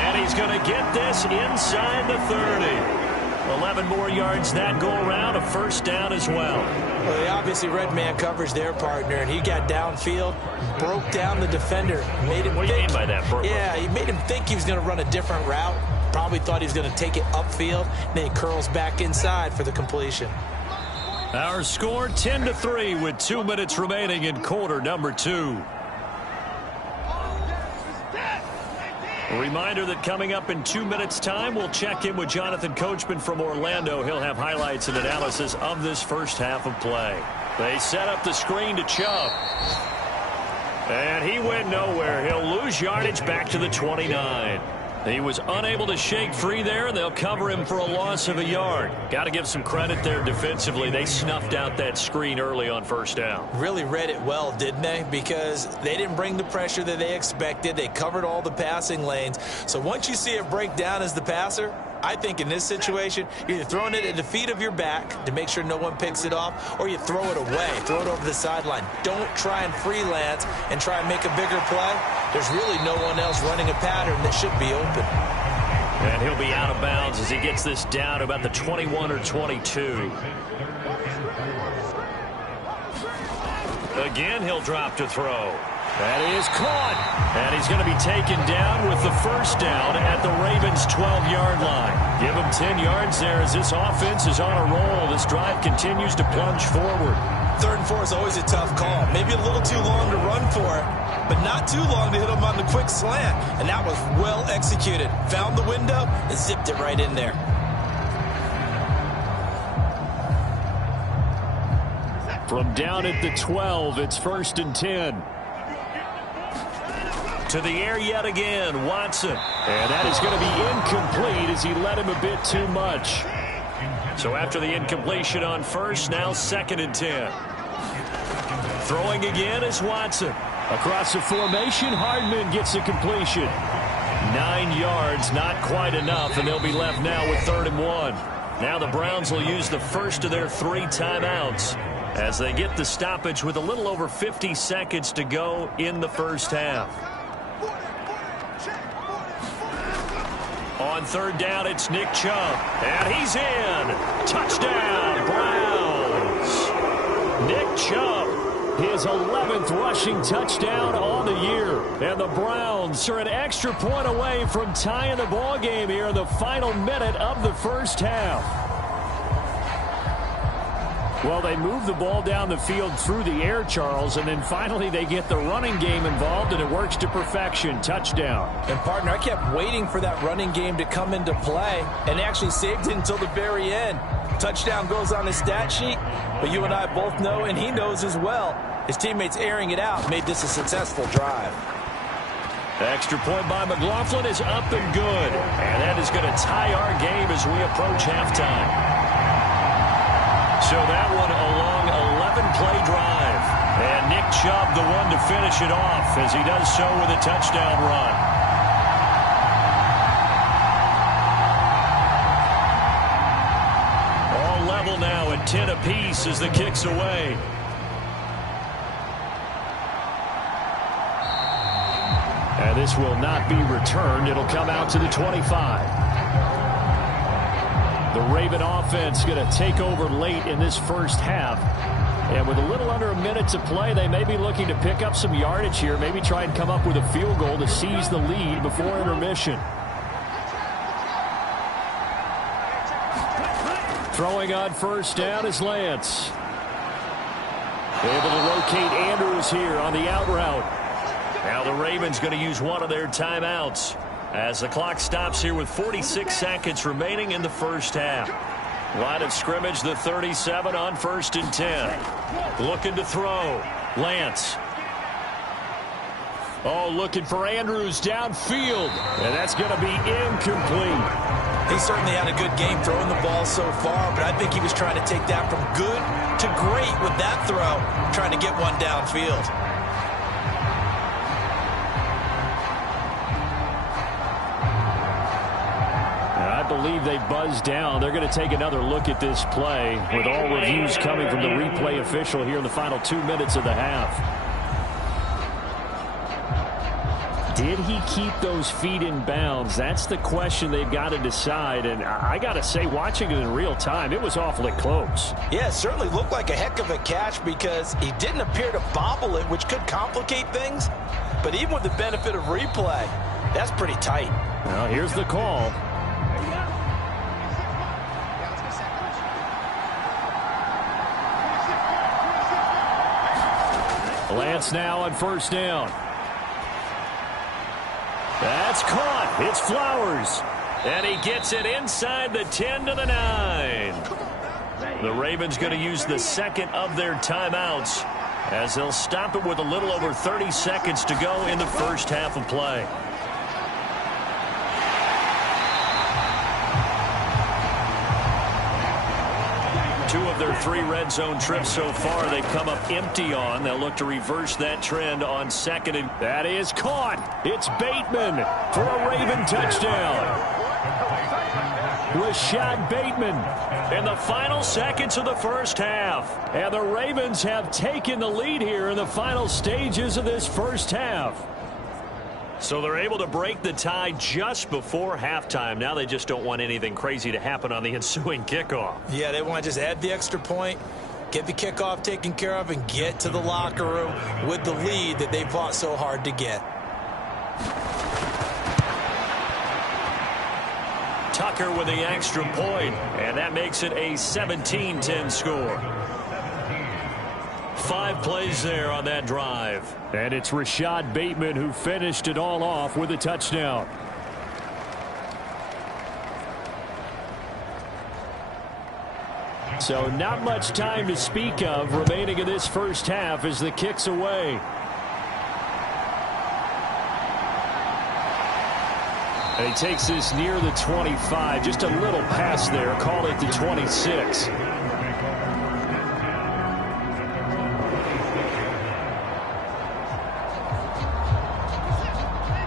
And he's going to get this inside the 30. 11 more yards that go around. A 1st down as well. Well, they obviously read man coverage their partner, and he got downfield, broke down the defender, made him What do you mean by that? Yeah, he made him think he was going to run a different route. Probably thought he was going to take it upfield. Then he curls back inside for the completion. Our score 10-3 with 2 minutes remaining in quarter number 2. A reminder that coming up in 2 minutes' time, we'll check in with Jonathan Coachman from Orlando. He'll have highlights and analysis of this 1st half of play. They set up the screen to Chubb. And he went nowhere. He'll lose yardage back to the 29. He was unable to shake free there, and they'll cover him for a loss of a yard. Got to give some credit there defensively. They snuffed out that screen early on 1st down. Really read it well, didn't they? Because they didn't bring the pressure that they expected. They covered all the passing lanes. So once you see it break down as the passer, I think in this situation, you're either throwing it at the feet of your back to make sure no one picks it off, or you throw it away, throw it over the sideline. Don't try and freelance and try and make a bigger play. There's really no one else running a pattern that should be open. And he'll be out of bounds as he gets this down to about the 21 or 22. Again, he'll drop to throw. That is caught. And he's going to be taken down with the 1st down at the Ravens' 12-yard line. Give him 10 yards there as this offense is on a roll. This drive continues to plunge forward. 3rd and 4 is always a tough call. Maybe a little too long to run for it, but not too long to hit him on the quick slant. And that was well executed. Found the window and zipped it right in there. From down at the 12, it's 1st and 10. To the air yet again, Watson. And that is going to be incomplete as he led him a bit too much. So after the incompletion on 1st, now 2nd and 10. Throwing again is Watson. Across the formation, Hardman gets a completion. 9 yards, not quite enough, and they'll be left now with 3rd and 1. Now the Browns will use the first of their 3 timeouts as they get the stoppage with a little over 50 seconds to go in the 1st half. On 3rd down, it's Nick Chubb. And he's in. Touchdown, Browns. Nick Chubb, his 11th rushing touchdown on the year. And the Browns are an extra point away from tying the ball game here in the final minute of the 1st half. Well, they move the ball down the field through the air, Charles, and then finally they get the running game involved, and it works to perfection. Touchdown. And, partner, I kept waiting for that running game to come into play, and actually saved it until the very end. Touchdown goes on his stat sheet, but you and I both know, and he knows as well, his teammates airing it out made this a successful drive. Extra point by McLaughlin is up and good, and that is going to tie our game as we approach halftime. So that one a long 11-play drive. And Nick Chubb, the one to finish it off, as he does so with a touchdown run. All level now at 10 apiece as the kick's away. And this will not be returned. It'll come out to the 25. The Raven offense going to take over late in this first half. And with a little under a minute to play, they may be looking to pick up some yardage here, maybe try and come up with a field goal to seize the lead before intermission. Throwing on first down is Lance. Able to locate Andrews here on the out route. Now the Ravens going to use one of their timeouts as the clock stops here with 46 seconds remaining in the first half. Line of scrimmage, the 37 on 1st and 10. Looking to throw. Lance. Oh, looking for Andrews downfield. And that's going to be incomplete. He certainly had a good game throwing the ball so far, but I think he was trying to take that from good to great with that throw, trying to get one downfield. I believe they buzzed down. They're going to take another look at this play with all reviews coming from the replay official here in the final 2 minutes of the half. Did he keep those feet in bounds? That's the question they've got to decide. And I got to say, watching it in real time, it was awfully close. Yeah, it certainly looked like a heck of a catch because he didn't appear to bobble it, which could complicate things. But even with the benefit of replay, that's pretty tight. Well, here's the call. Lance now on first down. That's caught. It's Flowers. And he gets it inside the 10 to the 9. The Ravens going to use the second of their timeouts as they'll stop it with a little over 30 seconds to go in the first half of play. Two of their 3 red zone trips so far they've come up empty on. They'll look to reverse that trend on second. And that is caught. It's Bateman for a Raven touchdown. Rashad Bateman in the final seconds of the first half. And the Ravens have taken the lead here in the final stages of this first half. So they're able to break the tie just before halftime. Now they just don't want anything crazy to happen on the ensuing kickoff. Yeah, they want to just add the extra point, get the kickoff taken care of, and get to the locker room with the lead that they fought so hard to get. Tucker with the extra point, and that makes it a 17-10 score. 5 plays there on that drive. And it's Rashad Bateman who finished it all off with a touchdown. So not much time to speak of remaining in this first half as the kick's away. And he takes this near the 25, just a little past there, call it the 26.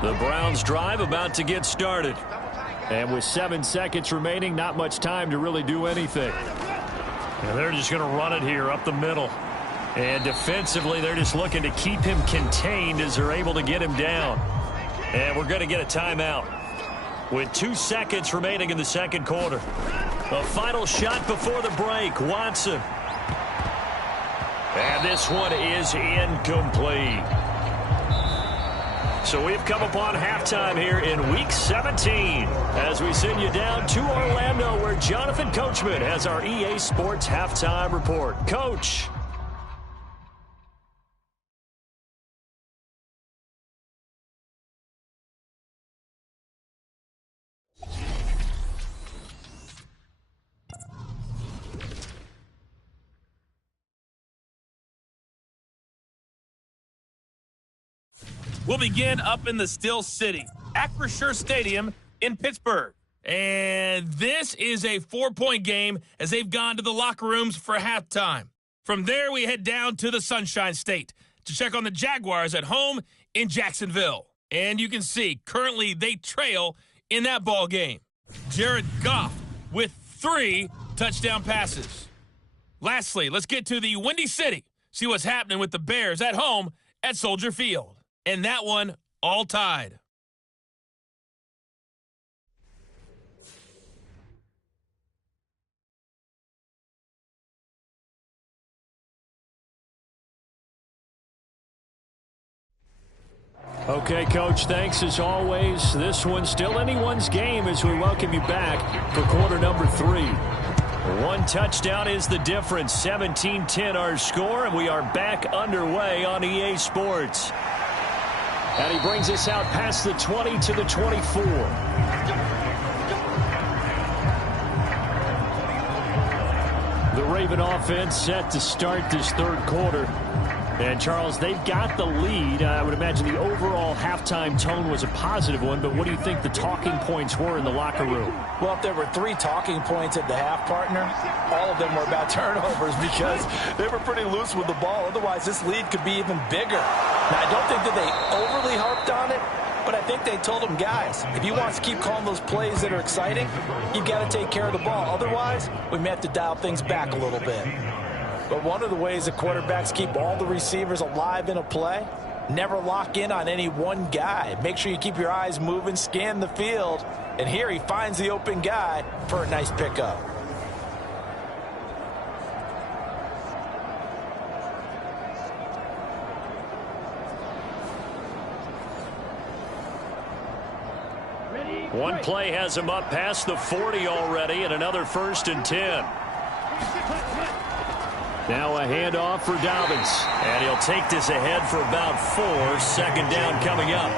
The Browns drive about to get started. And with 7 seconds remaining, not much time to really do anything. And they're just going to run it here up the middle. And defensively, they're just looking to keep him contained as they're able to get him down. And we're going to get a timeout with 2 seconds remaining in the second quarter. A final shot before the break. Watson. And this one is incomplete. So we've come upon halftime here in Week 17 as we send you down to Orlando where Jonathan Coachman has our EA Sports Halftime Report. Coach. We'll begin up in the Still City, Acrisure Stadium in Pittsburgh. And this is a 4-point game as they've gone to the locker rooms for halftime. From there, we head down to the Sunshine State to check on the Jaguars at home in Jacksonville. And you can see, currently they trail in that ball game. Jared Goff with 3 touchdown passes. Lastly, let's get to the Windy City, see what's happening with the Bears at home at Soldier Field. And that one all tied. Okay, Coach, thanks as always. This one's still anyone's game as we welcome you back for quarter number 3. 1 touchdown is the difference. 17-10 our score, and we are back underway on EA Sports. And he brings us out past the 20 to the 24. The Raven offense set to start this third quarter. And, Charles, they've got the lead. I would imagine the overall halftime tone was a positive one, but what do you think the talking points were in the locker room? Well, if there were 3 talking points at the half, partner, all of them were about turnovers because they were pretty loose with the ball. Otherwise, this lead could be even bigger. Now, I don't think that they overly harped on it, but I think they told them, guys, if you want to keep calling those plays that are exciting, you've got to take care of the ball. Otherwise, we may have to dial things back a little bit. But one of the ways that quarterbacks keep all the receivers alive in a play, never lock in on any one guy. Make sure you keep your eyes moving, scan the field. And here he finds the open guy for a nice pickup. One play has him up past the 40 already, and another 1st and 10. Now a handoff for Dobbins. And he'll take this ahead for about 4. 2nd down coming up.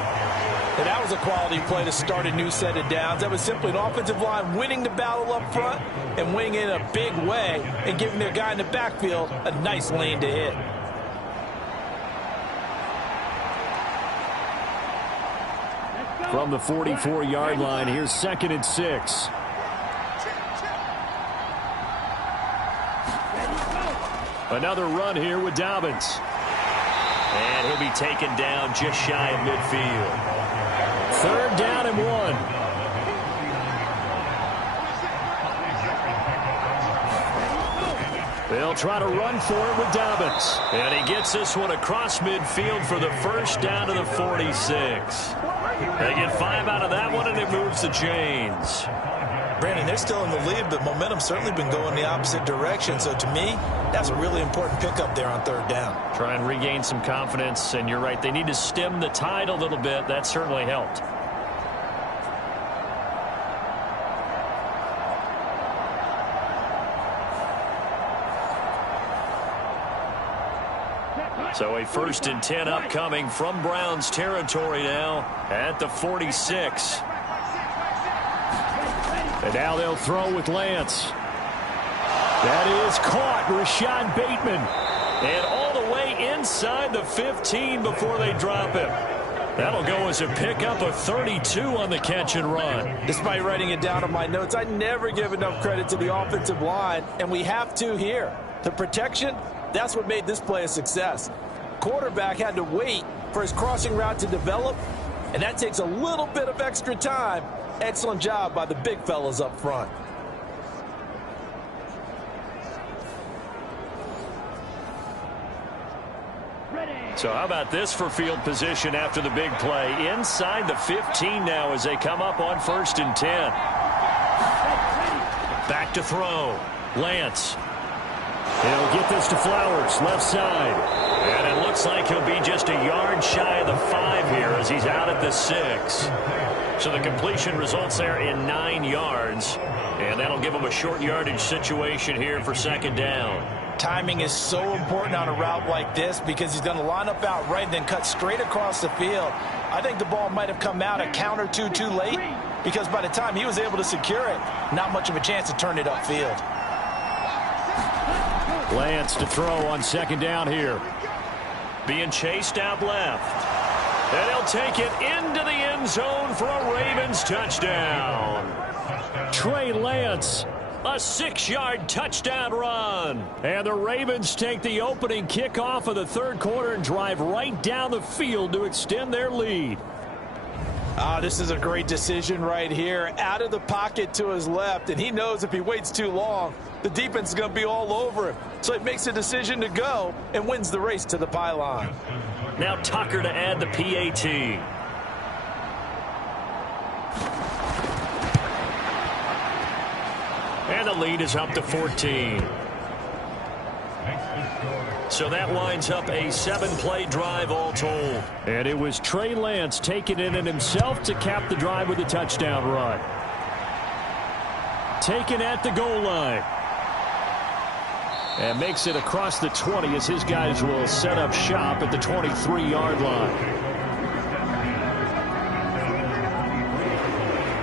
And that was a quality play to start a new set of downs. That was simply an offensive line winning the battle up front and winning it in a big way and giving their guy in the backfield a nice lane to hit. From the 44-yard line, here's 2nd and 6. Another run here with Dobbins. And he'll be taken down just shy of midfield. 3rd down and 1. They'll try to run for it with Dobbins. And he gets this one across midfield for the 1st down to the 46. They get 5 out of that one, and it moves the chains. Brandon, they're still in the lead, but momentum's certainly been going the opposite direction. So to me, that's a really important pickup there on 3rd down. Try and regain some confidence, and you're right. They need to stem the tide a little bit. That certainly helped. So a 1st and 10 upcoming from Browns territory now at the 46. And now they'll throw with Lance. That is caught. Rashad Bateman. And all the way inside the 15 before they drop him. That'll go as a pickup of 32 on the catch and run. Despite writing it down on my notes, I never give enough credit to the offensive line, and we have to here. The protection, that's what made this play a success. Quarterback had to wait for his crossing route to develop, and that takes a little bit of extra time. Excellent job by the big fellas up front. So how about this for field position after the big play? Inside the 15 now as they come up on 1st and 10. Back to throw. Lance. He'll get this to Flowers, left side. And it looks like he'll be just a yard shy of the 5 here as he's out at the 6. So the completion results there in 9 yards. And that'll give him a short yardage situation here for 2nd down. Timing is so important on a route like this because he's going to line up out right and then cut straight across the field. I think the ball might have come out a count or two too late because by the time he was able to secure it, not much of a chance to turn it upfield. Lance to throw on 2nd down here. Being chased out left. And he'll take it into the end zone for a Ravens touchdown. Trey Lance A 6-yard touchdown run. And the Ravens take the opening kickoff of the third quarter and drive right down the field to extend their lead. This is a great decision right here. Out of the pocket to his left, and he knows if he waits too long, the defense is going to be all over him. So he makes a decision to go and wins the race to the pylon. Now Tucker to add the PAT. And the lead is up to 14. So that winds up a 7-play drive all told. And it was Trey Lance taking it in himself to cap the drive with a touchdown run. Taken at the goal line. And makes it across the 20 as his guys will set up shop at the 23-yard line.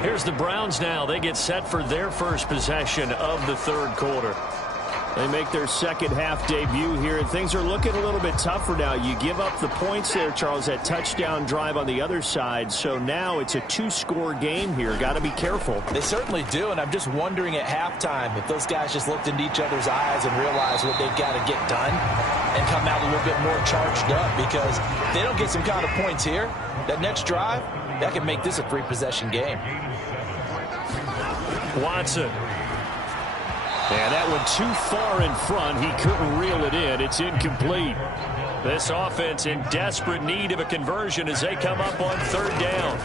Here's the Browns now. They get set for their first possession of the third quarter. They make their second half debut here, and things are looking a little bit tougher now. You give up the points there, Charles, that touchdown drive on the other side. So now it's a 2-score game here. Got to be careful. They certainly do, and I'm just wondering at halftime if those guys just looked into each other's eyes and realized what they've got to get done and come out a little bit more charged up, because if they don't get some kind of points here, that next drive, that can make this a 3-possession game. Watson. And that one too far in front. He couldn't reel it in. It's incomplete. This offense in desperate need of a conversion as they come up on third down.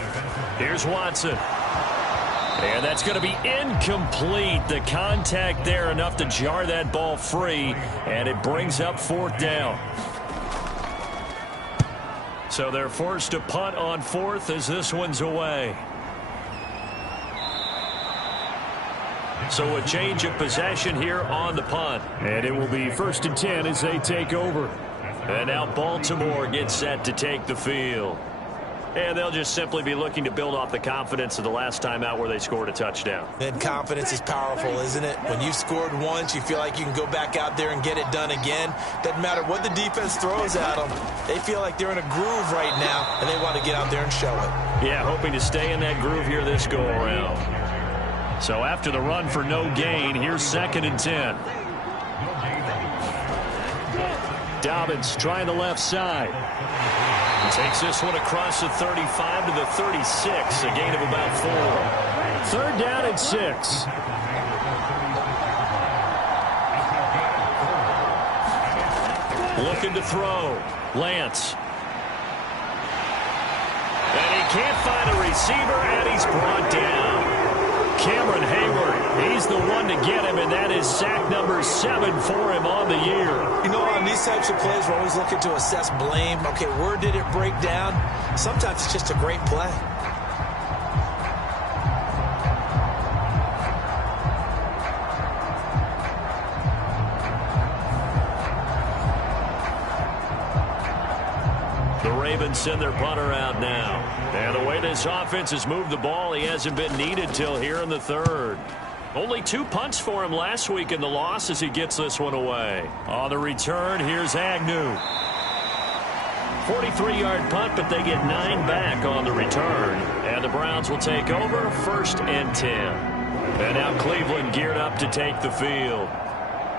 Here's Watson. And that's going to be incomplete. The contact there enough to jar that ball free. And it brings up fourth down. So they're forced to punt on fourth as this one's away. So a change of possession here on the punt. And it will be 1st and 10 as they take over. And now Baltimore gets set to take the field. And they'll just simply be looking to build off the confidence of the last time out where they scored a touchdown. And confidence is powerful, isn't it? When you've scored once, you feel like you can go back out there and get it done again. Doesn't matter what the defense throws at them. They feel like they're in a groove right now, and they want to get out there and show it. Yeah, hoping to stay in that groove here this go-around. So after the run for no gain, here's 2nd and 10. Dobbins trying the left side. He takes this one across the 35 to the 36, a gain of about 4. 3rd down and 6. Looking to throw. Lance. And he can't find a receiver, and he's brought down. Cameron Hayward, he's the one to get him, and that is sack number 7 for him on the year. You know, on these types of plays, we're always looking to assess blame. Okay, where did it break down? Sometimes it's just a great play. The Ravens send their punter out now. And the way this offense has moved the ball, he hasn't been needed till here in the third. Only 2 punts for him last week in the loss as he gets this one away. On the return, here's Agnew. 43-yard punt, but they get 9 back on the return. And the Browns will take over 1st and 10. And now Cleveland geared up to take the field.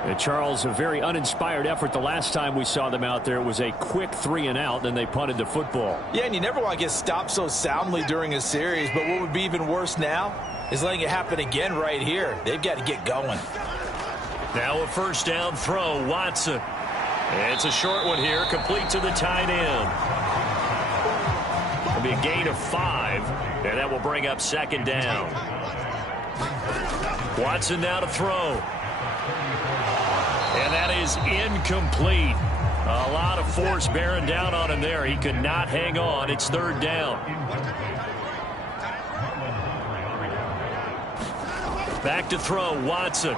And Charles, a very uninspired effort the last time we saw them out there. It was a quick 3-and-out, then they punted the football. Yeah, and you never want to get stopped so soundly during a series, but what would be even worse now is letting it happen again right here. They've got to get going. Now a 1st down throw, Watson. It's a short one here, complete to the tight end. It'll be a gain of 5, and that will bring up 2nd down. Watson now to throw. And that is incomplete. A lot of force bearing down on him there. He could not hang on. It's 3rd down. Back to throw, Watson.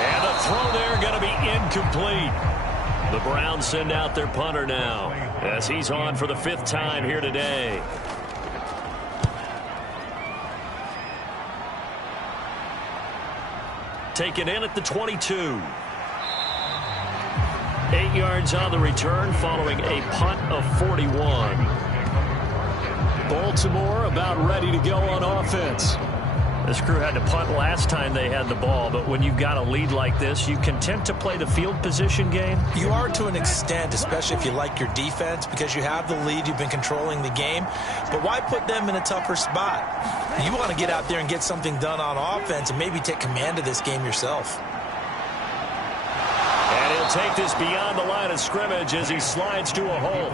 And the throw there going to be incomplete. The Browns send out their punter now as he's on for the 5th time here today. Taken in at the 22. 8 yards on the return following a punt of 41. Baltimore about ready to go on offense. This crew had to punt last time they had the ball, but when you've got a lead like this, you content to play the field position game? You are to an extent, especially if you like your defense, because you have the lead, you've been controlling the game. But why put them in a tougher spot? You want to get out there and get something done on offense and maybe take command of this game yourself. And he'll take this beyond the line of scrimmage as he slides to a hole.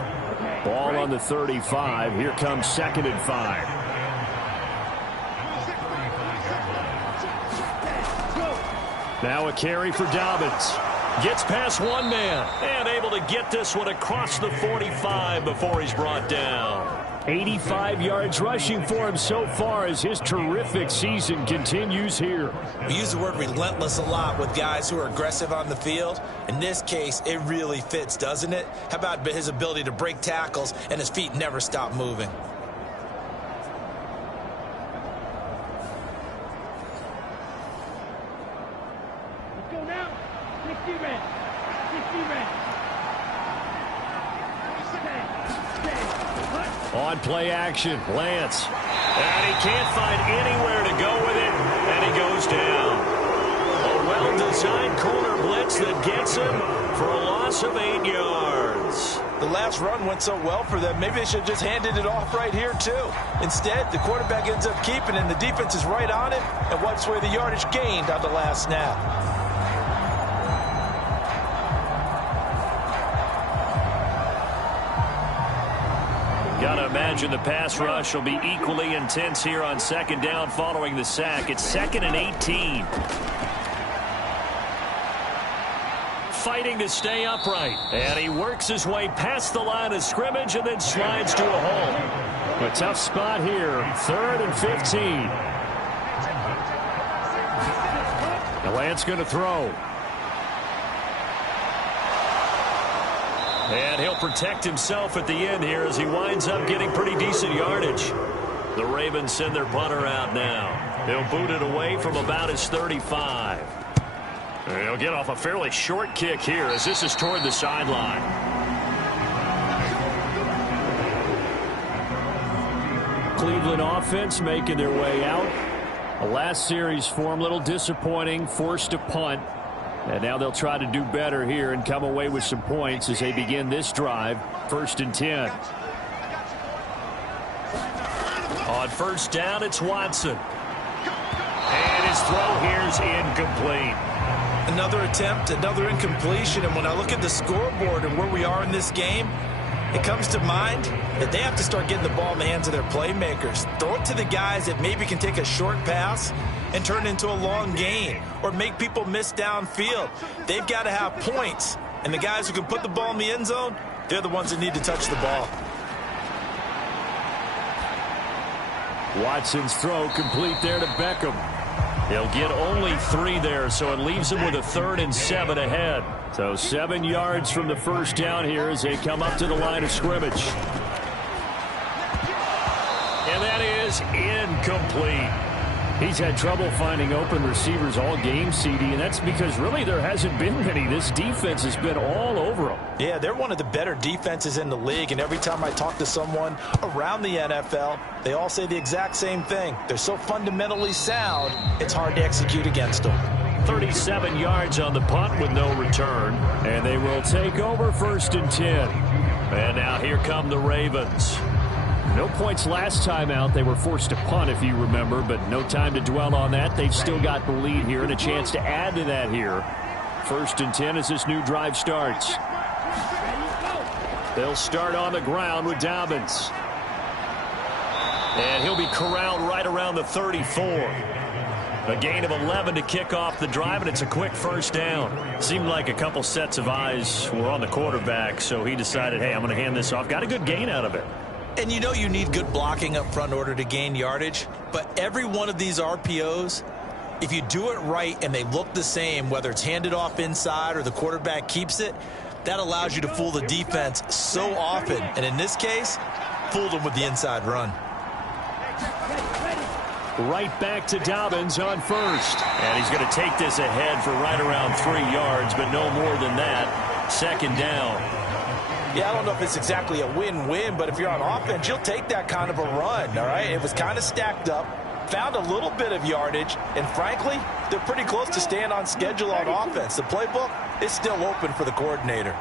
Ball on the 35. Here comes 2nd and 5. Now a carry for Dobbins. Gets past one man and able to get this one across the 45 before he's brought down. 85 yards rushing for him so far as his terrific season continues here. We use the word relentless a lot with guys who are aggressive on the field. In this case, it really fits, doesn't it? How about his ability to break tackles and his feet never stop moving? Let's go now. 60 red. 60 red. On play action, Lance. And he can't find anywhere to go with it, and he goes down. A well-designed corner blitz that gets him for a loss of 8 yards. The last run went so well for them, maybe they should have just handed it off right here, too. Instead, the quarterback ends up keeping it, and the defense is right on it and wipes away the yardage gained on the last snap. Got to imagine the pass rush will be equally intense here on 2nd down following the sack. It's 2nd and 18. Fighting to stay upright. And he works his way past the line of scrimmage and then slides to a hole. A tough spot here. 3rd and 15. The Lance going to throw. And he'll protect himself at the end here as he winds up getting pretty decent yardage. The Ravens send their punter out now. He'll boot it away from about his 35. And he'll get off a fairly short kick here as this is toward the sideline. Cleveland offense making their way out. The last series for them, a little disappointing, forced to punt. And now they'll try to do better here and come away with some points as they begin this drive. 1st and 10. On 1st down, it's Watson. And his throw here's incomplete. Another attempt, another incompletion. And when I look at the scoreboard and where we are in this game, it comes to mind that they have to start getting the ball in the hands of their playmakers. Throw it to the guys that maybe can take a short pass and turn it into a long gain or make people miss downfield. They've got to have points. And the guys who can put the ball in the end zone, they're the ones that need to touch the ball. Watson's throw complete there to Beckham. He'll get only 3 there, so it leaves him with a 3rd and 7 ahead. So 7 yards from the 1st down here as they come up to the line of scrimmage. And that is incomplete. He's had trouble finding open receivers all game, CD, and that's because really there hasn't been many. This defense has been all over them. Yeah, they're one of the better defenses in the league, and every time I talk to someone around the NFL, they all say the exact same thing. They're so fundamentally sound, it's hard to execute against them. 37 yards on the punt with no return. And they will take over 1st and 10. And now here come the Ravens. No points last time out. They were forced to punt, if you remember, but no time to dwell on that. They've still got the lead here and a chance to add to that here. 1st and 10 as this new drive starts. They'll start on the ground with Dobbins. And he'll be corralled right around the 34. A gain of 11 to kick off the drive, and it's a quick 1st down. Seemed like a couple sets of eyes were on the quarterback, so he decided, hey, I'm going to hand this off. Got a good gain out of it. And you know you need good blocking up front in order to gain yardage, but every one of these RPOs, if you do it right and they look the same, whether it's handed off inside or the quarterback keeps it, that allows you to fool the defense so often. And in this case, fooled them with the inside run. Right back to Dobbins on 1st. And he's going to take this ahead for right around 3 yards, but no more than that. 2nd down. Yeah, I don't know if it's exactly a win-win, but if you're on offense, you'll take that kind of a run, all right? It was kind of stacked up. found a little bit of yardage, and frankly, they're pretty close to staying on schedule on offense. The playbook is still open for the coordinator.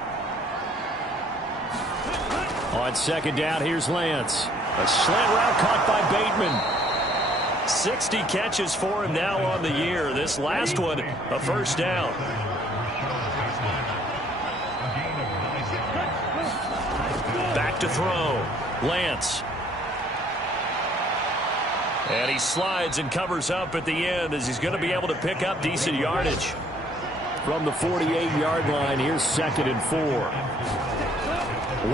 On second down, here's Lance. A slant route caught by Bateman. 60 catches for him now on the year. This last one, a first down. Back to throw. Lance. And he slides and covers up at the end as he's going to be able to pick up decent yardage. From the 48-yard line, here's 2nd and 4.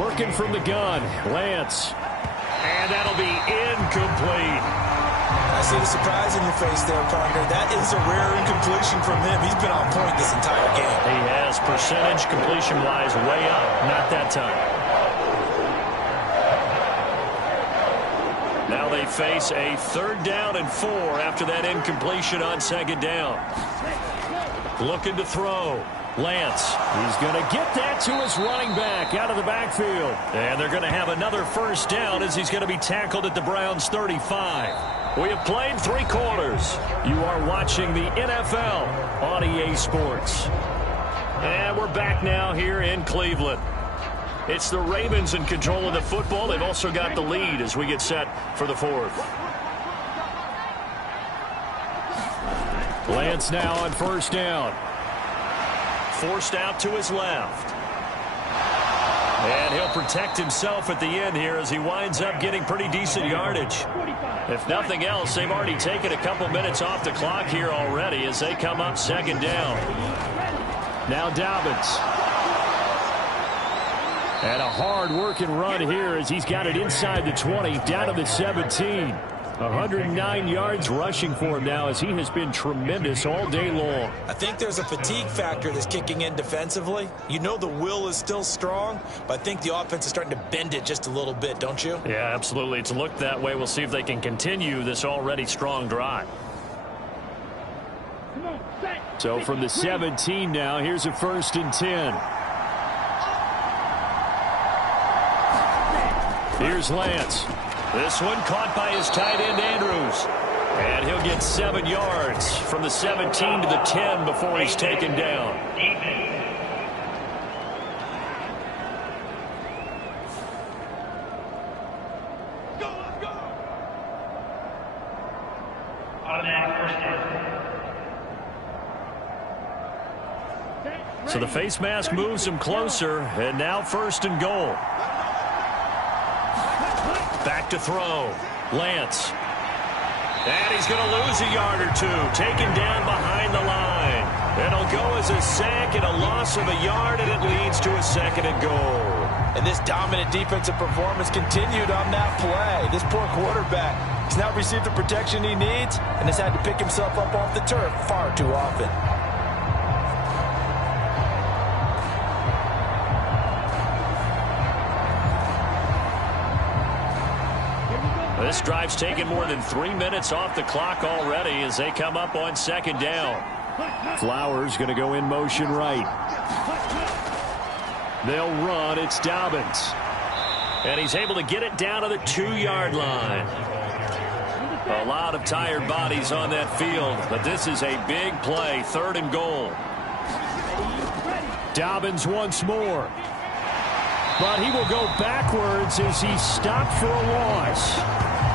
Working from the gun, Lance. And that'll be incomplete. I see the surprise in your face there, partner. That is a rare incompletion from him. He's been on point this entire game. He has, percentage completion-wise way up. Not that time. Now they face a 3rd down and 4 after that incompletion on 2nd down. Looking to throw. Lance. He's going to get that to his running back out of the backfield. And they're going to have another first down as he's going to be tackled at the Browns' 35. We have played 3 quarters. You are watching the NFL on EA Sports. And we're back now here in Cleveland. It's the Ravens in control of the football. They've also got the lead as we get set for the 4th. Lance now on first down. Forced out to his left. And he'll protect himself at the end here as he winds up getting pretty decent yardage. If nothing else, they've already taken a couple minutes off the clock here already as they come up 2nd down. Now Dobbins. And a hard-working run here as he's got it inside the 20, down to the 17. 109 yards rushing for him now as he has been tremendous all day long. I think there's a fatigue factor that's kicking in defensively. You know the will is still strong, but I think the offense is starting to bend it just a little bit, don't you? Yeah, absolutely. It's looked that way. We'll see if they can continue this already strong drive. So from the 17 now, here's a 1st and 10. Here's Lance. This one caught by his tight end, Andrews. And he'll get 7 yards from the 17 to the 10 before he's taken down. So the face mask moves him closer, and now 1st and goal. Back to throw. Lance. And he's going to lose a yard or 2. Taken down behind the line. It'll go as a sack and a loss of a yard, and it leads to a 2nd and goal. And this dominant defensive performance continued on that play. This poor quarterback has not received the protection he needs and has had to pick himself up off the turf far too often. This drive's taken more than 3 minutes off the clock already as they come up on 2nd down. Flowers going to go in motion right. They'll run. It's Dobbins. And he's able to get it down to the 2-yard line. A lot of tired bodies on that field, but this is a big play. 3rd and goal. Dobbins once more. But he will go backwards as he stopped for a loss.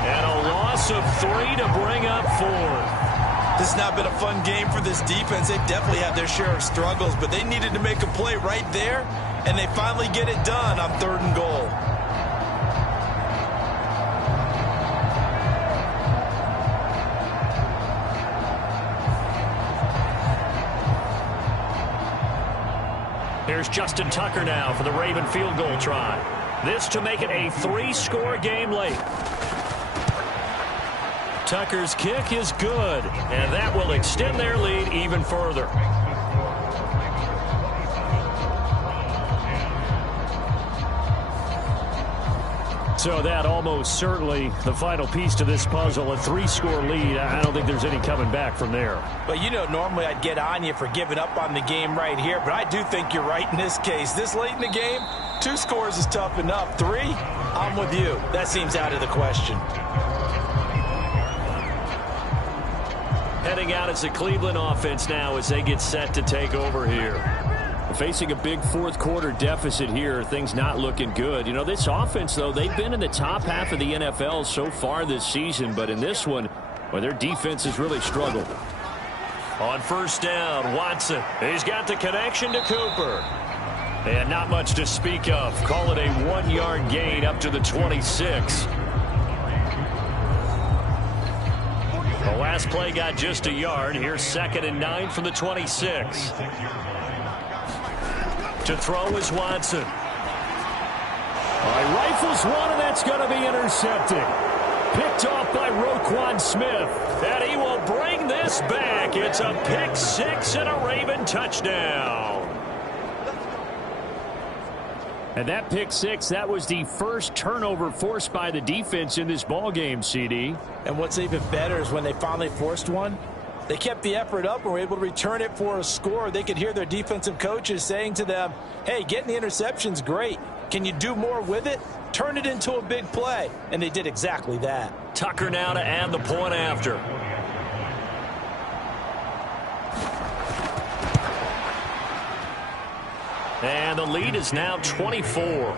And a loss of 3 to bring up 4. This has not been a fun game for this defense. They've definitely had their share of struggles, but they needed to make a play right there, and they finally get it done on 3rd and goal. Here's Justin Tucker now for the Raven field goal try. This to make it a 3-score game late. Tucker's kick is good, and that will extend their lead even further. So that almost certainly the final piece to this puzzle, a 3-score lead. I don't think there's any coming back from there. But you know, normally I'd get on you for giving up on the game right here, but I do think you're right in this case. This late in the game, 2 scores is tough enough. 3, I'm with you. That seems out of the question. heading out as the Cleveland offense now as they get set to take over here. Facing a big fourth quarter deficit here, things not looking good. You know, this offense, though, they've been in the top half of the NFL so far this season, but in this one, well, their defense has really struggled. On first down, Watson. He's got the connection to Cooper. And not much to speak of. Call it a 1-yard gain up to the 26. The last play got just a yard. Here's 2nd and 9 from the 26. To throw is Watson. All right, rifles one, and that's going to be intercepted. Picked off by Roquan Smith. And he will bring this back. It's a pick 6 and a Raven touchdown. And that pick 6, that was the first turnover forced by the defense in this ballgame, CD. And what's even better is when they finally forced one, they kept the effort up and were able to return it for a score. They could hear their defensive coaches saying to them, hey, getting the interception's great. Can you do more with it? Turn it into a big play. And they did exactly that. Tucker now to add the point after. And the lead is now 24.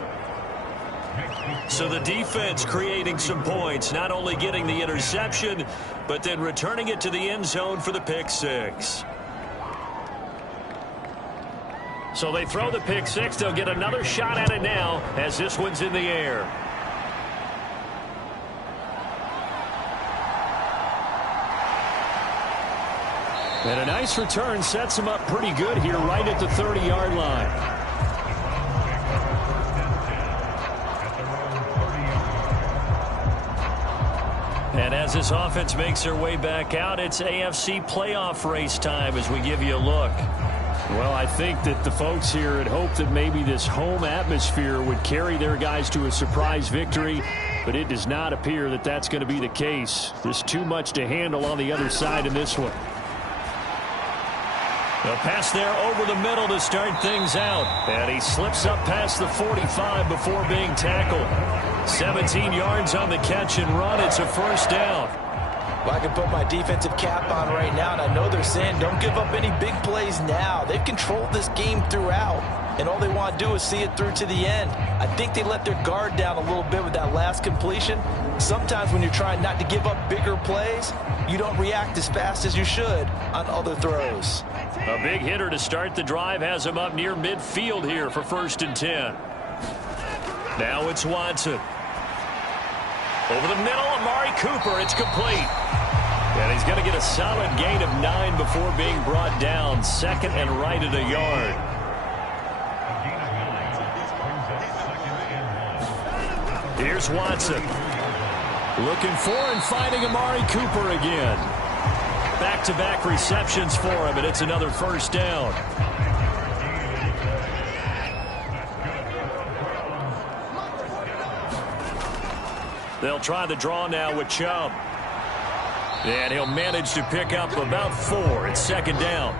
So the defense creating some points, not only getting the interception, but then returning it to the end zone for the pick 6. So they throw the pick 6. They'll get another shot at it now as this one's in the air. And a nice return sets him up pretty good here right at the 30-yard line. And as this offense makes their way back out, it's AFC playoff race time as we give you a look. Well, I think that the folks here had hoped that maybe this home atmosphere would carry their guys to a surprise victory, but it does not appear that that's going to be the case. There's too much to handle on the other side in this one. A pass there over the middle to start things out. And he slips up past the 45 before being tackled. 17 yards on the catch and run. It's a first down. Well, I can put my defensive cap on right now, and I know they're saying don't give up any big plays now. They've controlled this game throughout, and all they want to do is see it through to the end. I think they let their guard down a little bit with that last completion. Sometimes when you're trying not to give up bigger plays, you don't react as fast as you should on other throws. A big hitter to start the drive has him up near midfield here for 1st and 10. Now it's Watson. Over the middle, Amari Cooper. It's complete. And he's going to get a solid gain of 9 before being brought down. 2nd and right at a yard. Here's Watson. Looking for and finding Amari Cooper again. Back-to-back receptions for him, and it's another first down. They'll try the draw now with Chubb. And he'll manage to pick up about 4. It's 2nd down.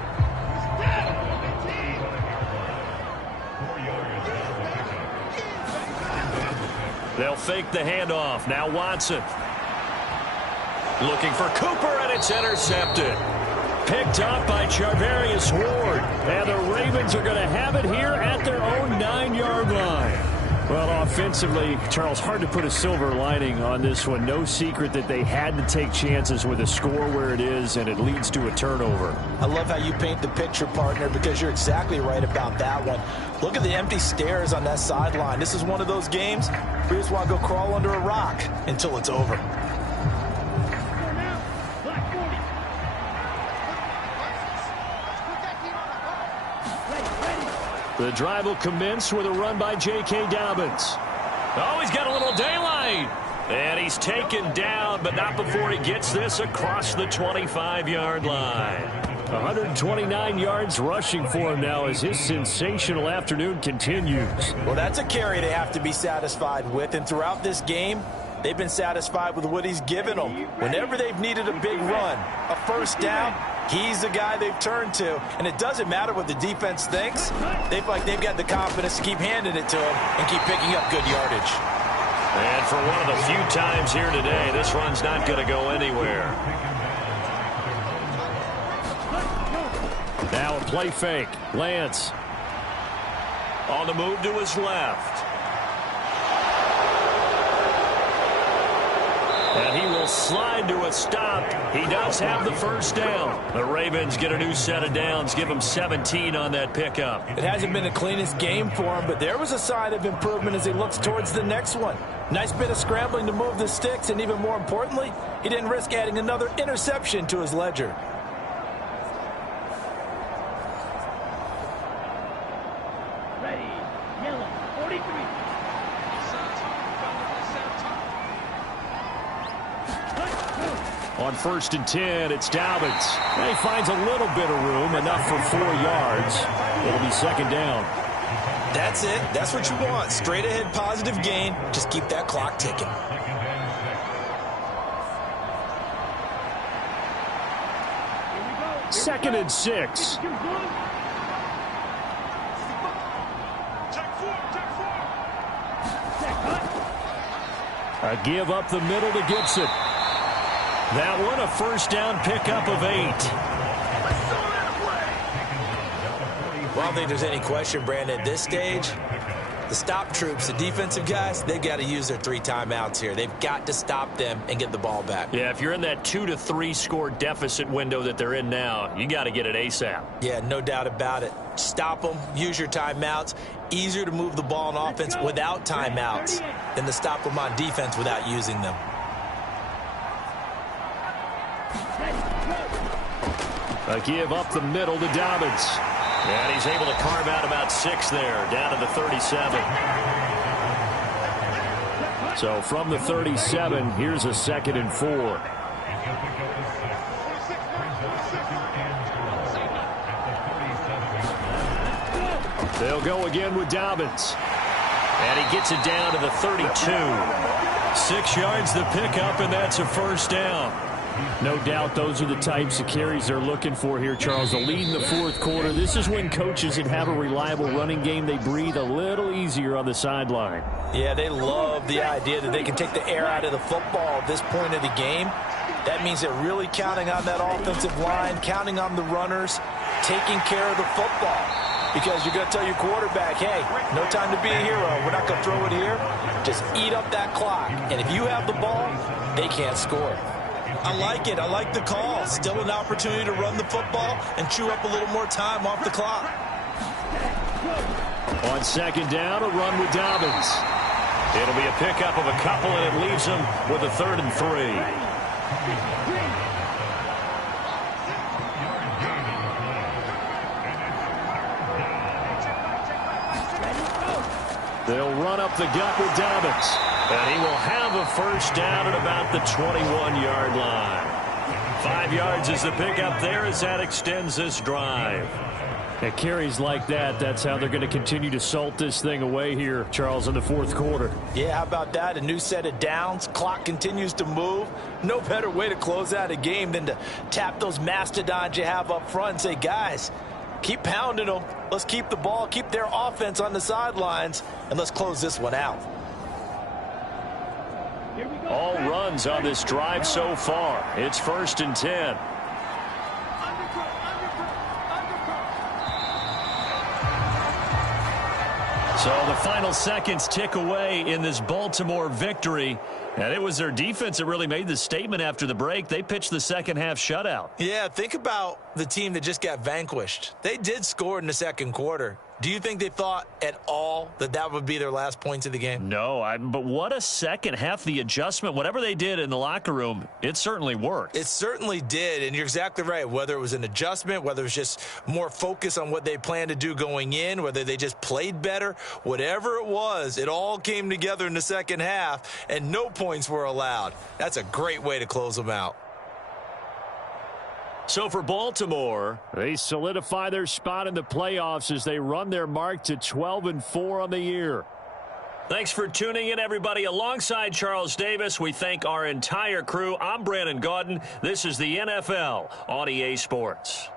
They'll fake the handoff. Now Watson. Looking for Cooper, and it's intercepted. Picked up by Charvarius Ward. And the Ravens are going to have it here at their own 9-yard line. Well, offensively, Charles, hard to put a silver lining on this one. No secret that they had to take chances with a score where it is, and it leads to a turnover. I love how you paint the picture, partner, because you're exactly right about that one. Look at the empty stairs on that sideline. This is one of those games where you just want to go crawl under a rock until it's over. The drive will commence with a run by J.K. Dobbins. Oh, he's got a little daylight. And he's taken down, but not before he gets this across the 25-yard line. 129 yards rushing for him now as his sensational afternoon continues. Well, that's a carry they have to be satisfied with, and throughout this game, they've been satisfied with what he's given them. Whenever they've needed a big run, a first down, he's the guy they've turned to. And it doesn't matter what the defense thinks. They feel like they've got the confidence to keep handing it to him and keep picking up good yardage. And for one of the few times here today, this run's not going to go anywhere. Now a play fake. Lance. On the move to his left. And he will slide to a stop. He does have the first down. The Ravens get a new set of downs, give him 17 on that pickup. It hasn't been the cleanest game for him, but there was a sign of improvement as he looks towards the next one. Nice bit of scrambling to move the sticks, and even more importantly, he didn't risk adding another interception to his ledger. Ready. Yellow. 43. On 1st and 10, it's Dobbins. And he finds a little bit of room, enough for 4 yards. It'll be 2nd down. That's it. That's what you want. Straight ahead positive gain. Just keep that clock ticking. Second and 6. A give up the middle to Gibson. That one, a first down pickup of 8. Well, I don't think there's any question, Brandon, at this stage, the stop troops, the defensive guys, they've got to use their 3 timeouts here. They've got to stop them and get the ball back. Yeah, if you're in that 2 to 3 score deficit window that they're in now, you got to get it ASAP. Yeah, no doubt about it. Stop them, use your timeouts. Easier to move the ball on offense without timeouts than to stop them on defense without using them. A give up the middle to Dobbins. And he's able to carve out about 6 there, down to the 37. So from the 37, here's a 2nd and 4. They'll go again with Dobbins. And he gets it down to the 32. 6 yards the pickup, and that's a first down. No doubt those are the types of carries they're looking for here, Charles. The lead in the 4th quarter. This is when coaches that have a reliable running game, they breathe a little easier on the sideline. Yeah, they love the idea that they can take the air out of the football at this point of the game. That means they're really counting on that offensive line, counting on the runners, taking care of the football. Because you're going to tell your quarterback, hey, no time to be a hero. We're not going to throw it here. Just eat up that clock. And if you have the ball, they can't score. I like it. I like the call. Still an opportunity to run the football and chew up a little more time off the clock. On 2nd down, a run with Dobbins. It'll be a pickup of a couple, and it leaves him with a 3rd and 3. They'll run up the gut with Dobbins. And he will have a first down at about the 21-yard line. 5 yards is the pickup there as that extends this drive. At carries like that, that's how they're going to continue to salt this thing away here, Charles, in the 4th quarter. Yeah, how about that? A new set of downs. Clock continues to move. No better way to close out a game than to tap those mastodons you have up front and say, guys, keep pounding them. Let's keep the ball, keep their offense on the sidelines, and let's close this one out. All runs on this drive so far. It's 1st and 10. So the final seconds tick away in this Baltimore victory. And it was their defense that really made the statement after the break. They pitched the second-half shutout. Yeah, think about the team that just got vanquished. They did score in the 2nd quarter. Do you think they thought at all that that would be their last points of the game? No, but what a second half. The adjustment, whatever they did in the locker room, it certainly worked. It certainly did, and you're exactly right. Whether it was an adjustment, whether it was just more focus on what they planned to do going in, whether they just played better, whatever it was, it all came together in the second half, and no points were allowed. That's a great way to close them out. So for Baltimore, they solidify their spot in the playoffs as they run their mark to 12-4 on the year. Thanks for tuning in, everybody. Alongside Charles Davis, we thank our entire crew. I'm Brandon Gaudin. This is the NFL on EA Sports.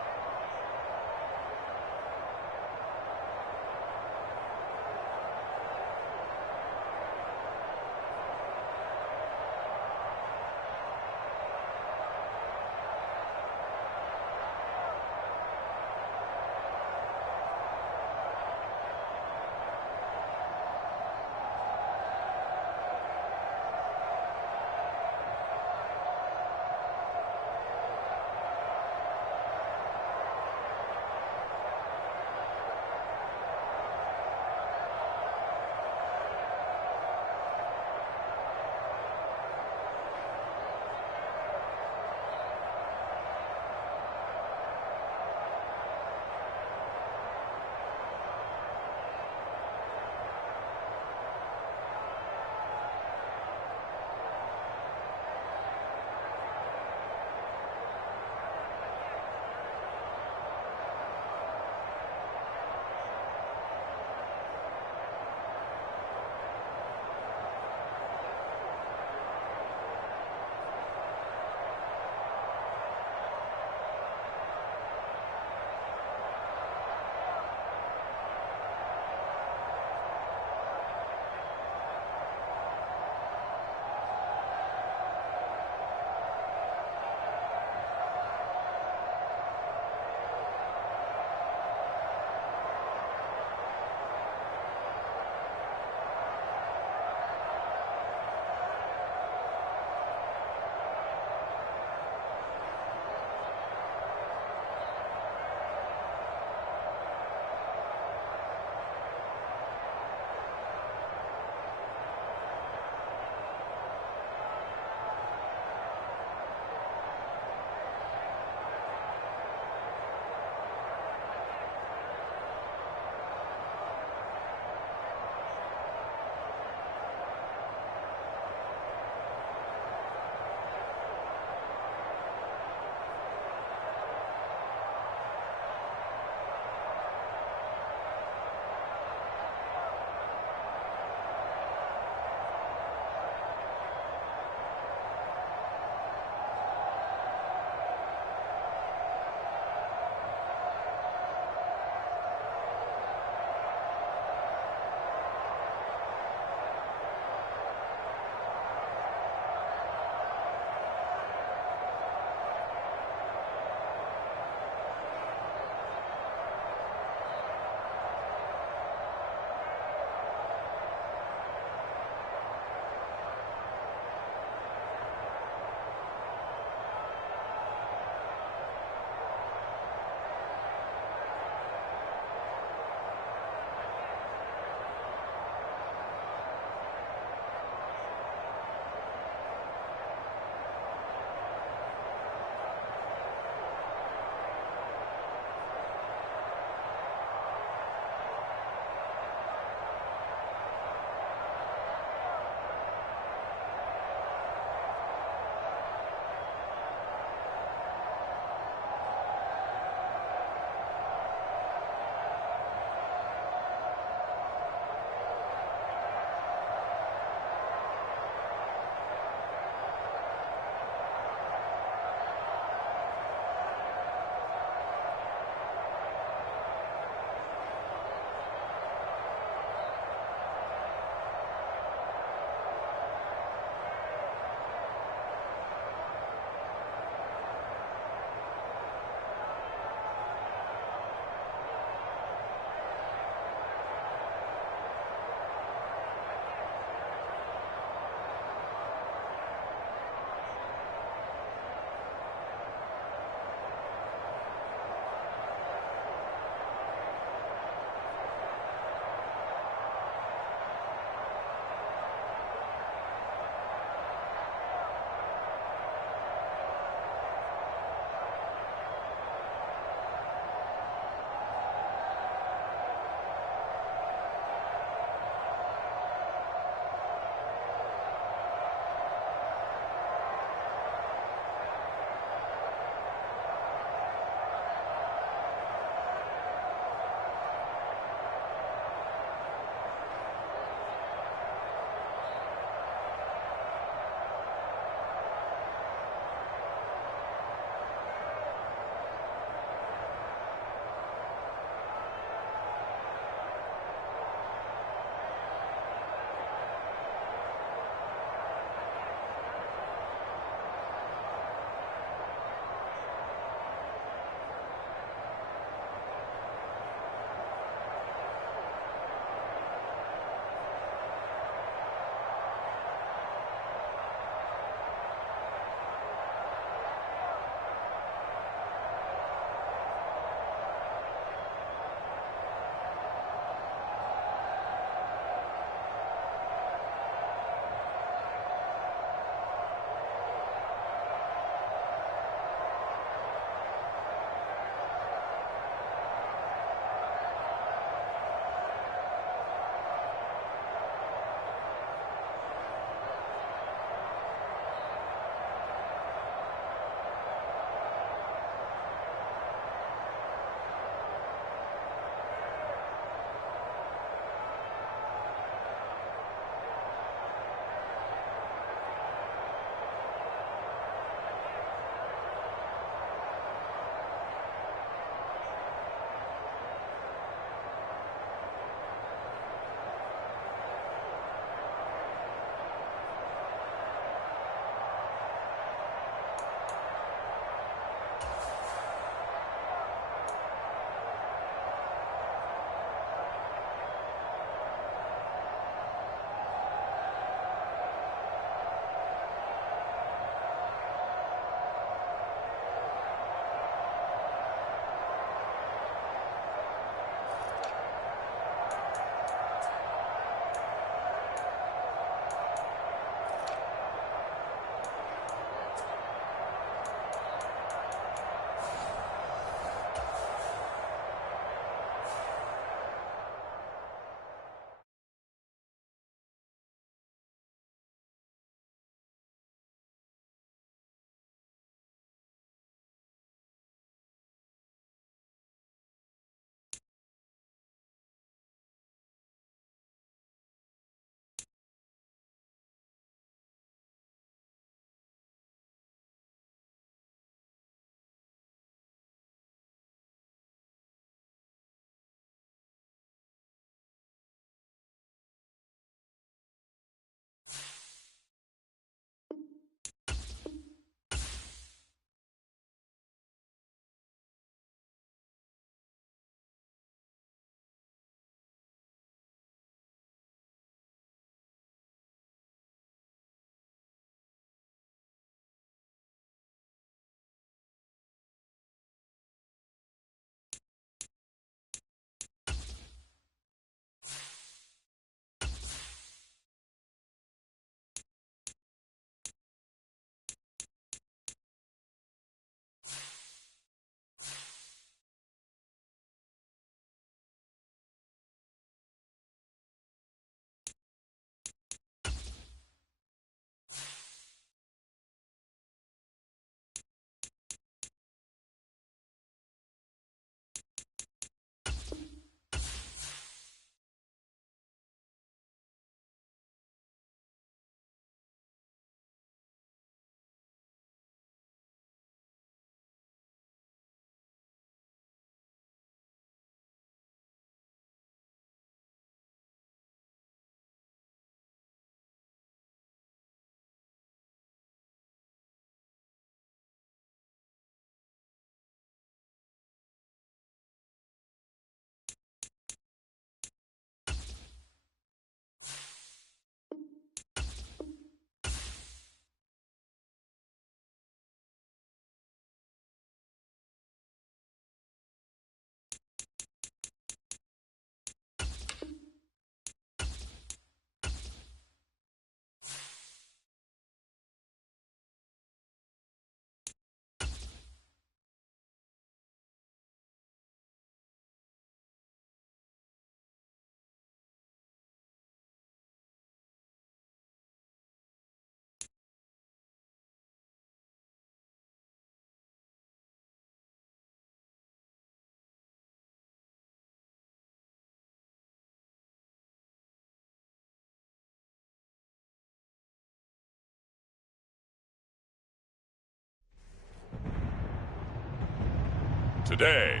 today.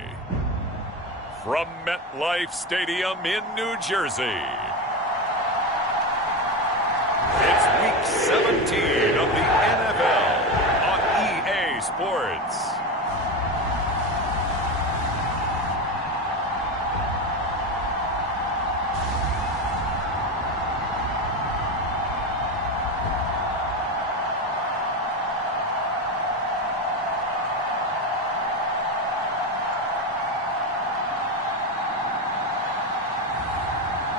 From MetLife Stadium in New Jersey, it's Week 17 of the NFL on EA Sports.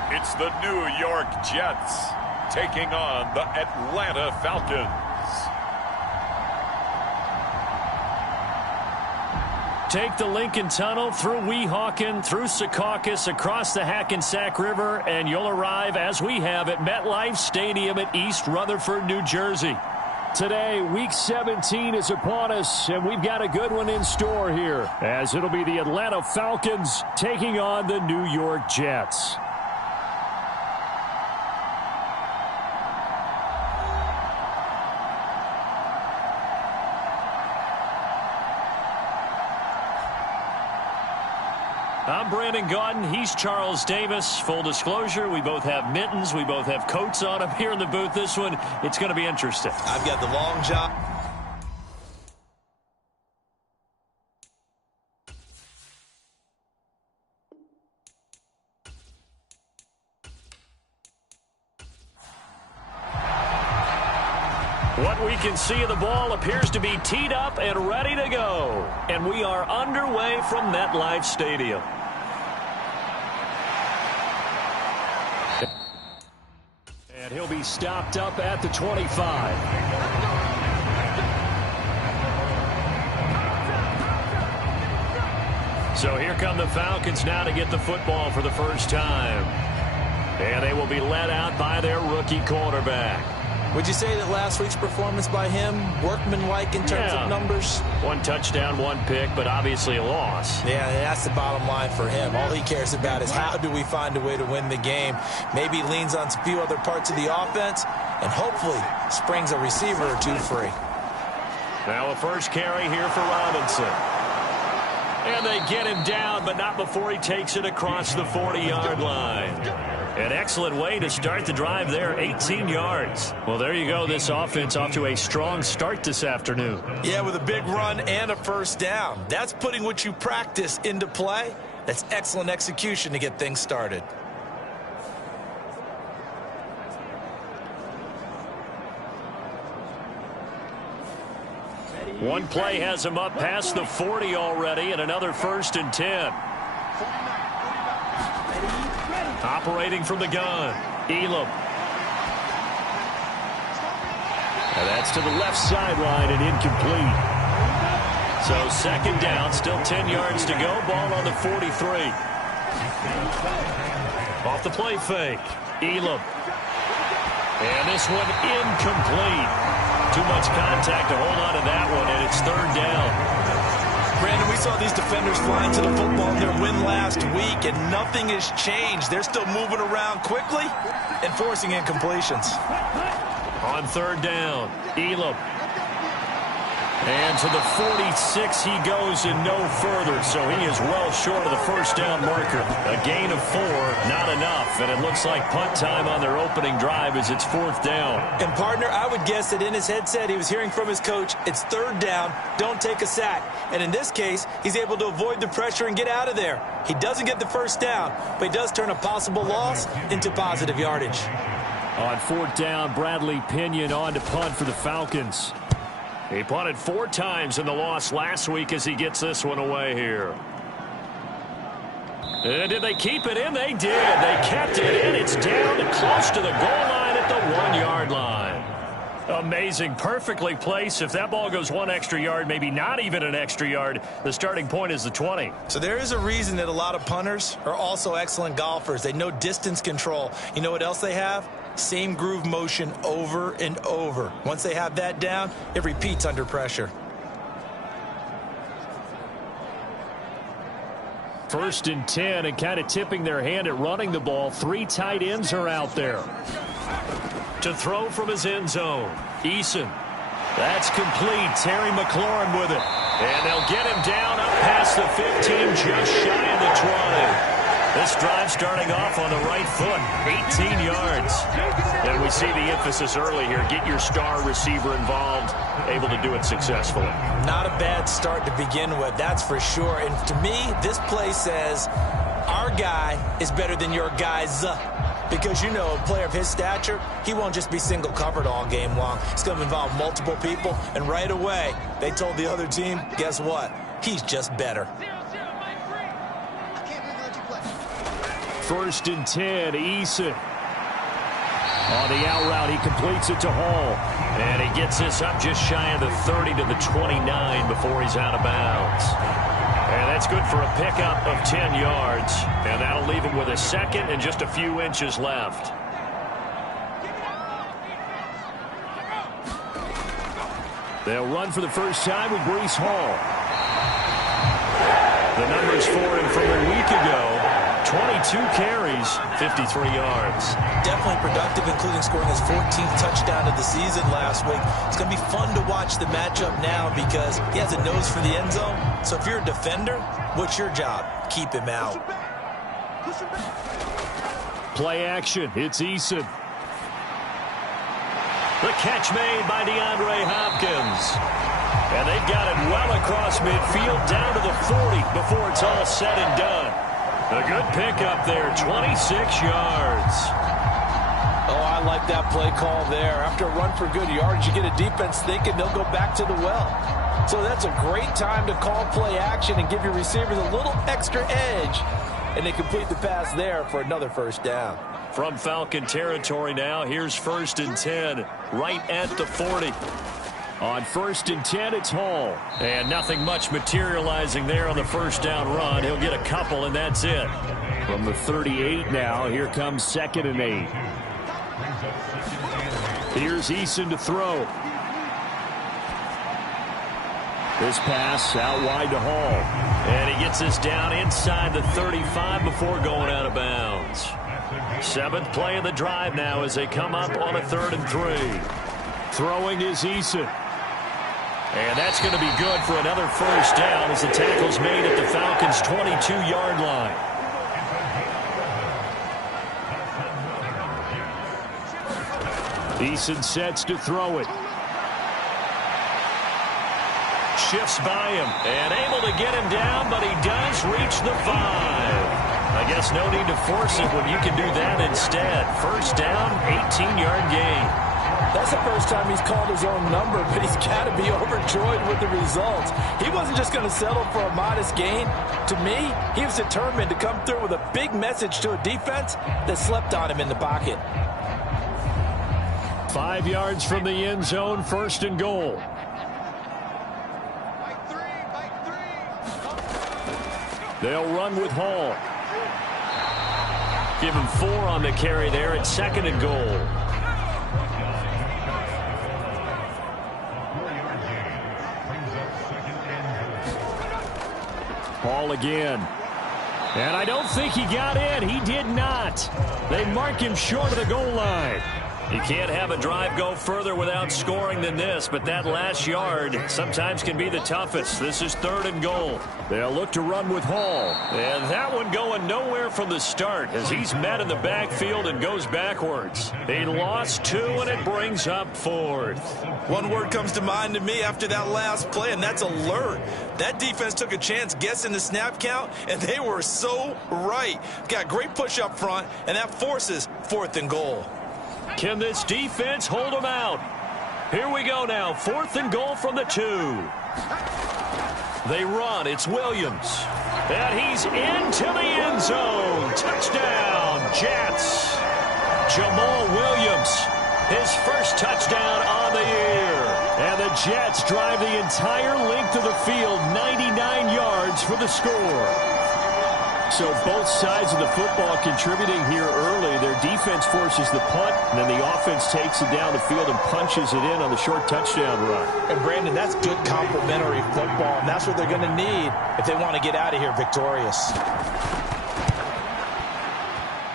It's the New York Jets taking on the Atlanta Falcons. Take the Lincoln Tunnel through Weehawken, through Secaucus, across the Hackensack River, and you'll arrive, as we have, at MetLife Stadium at East Rutherford, New Jersey. Today, Week 17 is upon us, and we've got a good one in store here, as it'll be the Atlanta Falcons taking on the New York Jets. I'm Brandon Gaudin. He's Charles Davis. Full disclosure, we both have mittens. We both have coats on up here in the booth. This one, it's going to be interesting. I've got the long john. What we can see of the ball appears to be teed up and ready to go. And we are underway from MetLife Stadium. And he'll be stopped up at the 25. So here come the Falcons now to get the football for the first time. And they will be led out by their rookie quarterback. Would you say that last week's performance by him, workmanlike in terms of numbers? One touchdown, one pick, but obviously a loss. Yeah, that's the bottom line for him. All he cares about is how do we find a way to win the game. Maybe leans on a few other parts of the offense and hopefully springs a receiver or two free. Now a first carry here for Robinson. And they get him down, but not before he takes it across the 40-yard line. An excellent way to start the drive there, 18 yards. Well, there you go. This offense off to a strong start this afternoon. Yeah, with a big run and a first down. That's putting what you practice into play. That's excellent execution to get things started. One play has him up past the 40 already, and another 1st and 10. Operating from the gun, Elam. And that's to the left sideline and incomplete. So second down, still 10 yards to go. Ball on the 43. Off the play fake, Elam. And this one incomplete. Too much contact to hold on to that one, and it's 3rd down. Brandon, we saw these defenders flying to the football in their win last week, and nothing has changed. They're still moving around quickly and forcing incompletions. On 3rd down, Elam. And to the 46 he goes and no further, so he is well short of the first down marker. A gain of 4, not enough, and it looks like punt time on their opening drive as it's 4th down. And, partner, I would guess that in his headset he was hearing from his coach, it's 3rd down, don't take a sack. And in this case, he's able to avoid the pressure and get out of there. He doesn't get the first down, but he does turn a possible loss into positive yardage. On 4th down, Bradley Pinion on to punt for the Falcons. He punted 4 times in the loss last week as he gets this one away here. And did they keep it in? They did. They kept it in. It's down close to the goal line at the 1-yard line. Amazing. Perfectly placed. If that ball goes 1 extra yard, maybe not even an extra yard, the starting point is the 20. So there is a reason that a lot of punters are also excellent golfers. They know distance control. You know what else they have? Same groove motion over and over. Once they have that down, it repeats under pressure. 1st and 10, and kind of tipping their hand at running the ball. 3 tight ends are out there. To throw from his end zone, Eason. That's complete. Terry McLaurin with it. And they'll get him down up past the 15, just shy of the 20. This drive starting off on the right foot, 18 yards. And we see the emphasis early here. Get your star receiver involved, able to do it successfully. Not a bad start to begin with, that's for sure. And to me, this play says our guy is better than your guy's. Because, you know, a player of his stature, he won't just be single covered all game long. It's going to involve multiple people. And right away, they told the other team, guess what? He's just better. 1st and 10, Eason. On the out route, he completes it to Hall. And he gets this up just shy of the 30 to the 29 before he's out of bounds. And that's good for a pickup of 10 yards. And that'll leave him with a second and just a few inches left. They'll run for the first time with Breece Hall. The numbers for him from a week ago. 22 carries, 53 yards. Definitely productive, including scoring his 14th touchdown of the season last week. It's going to be fun to watch the matchup now because he has a nose for the end zone. So if you're a defender, what's your job? Keep him out. Play action. It's Eason. The catch made by DeAndre Hopkins. And they've got it well across midfield down to the 40 before it's all said and done. A good pickup there, 26 yards. Oh, I like that play call there. After a run for good yards, you get a defense thinking they'll go back to the well. So that's a great time to call play action and give your receivers a little extra edge. And they complete the pass there for another first down. From Falcon territory now, here's 1st and 10, right at the 40. On 1st and 10, it's Hall. And nothing much materializing there on the first down run. He'll get a couple, and that's it. From the 38 now, here comes 2nd and 8. Here's Eason to throw. This pass out wide to Hall. And he gets this down inside the 35 before going out of bounds. 7th play of the drive now as they come up on a 3rd and 3. Throwing is Eason. And that's going to be good for another first down as the tackle's made at the Falcons' 22-yard line. Eason sets to throw it. Shifts by him and able to get him down, but he does reach the 5. I guess no need to force it when you can do that instead. First down, 18-yard gain. That's the first time he's called his own number, but he's got to be overjoyed with the results. He wasn't just going to settle for a modest gain. To me, he was determined to come through with a big message to a defense that slept on him in the pocket. 5 yards from the end zone, 1st and goal. They'll run with Hall. Give him 4 on the carry there at 2nd and goal. Hall again. And I don't think he got in. He did not. They mark him short of the goal line. You can't have a drive go further without scoring than this, but that last yard sometimes can be the toughest. This is 3rd and goal. They'll look to run with Hall. And that one going nowhere from the start as he's met in the backfield and goes backwards. He lost 2, and it brings up 4th. One word comes to mind to me after that last play, and that's alert. That defense took a chance guessing the snap count, and they were so right. Got great push up front, and that forces 4th and goal. Can this defense hold them out? Here we go now. 4th and goal from the 2. They run. It's Williams. And he's into the end zone. Touchdown, Jets. Jamal Williams, his first touchdown on the year. And the Jets drive the entire length of the field, 99 yards for the score. So both sides of the football contributing here early. Their defense forces the punt, and then the offense takes it down the field and punches it in on the short touchdown run. And, Brandon, that's good complementary football, and that's what they're going to need if they want to get out of here victorious.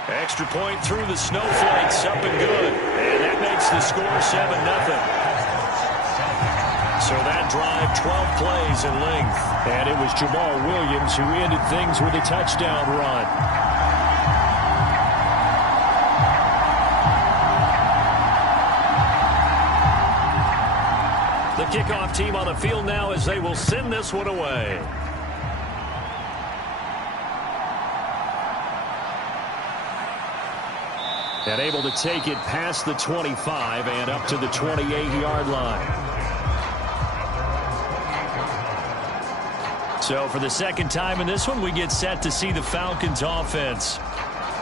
Extra point through the snowflakes, up and good. And that makes the score 7-0. So that drive, 12 plays in length. And it was Jamal Williams who ended things with a touchdown run. The kickoff team on the field now as they will send this one away. And able to take it past the 25 and up to the 28-yard line. So for the second time in this one, we get set to see the Falcons offense.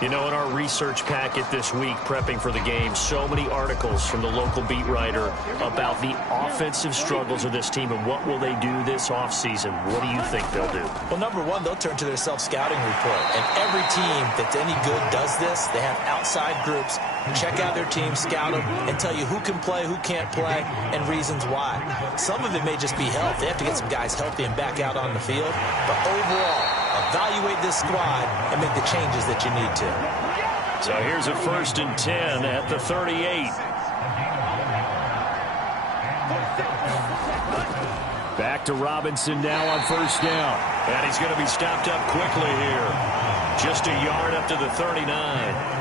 You know, in our research packet this week, prepping for the game, so many articles from the local beat writer about the offensive struggles of this team and what will they do this offseason. What do you think they'll do? Well, number one, they'll turn to their self-scouting report. And every team that's any good does this. They have outside groups. Check out their team, scout them, and tell you who can play, who can't play, and reasons why. Some of it may just be health. They have to get some guys healthy and back out on the field. But overall, evaluate this squad and make the changes that you need to. So here's a 1st and 10 at the 38. Back to Robinson now on 1st down. And he's going to be stopped up quickly here. Just a yard up to the 39.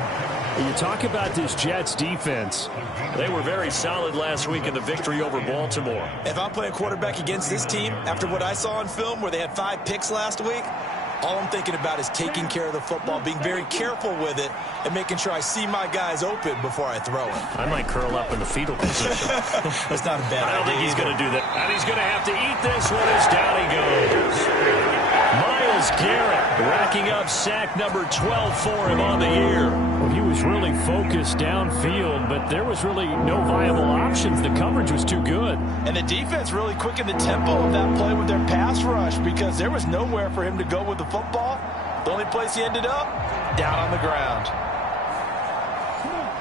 You talk about this Jets defense. They were very solid last week in the victory over Baltimore. If I'm playing quarterback against this team, after what I saw on film where they had 5 picks last week, all I'm thinking about is taking care of the football, being very careful with it, and making sure I see my guys open before I throw it. I might curl up in the fetal position. That's not a bad idea. I don't think he's going to do that. And he's going to have to eat this one as down he goes. Myles Garrett racking up sack number 12 for him on the year. Well, he was really focused downfield, but there was really no viable options. The coverage was too good. And the defense really quickened the tempo of that play with their pass rush because there was nowhere for him to go with the football. The only place he ended up, down on the ground.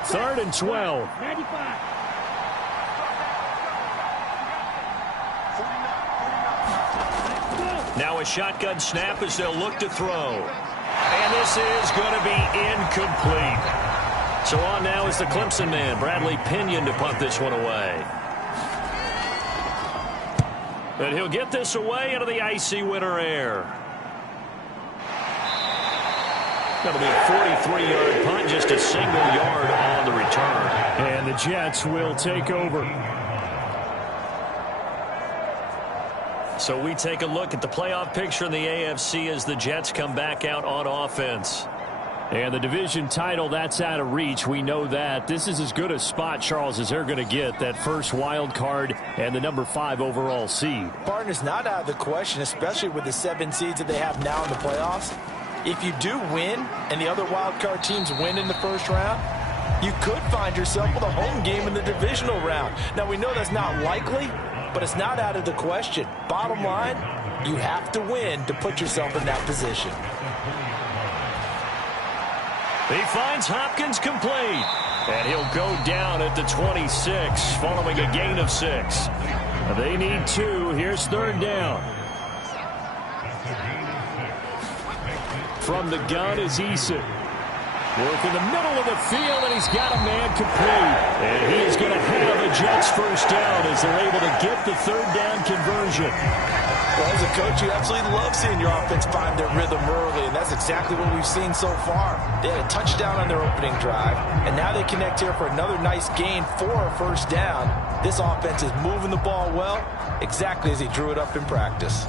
3rd and 12. 95. Now a shotgun snap as they'll look to throw. And this is going to be incomplete. So on now is the Clemson man, Bradley Pinion, to punt this one away. And he'll get this away into the icy winter air. That'll be a 43-yard punt, just a single yard on the return. And the Jets will take over. So we take a look at the playoff picture in the AFC as the Jets come back out on offense. And the division title, that's out of reach. We know that. This is as good a spot, Charles, as they're going to get. That first wild card and the number 5 overall seed. Partner's not out of the question, especially with the 7 seeds that they have now in the playoffs. If you do win and the other wild card teams win in the first round, you could find yourself with a home game in the divisional round. Now, we know that's not likely, but it's not out of the question. Bottom line, you have to win to put yourself in that position. He finds Hopkins complete. And he'll go down at the 26 following a gain of 6. They need 2. Here's 3rd down. From the gun is Eason. Work in the middle of the field, and he's got a man complete. And he is going to have a Jets first down as they're able to get the 3rd down conversion. Well, as a coach, you absolutely love seeing your offense find their rhythm early, and that's exactly what we've seen so far. They had a touchdown on their opening drive, and now they connect here for another nice gain for a first down. This offense is moving the ball well, exactly as he drew it up in practice.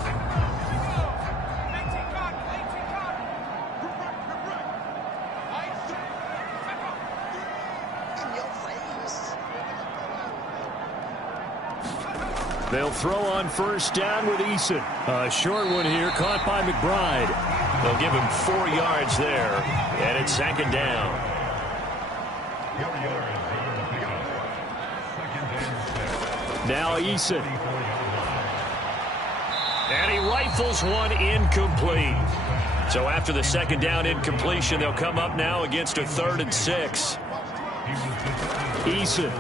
They'll throw on first down with Eason. A short one here, caught by McBride. They'll give him 4 yards there, and it's 2nd down. Now Eason. And he rifles one incomplete. So after the 2nd down incompletion, they'll come up now against a 3rd and 6. Eason.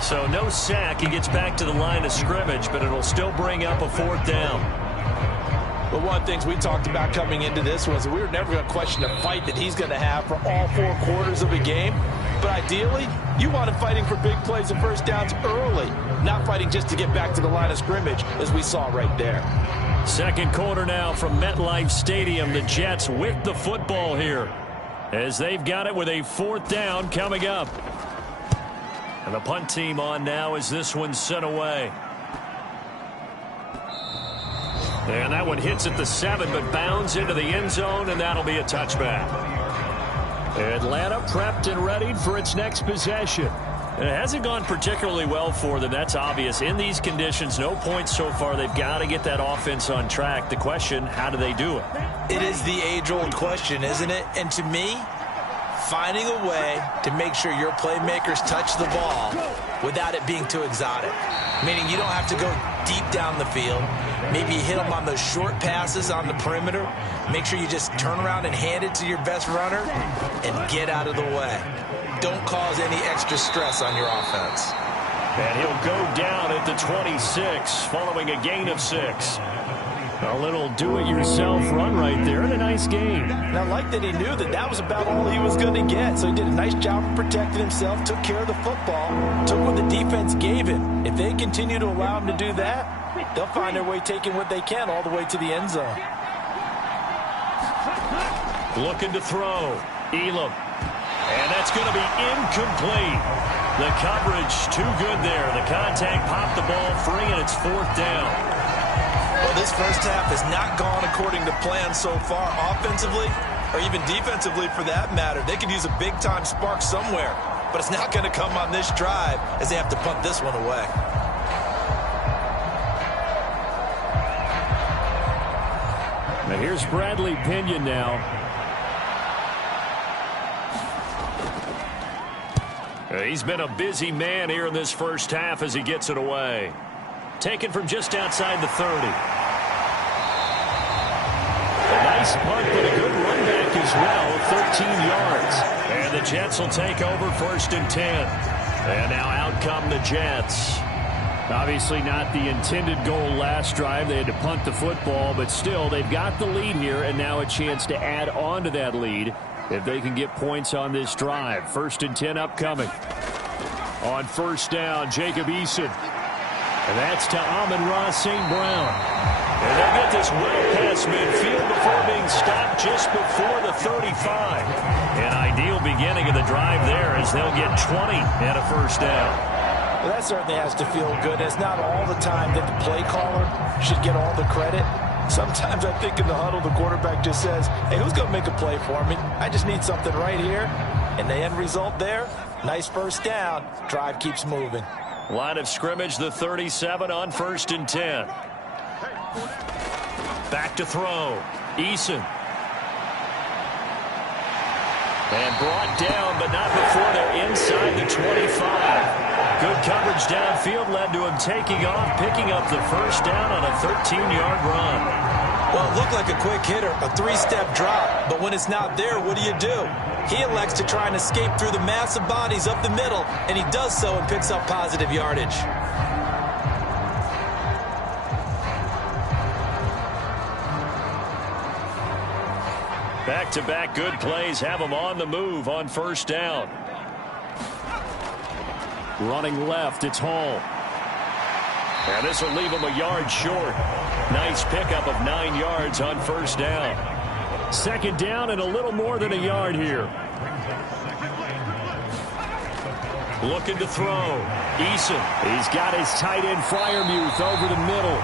So no sack. He gets back to the line of scrimmage, but it'll still bring up a 4th down. But one of the things we talked about coming into this was that we were never going to question the fight that he's going to have for all 4 quarters of a game. But ideally, you want him fighting for big plays and first downs early, not fighting just to get back to the line of scrimmage, as we saw right there. Second quarter now from MetLife Stadium. The Jets with the football here as they've got it with a 4th down coming up. And the punt team on now as this one's sent away. And that one hits at the 7, but bounds into the end zone, and that'll be a touchback. Atlanta prepped and readied for its next possession. It hasn't gone particularly well for them. That's obvious. In these conditions, no points so far. They've got to get that offense on track. The question, how do they do it? It is the age-old question, isn't it? And to me, finding a way to make sure your playmakers touch the ball without it being too exotic. Meaning you don't have to go deep down the field. Maybe you hit them on those short passes on the perimeter. Make sure you just turn around and hand it to your best runner and get out of the way. Don't cause any extra stress on your offense. And he'll go down at the 26 following a gain of 6. A little do-it-yourself run right there, and a nice game. And I like that he knew that that was about all he was going to get. So he did a nice job of protecting himself, took care of the football, took what the defense gave him. If they continue to allow him to do that, they'll find their way taking what they can all the way to the end zone. Looking to throw. Elam. And that's going to be incomplete. The coverage too good there. The contact popped the ball free, and it's 4th down. Well, this first half has not gone according to plan so far offensively or even defensively for that matter. They could use a big-time spark somewhere, but it's not going to come on this drive as they have to punt this one away. Now here's Bradley Pinion now. He's been a busy man here in this first half as he gets it away. Taken from just outside the 30. A nice punt, but a good run back as well, 13 yards. And the Jets will take over 1st and 10. And now out come the Jets. Obviously not the intended goal last drive. They had to punt the football, but still they've got the lead here, and now a chance to add on to that lead if they can get points on this drive. 1st and 10 upcoming. On 1st down, Jacob Eason. And that's to Amon-Ra St. Brown. And they'll get this well past midfield before being stopped just before the 35. An ideal beginning of the drive there as they'll get 20 and a 1st down. Well, that certainly has to feel good. It's not all the time that the play caller should get all the credit. Sometimes I think in the huddle, the quarterback just says, hey, who's going to make a play for me? I just need something right here. And the end result there, nice 1st down. Drive keeps moving. Line of scrimmage, the 37 on 1st and 10. Back to throw. Eason. And brought down, but not before they're inside the 25. Good coverage downfield led to him taking off, picking up the 1st down on a 13-yard run. Well, it looked like a quick hitter, a 3-step drop, but when it's not there, what do? He elects to try and escape through the massive bodies up the middle, and he does so and picks up positive yardage. Back-to-back good plays have him on the move on 1st down. Running left, it's Hall. And this will leave him a yard short. Nice pickup of 9 yards on 1st down. 2nd down and a little more than a yard here. Looking to throw. Eason. He's got his tight end Freiermuth over the middle.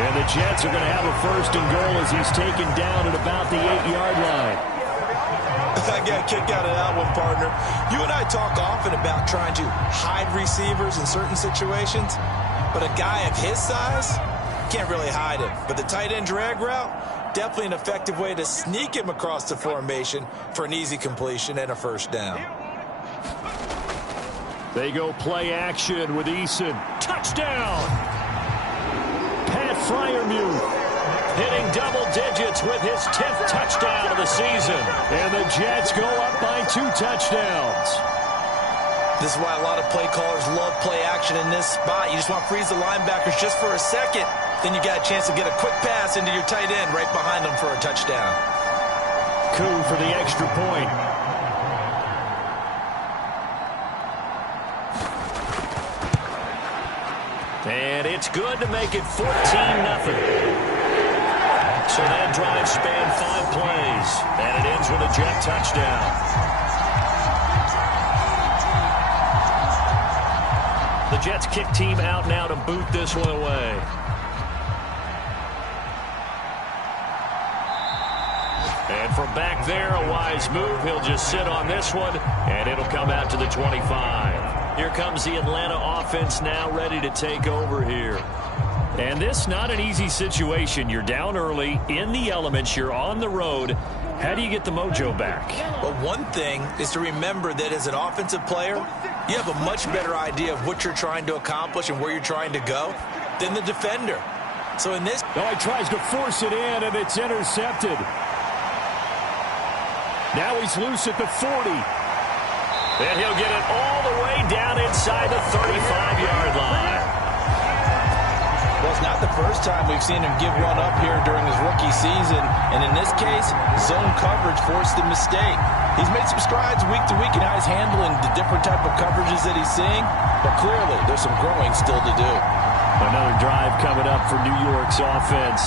And the Jets are going to have a 1st and goal as he's taken down at about the 8-yard line. I got a kick out of that one, partner. You and I talk often about trying to hide receivers in certain situations, but a guy of his size can't really hide him. But the tight end drag route, definitely an effective way to sneak him across the formation for an easy completion and a 1st down. They go play action with Eason. Touchdown! Pat Freiermuth hitting double digits with his 10th touchdown of the season. And the Jets go up by 2 touchdowns. This is why a lot of play callers love play action in this spot. You just want to freeze the linebackers just for a second. Then you got a chance to get a quick pass into your tight end right behind them for a touchdown. Coup for the extra point. And it's good to make it 14-0. So that drive spanned 5 plays, and it ends with a Jet touchdown. The Jets kick team out now to boot this one away. And from back there, a wise move. He'll just sit on this one, and it'll come out to the 25. Here comes the Atlanta offense now ready to take over here. And this not an easy situation. You're down early, in the elements, you're on the road. How do you get the mojo back? Well, one thing is to remember that as an offensive player, you have a much better idea of what you're trying to accomplish and where you're trying to go than the defender. So in this... Oh, he tries to force it in, and it's intercepted. Now he's loose at the 40. And he'll get it all the way down inside the 35-yard line. Well, it's not the first time we've seen him give one up here during his rookie season. And in this case, zone coverage forced the mistake. He's made some strides week to week in how he's handling the different type of coverages that he's seeing. But clearly, there's some growing still to do. Another drive coming up for New York's offense.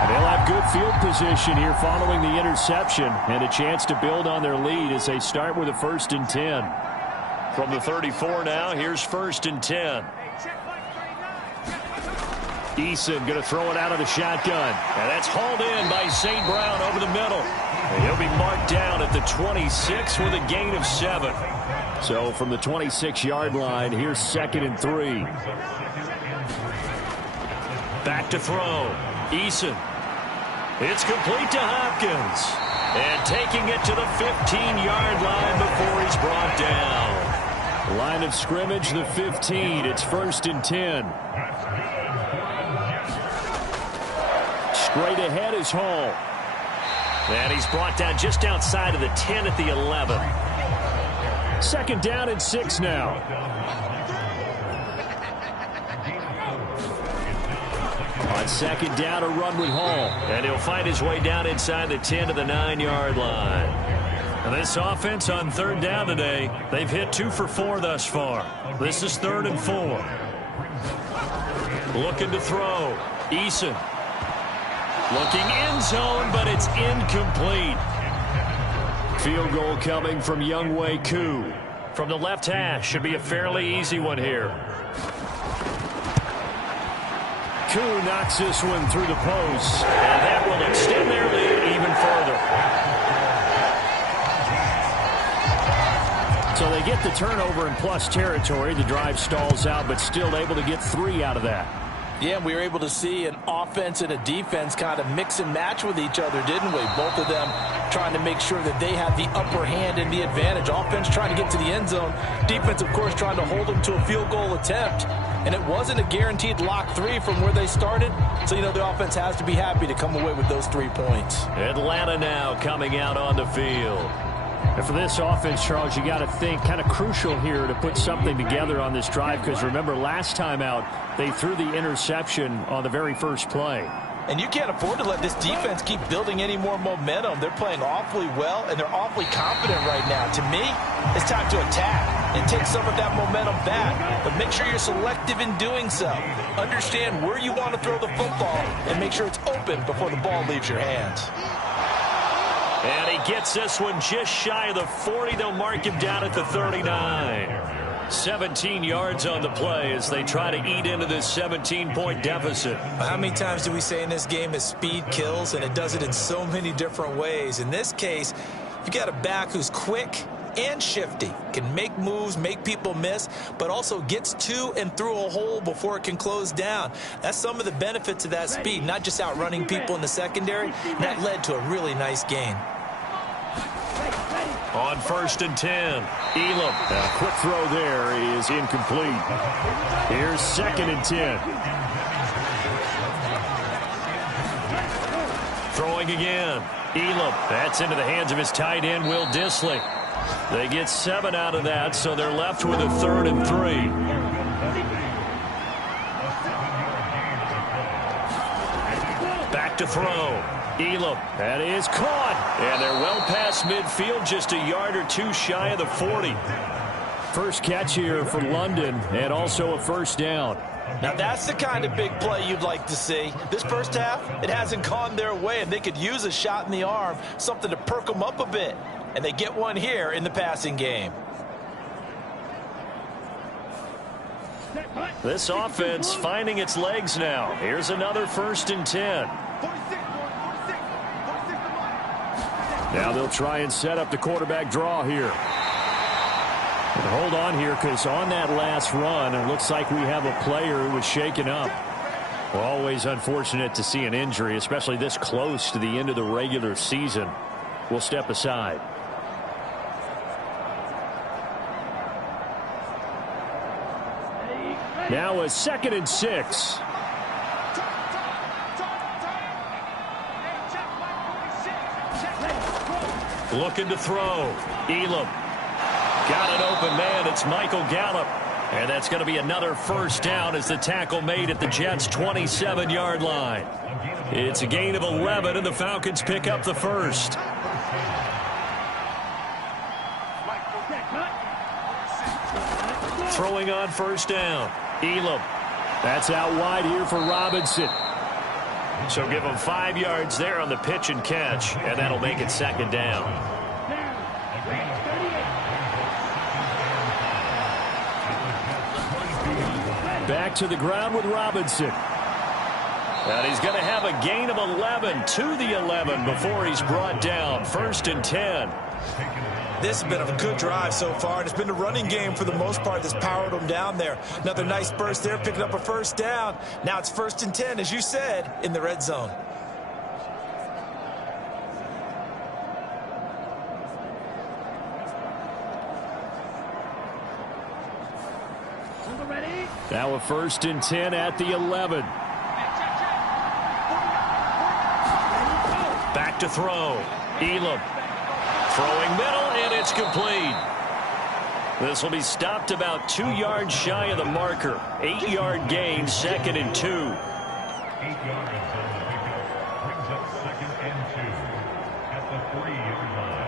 And they'll have good field position here following the interception and a chance to build on their lead as they start with a 1st and 10. From the 34 now, here's 1st and 10. Eason going to throw it out of the shotgun. And that's hauled in by St. Brown over the middle. And he'll be marked down at the 26 with a gain of 7. So from the 26-yard line, here's 2nd and 3. Back to throw. Eason. It's complete to Hopkins. And taking it to the 15-yard line before he's brought down. Line of scrimmage, the 15. It's 1st and 10. Straight ahead is Hall. And he's brought down just outside of the 10 at the 11. 2nd down and 6 now. On 2nd down, a run with Hall. And he'll find his way down inside the 10 to the 9-yard line. And this offense on 3rd down today, they've hit 2 for 4 thus far. This is 3rd and 4. Looking to throw. Eason. Looking end zone, but it's incomplete. Field goal coming from Younghoe Koo. From the left hash, should be a fairly easy one here. Koo knocks this one through the post. And that will extend their lead even further. So they get the turnover in plus territory. The drive stalls out, but still able to get 3 out of that. Yeah, we were able to see an offense and a defense kind of mix and match with each other, didn't we? Both of them trying to make sure that they had the upper hand and the advantage. Offense trying to get to the end zone. Defense, of course, trying to hold them to a field goal attempt. And it wasn't a guaranteed lock 3 from where they started. So, you know, the offense has to be happy to come away with those 3 points. Atlanta now coming out on the field. And for this offense, Charles, you got to think kind of crucial here to put something together on this drive because remember last time out they threw the interception on the very first play. And you can't afford to let this defense keep building any more momentum. They're playing awfully well, and they're awfully confident right now. To me, it's time to attack and take some of that momentum back. But make sure you're selective in doing so. Understand where you want to throw the football and make sure it's open before the ball leaves your hands. And he gets this one just shy of the 40. They'll mark him down at the 39. 17 yards on the play as they try to eat into this 17-point deficit. How many times do we say in this game that speed kills, and it does it in so many different ways? In this case, you got a back who's quick and shifty, can make moves, make people miss, but also gets to and through a hole before it can close down. That's some of the benefits of that speed, not just outrunning people in the secondary. And that led to a really nice gain. On 1st and 10, Elam. A quick throw there is incomplete. Here's 2nd and 10. Throwing again. Elam. That's into the hands of his tight end, Will Dissly. They get 7 out of that, so they're left with a 3rd and 3. Back to throw. Elam. That is caught. And they're well past midfield, just a yard or two shy of the 40. First catch here for London, and also a first down. Now that's the kind of big play you'd like to see. This first half, it hasn't gone their way, and they could use a shot in the arm, something to perk them up a bit. And they get one here in the passing game. This offense finding its legs now. Here's another 1st and 10. Now they'll try and set up the quarterback draw here. And hold on here, because on that last run, it looks like we have a player who was shaken up. We're always unfortunate to see an injury, especially this close to the end of the regular season. We'll step aside. Now a 2nd and 6. Looking to throw. Elam. Got an open man. It's Michael Gallup. And that's going to be another first down as the tackle made at the Jets' 27-yard line. It's a gain of 11, and the Falcons pick up the first. Throwing on first down. Elam. That's out wide here for Robinson. So give him 5 yards there on the pitch and catch, and that'll make it 2nd down. Back to the ground with Robinson. And he's going to have a gain of 11 to the 11 before he's brought down. 1st and 10. This has been a good drive so far, and it's been the running game for the most part that's powered them down there. Another nice burst there, picking up a first down. Now it's 1st and 10, as you said, in the red zone. Now a 1st and 10 at the 11. Back to throw. Elam. Throwing middle, and it's complete. This will be stopped about 2 yards shy of the marker. 8-yard gain, 2nd and 2. 8 yards on the pickup brings up 2nd and 2 at the 3-yard line.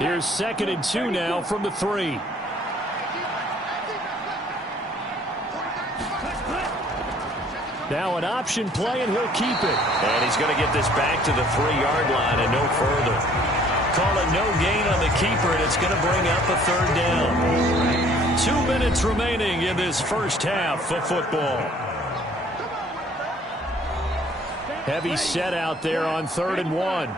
Here's 2nd and 2 now from the 3. Now an option play, and he'll keep it. And he's going to get this back to the 3-yard line and no further. Call it no gain on the keeper, and it's going to bring up a 3rd down. 2 minutes remaining in this first half of football. Heavy set out there on 3rd and 1.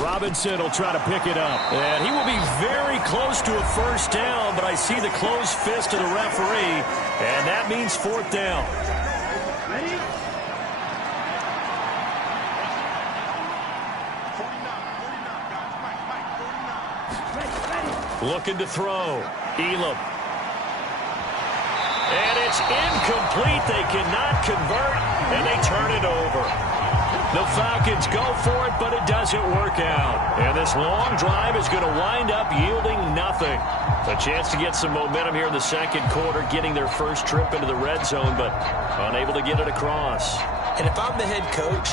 Robinson will try to pick it up. And he will be very close to a first down, but I see the closed fist of the referee, and that means 4th down. Looking to throw. Elam. And it's incomplete. They cannot convert, and they turn it over. The Falcons go for it, but it doesn't work out. And this long drive is going to wind up yielding nothing. A chance to get some momentum here in the 2nd quarter, getting their first trip into the red zone, but unable to get it across. And if I'm the head coach,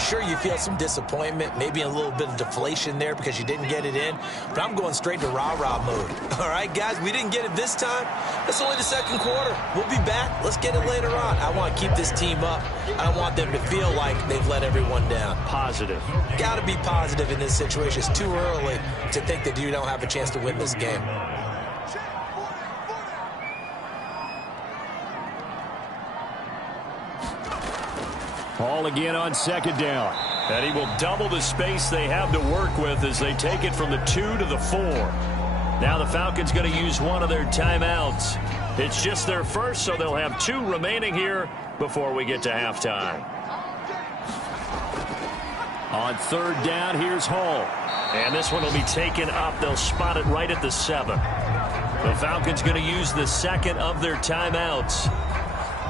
sure, you feel some disappointment, maybe a little bit of deflation there because you didn't get it in, but I'm going straight to rah-rah mode. All right, guys, we didn't get it this time. It's only the 2nd quarter. We'll be back. Let's get it later on. I want to keep this team up. I don't want them to feel like they've let everyone down. Positive. Got to be positive in this situation. It's too early to think that you don't have a chance to win this game. Ball again on 2nd down. And he will double the space they have to work with as they take it from the 2 to the 4. Now the Falcons going to use one of their timeouts. It's just their first, so they'll have 2 remaining here before we get to halftime. On 3rd down, here's Hall. And this one will be taken up. They'll spot it right at the 7. The Falcons going to use the second of their timeouts,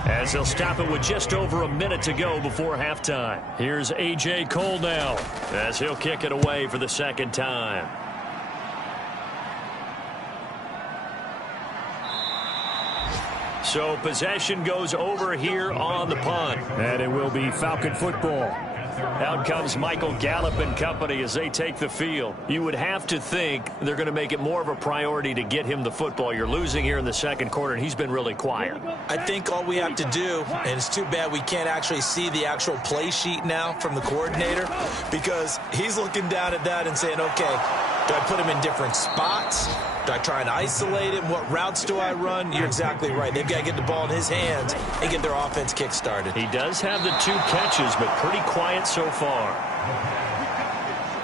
as they'll stop it with just over a minute to go before halftime. Here's A.J. Cole now, as he'll kick it away for the second time. So possession goes over here on the punt. And it will be Falcon football. Out comes Michael Gallup and company as they take the field. You would have to think they're going to make it more of a priority to get him the football. You're losing here in the second quarter, and he's been really quiet. I think all we have to do, and it's too bad we can't actually see the actual play sheet now from the coordinator, because he's looking down at that and saying, okay, do I put him in different spots? Do I try and isolate him? What routes do I run? You're exactly right. They've got to get the ball in his hands and get their offense kick-started. He does have the 2 catches, but pretty quiet so far.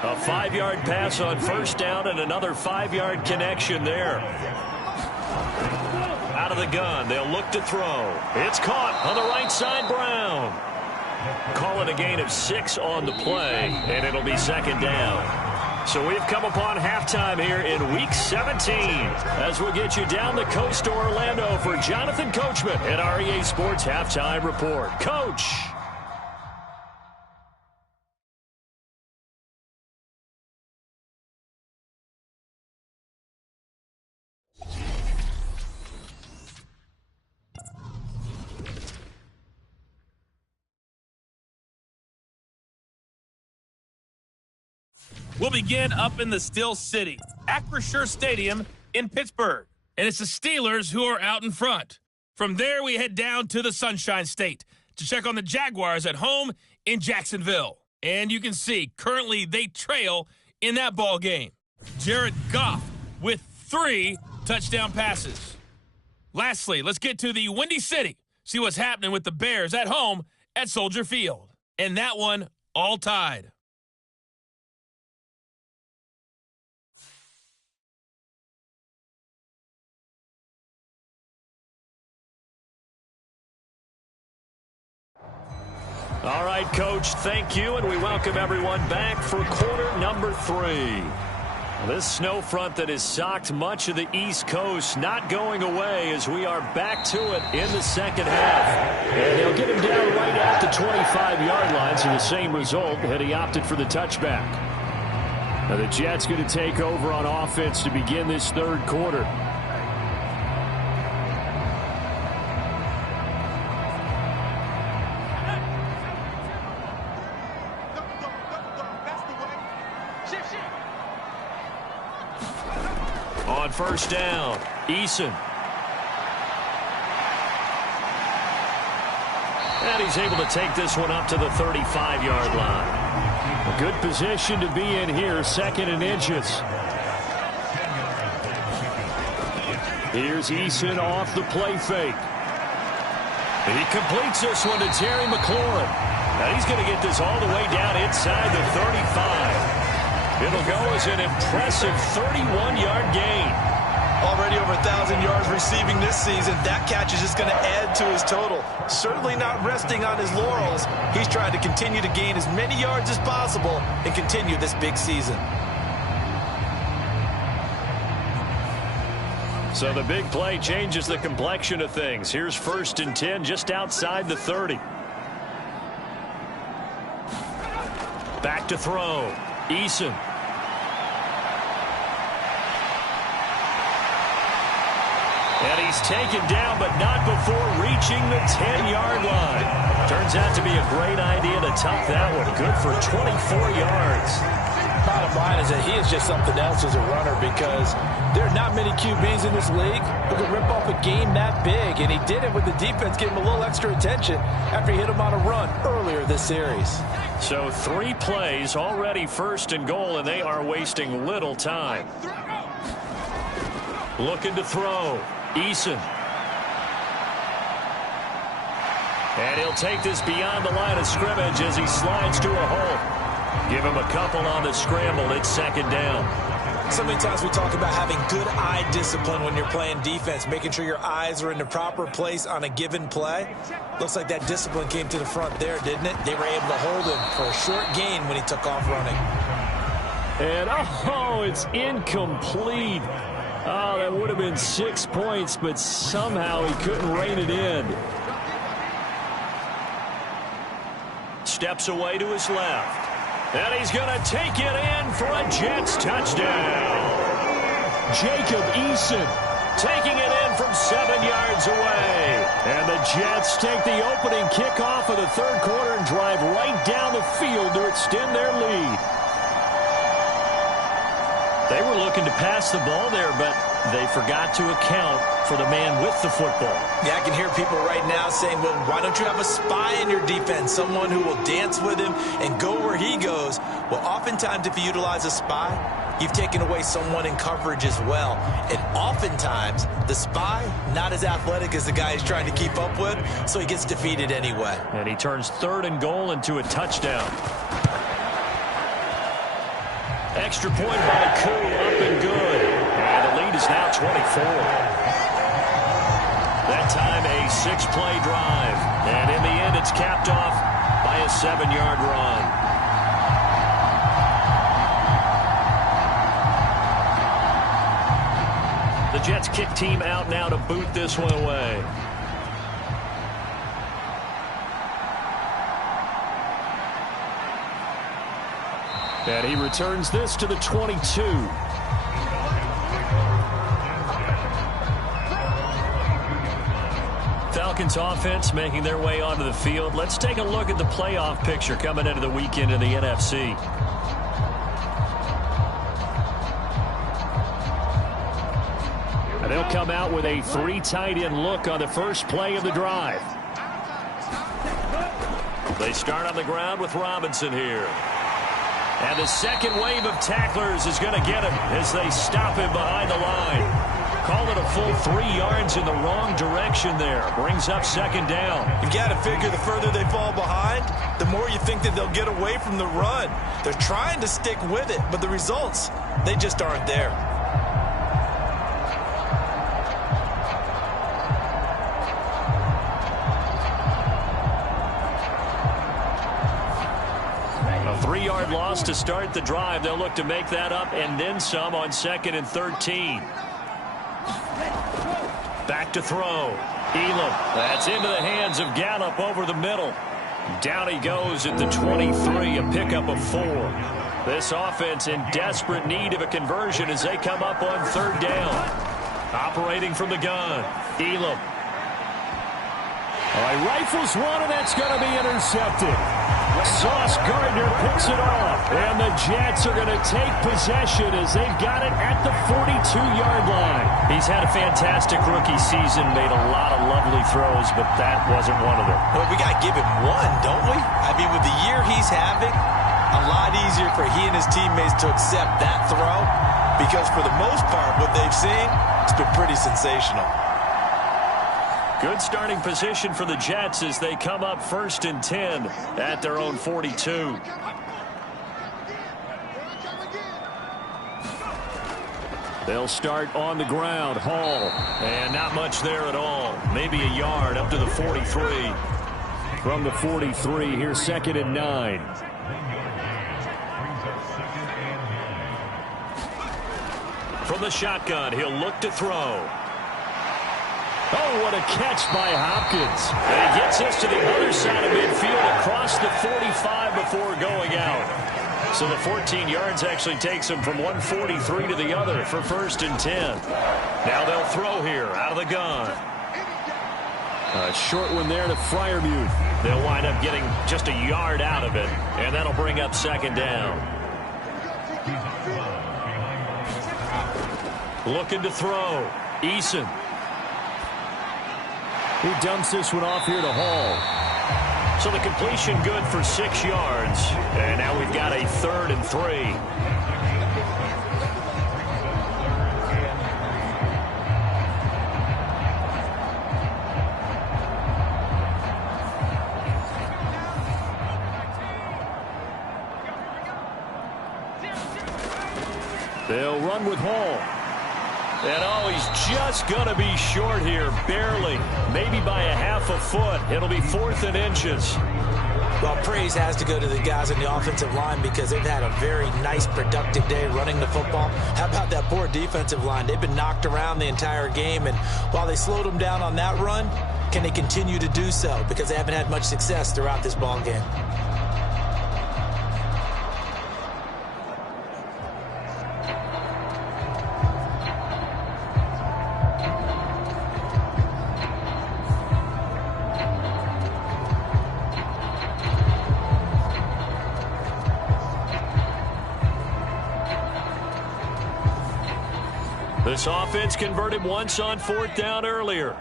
A 5-yard pass on first down and another 5-yard connection there. Out of the gun, they'll look to throw. It's caught on the right side, Brown. Calling a gain of 6 on the play, and it'll be second down. So we've come upon halftime here in Week 17 as we'll get you down the coast to Orlando for Jonathan Coachman at REA Sports Halftime Report. Coach. We'll begin up in the Steel City, Acrisure Stadium in Pittsburgh. And it's the Steelers who are out in front. From there, we head down to the Sunshine State to check on the Jaguars at home in Jacksonville. And you can see, currently they trail in that ball game. Jared Goff with 3 touchdown passes. Lastly, let's get to the Windy City, see what's happening with the Bears at home at Soldier Field. And that one all tied. All right, Coach, thank you, and we welcome everyone back for quarter number 3. This snow front that has socked much of the East Coast not going away as we are back to it in the second half. And they'll get him down right at the 25-yard line, so the same result had he opted for the touchback. Now the Jets going to take over on offense to begin this third quarter. On first down, Eason. And he's able to take this one up to the 35-yard line. A good position to be in here, 2nd and inches. Here's Eason off the play fake. He completes this one to Terry McLaurin. Now he's going to get this all the way down inside the 35. It'll go as an impressive 31-yard gain. Already over 1,000 yards receiving this season. That catch is just going to add to his total. Certainly not resting on his laurels. He's trying to continue to gain as many yards as possible and continue this big season. So the big play changes the complexion of things. Here's 1st and 10 just outside the 30. Back to throw. Eason. And he's taken down, but not before reaching the 10-yard line. Turns out to be a great idea to tuck that one. Good for 24 yards. Bottom line is that he is just something else as a runner, because there are not many QBs in this league who can rip off a game that big. And he did it with the defense giving him a little extra attention after he hit him on a run earlier this series. So 3 plays, already 1st and goal, and they are wasting little time. Looking to throw. Eason. And he'll take this beyond the line of scrimmage as he slides to a hole. Give him a couple on the scramble. It's 2nd down. So many times we talk about having good eye discipline when you're playing defense, making sure your eyes are in the proper place on a given play. Looks like that discipline came to the front there, didn't it? They were able to hold him for a short gain when he took off running. And, oh, it's incomplete. Oh, that would have have been 6 points, but somehow he couldn't rein it in. Steps away to his left. And he's going to take it in for a Jets touchdown. Jacob Eason taking it in from 7 yards away. And the Jets take the opening kickoff of the third quarter and drive right down the field to extend their lead. They were looking to pass the ball there, but they forgot to account for the man with the football. Yeah, I can hear people right now saying, well, why don't you have a spy in your defense, someone who will dance with him and go where he goes? Well, oftentimes if you utilize a spy, you've taken away someone in coverage as well. And oftentimes, the spy, not as athletic as the guy he's trying to keep up with, so he gets defeated anyway. And he turns 3rd and goal into a touchdown. Extra point by Koo, up and good. And the lead is now 24. That time a 6-play drive. And in the end, it's capped off by a 7-yard run. The Jets kick team out now to boot this one away. And he returns this to the 22. Falcons offense making their way onto the field. Let's take a look at the playoff picture coming into the weekend in the NFC. And they'll come out with a 3 tight end look on the first play of the drive. They start on the ground with Robinson here. And the second wave of tacklers is going to get him as they stop him behind the line. Call it a full 3 yards in the wrong direction there. Brings up 2nd down. You've got to figure the further they fall behind, the more you think that they'll get away from the run. They're trying to stick with it, but the results, they just aren't there. A 3-yard loss to start the drive. They'll look to make that up and then some on 2nd and 13. Back to throw. Elam. That's into the hands of Gallup over the middle. Down he goes at the 23, a pickup of 4. This offense in desperate need of a conversion as they come up on 3rd down. Operating from the gun. Elam. All right, rifles one, and that's going to be intercepted. Sauce Gardner picks it off, and the Jets are going to take possession as they've got it at the 42-yard line. He's had a fantastic rookie season, made a lot of lovely throws, but that wasn't one of them. Well, we got to give him one, don't we? I mean, with the year he's having, a lot easier for he and his teammates to accept that throw because for the most part, what they've seen, it's been pretty sensational. Good starting position for the Jets as they come up 1st and 10 at their own 42. They'll start on the ground. Hall. And not much there at all. Maybe a yard up to the 43. From the 43, here's 2nd and 9. From the shotgun, he'll look to throw. Oh, what a catch by Hopkins. And he gets us to the other side of midfield across the 45 before going out. So the 14 yards actually takes him from one 43 to the other for 1st and 10. Now they'll throw here out of the gun. A short one there to Freiermuth. They'll wind up getting just a yard out of it, and that'll bring up 2nd down. Looking to throw. Eason. He dumps this one off here to Hall. So the completion good for 6 yards. And now we've got a 3rd and 3. They'll run with Hall. And oh, he's just going to be short here, barely. Maybe by a half a foot. It'll be 4th and inches. Well, praise has to go to the guys on the offensive line because they've had a very nice, productive day running the football. How about that poor defensive line? They've been knocked around the entire game, and while they slowed them down on that run, can they continue to do so? Because they haven't had much success throughout this ball game. This offense converted once on 4th down earlier.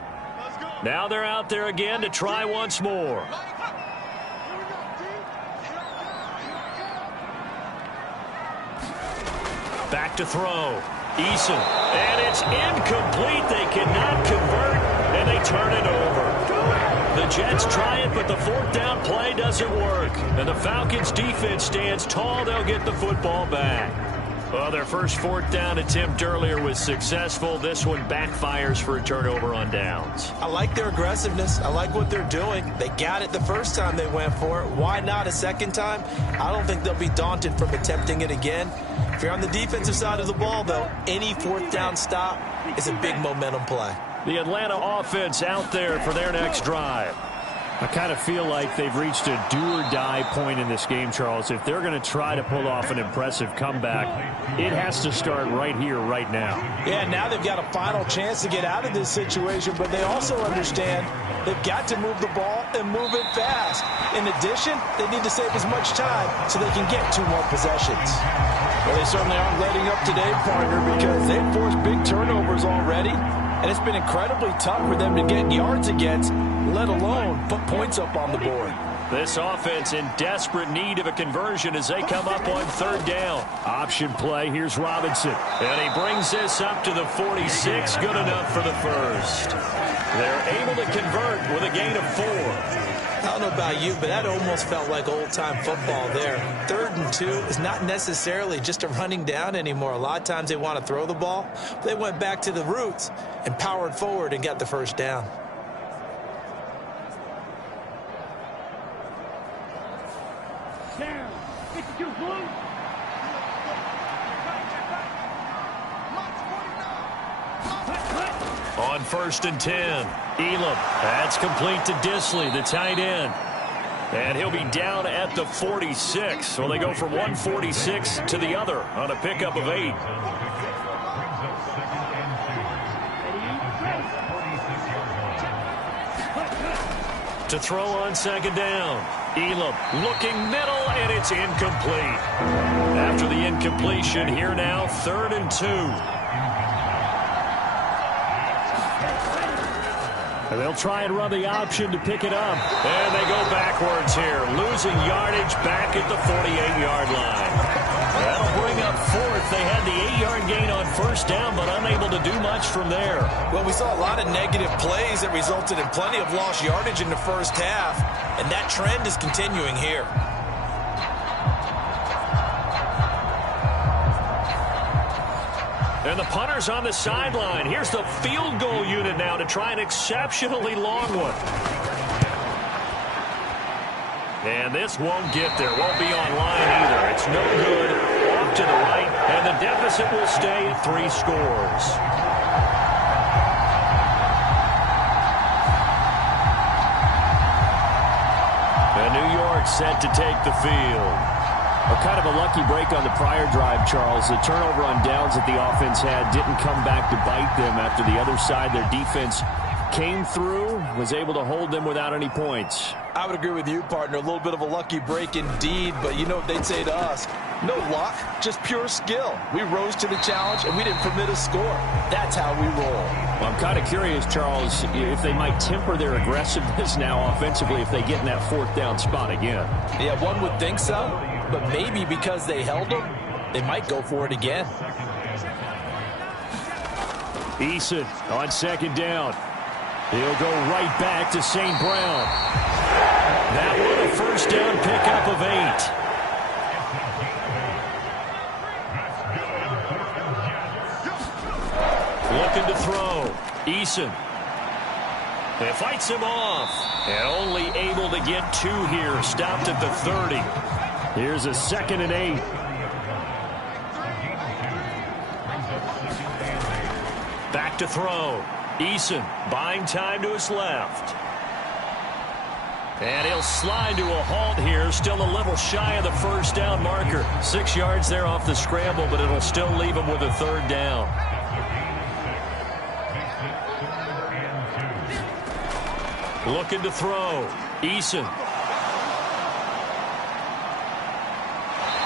Now they're out there again to try once more. Back to throw. Eason. And it's incomplete. They cannot convert, and they turn it over. The Jets try it, but the 4th down play doesn't work. And the Falcons' defense stands tall. They'll get the football back. Well, their first 4th down attempt earlier was successful. This one backfires for a turnover on downs. I like their aggressiveness. I like what they're doing. They got it the first time they went for it. Why not a second time? I don't think they'll be daunted from attempting it again. If you're on the defensive side of the ball, though, any 4th down stop is a big momentum play. The Atlanta offense out there for their next drive. I kind of feel like they've reached a do-or-die point in this game, Charles. If they're going to try to pull off an impressive comeback, it has to start right here, right now. Yeah, now they've got a final chance to get out of this situation, but they also understand they've got to move the ball and move it fast. In addition, they need to save as much time so they can get 2 more possessions. Well, they certainly aren't letting up today, partner, because they've forced big turnovers already, and it's been incredibly tough for them to get yards against, let alone put points up on the board. This offense in desperate need of a conversion as they come up on 3rd down. Option play. Here's Robinson. And he brings this up to the 46. Good enough for the first. They're able to convert with a gain of 4. I don't know about you, but that almost felt like old-time football there. 3rd and 2 is not necessarily just a running down anymore. A lot of times they want to throw the ball. They went back to the roots and powered forward and got the first down. Down. 52 blue. On 1st and 10, Elam. That's complete to Disley, the tight end. And he'll be down at the 46. So they go from 146 to the other on a pickup of 8. To throw on 2nd down. Elam looking middle, and it's incomplete. After the incompletion, here now, 3rd and 2. And they'll try and run the option to pick it up. And they go backwards here, losing yardage back at the 48-yard line. That'll bring up 4th. They had the 8-yard gain on 1st down, but unable to do much from there. Well, we saw a lot of negative plays that resulted in plenty of lost yardage in the first half, and that trend is continuing here. And the punter's on the sideline. Here's the field goal unit now to try an exceptionally long one. And this won't get there. Won't be on line either. It's no good. Off to the right, and the deficit will stay at 3 scores. And New York set to take the field. Well, kind of a lucky break on the prior drive, Charles. The turnover on downs that the offense had didn't come back to bite them after the other side. Their defense came through, was able to hold them without any points. I would agree with you, partner. A little bit of a lucky break indeed, but you know what they'd say to us? No luck, just pure skill. We rose to the challenge, and we didn't permit a score. That's how we roll. Well, I'm kind of curious, Charles, if they might temper their aggressiveness now offensively if they get in that 4th down spot again. Yeah, one would think so, but maybe because they held them, they might go for it again. Eason on 2nd down. He'll go right back to St. Brown. That one a 1st down pickup of 8. Looking to throw. Eason. It fights him off. And only able to get 2 here. Stopped at the 30. Here's a 2nd and 8. Back to throw. Eason buying time to his left. And he'll slide to a halt here. Still a little shy of the first down marker. 6 yards there off the scramble, but it'll still leave him with a 3rd down. Looking to throw. Eason.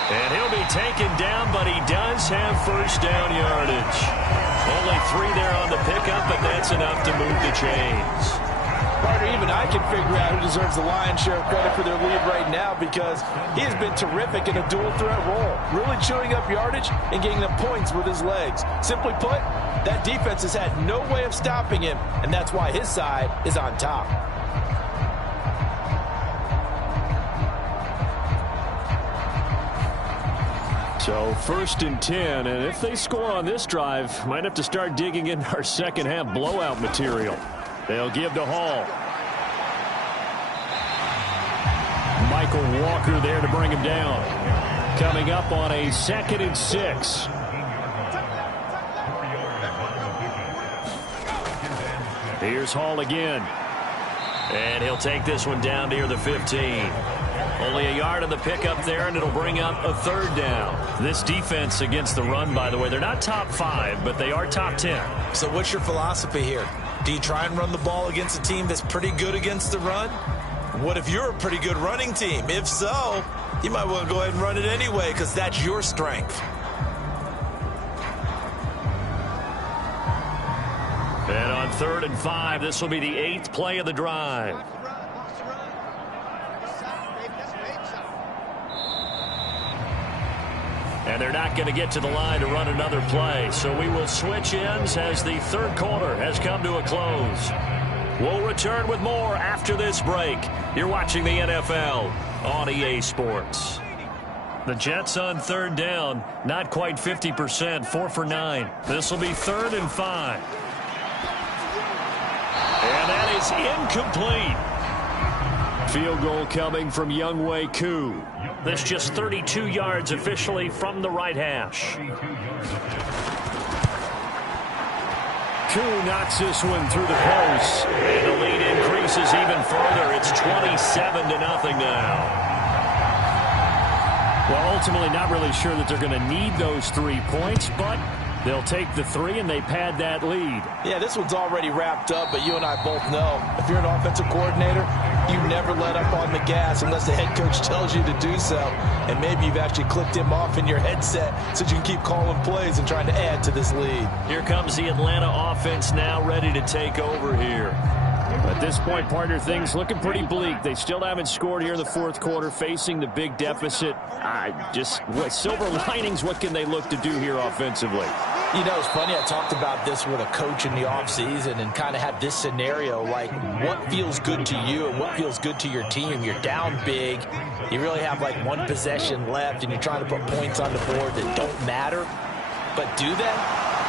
And he'll be taken down, but he does have first down yardage. Only 3 there on the pickup, but that's enough to move the chains. Partner, even I can figure out who deserves the lion's share of credit for their lead right now, because he has been terrific in a dual threat role, really chewing up yardage and getting the points with his legs. Simply put, that defense has had no way of stopping him, and that's why his side is on top. So 1st and 10, and if they score on this drive, might have to start digging into our second half blowout material. They'll give to Hall. Michael Walker there to bring him down. Coming up on a 2nd and 6. Here's Hall again. And he'll take this one down near the 15. Only a yard on the pickup there, and it'll bring up a 3rd down. This defense against the run, by the way, they're not top 5, but they are top 10. So what's your philosophy here? Do you try and run the ball against a team that's pretty good against the run? What if you're a pretty good running team? If so, you might want to go ahead and run it anyway, because that's your strength. And on 3rd and 5, this will be the 8th play of the drive. And they're not going to get to the line to run another play. So we will switch ends as the 3rd quarter has come to a close. We'll return with more after this break. You're watching the NFL on EA Sports. The Jets on 3rd down, not quite 50%, 4 for 9. This will be 3rd and 5. And that is incomplete. Field goal coming from Younghoe Koo. This just 32 yards officially from the right hash. Koo knocks this one through the post. And the lead increases even further. It's 27-0 now. Well, ultimately not really sure that they're going to need those 3 points, but they'll take the 3 and they pad that lead. Yeah, this one's already wrapped up, but you and I both know if you're an offensive coordinator, you never let up on the gas unless the head coach tells you to do so. And maybe you've actually clicked him off in your headset so you can keep calling plays and trying to add to this lead. Here comes the Atlanta offense now ready to take over here. At this point, partner, things looking pretty bleak. They still haven't scored here in the 4th quarter, facing the big deficit. What silver linings, what can they look to do here offensively? You know, it's funny, I talked about this with a coach in the offseason and kind of had this scenario, like what feels good to you and what feels good to your team. You're down big. You really have like 1 possession left and you're trying to put points on the board that don't matter. But do they?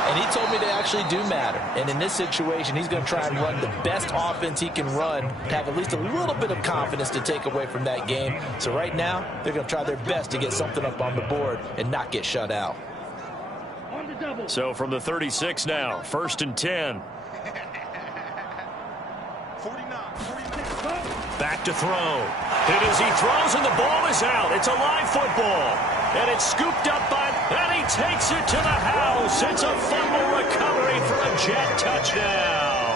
And he told me they actually do matter. And in this situation, he's going to try and run the best offense he can run to have at least a little bit of confidence to take away from that game. So right now, they're going to try their best to get something up on the board and not get shut out. So from the 36 now, 1st and 10. Back to throw. And as he throws and the ball is out, it's a live football. And it's scooped up by, and he takes it to the house. It's a fumble recovery for a Jet touchdown.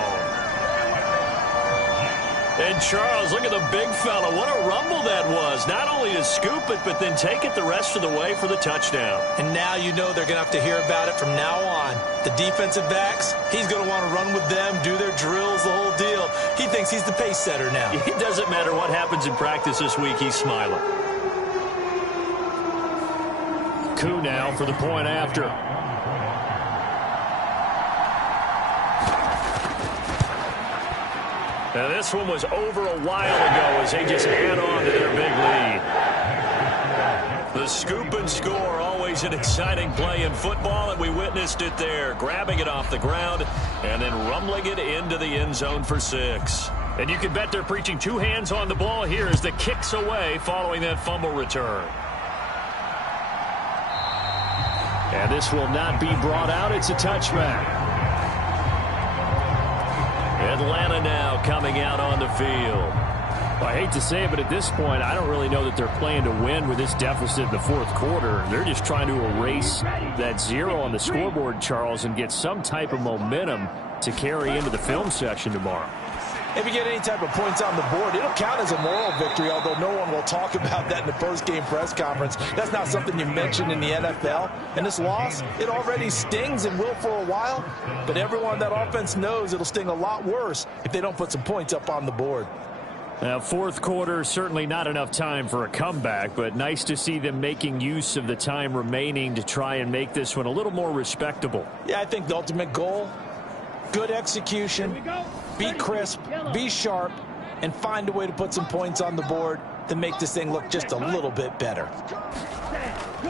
And Charles, look at the big fella. What a rumble that was. Not only to scoop it, but then take it the rest of the way for the touchdown. And now you know they're going to have to hear about it from now on. The defensive backs, he's going to want to run with them, do their drills, the whole deal. He thinks he's the pace setter now. It doesn't matter what happens in practice this week. He's smiling. Koo now for the point after. Now this one was over a while ago as they just add on to their big lead. The scoop and score, always an exciting play in football, and we witnessed it there. Grabbing it off the ground, And then rumbling it into the end zone for 6. And you can bet they're preaching 2 hands on the ball here as the kick's away following that fumble return. And this will not be brought out. It's a touchback. Atlanta now coming out on the field. Well, I hate to say it, but at this point, I don't really know that they're playing to win with this deficit in the fourth quarter. They're just trying to erase that 0 on the scoreboard, Charles, and get some type of momentum to carry into the film session tomorrow. If you get any type of points on the board, it'll count as a moral victory, although no one will talk about that in the post-game press conference. That's not something you mention in the NFL. And this loss, it already stings and will for a while, but everyone on that offense knows it'll sting a lot worse if they don't put some points up on the board. Now, fourth quarter, certainly not enough time for a comeback, but nice to see them making use of the time remaining to try and make this one a little more respectable. Yeah, I think the ultimate goal, good execution, be crisp, be sharp, and find a way to put some points on the board to make this thing look just a little bit better.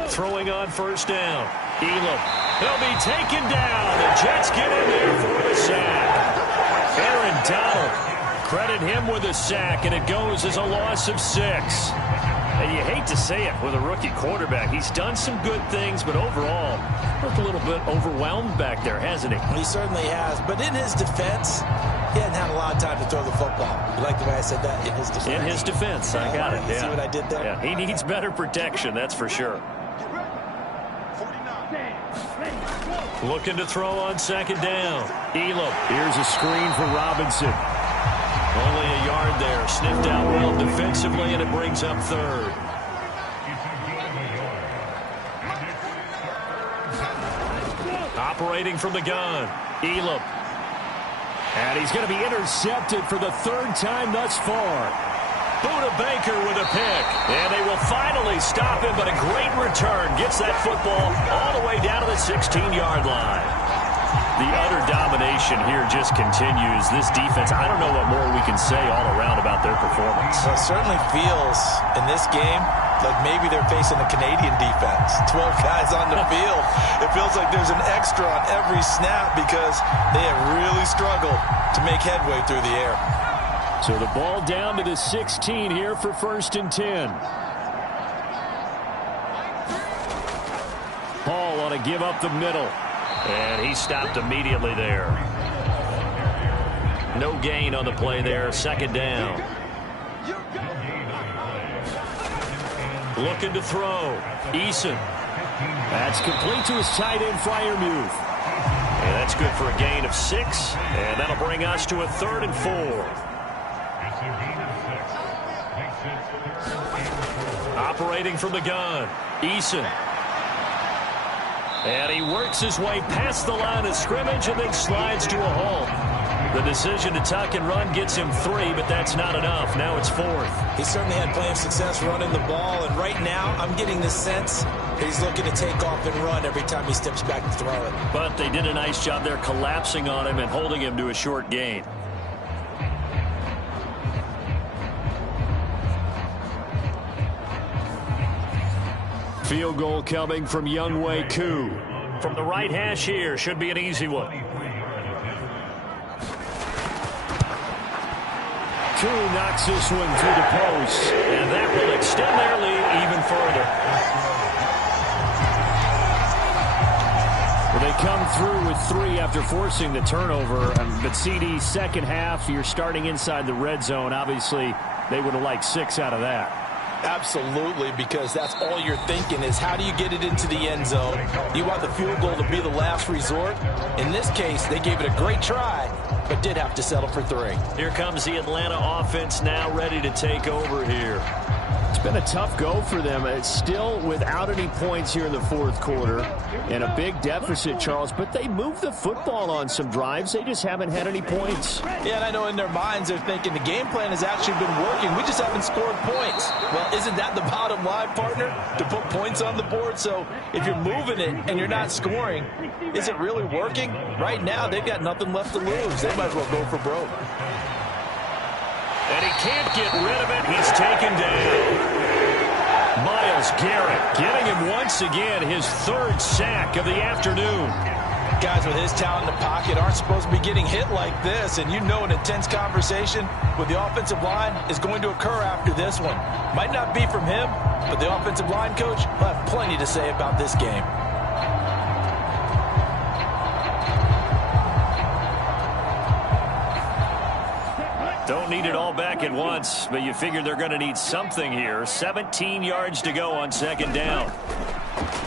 Throwing on first down. Elam. He'll be taken down. The Jets get in there for the sack. Aaron Donald. Credit him with a sack, and it goes as a loss of 6. And you hate to say it with a rookie quarterback. He's done some good things, but overall, looked a little bit overwhelmed back there, hasn't he? He certainly has, but in his defense, he hadn't had a lot of time to throw the football. You like the way I said that? In his defense. In his defense, I got it. You see what I did there? Yeah, he needs better protection, that's for sure. Looking to throw on second down. Elam. Here's a screen for Robinson. Only a yard there. Sniffed out well defensively, and it brings up third. Operating from the gun. Elam. And he's going to be intercepted for the 3rd time thus far. Buda Baker with a pick. And they will finally stop him, but a great return. Gets that football all the way down to the 16-yard line. The utter domination here just continues. This defense, I don't know what more we can say all around about their performance. Well, it certainly feels in this game like maybe they're facing a Canadian defense. 12 guys on the field. It feels like there's an extra on every snap because they have really struggled to make headway through the air. So the ball down to the 16 here for 1st and 10. Hall on a give up the middle. And he stopped immediately there. No gain on the play there. 2nd down. Looking to throw. Eason. That's complete to his tight end, Freiermuth. And that's good for a gain of 6. And that'll bring us to a 3rd and 4. Operating from the gun. Eason. And he works his way past the line of scrimmage and then slides to a halt. The decision to tuck and run gets him 3, but that's not enough. Now it's 4th. He certainly had plenty of success running the ball, and right now I'm getting the sense that he's looking to take off and run every time he steps back to throw it. But they did a nice job there collapsing on him and holding him to a short gain. Field goal coming from Younghoe Koo. From the right hash here, should be an easy one. Koo knocks this one through the post. And that will extend their lead even further. Well, they come through with 3 after forcing the turnover. But CD, second half, you're starting inside the red zone. Obviously, they would have liked 6 out of that. Absolutely, because that's all you're thinking is how do you get it into the end zone? You want the field goal to be the last resort. In this case, they gave it a great try, but did have to settle for 3. Here comes the Atlanta offense now ready to take over here. It's been a tough go for them. It's still without any points here in the fourth quarter and a big deficit, Charles, but they moved the football on some drives. They just haven't had any points. Yeah, and I know in their minds they're thinking the game plan has actually been working. We just haven't scored points. Well, isn't that the bottom line, partner? To put points on the board? So if you're moving it and you're not scoring, is it really working? Right now, they've got nothing left to lose. They might as well go for broke. And he can't get rid of it. He's taken down. Myles Garrett getting him once again his 3rd sack of the afternoon. Guys with his talent in the pocket aren't supposed to be getting hit like this, and you know an intense conversation with the offensive line is going to occur after this one. Might not be from him, but the offensive line coach will have plenty to say about this game. Don't need it all back at once, but you figure they're going to need something here. 17 yards to go on second down.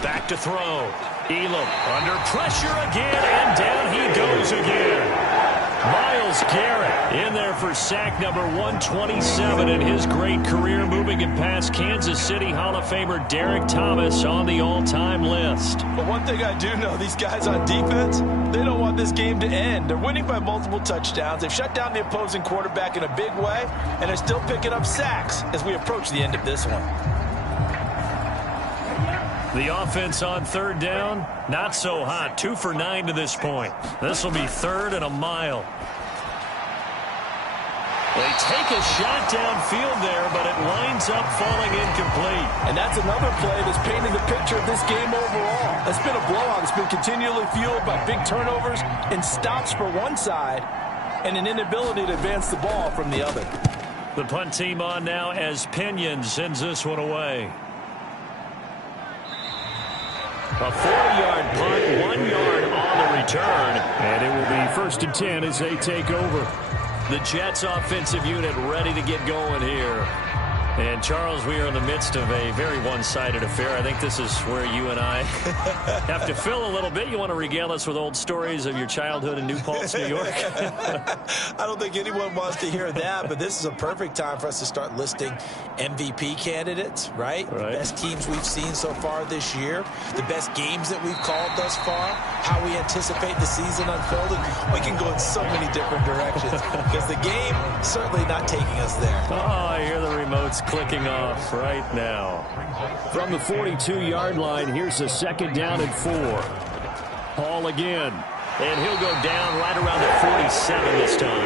Back to throw. Elam under pressure again, and down he goes again. Myles Garrett in there for sack number 127 in his great career, moving it past Kansas City Hall of Famer Derek Thomas on the all-time list. But one thing I do know, these guys on defense, they don't want this game to end. They're winning by multiple touchdowns. They've shut down the opposing quarterback in a big way, and they're still picking up sacks as we approach the end of this one. The offense on third down, not so hot. 2 for 9 to this point. This will be third and a mile. They take a shot downfield there, but it winds up falling incomplete. And that's another play that's painting the picture of this game overall. It's been a blowout. It's been continually fueled by big turnovers and stops for one side and an inability to advance the ball from the other. The punt team on now as Pinion sends this one away. A 40-yard punt, 1 yard on the return. And it will be 1st and 10 as they take over. The Jets offensive unit ready to get going here. And, Charles, we are in the midst of a very one-sided affair. I think this is where you and I have to fill a little bit. You want to regale us with old stories of your childhood in New Paltz, New York? I don't think anyone wants to hear that, but this is a perfect time for us to start listing MVP candidates, right? The best teams we've seen so far this year, the best games that we've called thus far, how we anticipate the season unfolding. We can go in so many different directions because the game certainly not taking us there. Oh, I hear the remotes clicking off right now. From the 42-yard line, here's a 2nd down and 4. Hall again. And he'll go down right around the 47 this time.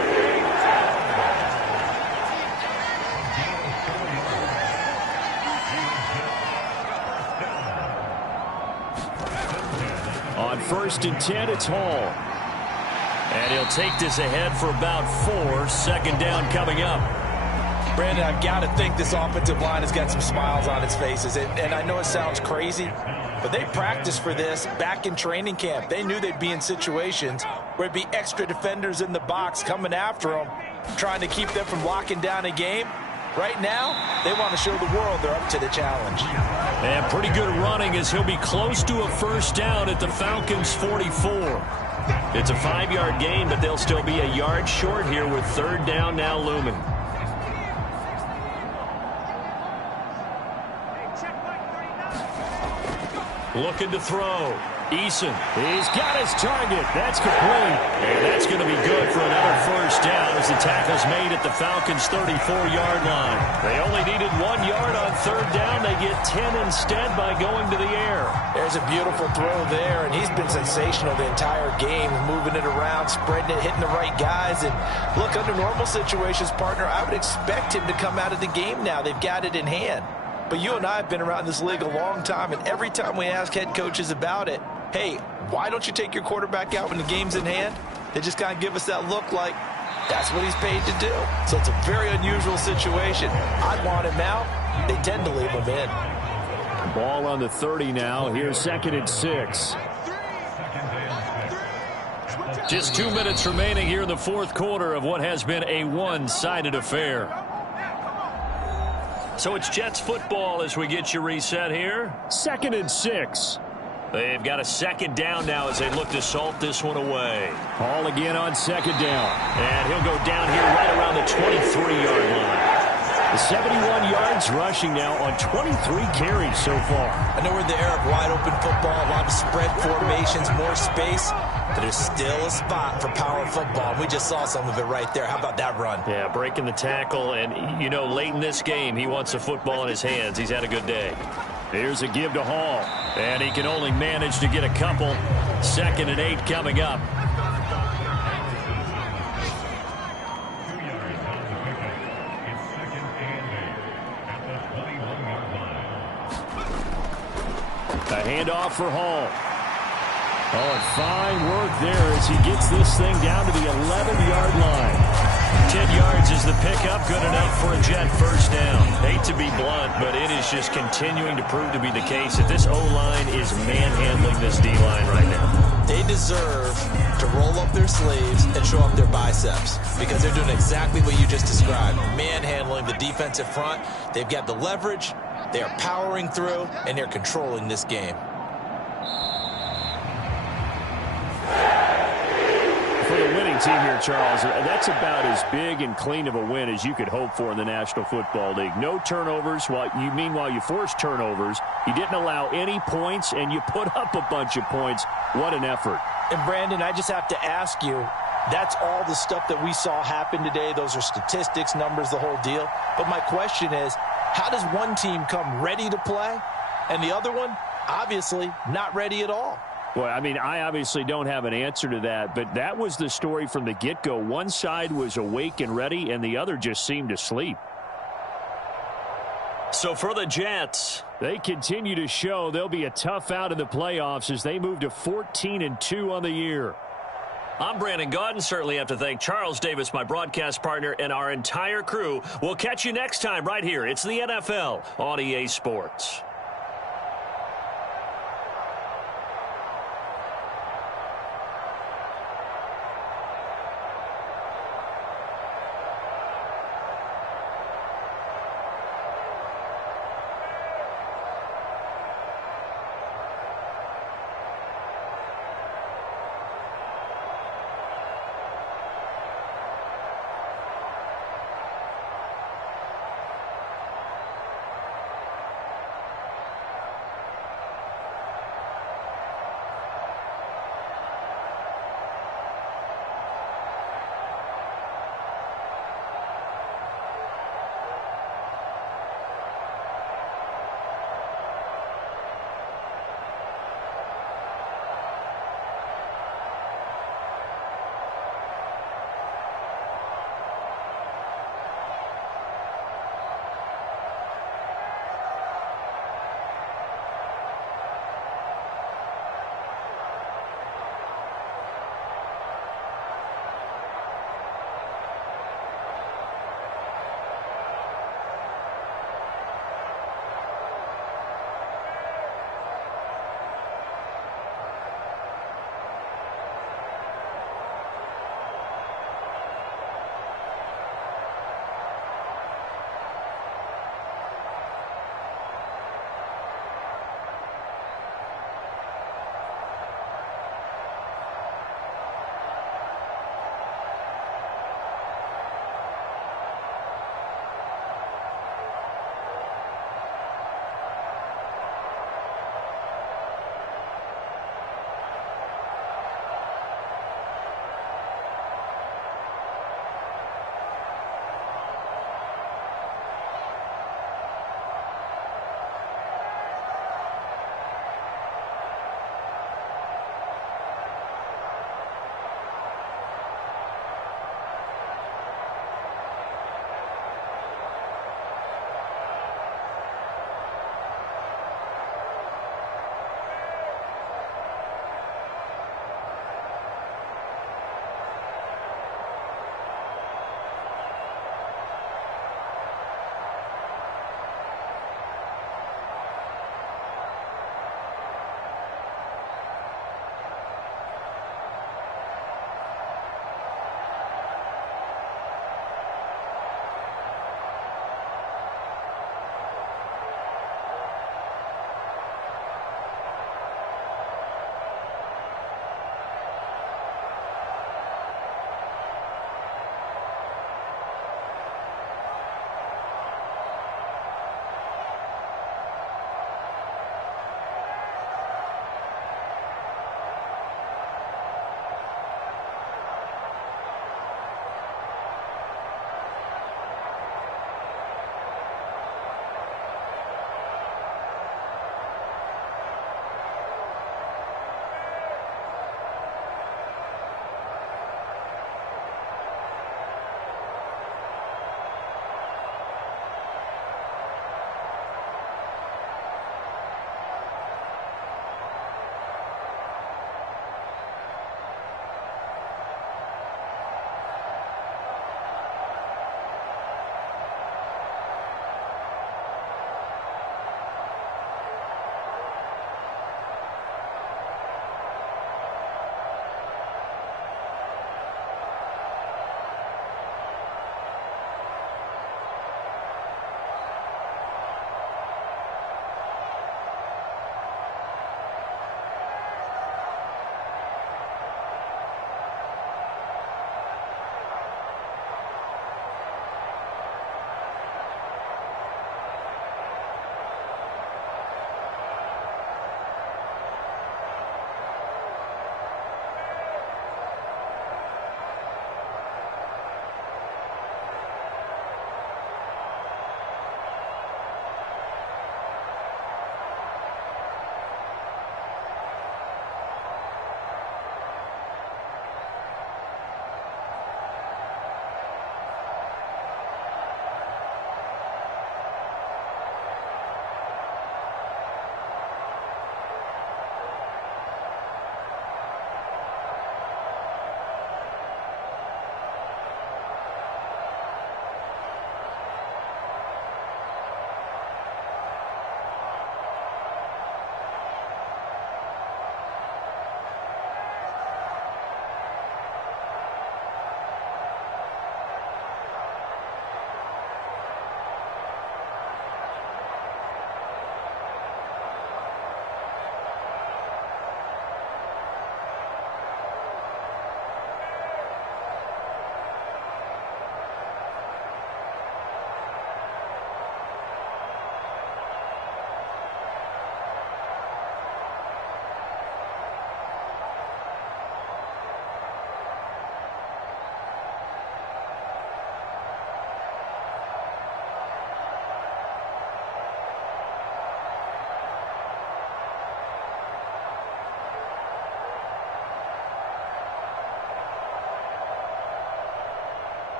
On 1st and 10, it's Hall. And he'll take this ahead for about 4. 2nd down coming up. Brandon, I've got to think this offensive line has got some smiles on its faces. And I know it sounds crazy, but they practiced for this back in training camp. They knew they'd be in situations where it'd be extra defenders in the box coming after them, trying to keep them from locking down a game. Right now, they want to show the world they're up to the challenge. And pretty good running as he'll be close to a 1st down at the Falcons' 44. It's a 5-yard gain, but they'll still be a yard short here with 3rd down now looming. Looking to throw. Eason. He's got his target. That's complete. And that's going to be good for another 1st down as the tackle's made at the Falcons' 34-yard line. They only needed 1 yard on 3rd down. They get 10 instead by going to the air. There's a beautiful throw there, and he's been sensational the entire game, moving it around, spreading it, hitting the right guys. And look, under normal situations, partner, I would expect him to come out of the game now. They've got it in hand. But you and I have been around this league a long time, and every time we ask head coaches about it, hey, why don't you take your quarterback out when the game's in hand? They just kind of give us that look like that's what he's paid to do. So it's a very unusual situation. I'd want him out. They tend to leave him in. Ball on the 30 now. Here's 2nd and 6. Just 2 minutes remaining here in the 4th quarter of what has been a one-sided affair. So it's Jets football as we get you reset here. 2nd and 6. They've got a 2nd down now as they look to salt this one away. Hall again on 2nd down. And he'll go down here right around the 23-yard line. The 71 yards rushing now on 23 carries so far. I know we're in the era of wide-open football, a lot of spread formations, more space, but there's still a spot for power football. We just saw some of it right there. How about that run? Yeah, breaking the tackle, and, you know, late in this game, he wants the football in his hands. He's had a good day. Here's a give to Hall. And he can only manage to get a couple. 2nd and 8 coming up. A handoff for Hall. Oh, and fine work there as he gets this thing down to the 11-yard line. 10 yards is the pickup, good enough for a Jet first down. Hate to be blunt, but it is just continuing to prove to be the case that this O-line is manhandling this D-line right now. They deserve to roll up their sleeves and show up their biceps because they're doing exactly what you just described, manhandling the defensive front. They've got the leverage, they are powering through, and they're controlling this game. For the winning team here, Charles, that's about as big and clean of a win as you could hope for in the National Football League. No turnovers. Meanwhile, you forced turnovers. You didn't allow any points, and you put up a bunch of points. What an effort. And, Brandon, I just have to ask you, that's all the stuff that we saw happen today. Those are statistics, numbers, the whole deal. But my question is, how does one team come ready to play, and the other one, obviously, not ready at all? Well, I mean, I obviously don't have an answer to that, but that was the story from the get-go. One side was awake and ready, and the other just seemed to sleep. So for the Jets, they continue to show they'll be a tough out in the playoffs as they move to 14-2 on the year. I'm Brandon Gaudin. Certainly have to thank Charles Davis, my broadcast partner, and our entire crew. We'll catch you next time right here. It's the NFL on EA Sports.